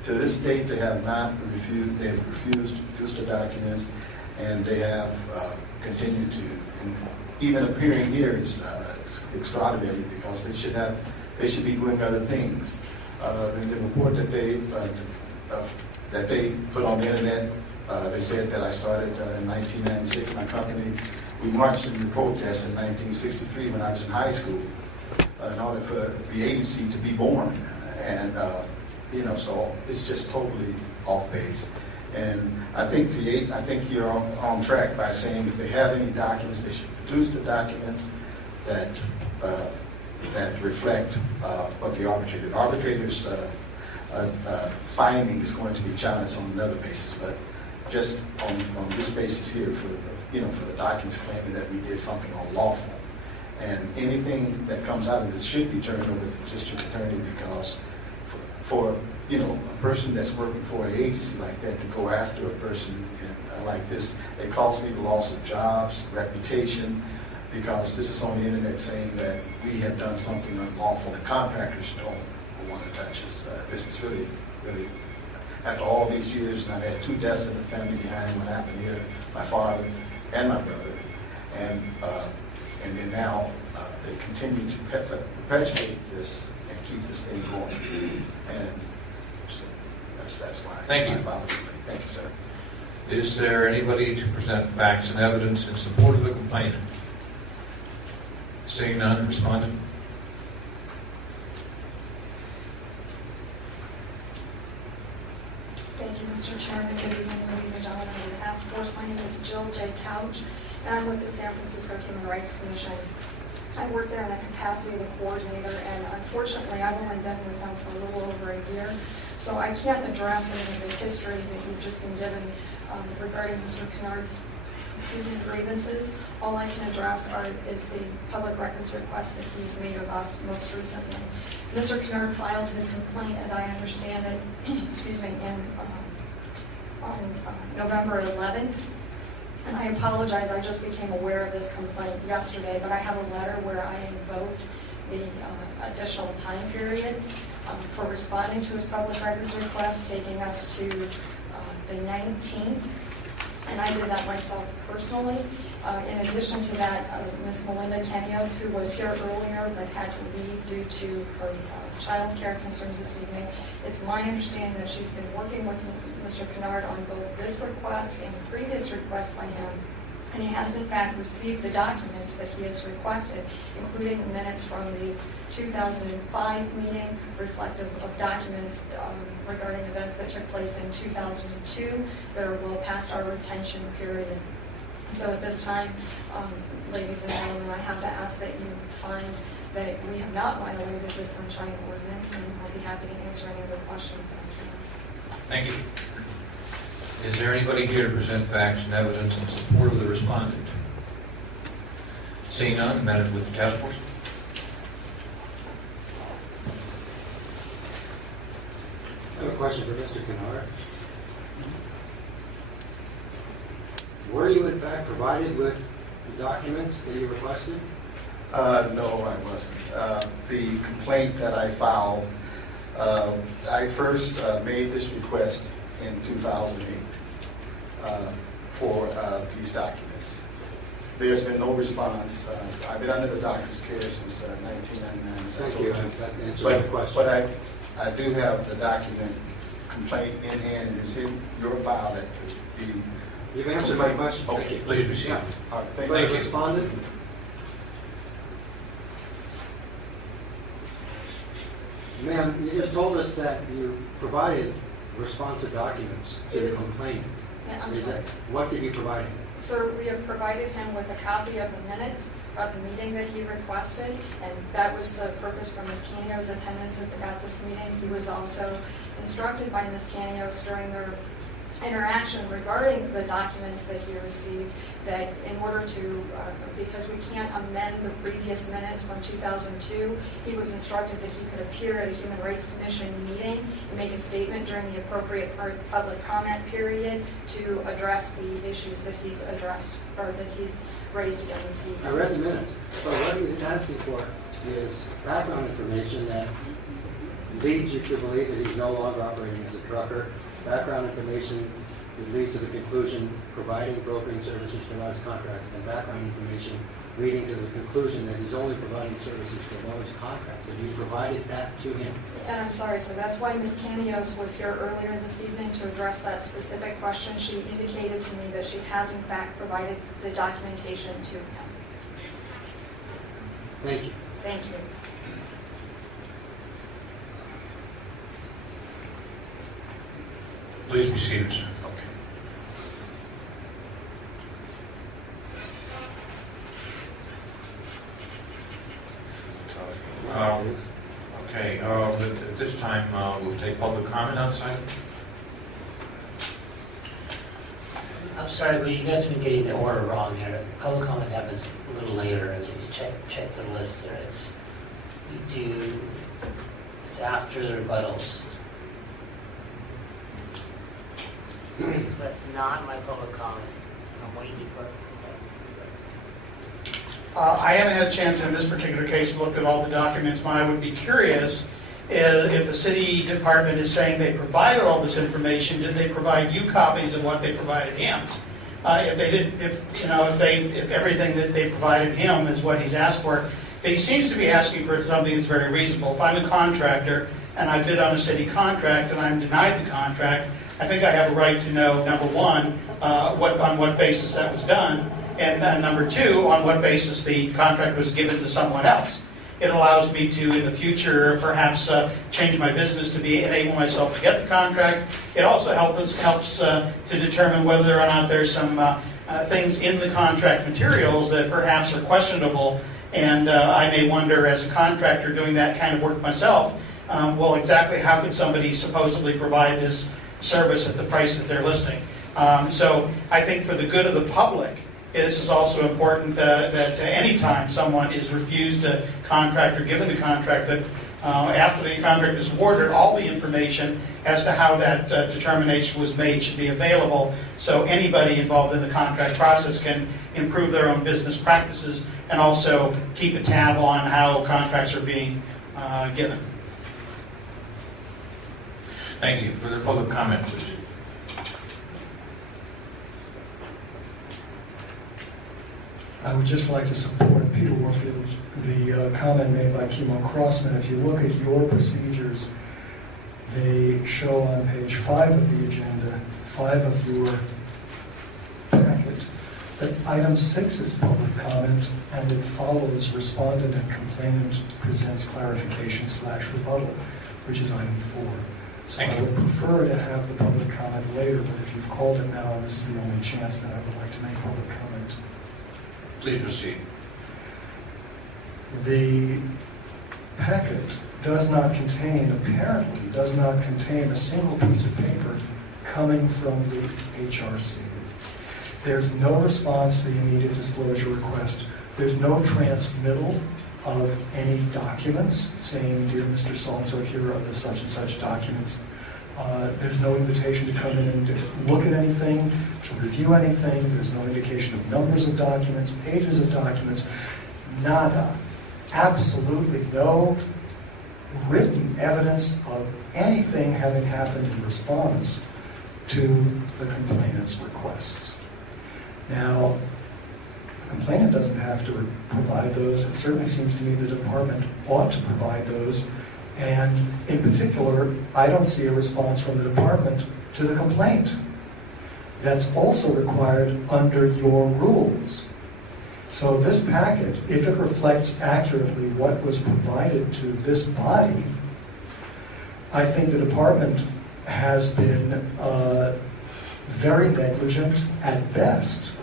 To this date, they have not refused. They have refused to produce the documents, and they have continued to. And even appearing here is extraordinary because they should be doing other things. In the report that they put on the internet, they said that I started in 1996. My company, we marched in the protests in 1963 when I was in high school in order for the agency to be born. And so it's just totally off base. And I think you're on track by saying if they have any documents, they should produce the documents that reflect what the arbitrator's finding is going to be challenged on another basis, but just on this basis here for the documents claiming that we did something unlawful. And anything that comes out of this should be turned over to the district attorney because for a person that's working for an agency like that to go after a person like this, it costs me the loss of jobs, reputation, because this is on the internet saying that we have done something unlawful and contractors don't want to touch us. This is really, really, after all these years, and I've had 2 deaths in the family behind what happened here, my father and my brother, and then now they continue to perpetuate this and keep this thing going. And so that's why. Thank you. Thank you, sir. Is there anybody to present facts and evidence in support of the complaint? Seeing none, respondent. Thank you, Mr. Chairman. Good evening, ladies and gentlemen of the task force. My name is Jill J. Couch, and I'm with the San Francisco Human Rights Commission. I work there in the capacity of the coordinator, and unfortunately, I've only been with them for a little over a year, so I can't address any of the history that you've just been given regarding Mr. Kennard's grievances. All I can address is the public records request that he's made of us most recently. Mr. Kennard filed his complaint, as I understand it, on November 11th. And I apologize, I just became aware of this complaint yesterday, but I have a letter where I invoked the additional time period for responding to his public records request, taking us to the 19th. And I did that myself personally. In addition to that, Ms. Melinda Kenios, who was here earlier but had to leave due to her child care concerns this evening, it's my understanding that she's been working with Mr. Kennard on both this request and the previous request by him. And he has in fact received the documents that he has requested, including the minutes from the 2005 meeting, reflective of documents regarding events that took place in 2002 that are well past our retention period. So at this time, ladies and gentlemen, I have to ask that you find that we have not violated the Sunshine Ordinance, and I'll be happy to answer any other questions that I can. Thank you. Is there anybody here to present facts and evidence in support of the respondent? Seeing none, the matter with the task force. I have a question for Mr. Kennard. Were you in fact provided with the documents that you requested? No, I wasn't. The complaint that I filed, I first made this request in 2008 for these documents. There's been no response. I've been under the doctor's care since 1999. Thank you. That answers my question. But I do have the document complaint in hand, and it's in your file that could be. You've answered my question. Okay, please be seated. All right, thank Further you. responded? Ma'am, you just told us that you provided responsive documents to the complaint. Yeah, I'm Is sorry. that, what did you provide? Sir, we have provided him with a copy of the minutes of the meeting that he requested, and that was the purpose for Ms. Canio's attendance at this meeting. He was also instructed by Ms. Canios during their interaction regarding the documents that he received that in order to, because we can't amend the previous minutes from 2002, he was instructed that he could appear at a Human Rights Commission meeting and make a statement during the appropriate public comment period to address the issues that he's addressed, or that he's raised again this evening. I read the minutes, but what he's asking for is background information that leads you to believe that he's no longer operating as a trucker, background information that leads to the conclusion providing brokering services for large contracts, and background information leading to the conclusion that he's only providing services for large contracts. Have you provided that to him? And I'm sorry, so that's why Ms. Canios was here earlier this evening to address that specific question. She indicated to me that she has in fact provided the documentation to him. Thank you. Thank you. Please be seated, sir. Okay, at this time, we'll take public comment on this item. I'm sorry, but you guys have been getting the order wrong here. Public comment happens a little later, and you check the list there. It's after the rebuttals. So that's not my public comment. I'm waiting for. I haven't had a chance in this particular case to look at all the documents, but I would be curious if the city department is saying they provided all this information, did they provide you copies of what they provided him? If they did, if everything that they provided him is what he's asked for, he seems to be asking for something that's very reasonable. If I'm a contractor and I bid on a city contract and I'm denied the contract, I think I have a right to know, number one, on what basis that was done, and number two, on what basis the contract was given to someone else. It allows me to, in the future, perhaps change my business to enable myself to get the contract. It also helps to determine whether or not there's some things in the contract materials that perhaps are questionable. And I may wonder, as a contractor doing that kind of work myself, well, exactly how could somebody supposedly provide this service at the price that they're listing? So I think for the good of the public, this is also important that any time someone is refused a contract or given the contract, that after the contract is awarded, all the information as to how that determination was made should be available, so anybody involved in the contract process can improve their own business practices and also keep a tab on how contracts are being given. Thank you. Further public comment, please. I would just like to support Peter Warfield, the comment made by Kimo Crossman. If you look at your procedures, they show on page 5 of the agenda, 5 of your packet, that item 6 is public comment, and it follows respondent and complainant presents clarification/rebuttal, which is item 4. So I would prefer to have the public comment later, but if you've called it now, this is the only chance that I would like to make public comment. Please proceed. The packet apparently does not contain a single piece of paper coming from the HRC. There's no response to the immediate disclosure request. There's no transmittal of any documents saying, dear Mr. So-and-so, here are the such and such documents. There's no invitation to come in and to look at anything, to review anything. There's no indication of numbers of documents, pages of documents, nada. Absolutely no written evidence of anything having happened in response to the complainant's requests. Now, the complainant doesn't have to provide those. It certainly seems to me the department ought to provide those. And in particular, I don't see a response from the department to the complaint. That's also required under your rules. So this packet, if it reflects accurately what was provided to this body, I think the department has been very negligent at best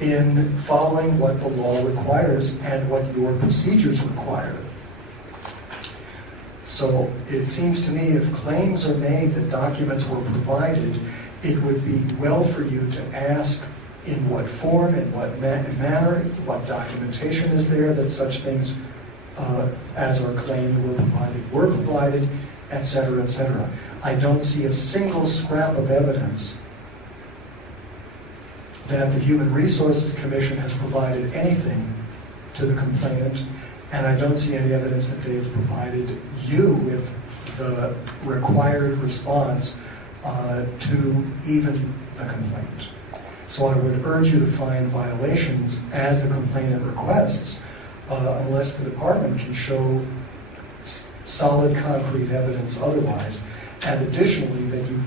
in following what the law requires and what your procedures require. So it seems to me if claims are made that documents were provided, it would be well for you to ask in what form, in what manner, what documentation is there that such things as are claimed were provided, etc., etc. I don't see a single scrap of evidence that the Human Resources Commission has provided anything to the complainant, and I don't see any evidence that they've provided you with the required response to even the complaint. So I would urge you to find violations as the complainant requests, unless the department can show solid, concrete evidence otherwise, and additionally that you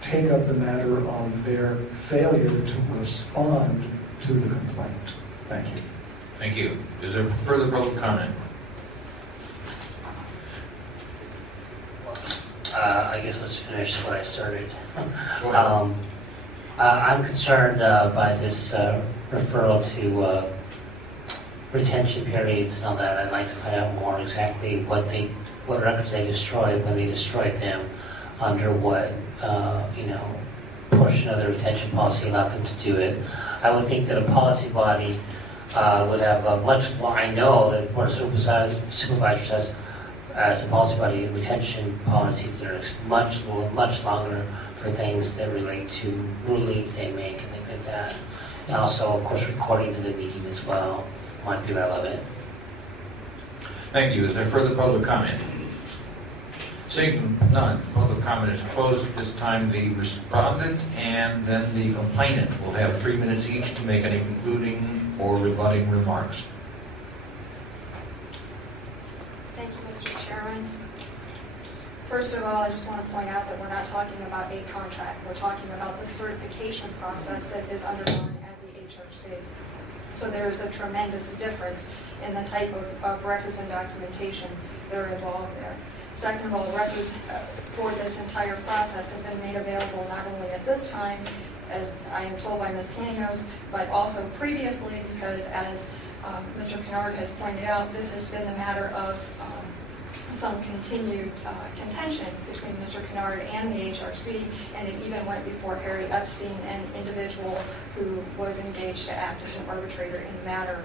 take up the matter of their failure to respond to the complaint. Thank you. Thank you. Is there further public comment? I guess let's finish what I started. I'm concerned by this referral to retention periods and all that. I'd like to find out more exactly what records they destroyed, when they destroyed them, under what portion of the retention policy allowed them to do it. I would think that a policy body would have a much more. I know that Board of Supervisors has, as a policy body, retention policies that are much longer for things that relate to rulings they make and things like that. And also, of course, recording to the meeting as well might be relevant. Thank you. Is there further public comment? Seeing none, public comment is closed. At this time, the respondent and then the complainant will have 3 minutes each to make any concluding or rebutting remarks. Thank you, Mr. Chairman. First of all, I just want to point out that we're not talking about a contract. We're talking about the certification process that is undergone at the HRC. So there's a tremendous difference in the type of records and documentation that are involved there. Second of all, records for this entire process have been made available not only at this time, as I am told by Ms. Canios, but also previously, because as Mr. Kennard has pointed out, this has been a matter of some continued contention between Mr. Kennard and the HRC, and it even went before Harry Epstein, an individual who was engaged to act as an arbitrator in the matter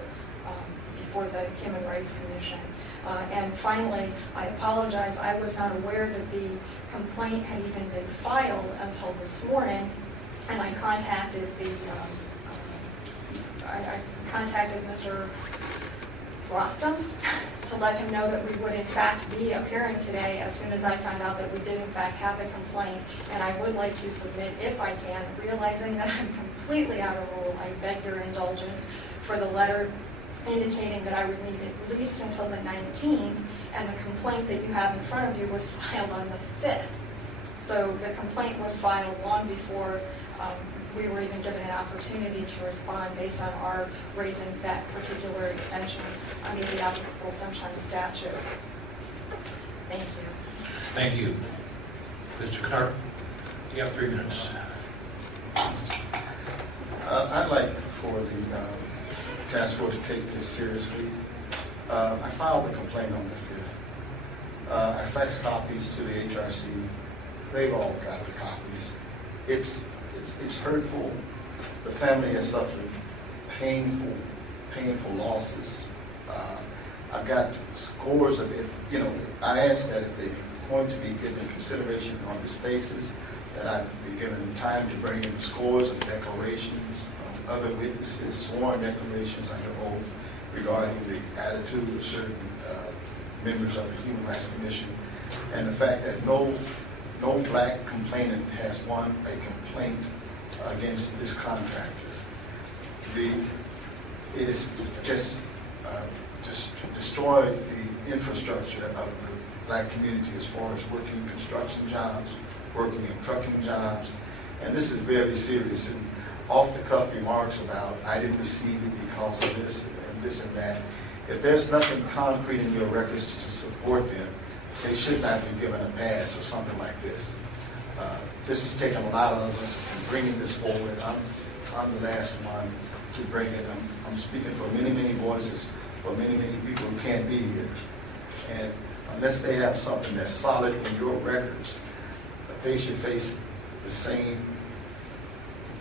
before the Human Rights Commission. And finally, I apologize, I was not aware that the complaint had even been filed until this morning, and I contacted I contacted Mr. Rostam to let him know that we would in fact be appearing today as soon as I found out that we did in fact have the complaint. And I would like to submit, if I can, realizing that I'm completely out of rule, I beg your indulgence for the letter indicating that I would need at least until the 19th, and the complaint that you have in front of you was filed on the 5th. So the complaint was filed long before we were even given an opportunity to respond based on our raising that particular extension under the applicable Sunshine Statute. Thank you. Thank you. Mr. Kennard, you have 3 minutes. I'd like for the task force to take this seriously. I filed the complaint on the 5th. I faxed copies to the HRC. They've all got the copies. It's hurtful. The family has suffered painful losses. I've got scores of, I asked that if they're going to be given consideration on this basis, that I be given time to bring in scores of declarations of other witnesses, sworn declarations under oath regarding the attitude of certain members of the Human Rights Commission, and the fact that no black complainant has won a complaint against this contractor. It is just destroyed the infrastructure of the black community as far as working construction jobs, working in trucking jobs, and this is very serious. And off-the-cuff remarks about I didn't receive it because of this and that. If there's nothing concrete in your records to support them, they should not be given a pass or something like this. This has taken a lot of us in bringing this forward. I'm the last one to bring it. I'm speaking for many voices, for many people who can't be here. And unless they have something that's solid in your records, they should face the same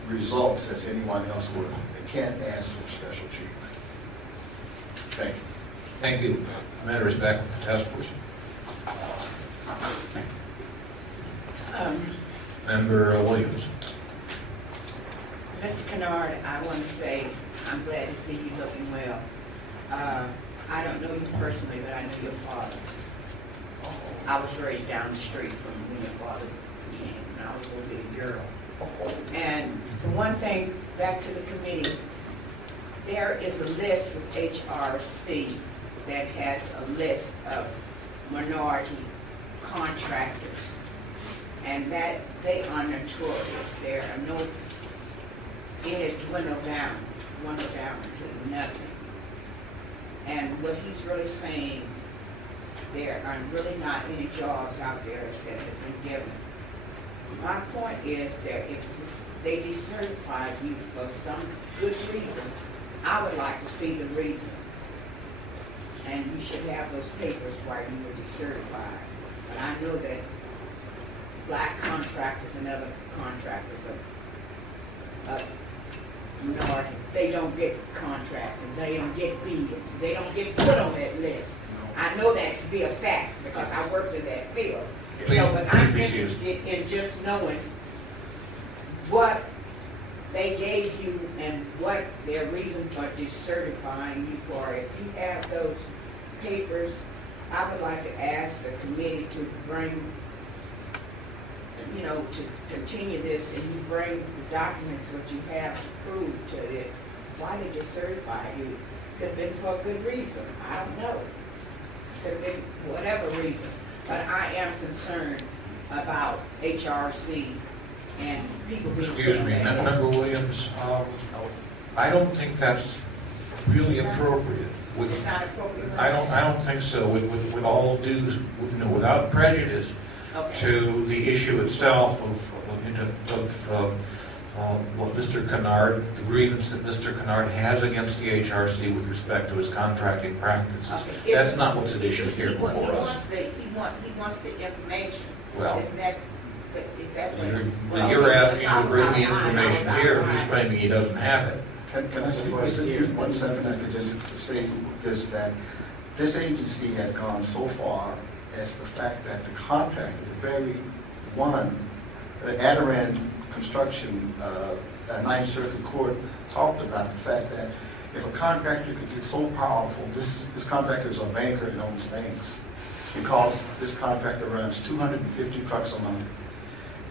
results as anyone else would. They can't ask for special treatment. Thank you. Thank you. The matter is back with the task force. Member Williams. Mr. Kennard, I want to say I'm glad to see you looking well. I don't know you personally, but I know your father. I was raised down the street from when your father began, when I was a little bitty girl. And for one thing, back to the committee, there is a list with HRC that has a list of minority contractors, and that they are notorious. There are no, it has dwindled down to nothing. And what he's really saying, there are really not any jobs out there that have been given. My point is that if they decertified you for some good reason, I would like to see the reason. And you should have those papers why you were decertified. But I know that black contractors and other contractors of minority, they don't get contracts and they don't get bids. They don't get put on that list. I know that to be a fact because I worked in that field. So, but I'm interested in just knowing what they gave you and what their reason for decertifying you for. If you have those papers, I would like to ask the committee to bring, to continue this, and you bring the documents, what you have to prove to it, why they decertified you. Could have been for a good reason. I don't know. Could have been whatever reason. But I am concerned about HRC and people being... Excuse me, Member Williams, I don't think that's really appropriate. It's not appropriate. I don't think so. With all due, without prejudice to the issue itself of what Mr. Kennard, the grievance that Mr. Kennard has against the HRC with respect to his contracting practices. Okay. That's not what's at issue here before us. He wants the information. Well, Is that what? you're asking to bring the information here, he's claiming he doesn't have it. Can I speak just 1 second? I could just say this, that this agency has gone so far as the fact that the contractor, the very one, the Adirondack Construction, Ninth Circuit Court talked about the fact that if a contractor could get so powerful, this contractor is a banker and owns things, because this contractor runs 250 trucks a month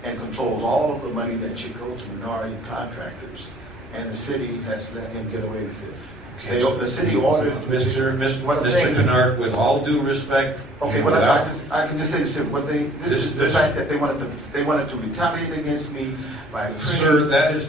and controls all of the money that should go to minority contractors, and the city has let him get away with it. The city ordered... Mr. Kennard, with all due respect... Okay, but I can just say this, this is the fact that they wanted to retaliate against me by... Sir, that is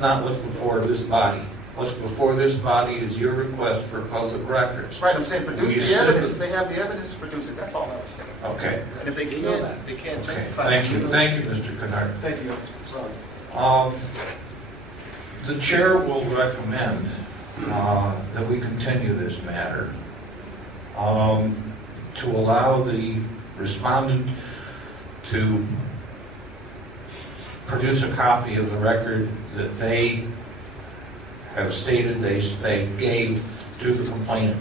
not what's before this body. What's before this body is your request for public records. Right, I'm saying produce the evidence. If they have the evidence, produce it. That's all I was saying. Okay. And if they can't justify... Thank you, Mr. Kennard. Thank you. Sorry. The chair will recommend that we continue this matter to allow the respondent to produce a copy of the record that they have stated they gave to the complainant,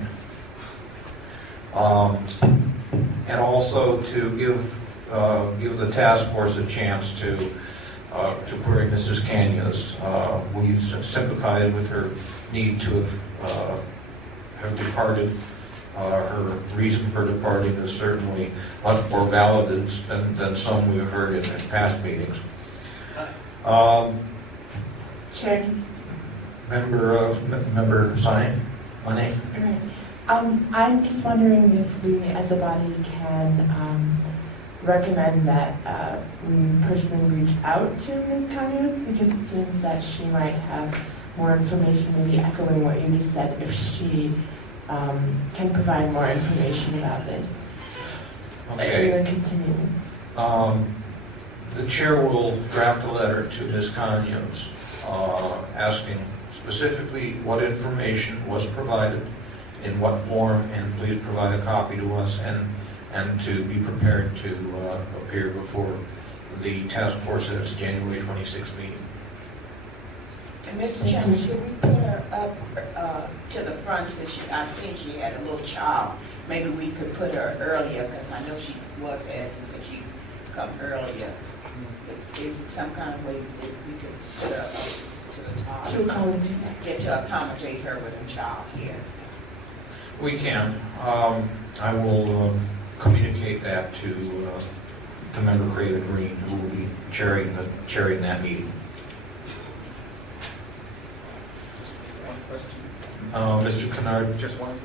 and also to give the task force a chance to query Mrs. Canya's. We sympathize with her need to have departed. Her reason for departing is certainly much more valid than some we've heard in past meetings. Chair. Member Sine, Monet? Right. I'm just wondering if we, as a body, can recommend that we personally reach out to Ms. Conyers, because it seems that she might have more information, maybe echoing what you just said, if she can provide more information about this. Okay. In the continuance. The chair will draft a letter to Ms. Conyers asking specifically what information was provided, in what form, and please provide a copy to us, and to be prepared to appear before the task force at its January 26th meeting. And Mr. Chairman, should we put her up to the front, since I've seen she had a little child? Maybe we could put her earlier, because I know she was asking that she come earlier. Is it some kind of way that we could put her up to the top? To accommodate. Yeah, to accommodate her with a child here. We can. I will communicate that to Member Craven Green, who will be chairing that meeting. One question. Mr. Kennard? Just one.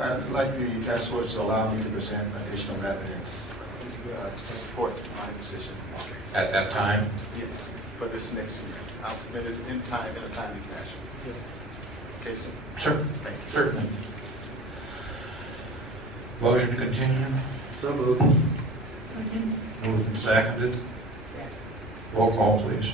I'd like the task force to allow me to present additional evidence to support my position. At that time? Yes, for this next year. I'll submit it in a timely fashion. Okay, sir? Sure. Thank you. Certainly. Motion to continue? So moved. Second. Moved and seconded. Roll call, please.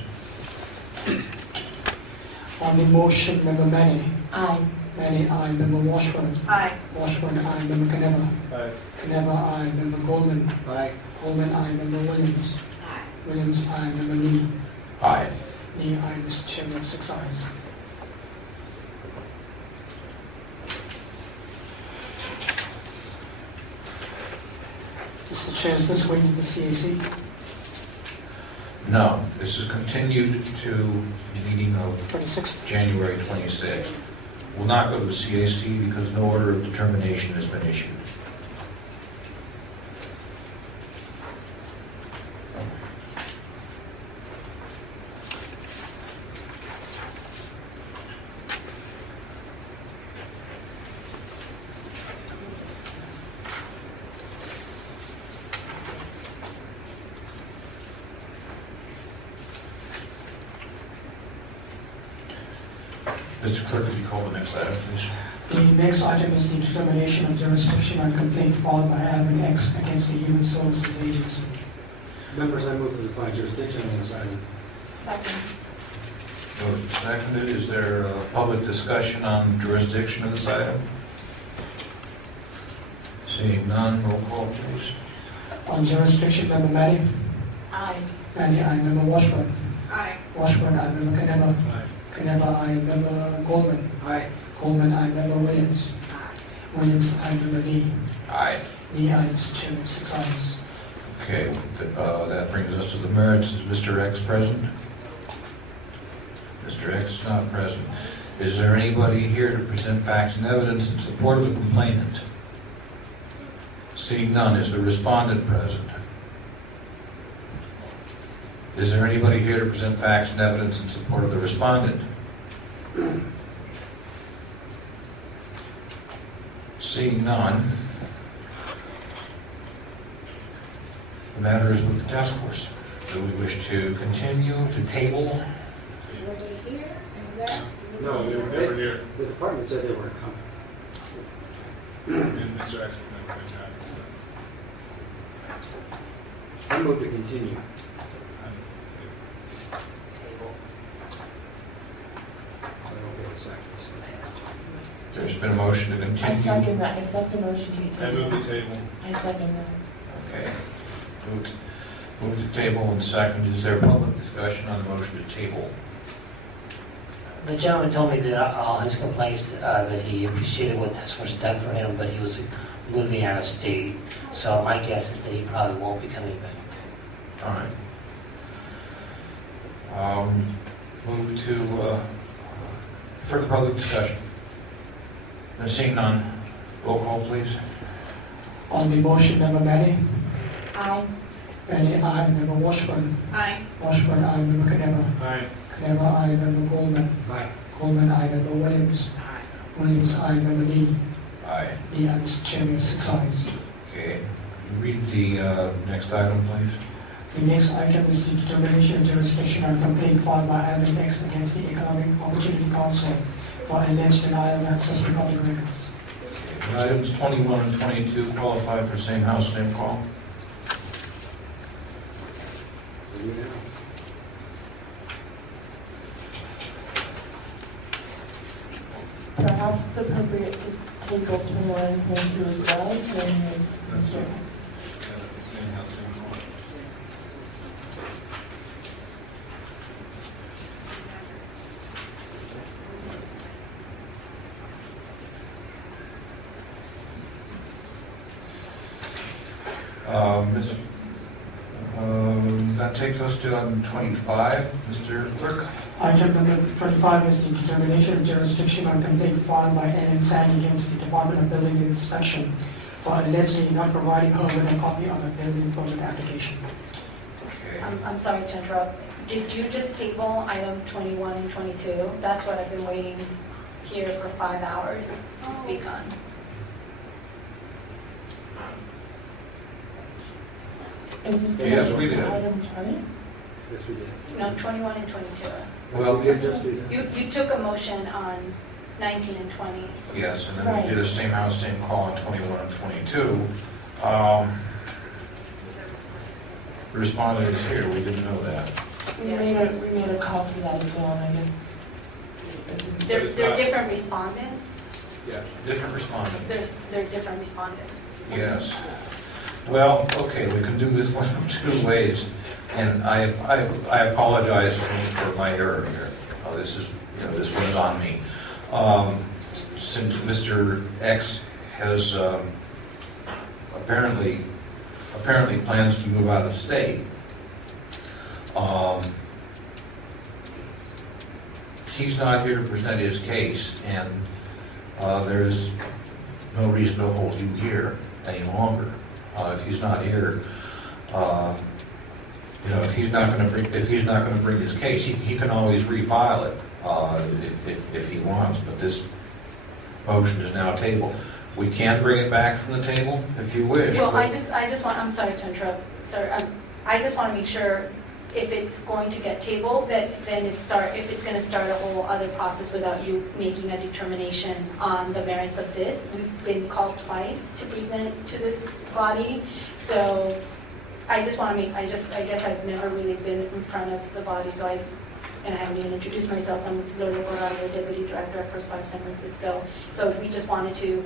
On the motion, Member Manning. Aye. Manning, aye. Member Washburn. Aye. Washburn, aye. Member Caneva. Aye. Caneva, aye. Member Goldman. Aye. Goldman, aye. Member Williams. Aye. Williams, aye. Member Nee. Aye. Nee, aye. Mr. Chairman, 6 ayes. Mr. Chair, is this going to the CAC? No, this is continued to the meeting of 26th. January 26th. Will not go to the CAC because no order of determination has been issued. Mr. Clerk, could you call the next item, please? The next item is the determination of jurisdiction on complaint filed by Admin X against the Human Services Agency. Members, I move to apply jurisdiction on this item. Second. Moved and seconded. Is there public discussion on jurisdiction of this item? Seeing none, roll call, please. On jurisdiction, Member Matty? Aye. Matty, aye. Member Washburn? Aye. Washburn, aye. Member Caneva? Aye. Caneva, aye. Member Goldman? Aye. Goldman, aye. Member Williams? Williams, aye. Member Lee? Aye. Lee, aye. Mr. Chairman, 6 ayes. Okay, that brings us to the merits. Is Mr. X present? Mr. X is not present. Is there anybody here to present facts and evidence in support of the complainant? Seeing none, is the respondent present? Is there anybody here to present facts and evidence in support of the respondent? Seeing none, the matter is with the task force. Do we wish to continue, to table? No, They were never here. the department said they weren't coming. And Mr. X never came back, so. I move to continue. Table. I don't get a second. There's been a motion to I continue. second that, if that's a motion to I table. move the table. I second that. Okay. Move to table and second. Is there public discussion on the motion to table? The gentleman told me that all his complaints, that he appreciated what task force had done for him, but he was moving out of state. So my guess is that he probably won't be coming back. All right. Move to further public discussion. Seeing none, roll call, please. On the motion, Member Matty? Aye. Matty, aye. Member Washburn? Aye. Washburn, aye. Member Caneva? Aye. Caneva, aye. Member Goldman? Aye. Goldman, aye. Member Williams? Williams, aye. Member Lee? Aye. Lee, aye. Mr. Chairman, 6 ayes. Okay. Read the next item, please. The next item is the determination of jurisdiction on complaint filed by Adam X against the Economic Opportunity Council for alleged denial of access to public records. Okay. Items 21 and 22 qualify for same house, same call. Perhaps it's appropriate to table 21 and 22 as well, saying as That's Mr. right. X. Yeah, that's the same house, same call. That takes us to item 25, Mr. Clerk. Item number 25 is the determination of jurisdiction on complaint filed by Ellen Sand against the Department of Building and Inspection for allegedly not providing her with a copy of a building permit application. I'm sorry to interrupt. Did you just table item 21 and 22? That's what I've been waiting here for 5 hours to speak on. Is this Yes, we did. item 20? Yes, we did. No, 21 and 22. Well, We did just do that. You took a motion on 19 and 20. yes, and then we Right. did a same house, same call on 21 and 22. The respondent is here, we didn't know that. We made a call for that as well, and I guess. They're different respondents. Yeah. Different respondent. They're different respondents. Yes. Well, okay, we can do this one of two ways, and I apologize for my error here. This one is on me. Since Mr. X has apparently plans to move out of state, he's not here to present his case, and there's no reason to hold you here any longer. If he's not here, if he's not going to bring his case, he can always refile it if he wants. But this motion is now tabled. We can bring it back from the table if you wish. Well, I just want, I'm sorry to interrupt, sir. I just want to make sure if it's going to get tabled, that then if it's going to start a whole other process without you making a determination on the merits of this. We've been called twice to present to this body, so I just want to make, I guess I've never really been in front of the body, so I haven't even introduced myself. I'm Lola Corrado, Deputy Director at First Life San Francisco. So we just wanted to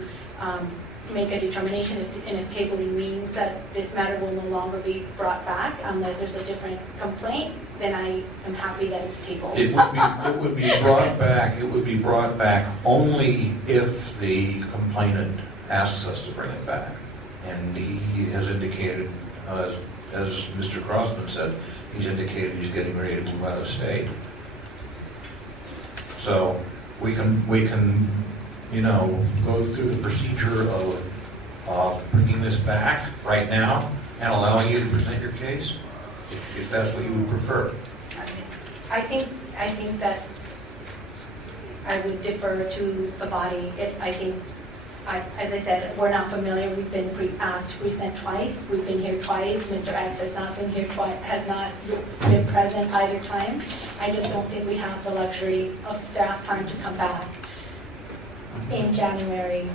make a determination if tabling means that this matter will no longer be brought back unless there's a different complaint, then I am happy that it's tabled. It would be brought back. It would be brought back only if the complainant asks us to bring it back. And he has indicated, as Mr. Crossman said, he's indicated he's getting ready to move out of state. So we can go through the procedure of bringing this back right now and allowing you to present your case, if that's what you would prefer. I think that I would defer to the body. As I said, we're not familiar. We've been asked to present twice. We've been here twice. Mr. X has not been here twice, has not been present either time. I just don't think we have the luxury of staff time to come back in January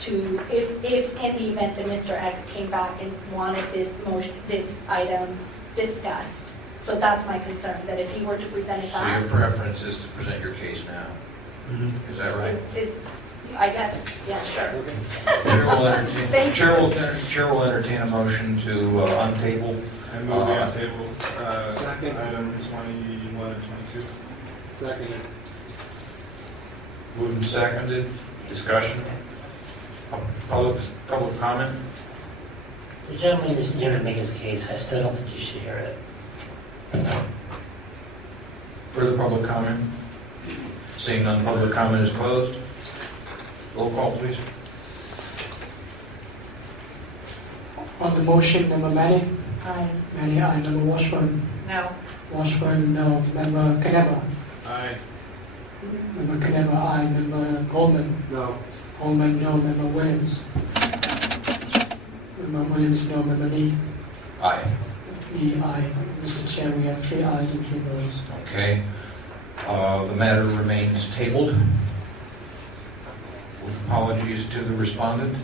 to, if in the event that Mr. X came back and wanted this item discussed. So that's my concern, that if he were to present it back. So your preference is to present your case now? Is that right? I guess, yeah, sure. Chair will entertain a motion to untable. I move we untable items 21 and 22. Second. Moved and seconded. Discussion. Public comment. The gentleman is here to make his case. I still don't think you should hear it. Further public comment? Seeing none, public comment is closed. Roll call, please. On the motion, Member Manning? Aye. Manning, aye. Member Washburn? No. Washburn, no. Member Kneba? Aye. Member Kneba, aye. Member Goldman? No. Goldman, no. Member Williams? Member Williams, no. Member Lee? Aye. Lee, aye. Mr. Chair, we have 3 ayes and 3 noes. Okay. The matter remains tabled. With apologies to the respondent.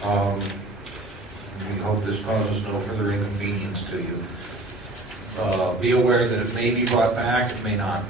We hope this causes no further inconvenience to you. Be aware that it may be brought back, it may not.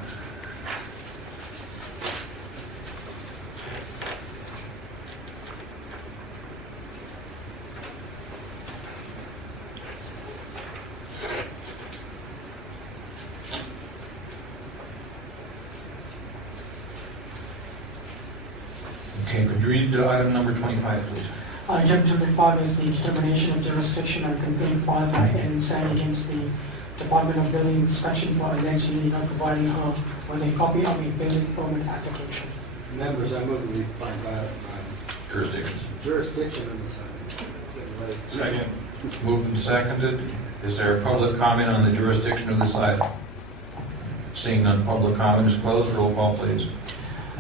Okay, could you read item number 25, please? Item 25 is the determination of jurisdiction on complaint filed by Ann San against the Department of Building Inspection for allegedly not providing her with a copy of a building permit application. Members, I move we find out Jurisdictions. jurisdiction on this item. Second. Moved and seconded. Is there a public comment on the jurisdiction of this item? Seeing none, public comment is closed. Roll call, please.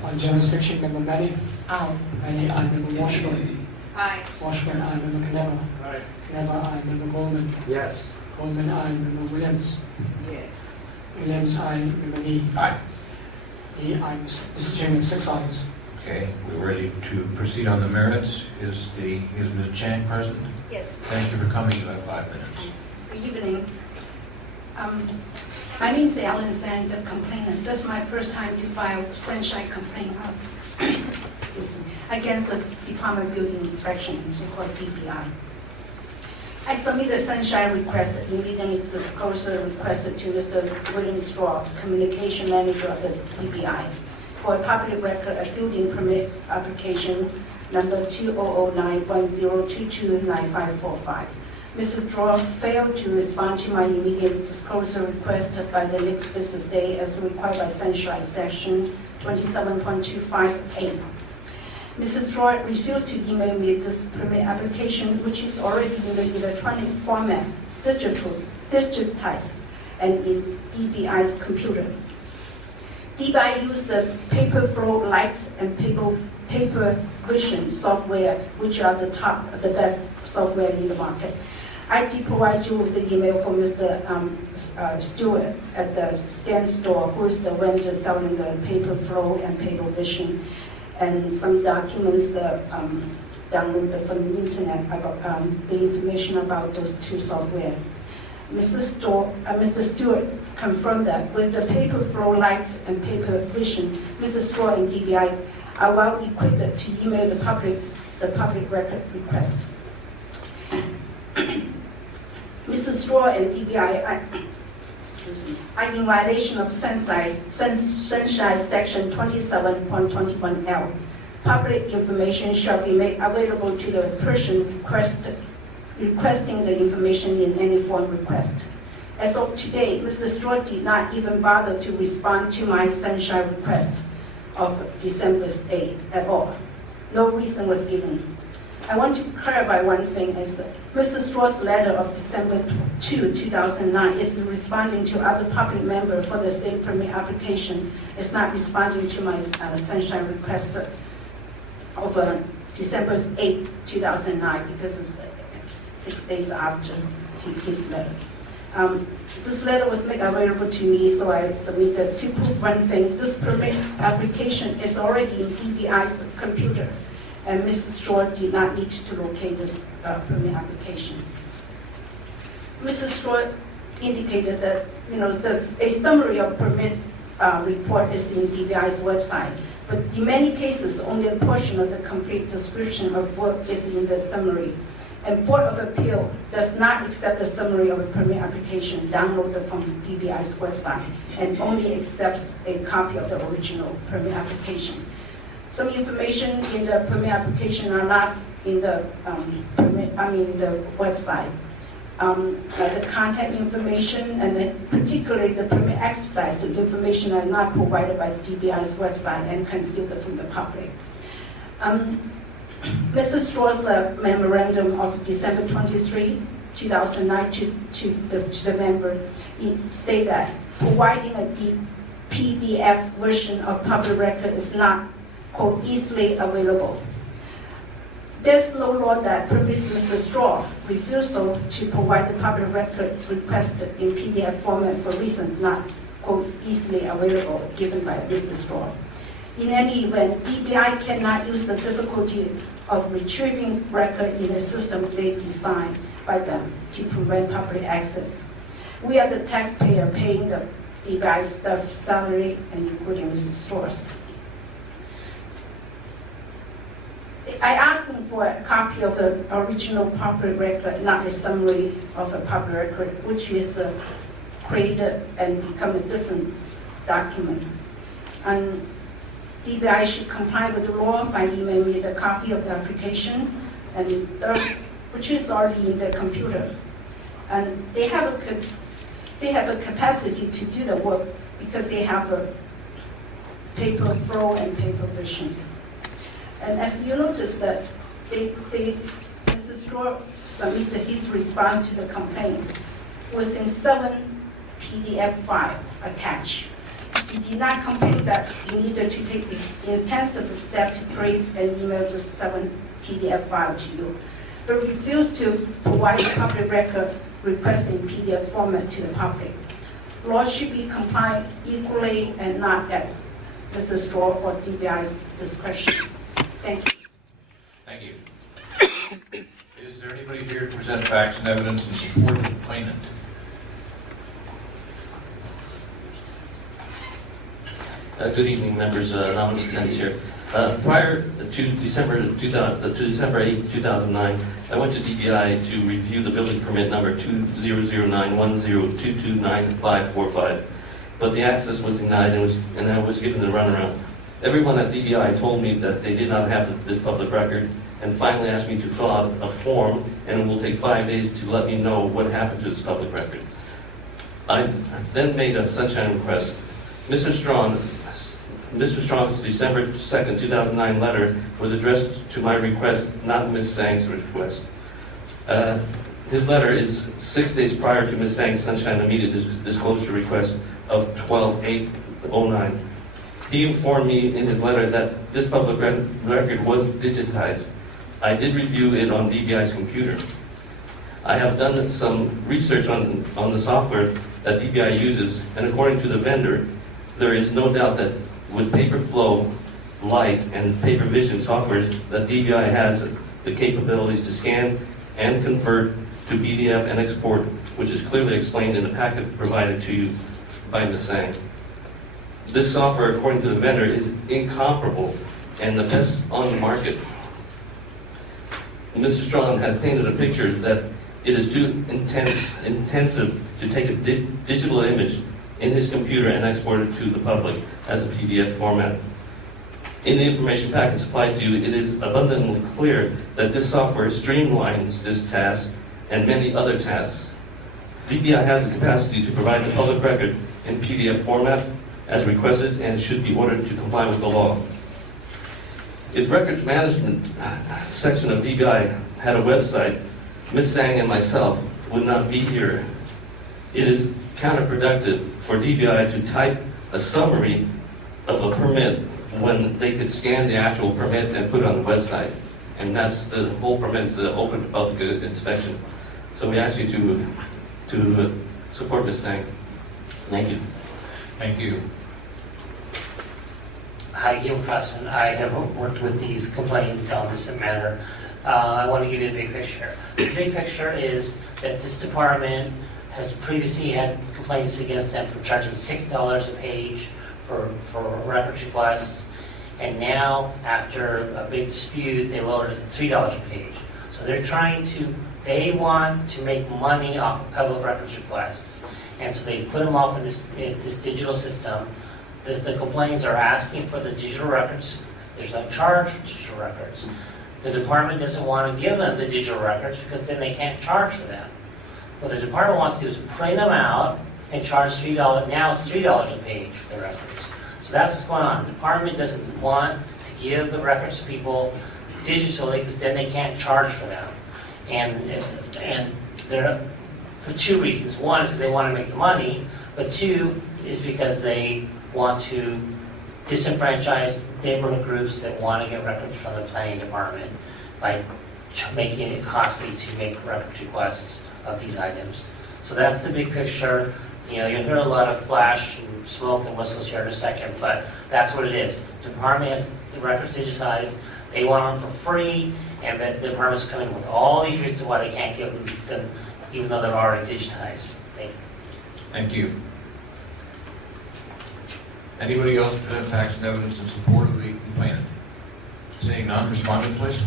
On jurisdiction, Member Manning? Aye. Manning, aye. Member Washburn? Aye. Washburn, aye. Member Kneba? Aye. Kneba, aye. Member Goldman? Yes. Goldman, aye. Member Williams? Yes. Williams, aye. Member Lee? Aye. Lee, aye. Mr. Chairman, 6 ayes. Okay, we're ready to proceed on the merits. Is Ms. Chang present? Yes. Thank you for coming. You have 5 minutes. Good evening. My name is Ellen San, the complainant. This is my first time to file sunshine complaint excuse me, against the Department of Building Inspection, so-called DBI. I submitted a sunshine request, immediately disclosure requested to Mr. William Straw, communication manager of the DBI, for a public record, a building permit application number 200910229545. Mr. Straw failed to respond to my immediate disclosure request by the next business day as required by Sunshine Section 27.258. Mrs. Straw refused to email me this permit application, which is already in the electronic format, digitized, and in DBI's computer. DBI used the paper flow light and paper vision software, which are the best software in the market. I did provide you with the email from Mr. Stewart at the Scan Store, who is the vendor selling the paper flow and paper vision, and some documents downloaded from the internet about the information about those two software. Mr. Stewart confirmed that with the paper flow lights and paper vision, Mr. Straw and DBI are well equipped to email the public record request. Mr. Straw and DBI are in violation of Sunshine Section 27.21L. Public information shall be made available to the person requesting the information in any form request. As of today, Mr. Straw did not even bother to respond to my Sunshine request of December 8 at all. No reason was given. I want to clarify one thing is that Mr. Straw's letter of December 2, 2009 is responding to other public members for the same permit application. It's not responding to my Sunshine request of December 8, 2009 because it's 6 days after his letter. This letter was made available to me, so I submitted to prove one thing. This permit application is already in DBI's computer, and Mrs. Straw did not need to locate this permit application. Mrs. Straw indicated that a summary of permit report is in DBI's website, but in many cases, only a portion of the complete description of work is in the summary. And Board of Appeal does not accept the summary of a permit application downloaded from DBI's website and only accepts a copy of the original permit application. Some information in the permit application are not in the the website. Like the contact information and then particularly the permit exercise information are not provided by DBI's website and concealed from the public. Mr. Straw's memorandum of December 23, 2009 to the member state that providing a PDF version of public record is not, quote, easily available. There's no law that permits Mr. Straw refusal to provide the public record requested in PDF format for reasons not, quote, easily available given by Mr. Straw. In any event, DBI cannot use the difficulty of retrieving record in a system they designed by them to prevent public access. We are the taxpayer paying the DBI staff salary and including Mrs. Straw's. I asked him for a copy of the original public record, not a summary of a public record, which is created and become a different document. And DBI should comply with the law by emailing me the copy of the application, and which is already in the computer. And they have a capacity to do the work because they have a paper flow and paper versions. And as you notice that Mr. Straw submitted his response to the complaint within 7 PDF files attached. He did not complain that he needed to take this intensive step to create and email the 7 PDF file to you, but refused to provide the public record request in PDF format to the public. Law should be complied equally and not at Mr. Straw or DBI's discretion. Thank you. Thank you. Is there anybody here to present facts and evidence in support of the complainant? Good evening, members. Anonymous Tennis here. Prior to December 8, 2009, I went to DBI to review the building permit number 200910229545, but the access was denied and I was given the runaround. Everyone at DBI told me that they did not have this public record and finally asked me to fill out a form, and it will take 5 days to let me know what happened to this public record. I then made a sunshine request. Mr. Strong's December 2nd, 2009 letter was addressed to my request, not Ms. Sang's request. His letter is 6 days prior to Ms. Sang's sunshine immediate disclosure request of 12/8/09. He informed me in his letter that this public record was digitized. I did review it on DBI's computer. I have done some research on the software that DBI uses, and according to the vendor, there is no doubt that with paper flow, light, and paper vision software that DBI has the capabilities to scan and convert to PDF and export, which is clearly explained in the packet provided to you by Ms. Sang. This software, according to the vendor, is incomparable and the best on the market. Mr. Strong has painted a picture that it is too intensive to take a digital image in his computer and export it to the public as a PDF format. In the information packet supplied to you, it is abundantly clear that this software streamlines this task and many other tasks. DBI has the capacity to provide the public record in PDF format as requested and should be ordered to comply with the law. If records management section of DBI had a website, Ms. Sang and myself would not be here. It is counterproductive for DBI to type a summary of a permit when they could scan the actual permit and put it on the website. And that's the whole permit is open to public inspection. So we ask you to support Ms. Sang. Thank you. Thank you. Hi, Gil Crossman. I have worked with these complaints on this matter. I want to give you the big picture. The big picture is that this department has previously had complaints against them for charging $6 a page for records requests, and now, after a big dispute, they lowered it to $3 a page. So they want to make money off of public records requests, and so they put them off in this digital system. The complaints are asking for the digital records, because there's no charge for digital records. The department doesn't want to give them the digital records because then they can't charge for them. What the department wants to do is print them out and charge $3. Now it's $3 a page for the records. So that's what's going on. The department doesn't want to give the records to people digitally because then they can't charge for them. And they're for two reasons. One is they want to make the money, but two is because they want to disenfranchise neighborhood groups that want to get records from the planning department by making it costly to make records requests of these items. So that's the big picture. You'll hear a lot of flash and smoke and whistles here in a second, but that's what it is. The department has the records digitized. They want them for free, and the department's coming with all these reasons why they can't give them, even though they're already digitized. Thank you. Thank you. Anybody else present facts and evidence in support of the complainant? Seeing none, respondent, please.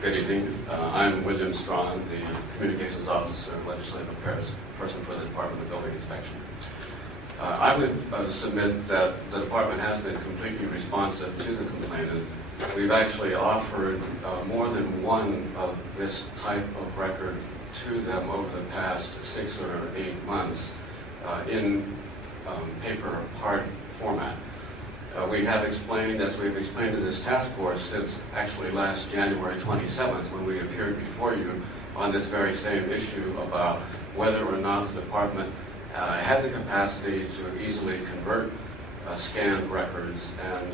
Good evening. I'm William Strong, the Communications Officer, Legislative Affairs Person for the Department of Building Inspection. I would submit that the department has been completely responsive to the complainant. We've actually offered more than one of this type of record to them over the past 6 or 8 months in paper or hard format. We have explained, as we've explained to this task force since actually last January 27th, when we appeared before you on this very same issue about whether or not the department had the capacity to easily convert scanned records, and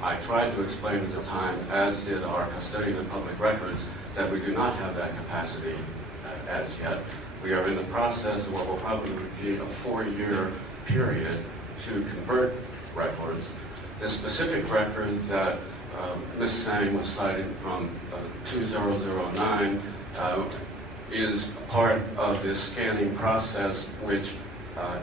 I tried to explain at the time, as did our custodian of public records, that we do not have that capacity as yet. We are in the process of what will probably be a 4-year period to convert records. The specific record that Ms. Sang was citing from 2009 is part of this scanning process, which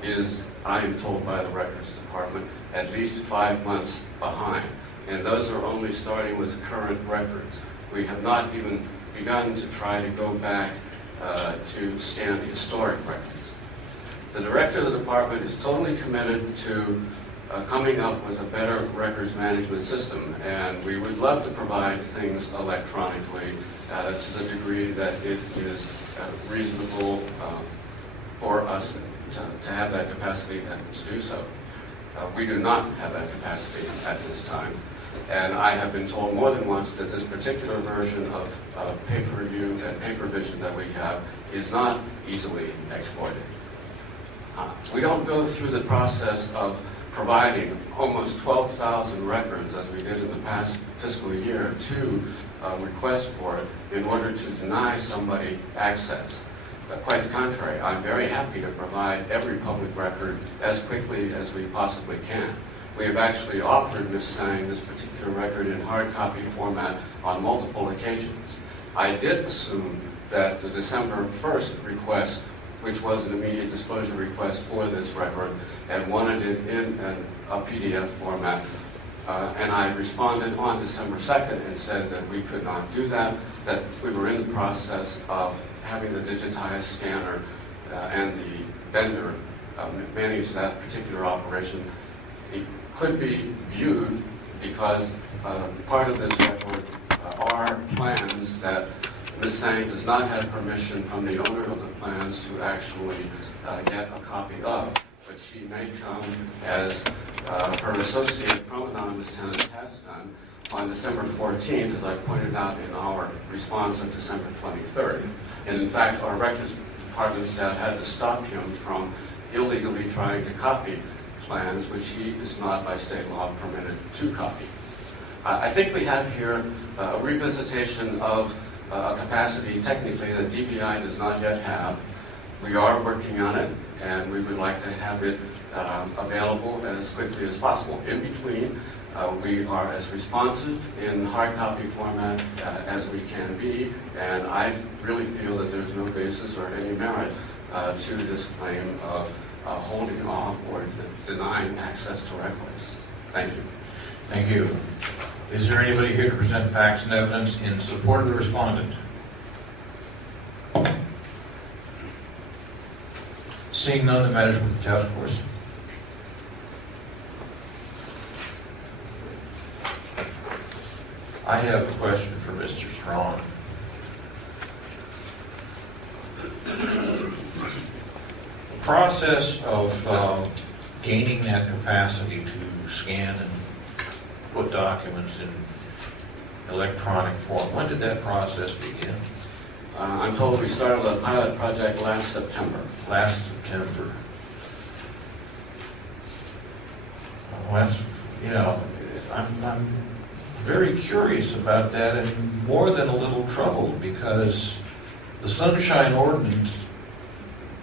is, I am told by the Records Department, at least 5 months behind. And those are only starting with current records. We have not even begun to try to go back to scan historic records. The director of the department is totally committed to coming up with a better records management system, and we would love to provide things electronically to the degree that it is reasonable for us to have that capacity and to do so. We do not have that capacity at this time, and I have been told more than once that this particular version of paper view and paper vision that we have is not easily exported. We don't go through the process of providing almost 12,000 records, as we did in the past fiscal year, to request for it in order to deny somebody access. Quite the contrary, I'm very happy to provide every public record as quickly as we possibly can. We have actually offered Ms. Sang this particular record in hard copy format on multiple occasions. I did assume that the December 1st request, which was an immediate disclosure request for this record, and wanted it in a PDF format. And I responded on December 2nd and said that we could not do that, that we were in the process of having the digitized scanner and the vendor manage that particular operation. It could be viewed because part of this record are plans that Ms. Sang does not have permission from the owner of the plans to actually get a copy of, but she may come as her associate from anonymous tenant has done on December 14th, as I pointed out in our response on December 23rd. And in fact, our records department staff had to stop him from illegally trying to copy plans, which he is not by state law permitted to copy. I think we have here a revisitation of a capacity technically that DBI does not yet have. We are working on it, and we would like to have it available as quickly as possible. In between, we are as responsive in hard copy format as we can be, and I really feel that there's no basis or any merit to this claim of holding off or denying access to records. Thank you. Thank you. Is there anybody here to present facts and evidence in support of the respondent? Seeing none, the matter is with the task force. I have a question for Mr. Strong. The process of gaining that capacity to scan and put documents in electronic form, when did that process begin? I'm told we started a pilot project last September. Last September. Well, that's, I'm very curious about that and more than a little troubled because the Sunshine Ordinance,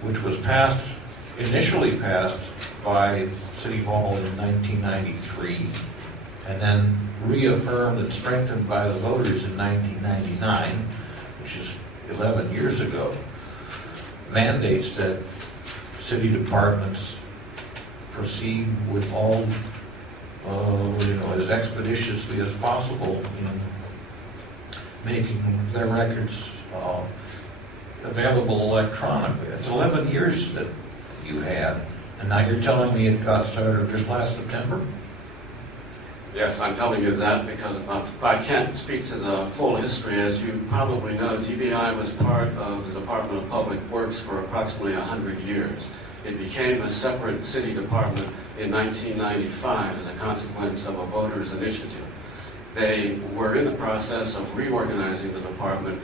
which was initially passed by City Hall in 1993 and then reaffirmed and strengthened by the voters in 1999, which is 11 years ago, mandates that city departments proceed with all, as expeditiously as possible in making their records available electronically. It's 11 years that you've had, and now you're telling me it got started just last September? Yes, I'm telling you that because I can't speak to the full history. As you probably know, DBI was part of the Department of Public Works for approximately 100 years. It became a separate city department in 1995 as a consequence of a voters' initiative. They were in the process of reorganizing the department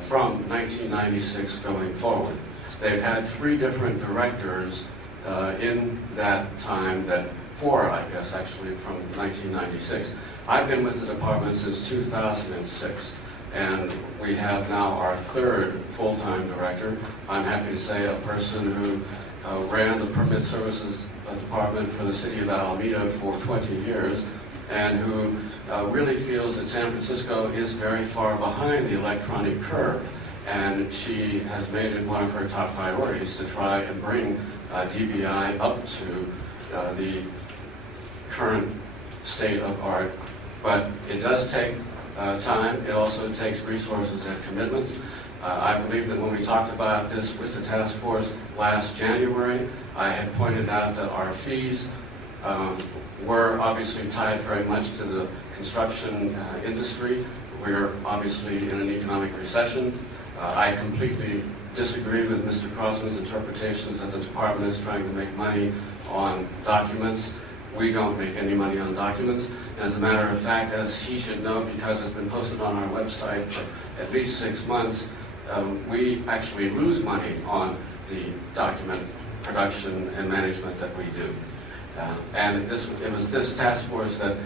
from 1996 going forward. They've had 3 different directors in that time, four, I guess, actually, from 1996. I've been with the department since 2006, and we have now our 3rd full-time director. I'm happy to say a person who ran the permit services department for the city of Alameda for 20 years, and who really feels that San Francisco is very far behind the electronic curve. And she has made it one of her top priorities to try and bring DBI up to the current state of art. But it does take time. It also takes resources and commitments. I believe that when we talked about this with the task force last January, I had pointed out that our fees were obviously tied very much to the construction industry. We're obviously in an economic recession. I completely disagree with Mr. Crossman's interpretations that the department is trying to make money on documents. We don't make any money on documents. And as a matter of fact, as he should know because it's been posted on our website for at least 6 months, we actually lose money on the document production and management that we do. And it was this task force that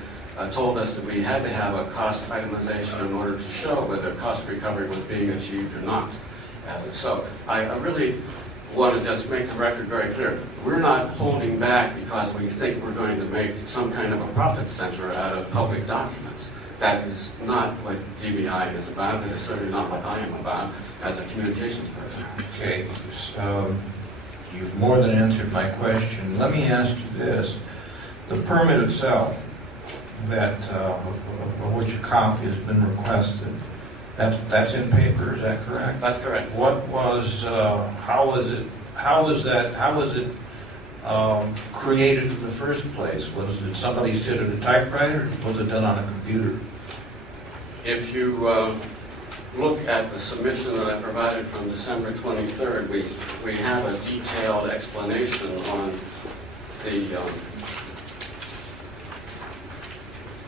told us that we had to have a cost itemization in order to show whether cost recovery was being achieved or not. So I really want to just make the record very clear. We're not holding back because we think we're going to make some kind of a profit center out of public documents. That is not what DBI is about. That is certainly not what I am about as a communications person. Okay, so you've more than answered my question. Let me ask you this. The permit itself, that of which a copy has been requested, that's in paper, is that correct? That's correct. What was, how was it created in the first place? Did somebody sit at a typewriter, or was it done on a computer? If you look at the submission that I provided from December 23rd, we have a detailed explanation on the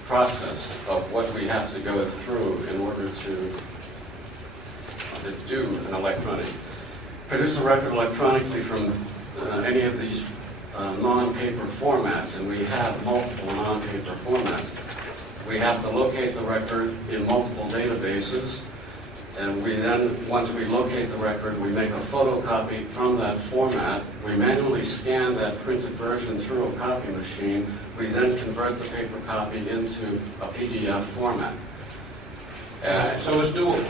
process of what we have to go through in order to do an electronic. Produce a record electronically from any of these non-paper formats, and we have multiple non-paper formats. We have to locate the record in multiple databases, and we then, once we locate the record, we make a photocopy from that format. We manually scan that printed version through a copy machine. We then convert the paper copy into a PDF format. So it's doable?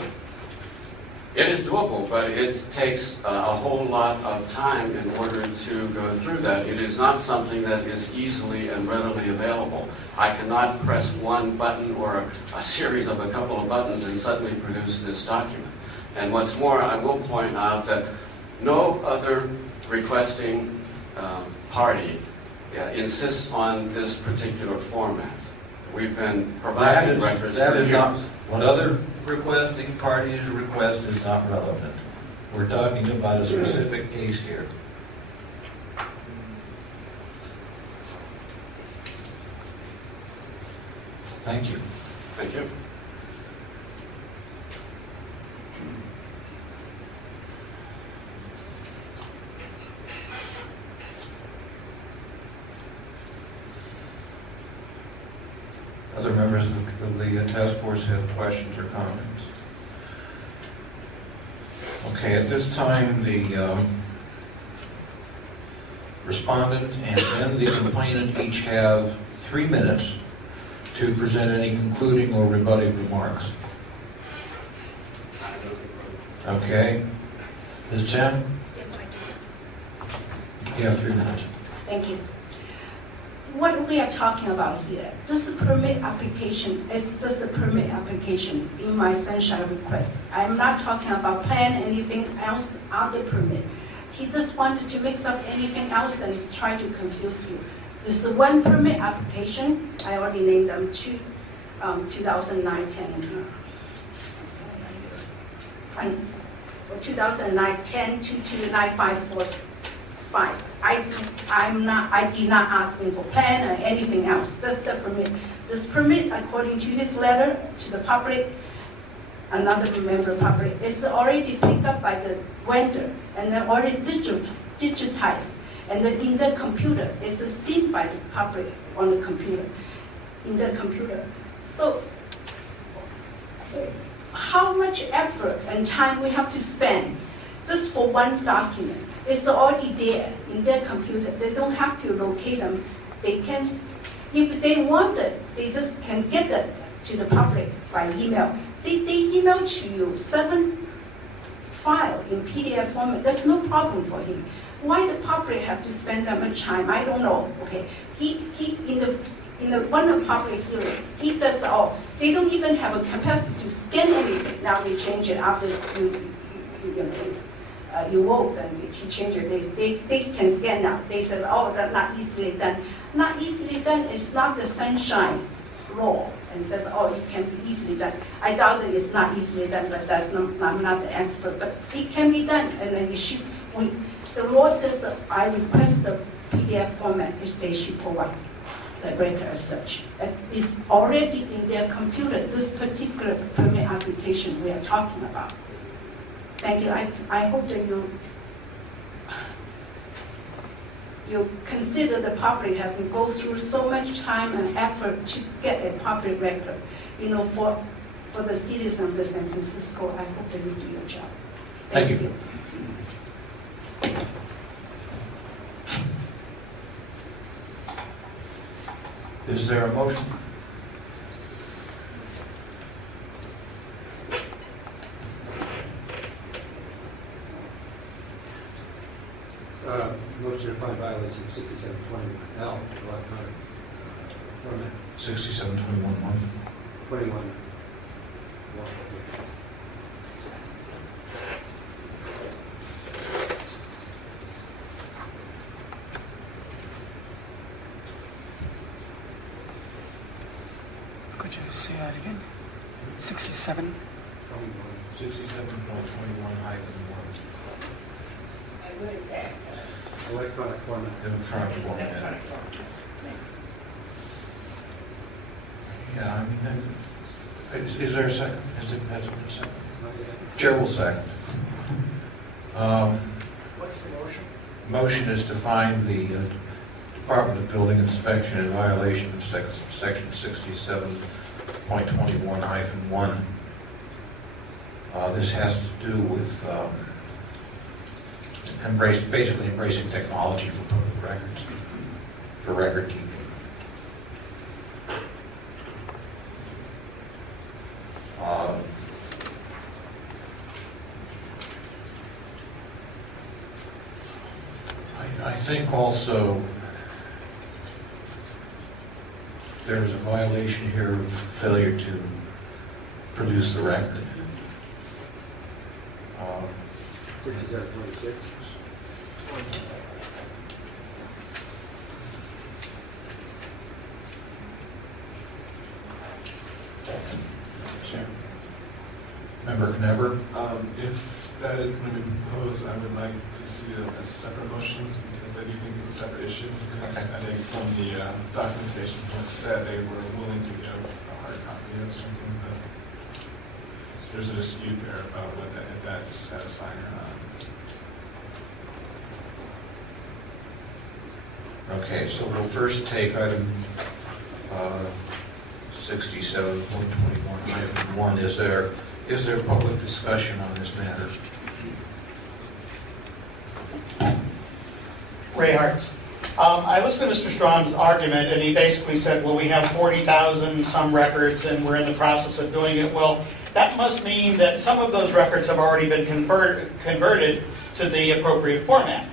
It is doable, but it takes a whole lot of time in order to go through that. It is not something that is easily and readily available. I cannot press one button or a series of a couple of buttons and suddenly produce this document. And what's more, I will point out that no other requesting party insists on this particular format. We've been providing records for years. What other requesting parties request is not relevant. We're talking about a specific case here. Thank you. Thank you. Other members of the task force have questions or comments? Okay, at this time, the respondent and then the complainant each have 3 minutes to present any concluding or rebutting remarks. Okay. Ms. Chen? Yes, I do. You have 3 minutes. Thank you. What we are talking about here, this permit application is just a permit application in my sunshine request. I'm not talking about plan, anything else, other permit. He just wanted to mix up anything else and try to confuse you. This is one permit application. I already named them 2009-10. 2009-10 to 954. I did not ask him for plan or anything else, just the permit. This permit, according to his letter to the public, another member of the public, is already picked up by the vendor and then already digitized. And then in the computer, it's seen by the public on the computer, in the computer. So how much effort and time we have to spend just for one document? It's already there in their computer. They don't have to locate them. They can, if they want it, they just can get it to the public by email. They email to you 7 file in PDF format. There's no problem for him. Why the public have to spend that much time? I don't know. Okay, he in the one of public hearing, he says, oh, they don't even have a capacity to scan anything. Now they change it after you vote, and he changed it. They can scan now. They said, oh, that's not easily done. Not easily done is not the sunshine law, and says, oh, it can be easily done. I doubt that it's not easily done, but I'm not the expert. But it can be done, and then the law says that I request the PDF format, they should provide the record as such. It's already in their computer, this particular permit application we are talking about. Thank you. I hope that you consider the public have to go through so much time and effort to get a public record. For the citizens of San Francisco, I hope that you do your job. Thank you. Is there a motion? Motion to find violation of 6721L, electronic format. 6721-1. 21. Could you say that again? 67? 67.21-1. What is that? Electronic format. Electronic format. Electronic format. Yeah, I mean, is there a second? Has there been a second? Chair will second. What's the motion? Motion is to find the Department of Building Inspection in violation of section 67.21-1. This has to do with basically embracing technology for public records, for record keeping. I think also there's a violation here of failure to produce the record. 6726. Member Kneber? If that is going to be proposed, I would like to see it as separate motions because I do think it's a separate issue. Because I think from the documentation folks said they were willing to give a hard copy of something, but there's a dispute there about what that, if that's satisfying or not. Okay, so we'll first take item 67.21-1. Is there public discussion on this matter? Ray Hartz. I listened to Mr. Strong's argument, and he basically said, well, we have 40,000 some records, and we're in the process of doing it. Well, that must mean that some of those records have already been converted to the appropriate format.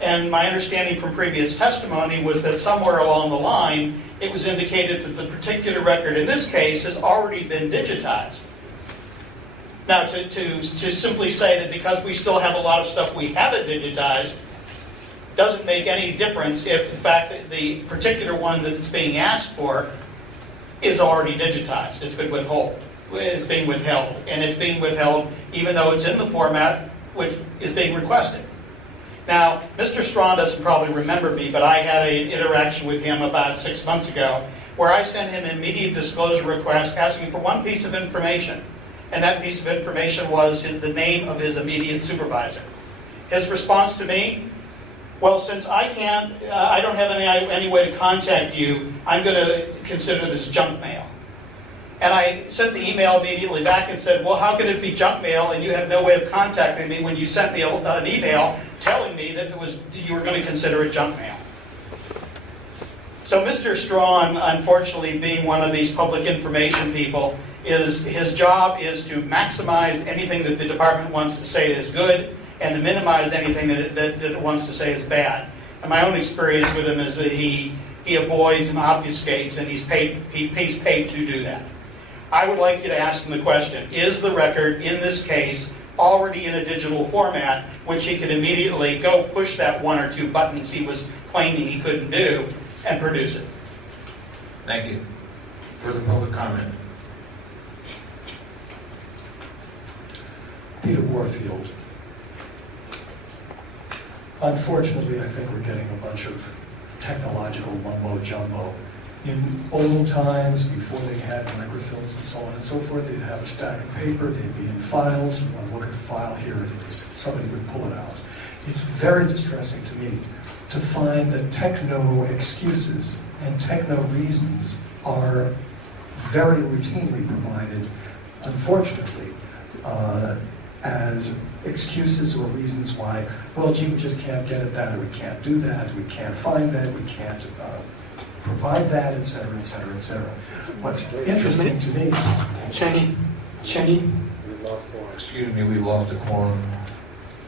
And my understanding from previous testimony was that somewhere along the line, it was indicated that the particular record in this case has already been digitized. Now, to simply say that because we still have a lot of stuff we haven't digitized doesn't make any difference if, in fact, the particular one that is being asked for is already digitized. It's been withheld. It's being withheld. And it's being withheld even though it's in the format which is being requested. Now, Mr. Strong doesn't probably remember me, but I had an interaction with him about 6 months ago where I sent him an immediate disclosure request asking for one piece of information. And that piece of information was the name of his immediate supervisor. His response to me, well, since I don't have any way to contact you, I'm going to consider this junk mail. And I sent the email immediately back and said, well, how could it be junk mail and you have no way of contacting me when you sent me an email telling me that you were going to consider it junk mail? So Mr. Strong, unfortunately, being one of these public information people, his job is to maximize anything that the department wants to say is good and to minimize anything that it wants to say is bad. And my own experience with him is that he avoids and obfuscates, and he's paid to do that. I would like you to ask him the question, is the record in this case already in a digital format, which he could immediately go push that one or two buttons he was claiming he couldn't do and produce it? Thank you. Further public comment? Peter Warfield. Unfortunately, I think we're getting a bunch of technological mumbo-jumbo. In old times, before they had microfilms and so on and so forth, they'd have a stack of paper, they'd be in files, you want to look at the file, here it is. Somebody would pull it out. It's very distressing to me to find that techno excuses and techno reasons are very routinely provided, unfortunately, as excuses or reasons why, well, gee, we just can't get at that, or we can't do that, we can't find that, we can't provide that, et cetera, et cetera, et cetera. What's interesting to me... Cheney? Excuse me, we lost the quorum.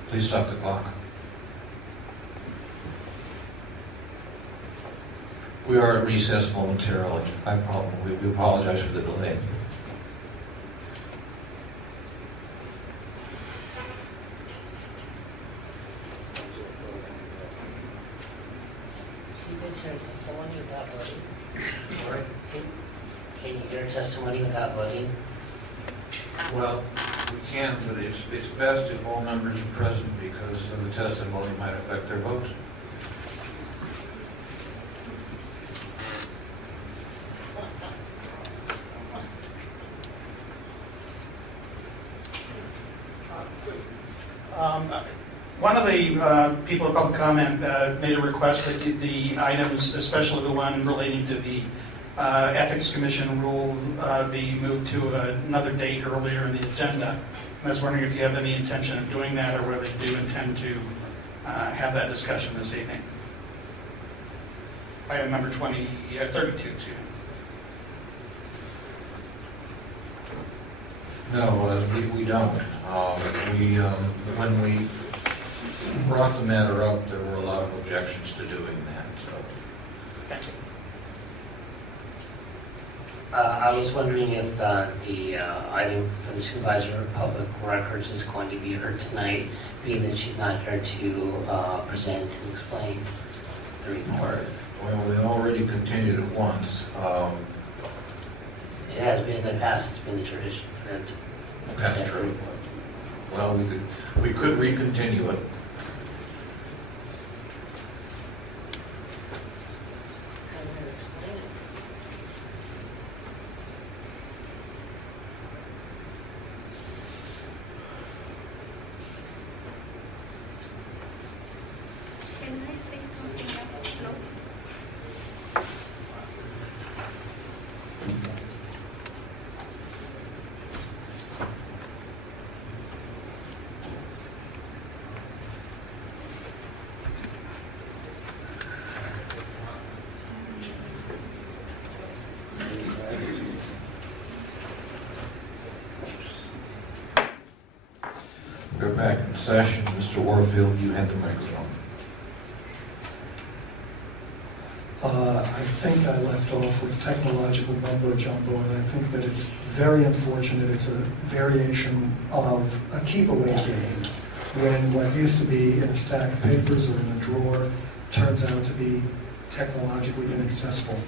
Please stop the clock. We are at recess momentarily. We apologize for the delay. Can you guys hear testimony without voting? Can you hear testimony without voting? Well, we can, but it's best if all members are present because the testimony might affect their vote. One of the people of public comment made a request that the items, especially the one relating to the Ethics Commission rule, be moved to another date earlier in the agenda. I was wondering if you have any intention of doing that, or whether you do intend to have that discussion this evening. Item number 32, too. No, we don't. When we brought the matter up, there were a lot of objections to doing that. So. Thank you. I was wondering if the item for the Supervisor of Public Records is going to be heard tonight, being that she's not here to present and explain the report. Well, we already continued it once. It has been in the past, it's been the tradition for them to That's present the true. report. Well, we could recontinue it. Can I say something else? No? We're back in session. Mr. Warfield, you had the microphone. I think I left off with technological mumbo jumbo, and I think that it's very unfortunate. It's a variation of a keep-away game when what used to be in a stack of papers or in a drawer turns out to be technologically inaccessible.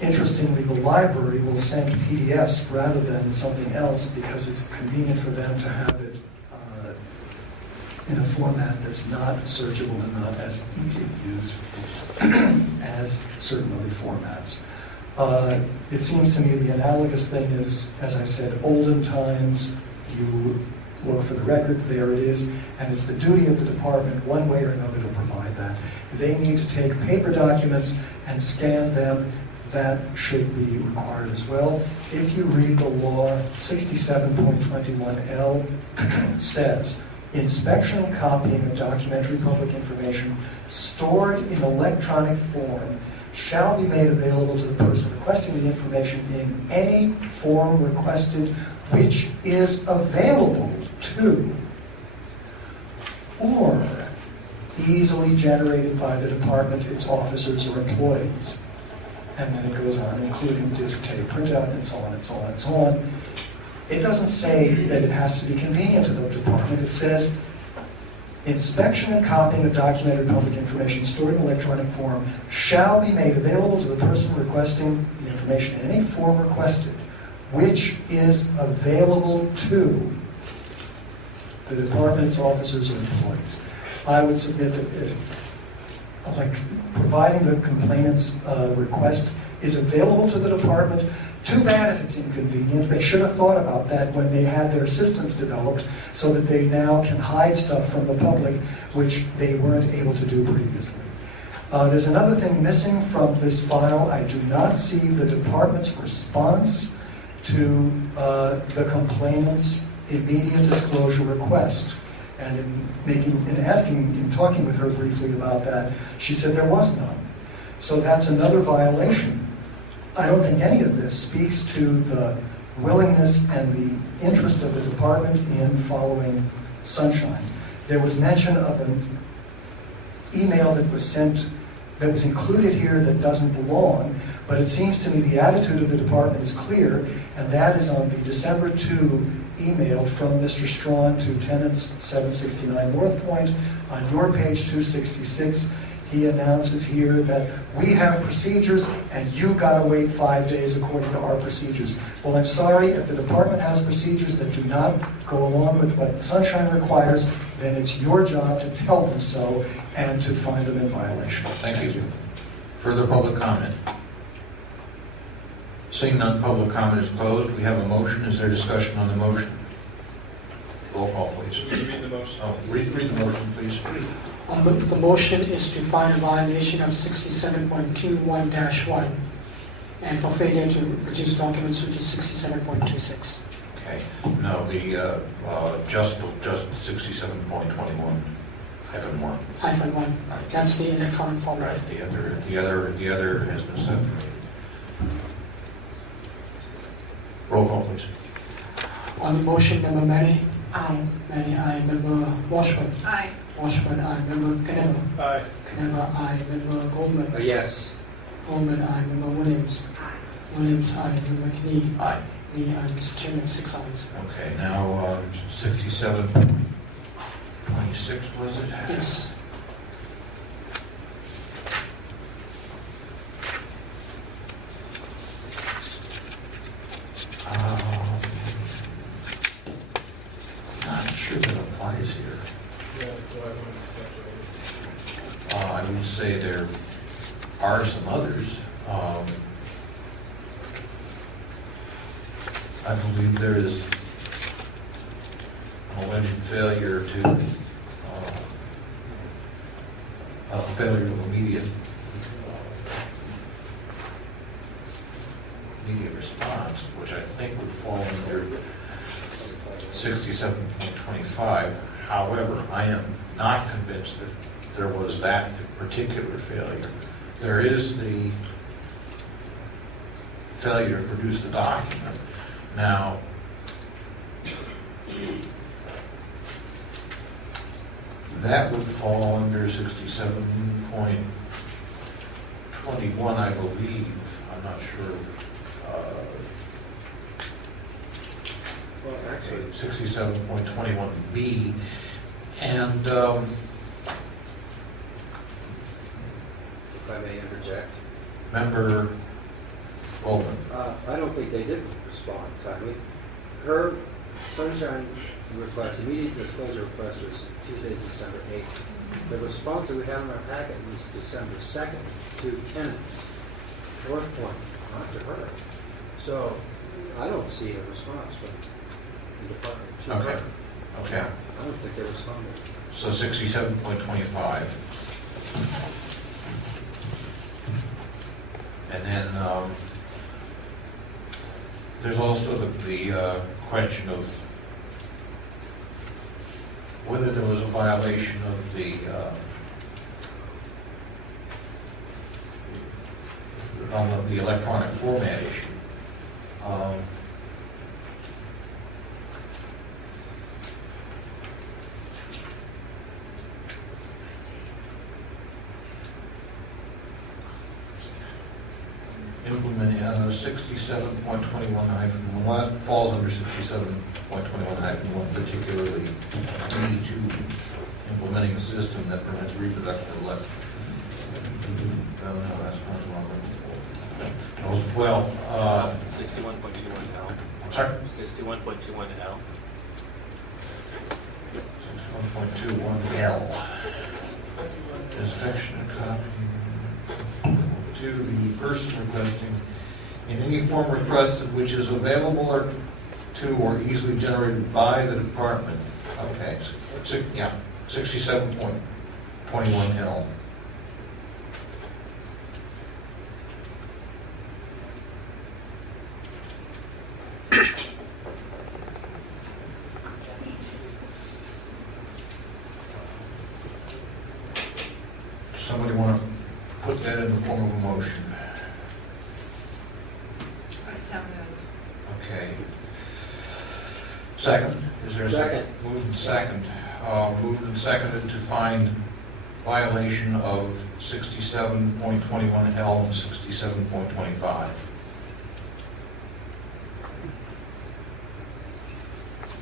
Interestingly, the library will send PDFs rather than something else because it's convenient for them to have it in a format that's not searchable and not as easy to use as certain other formats. It seems to me the analogous thing is, as I said, olden times, you look for the record, there it is, and it's the duty of the department, one way or another, to provide that. They need to take paper documents and scan them. That should be required as well. If you read the law, 67.21L says, inspection and copying of documentary public information stored in electronic form shall be made available to the person requesting the information in any form requested which is available to or easily generated by the department, its officers, or employees. And then it goes on, including disk tape printout, and so on, and so on, and so on. It doesn't say that it has to be convenient to the department. It says, inspection and copying of documented public information stored in electronic form shall be made available to the person requesting the information in any form requested, which is available to the department, its officers, or employees. I would submit that providing the complainant's request is available to the department. Too bad if it's inconvenient. They should have thought about that when they had their systems developed so that they now can hide stuff from the public, which they weren't able to do previously. There's another thing missing from this file. I do not see the department's response to the complainant's immediate disclosure request. And in talking with her briefly about that, she said there was none. So that's another violation. I don't think any of this speaks to the willingness and the interest of the department in following Sunshine. There was mention of an email that was sent, that was included here that doesn't belong, but it seems to me the attitude of the department is clear, and that is on the December 2 email from Mr. Strawn to tenants 769 North Point. On your page 266, he announces here that we have procedures and you gotta wait 5 days according to our procedures. Well, I'm sorry, if the department has procedures that do not go along with what Sunshine requires, then it's your job to tell them so and to find them in violation. Thank you. Further public comment? Seeing none, public comment is closed. We have a motion. Is there discussion on the motion? Roll call, please. Read the motion. Oh, read the motion, please. The motion is to find a violation of 67.21-1 and for failure to produce documents, which is 67.26. Okay. No, the just 67.21 -1. -1. That's the electronic format. Right. The other has been separated. Roll call, please. On the motion, Member Manny? Aye. Manny, aye. Member Washburn? Aye. Washburn, aye. Member Caneva? Aye. Caneva, aye. Member Goldman? Yes. Goldman, aye. Member Williams? Aye. Williams, aye. Member Knee? Aye. Knee, aye. Mr. Chairman, 6 ayes. Okay, now 67.26 was it? Yes. Not sure that applies here. I would say there are some others. I believe there is an alleged failure to failure of immediate response, which I think would fall under 67.25. However, I am not convinced that there was that particular failure. There is the failure to produce the document. Now, that would fall under 67.21, I believe. I'm not sure. Well, actually, 67.21B. And if I may interject, Member Goldman. I don't think they did respond timely. Her Sunshine request, immediate disclosure request, was Tuesday, December 8th. The response that we had in our packet was December 2nd to tenants, North Point, not to her. So I don't see a response from the department to Okay. her. Okay. I don't think they responded. So 67.25. And then there's also the question of whether there was a violation of the on the electronic format issue. Implementing 67.21-1 falls under 67.21-1, particularly E2, implementing a system that permits reproductive elections. No, that's not the wrong one. Well, 61.21L. Sorry? 61.21L. 61.21L. Inspection and copy to the person requesting in any form requested which is available or to or easily generated by the department. Okay, 67.21L. Somebody want to put that in the form of a motion? I so move. Okay. Second? Is there a Second. Moved and second. Moved and seconded to find violation of 67.21L and 67.25.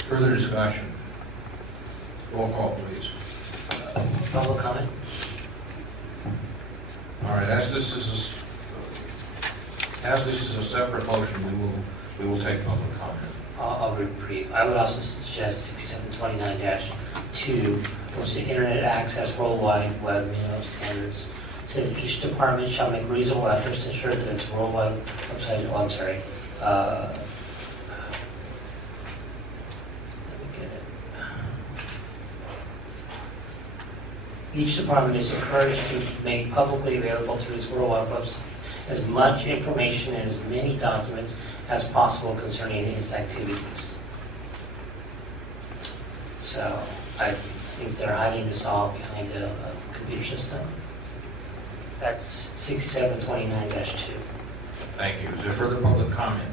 Further discussion? Roll call, please. Public comment? All right, as this is a separate motion, we will take public comment. I'll be brief. I would also suggest 6729-2, which is the Internet Access Worldwide Web Minimum Standards. It says each department shall make reasonable efforts to ensure that its worldwide website, Each department is encouraged to make publicly available through its worldwide website as much information and as many documents as possible concerning its activities. So I think they're hiding this all behind a computer system. That's 6729-2. Thank you. Is there further public comment?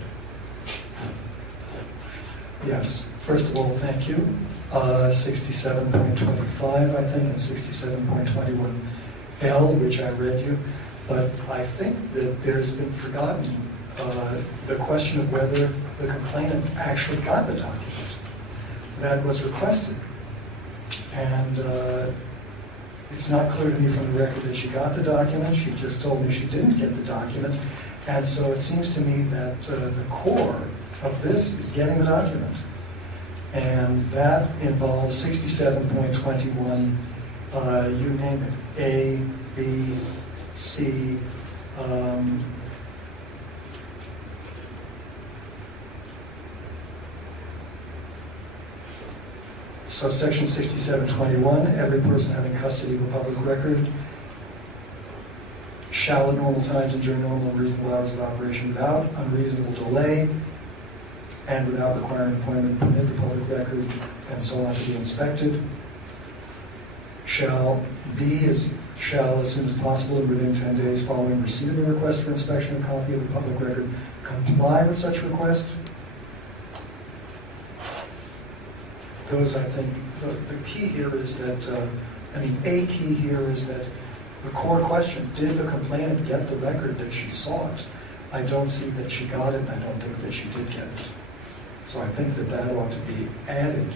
Yes. First of all, thank you. 67.25, I think, and 67.21L, which I read you. But I think that there's been forgotten the question of whether the complainant actually got the document that was requested. And it's not clear to me from the record that she got the document. She just told me she didn't get the document. And so it seems to me that the core of this is getting the document. And that involves 67.21, you name it, A, B, C, so section 6721, every person having custody of a public record shall at normal times and during normal and reasonable hours of operation without unreasonable delay and without requiring appointment permit the public record and so on to be inspected. Shall as soon as possible and within 10 days following receipt of the request for inspection, a copy of the public record comply with such request. Those, I think, the key here is that, a key here is that the core question, did the complainant get the record that she sought? I don't see that she got it, and I don't think that she did get it. So I think that that ought to be added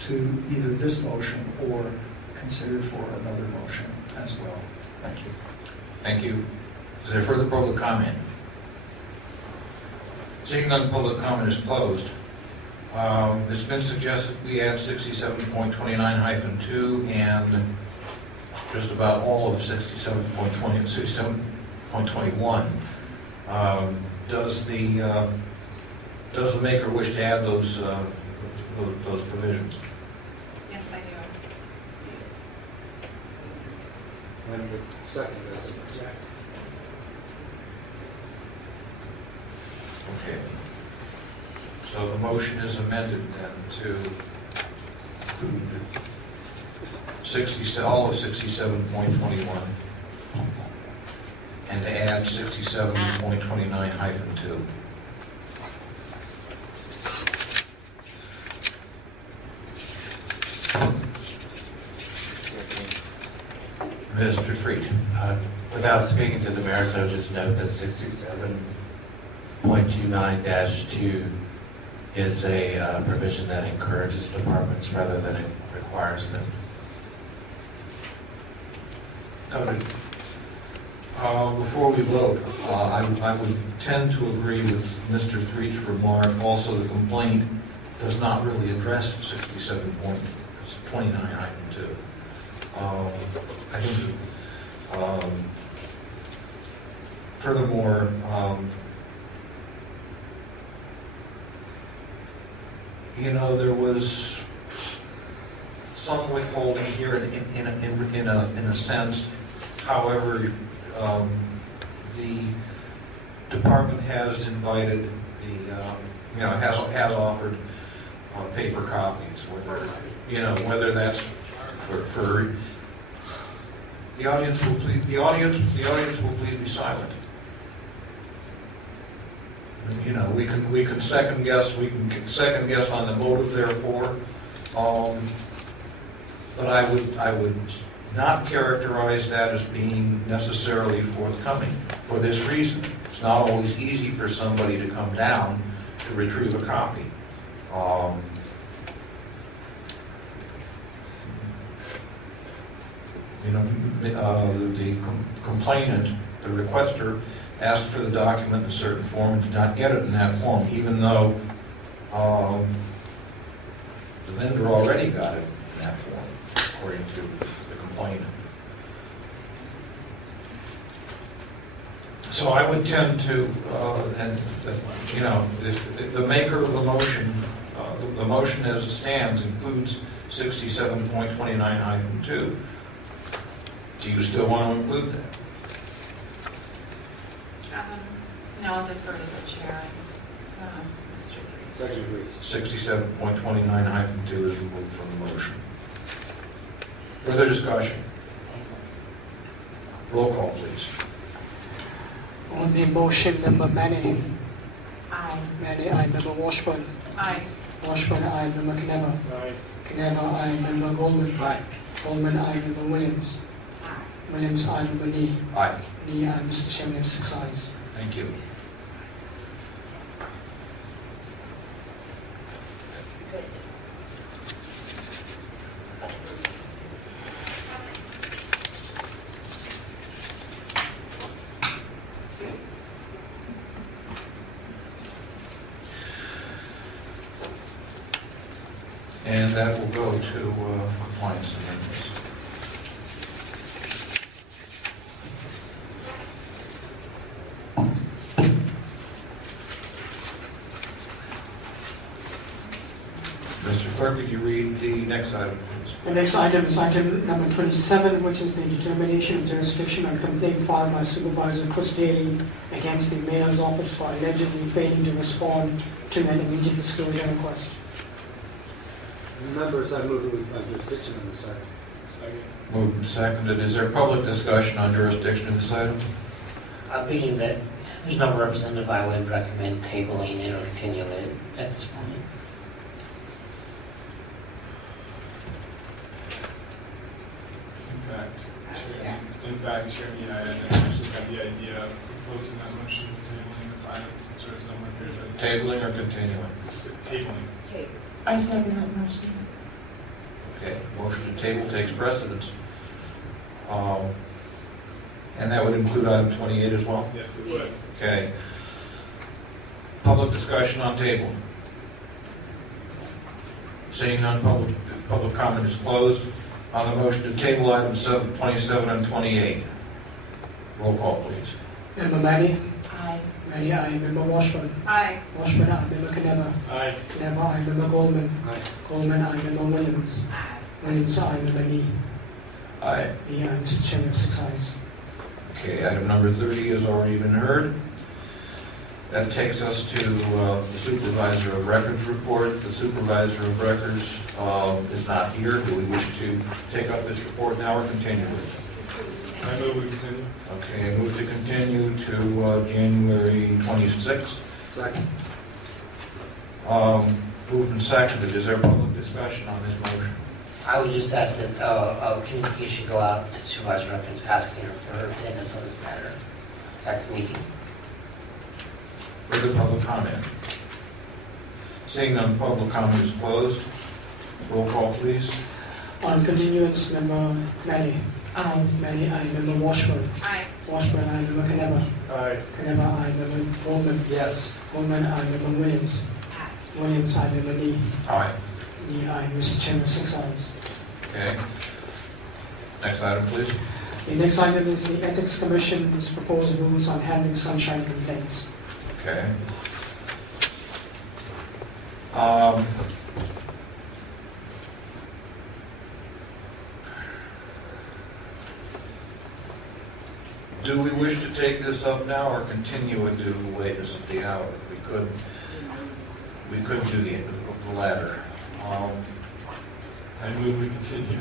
to either this motion or considered for another motion as well. Thank you. Thank you. Is there further public comment? Seeing none, public comment is closed. It's been suggested we add 67.29-2 and just about all of 67.21. Does the maker wish to add those provisions? Yes, I do. And the second is Okay. So the motion is amended then to all of 67.21 and to add 67.29-2. Mr. Freed. Without speaking to the merits, I would just note that 67.29-2 is a provision that encourages departments rather than it requires them. Noted. Before we vote, I would tend to agree with Mr. Threet's remark. Also, the complaint does not really address 67.29-2. I think, furthermore, there was some withholding here in a sense. However, the department has invited has offered paper copies, whether that's for The audience will please be silent. And, you know, we can second guess on the motive therefore, but I would not characterize that as being necessarily forthcoming for this reason. It's not always easy for somebody to come down to retrieve a copy. The complainant, the requester, asked for the document in a certain form and did not get it in that form, even though the vendor already got it in that form, according to the complainant. So I would tend to, the maker of the motion, the motion as it stands includes 67.29-2. Do you still want to include that? No, I'll defer to the chair. Mr. Second agrees. 67.29-2 is removed from the motion. Further discussion? Roll call, please. On the motion, Member Manning. Aye. Manning, aye. Member Washburn. Aye. Washburn, aye. Member Kneba. Aye. Kneba, aye. Member Goldman. Aye. Goldman, aye. Member Williams. Williams, aye. Member Nee. Aye. Nee, aye. Mr. Chairman, have 6 ayes. Thank you. And that will go to compliance amendments. Mr. Clerk, could you read the next item, please? The next item is item number 27, which is the determination of jurisdiction on complaint filed by Supervisor Chris Daly against the Mayor's office for allegedly failing to respond to an immediate disclosure request. Members, I move that we find jurisdiction on this item. Second. Moved and seconded. Is there public discussion on jurisdiction of this item? Being that there's no representative, I would recommend tabling it or continuing it at this point. In fact, Chairman, I actually got the idea of proposing that motion tabling this item since there's no one here. Tabling or continuing? Tabling. I second that motion. Okay, motion to table takes precedence. And that would include item 28 as well? Yes, it would. Okay. Public discussion on table. Seeing none, public comment is closed. On the motion to table items 27 and 28. Roll call, please. Member Manning. Aye. Manning, aye. Member Washburn. Aye. Washburn, aye. Member Kneba. Aye. Kneba, aye. Member Goldman. Aye. Goldman, aye. Member Williams. Williams, aye. Member Nee. Aye. Nee, aye. Mr. Chairman, have 6 ayes. Okay, item number 30 has already been heard. That takes us to the Supervisor of Records report. The Supervisor of Records is not here. Do we wish to take up this report now or continue it? I move we continue. Okay, I move to continue to January 26th. Second. Moved and seconded. Is there public discussion on this motion? I would just ask that communication go out to Supervisor Records asking her for her attendance on this matter at the meeting. Further public comment? Seeing none, public comment is closed. Roll call, please. On continuance, Member Manning. Aye. Manning, aye. Member Washburn. Aye. Washburn, aye. Member Kneba. Aye. Kneba, aye. Member Goldman. Yes. Goldman, aye. Member Williams. Williams, aye. Member Nee. Aye. Nee, aye. Mr. Chairman, 6 ayes. Okay. Next item, please. The next item is the Ethics Commission's proposed rules on handling sunshine complaints. Okay. Do we wish to take this up now or continue it to wait us at the hour? We could do the latter. I move we continue.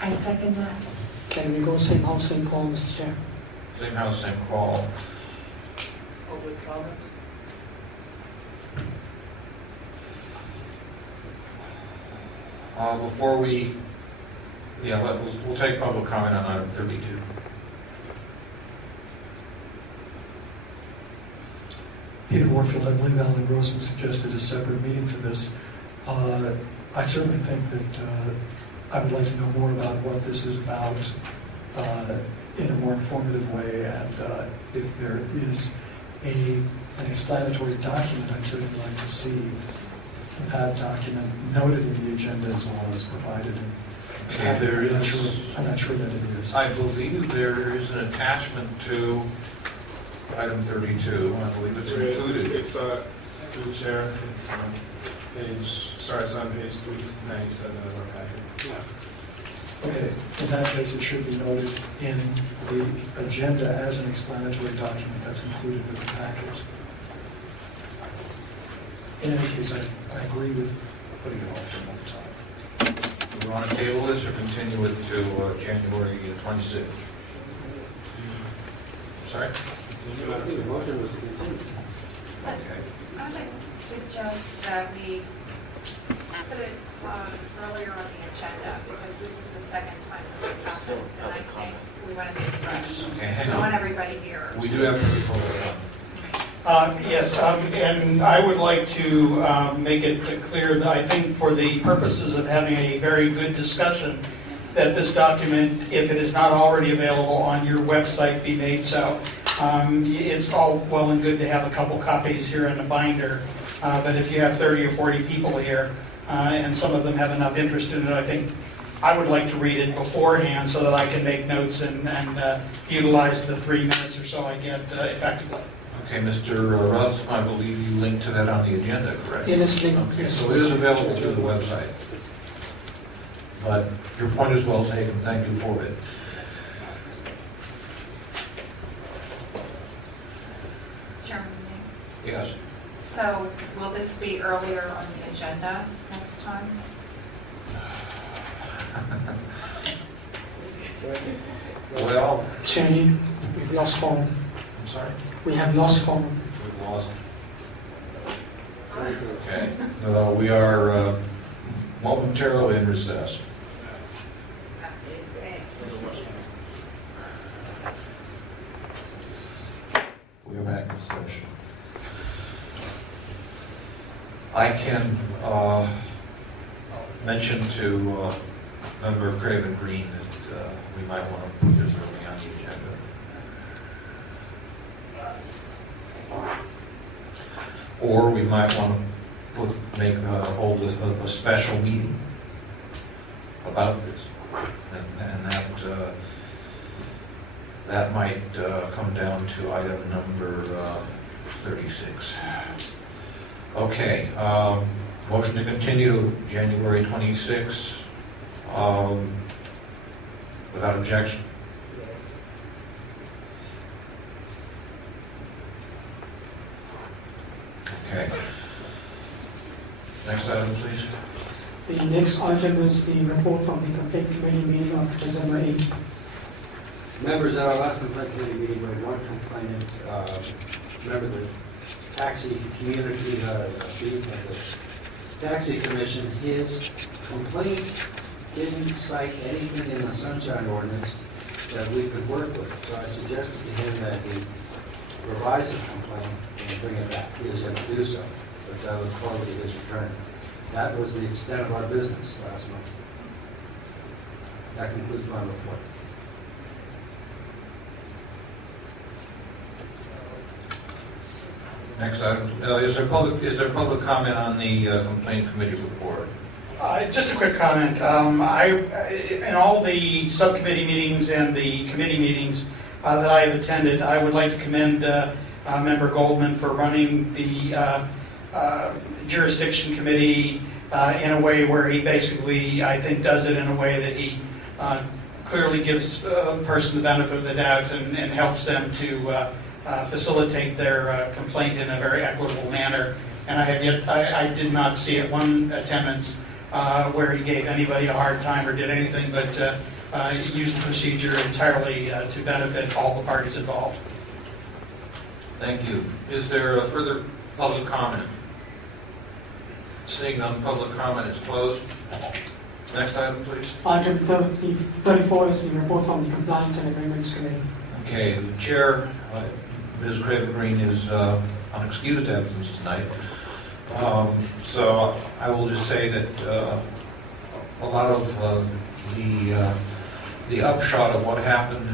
I second that. Can we go same house, same call, Mr. Chair? Same house, same call. Public comment? Before we, we'll take public comment on item 32. Peter Warfield, I believe Alan Grossman suggested a separate meeting for this. I certainly think that I would like to know more about what this is about in a more informative way, and if there is an explanatory document, I'd certainly like to see that document noted in the agenda as well as provided. I'm not sure that it is. I believe there is an attachment to item 32. I believe it's included. It's through the chair. Starts on page 397 of our packet. Okay, in that case, it should be noted in the agenda as an explanatory document that's included with the packet. In any case, I agree with putting it off for another time. Do we want to table this or continue it to January 26th? Sorry? I think the motion was to continue. Okay. I would like to suggest that we put it earlier on the agenda, because this is the second time this has happened, and I think we want to make it fresh. Okay, hang We on. want everybody here. We do have to report Yes, and I would like to make it clear that I think for the purposes of having a very good discussion, that this document, if it is not already available on your website, be made so. It's all well and good to have a couple copies here in the binder, but if you have 30 or 40 people here, and some of them have enough interest in it, I think I would like to read it beforehand so that I can make notes and utilize the 3 minutes or so I get effectively. Okay, Mr. Russ, I believe you linked to that on the agenda, correct? It is linked, Okay, yes. so it is available through the website. But your point is well taken. Thank you for it. Chairman, Yes. so will this be earlier on the agenda next time? Well, Chairman, we've lost form. I'm sorry? We have lost form. We've lost. Okay. We are momentarily in recess. We are back in session. I can mention to Member Craven Green that we might want to put this early on the agenda. Or we might want to hold a special meeting about this, and that might come down to item number 36. Okay, motion to continue January 26th without objection. Okay. Next item, please. The next item is the report from the complaint committee meeting of December 8th. Members, at our last complaint committee meeting, we had one complainant, member of the taxi community, chief of the taxi commission. His complaint didn't cite anything in the sunshine ordinance that we could work with. So I suggested to him that he revise his complaint and bring it back. He is going to do so, but I look forward to his return. That was the extent of our business last month. That concludes my report. Next item. Is there public comment on the complaint committee report? Just a quick comment. In all the subcommittee meetings and the committee meetings that I have attended, I would like to commend Member Goldman for running the jurisdiction committee in a way where he basically, I think, does it in a way that he clearly gives a person the benefit of the doubt and helps them to facilitate their complaint in a very equitable manner. And I did not see at one attendance where he gave anybody a hard time or did anything but use the procedure entirely to benefit all the parties involved. Thank you. Is there a further public comment? Seeing none, public comment is closed. Next item, please. Item 34 is the report from the Compliance and Agreements Committee. Okay, the chair, Ms. Craven Green, is unexcused absence tonight. So I will just say that a lot of the upshot of what happened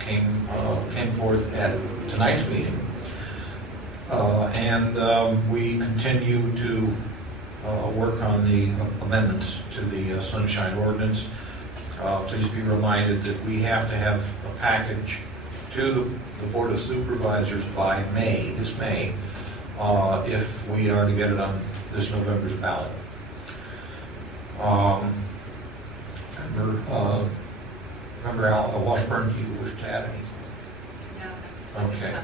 came forth at tonight's meeting, and we continue to work on the amendments to the Sunshine Ordinance. Please be reminded that we have to have a package to the Board of Supervisors by this May, if we are to get it on this November's ballot. Member Al Washburn, do you wish to add anything? No, Okay.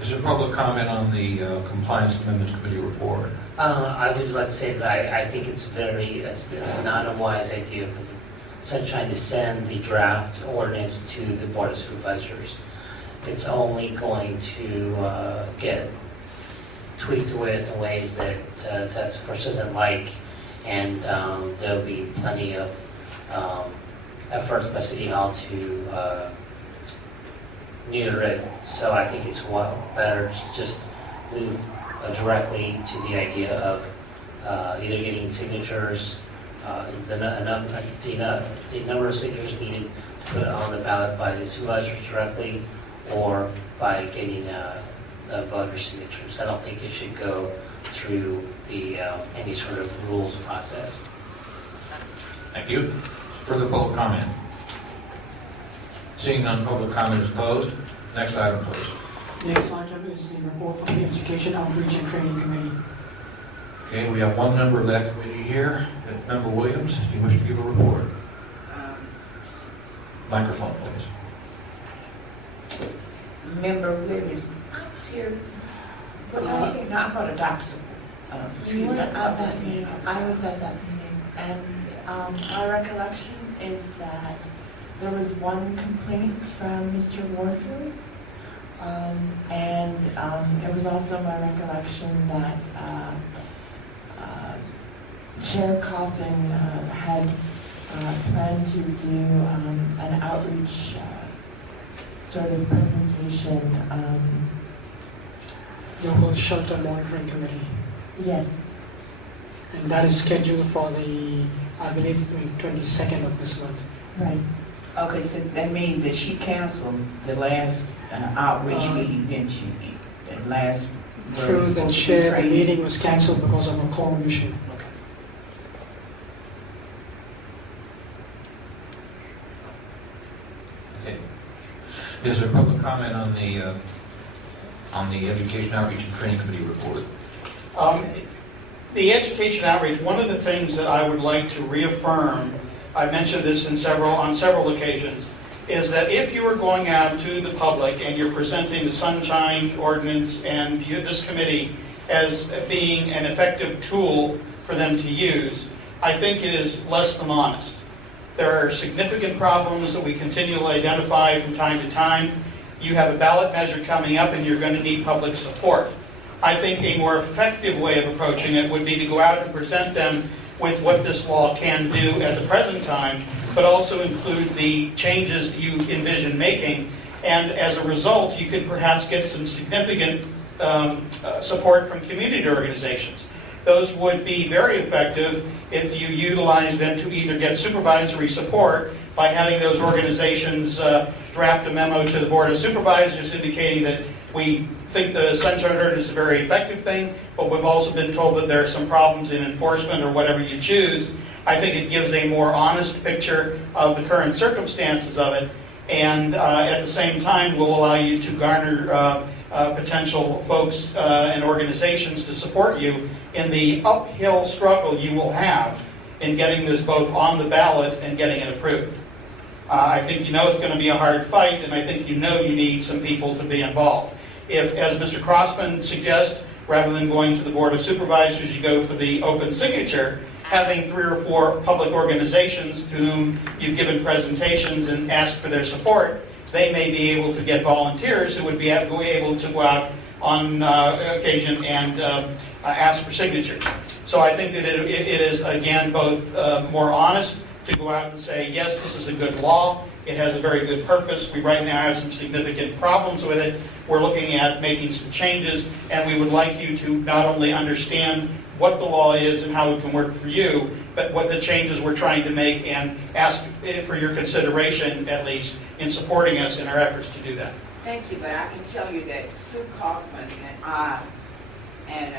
Is there public comment on the Compliance Amendments Committee report? I would just like to say that I think it's not a wise idea for the Sunshine to send the draft ordinance to the Board of Supervisors. It's only going to get tweaked with in ways that task force doesn't like, and there'll be plenty of efforts by City Hall to neuter it. So I think it's better to just move directly to the idea of either getting signatures, the number of signatures needed to put it on the ballot by the supervisors directly, or by getting the voter signatures. I don't think it should go through the any sort of rules process. Thank you. Further public comment? Seeing none, public comment is closed. Next item, please. Next item is the report from the Education Outreach and Training Committee. Okay, we have one member of that committee here. Member Williams, do you wish to give a report? Microphone, please. Member Williams, I was here. Was I here? No, I'm going to dock some. You were at that meeting. I was at that meeting, and my recollection is that there was one complaint from Mr. Warfield, and it was also my recollection that Chair Coffin had planned to do an outreach sort of presentation. Local Shelter Monitoring Committee. Yes. And that is scheduled for I believe, the 22nd of this month. Right. Okay, so that means that she canceled the last outreach meeting, didn't she? The last. Through the chair, the meeting was canceled because of a quorum issue. Okay. Is there public comment on the Education Outreach and Training Committee report? The education outreach, one of the things that I would like to reaffirm, I mentioned this on several occasions, is that if you are going out to the public and you're presenting the Sunshine Ordinance and this committee as being an effective tool for them to use, I think it is less than honest. There are significant problems that we continually identify from time to time. You have a ballot measure coming up and you're going to need public support. I think a more effective way of approaching it would be to go out and present them with what this law can do at the present time, but also include the changes that you envision making. And as a result, you could perhaps get some significant support from community organizations. Those would be very effective if you utilize them to either get supervisory support by having those organizations draft a memo to the Board of Supervisors indicating that we think the Sunshine Ordinance is a very effective thing, but we've also been told that there are some problems in enforcement or whatever you choose. I think it gives a more honest picture of the current circumstances of it, and at the same time will allow you to garner potential folks and organizations to support you in the uphill struggle you will have in getting this both on the ballot and getting it approved. I think you know it's going to be a hard fight, and I think you know you need some people to be involved. If, as Mr. Crossman suggests, rather than going to the Board of Supervisors, you go for the open signature, having 3 or 4 public organizations to whom you've given presentations and asked for their support, they may be able to get volunteers who would be able to go out on occasion and ask for signatures. So I think that it is, again, both more honest to go out and say, yes, this is a good law. It has a very good purpose. We right now have some significant problems with it. We're looking at making some changes, and we would like you to not only understand what the law is and how it can work for you, but what the changes we're trying to make, and ask for your consideration, at least, in supporting us in our efforts to do that. Thank you, but I can tell you that Sue Kaufman and I and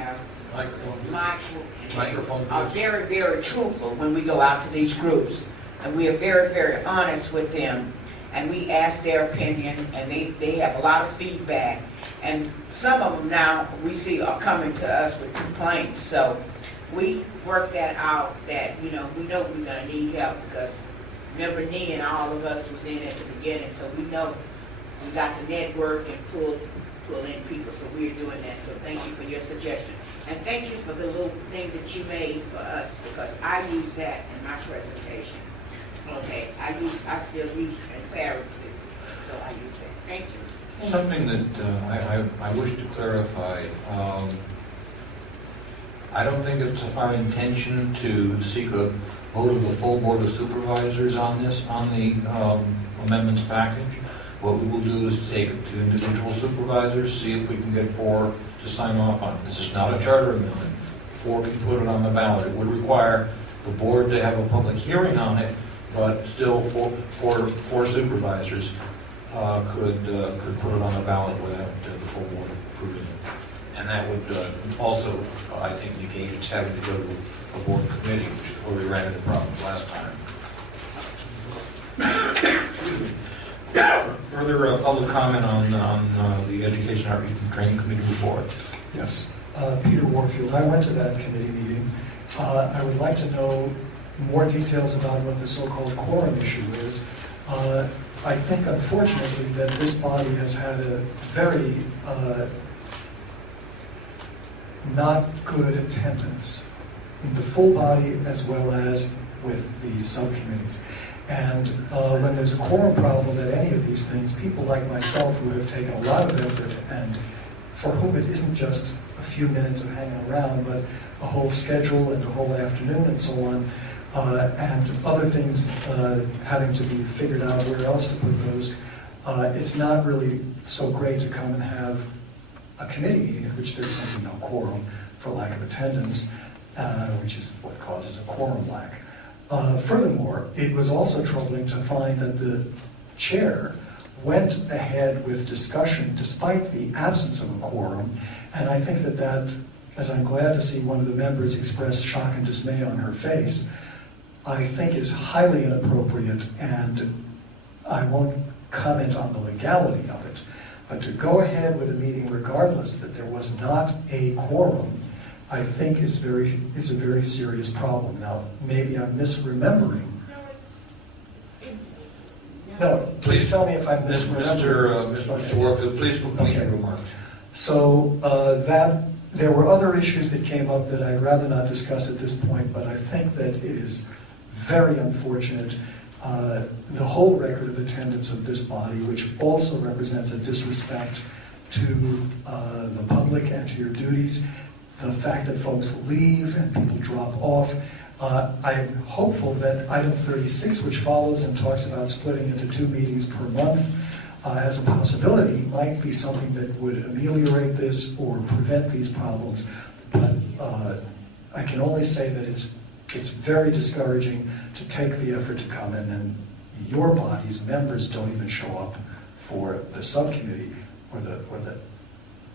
Michael are very, very truthful when we go out to these groups. And we are very, very honest with them. And we ask their opinion, and they have a lot of feedback. And some of them now we see are coming to us with complaints. So we work that out, that, we know we're going to need help, because remember, Nee and all of us was in at the beginning. So we know we got to network and pull in people. So we're doing that. So thank you for your suggestion. And thank you for the little thing that you made for us, because I use that in my presentation. Okay, I still use transparency, so I use that. Thank you. Something that I wish to clarify. I don't think it's our intention to seek a vote of the full Board of Supervisors on the amendments package. What we will do is take it to individual supervisors, see if we can get 4 to sign off on it. This is not a charter amendment. 4 can put it on the ballot. It would require the board to have a public hearing on it, but still 4 supervisors could put it on the ballot without the full board approving it. And that would also, I think, negate its having to go to a board committee, which is where we ran into problems last time. Further public comment on the Education, Outreach, and Training Committee report? Yes. Peter Warfield. I went to that committee meeting. I would like to know more details about what the so-called quorum issue is. I think, unfortunately, that this body has had a very not good attendance in the full body as well as with the subcommittees. And when there's a quorum problem at any of these things, people like myself who have taken a lot of effort and for whom it isn't just a few minutes of hanging around, but a whole schedule and a whole afternoon and so on, and other things having to be figured out where else to put those, it's not really so great to come and have a committee meeting in which there's simply no quorum for lack of attendance, which is what causes a quorum lack. Furthermore, it was also troubling to find that the chair went ahead with discussion despite the absence of a quorum, and I think that, as I'm glad to see one of the members express shock and dismay on her face, I think is highly inappropriate, and I won't comment on the legality of it, but to go ahead with a meeting regardless that there was not a quorum, I think is a very serious problem. Now, maybe I'm misremembering. No, please tell me if I'm misremembering. Mr. Warfield, please complete your remarks. So there were other issues that came up that I'd rather not discuss at this point, but I think that it is very unfortunate. The whole record of attendance of this body, which also represents a disrespect to the public and to your duties, the fact that folks leave and people drop off. I'm hopeful that item 36, which follows and talks about splitting into 2 meetings per month, as a possibility, might be something that would ameliorate this or prevent these problems. But I can only say that it's very discouraging to take the effort to come in, and your body's members don't even show up for the subcommittee or the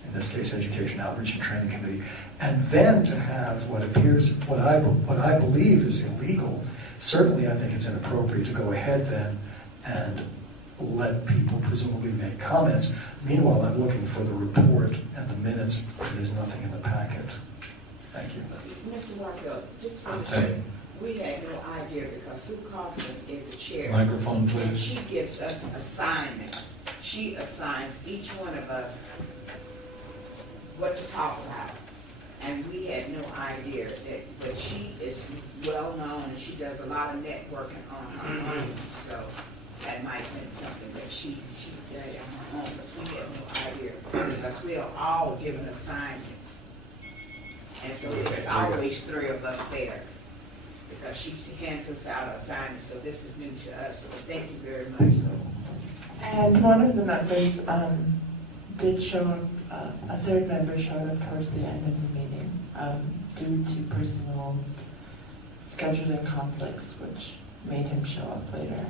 in this case, Education, Outreach, and Training Committee, and then to have what I believe is illegal. Certainly, I think it's inappropriate to go ahead then and let people presumably make comments. Meanwhile, I'm looking for the report and the minutes. There's nothing in the packet. Thank you. Mr. Warfield, just Okay. we had no idea because Sue Kaufman is the chair. Microphone, please. And she gives us assignments. She assigns each one of us what to talk about. And we had no idea that, but she is well-known, and she does a lot of networking on her own. So that might have been something that she did on her own, because we had no idea, because we are all given assignments. And so there's always 3 of us there, because she hands us out assignments, so this is new to us, so thank you very much. So. And one of the members did show up, a third member showed up towards the end of the meeting due to personal scheduling conflicts, which made him show up later.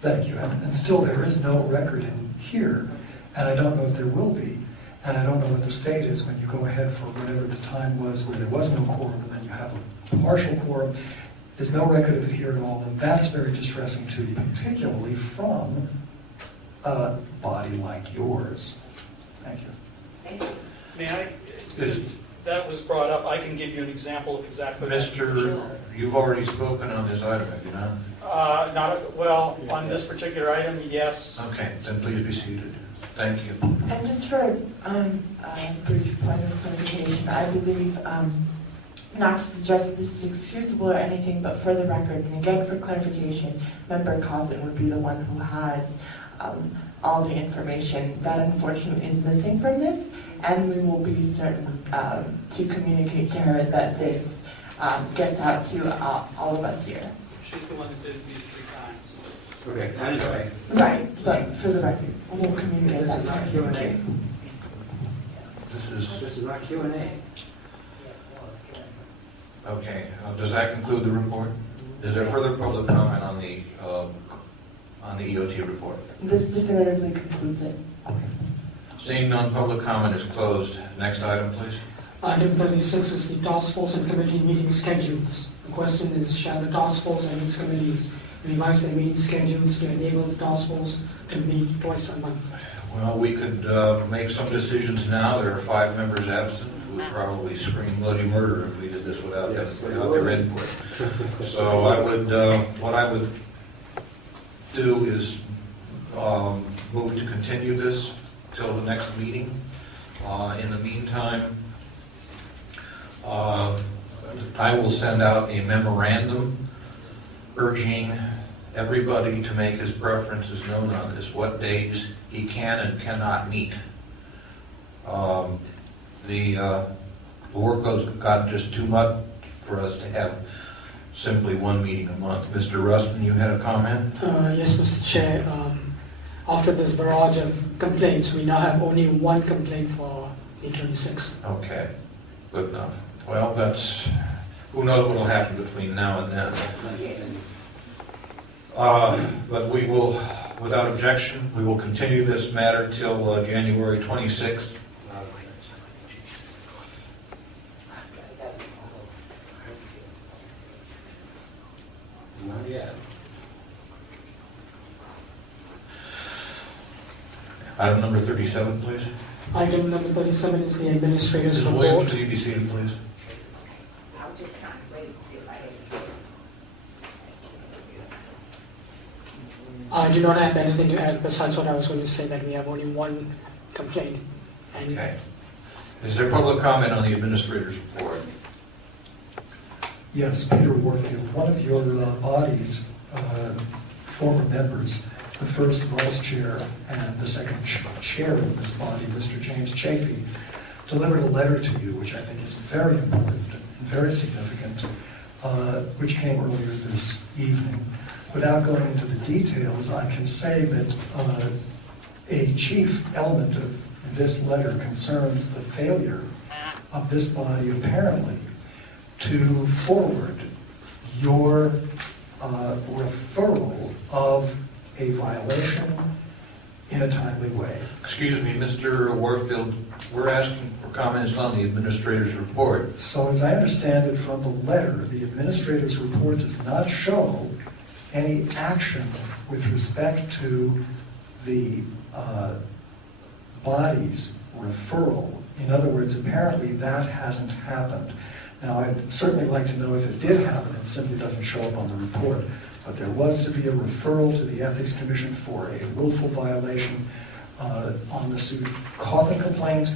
Thank you. And still, there is no record in here, and I don't know if there will be. And I don't know what the state is when you go ahead for whatever the time was where there was no quorum, and then you have a partial quorum. There's no record of it here at all, and that's very distressing to me, particularly from a body like yours. Thank you. May I? That was brought up. I can give you an example of exactly that. Mr., you've already spoken on this item, have you not? Well, on this particular item, yes. Okay, then please be seated. Thank you. And just for a brief point of clarification, I believe, not to suggest that this is excusable or anything, but for the record, and again for clarification, Member Cawthon would be the one who has all the information that unfortunately is missing from this, and we will be certain to communicate to her that this gets out to all of us here. She's the one that did these 3 times. Okay, anyway. Right, but for the record, we'll communicate that. This is not Q&A. This is not Q&A. okay. Does that conclude the report? Is there further public comment on the EOT report? This definitively concludes it. Seeing none, public comment is closed. Next item, please. Item 36 is the task force and committee meeting schedules. The question is, shall the task force and its committees revise their meeting schedules to enable the task force to meet twice a month? Well, we could make some decisions now. There are 5 members absent who would probably scream bloody murder if we did this without their input. So I would, what I would do is move to continue this till the next meeting. In the meantime, I will send out a memorandum urging everybody to make his preferences known on this, what days he can and cannot meet. The workload's gotten just too much for us to have simply 1 meeting a month. Mr. Rustin, you had a comment? Yes, Mr. Chair. After this barrage of complaints, we now have only 1 complaint for the 26th. Okay, good enough. Well, that's, who knows what will happen between now and then. But we will, without objection, we will continue this matter till January 26th. Not yet. Item number 37, please. Item number 37 is the administrator's Mrs. report. Williams, will you be seated, please? I was just trying to wait and see if I had I do not have anything to add besides what I was going to say, that we have only 1 complaint. And Okay. Is there public comment on the administrator's report? Yes, Peter Warfield, one of your body's former members, the first vice chair and the second chair of this body, Mr. James Chafee, delivered a letter to you, which I think is very important and very significant, which came earlier this evening. Without going into the details, I can say that a chief element of this letter concerns the failure of this body, apparently, to forward your referral of a violation in a timely way. Excuse me, Mr. Warfield, we're asking for comments on the administrator's report. So as I understand it from the letter, the administrator's report does not show any action with respect to the body's referral. In other words, apparently that hasn't happened. Now, I'd certainly like to know if it did happen. It simply doesn't show up on the report. But there was to be a referral to the Ethics Commission for a willful violation on the Sue Cawthon complaint,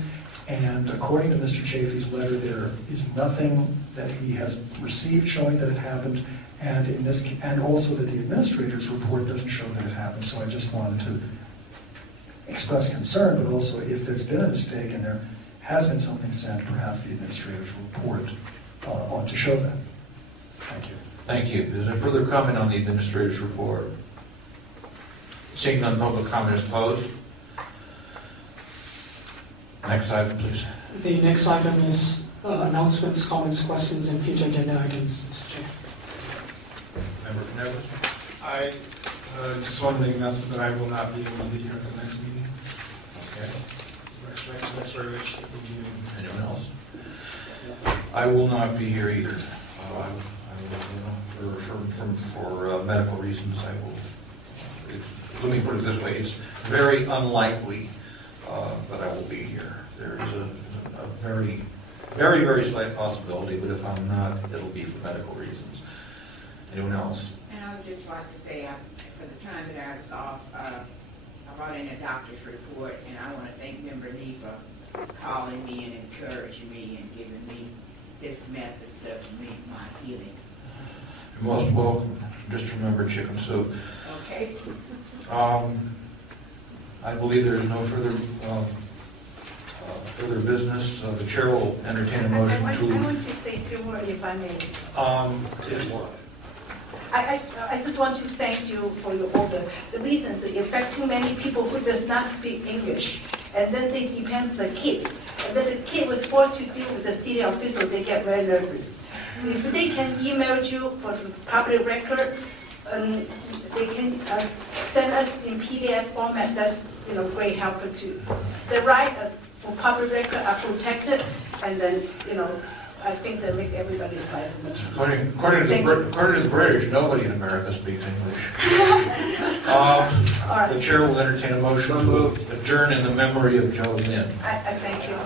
And according to Mr. Chafee's letter, there is nothing that he has received showing that it happened, and and also that the administrator's report doesn't show that it happened. So I just wanted to express concern, but also if there's been a mistake and there has been something sent, perhaps the administrator's report ought to show that. Thank you. Thank you. Is there further comment on the administrator's report? Seeing none, public comment is closed. Next item, please. The next item is announcements, comments, questions, and future agenda items, Mr. Chair. Member Connevers? I just want to make an announcement that I will not be able to be here at the next meeting. Okay. Next regular meeting. Anyone else? I will not be here either. For medical reasons, I will. Let me put it this way: it's very unlikely that I will be here. There is a very, very, very slight possibility, but if I'm not, it'll be for medical reasons. Anyone else? And I would just like to say, for the time that I was off, I brought in a doctor's report, and I want to thank Member Lee for calling me and encouraging me and giving me his methods of my healing. You're most welcome. Just remember chicken soup. Okay. I believe there is no further further business. The chair will entertain a motion I to. want to say a few words, if I may. Is what? I just want to thank you for your order. The reasons it affect too many people who does not speak English, and then they depend on the kid. And then the kid was forced to deal with the city official, they get very nervous. If they can email you for the public record, they can send us in PDF format. That's great help too. The right for public record are protected, and then I think they make everybody's life much easier. According to the British, nobody in America speaks English. The chair will entertain a motion to adjourn in the memory of Joe Lynn. I thank you.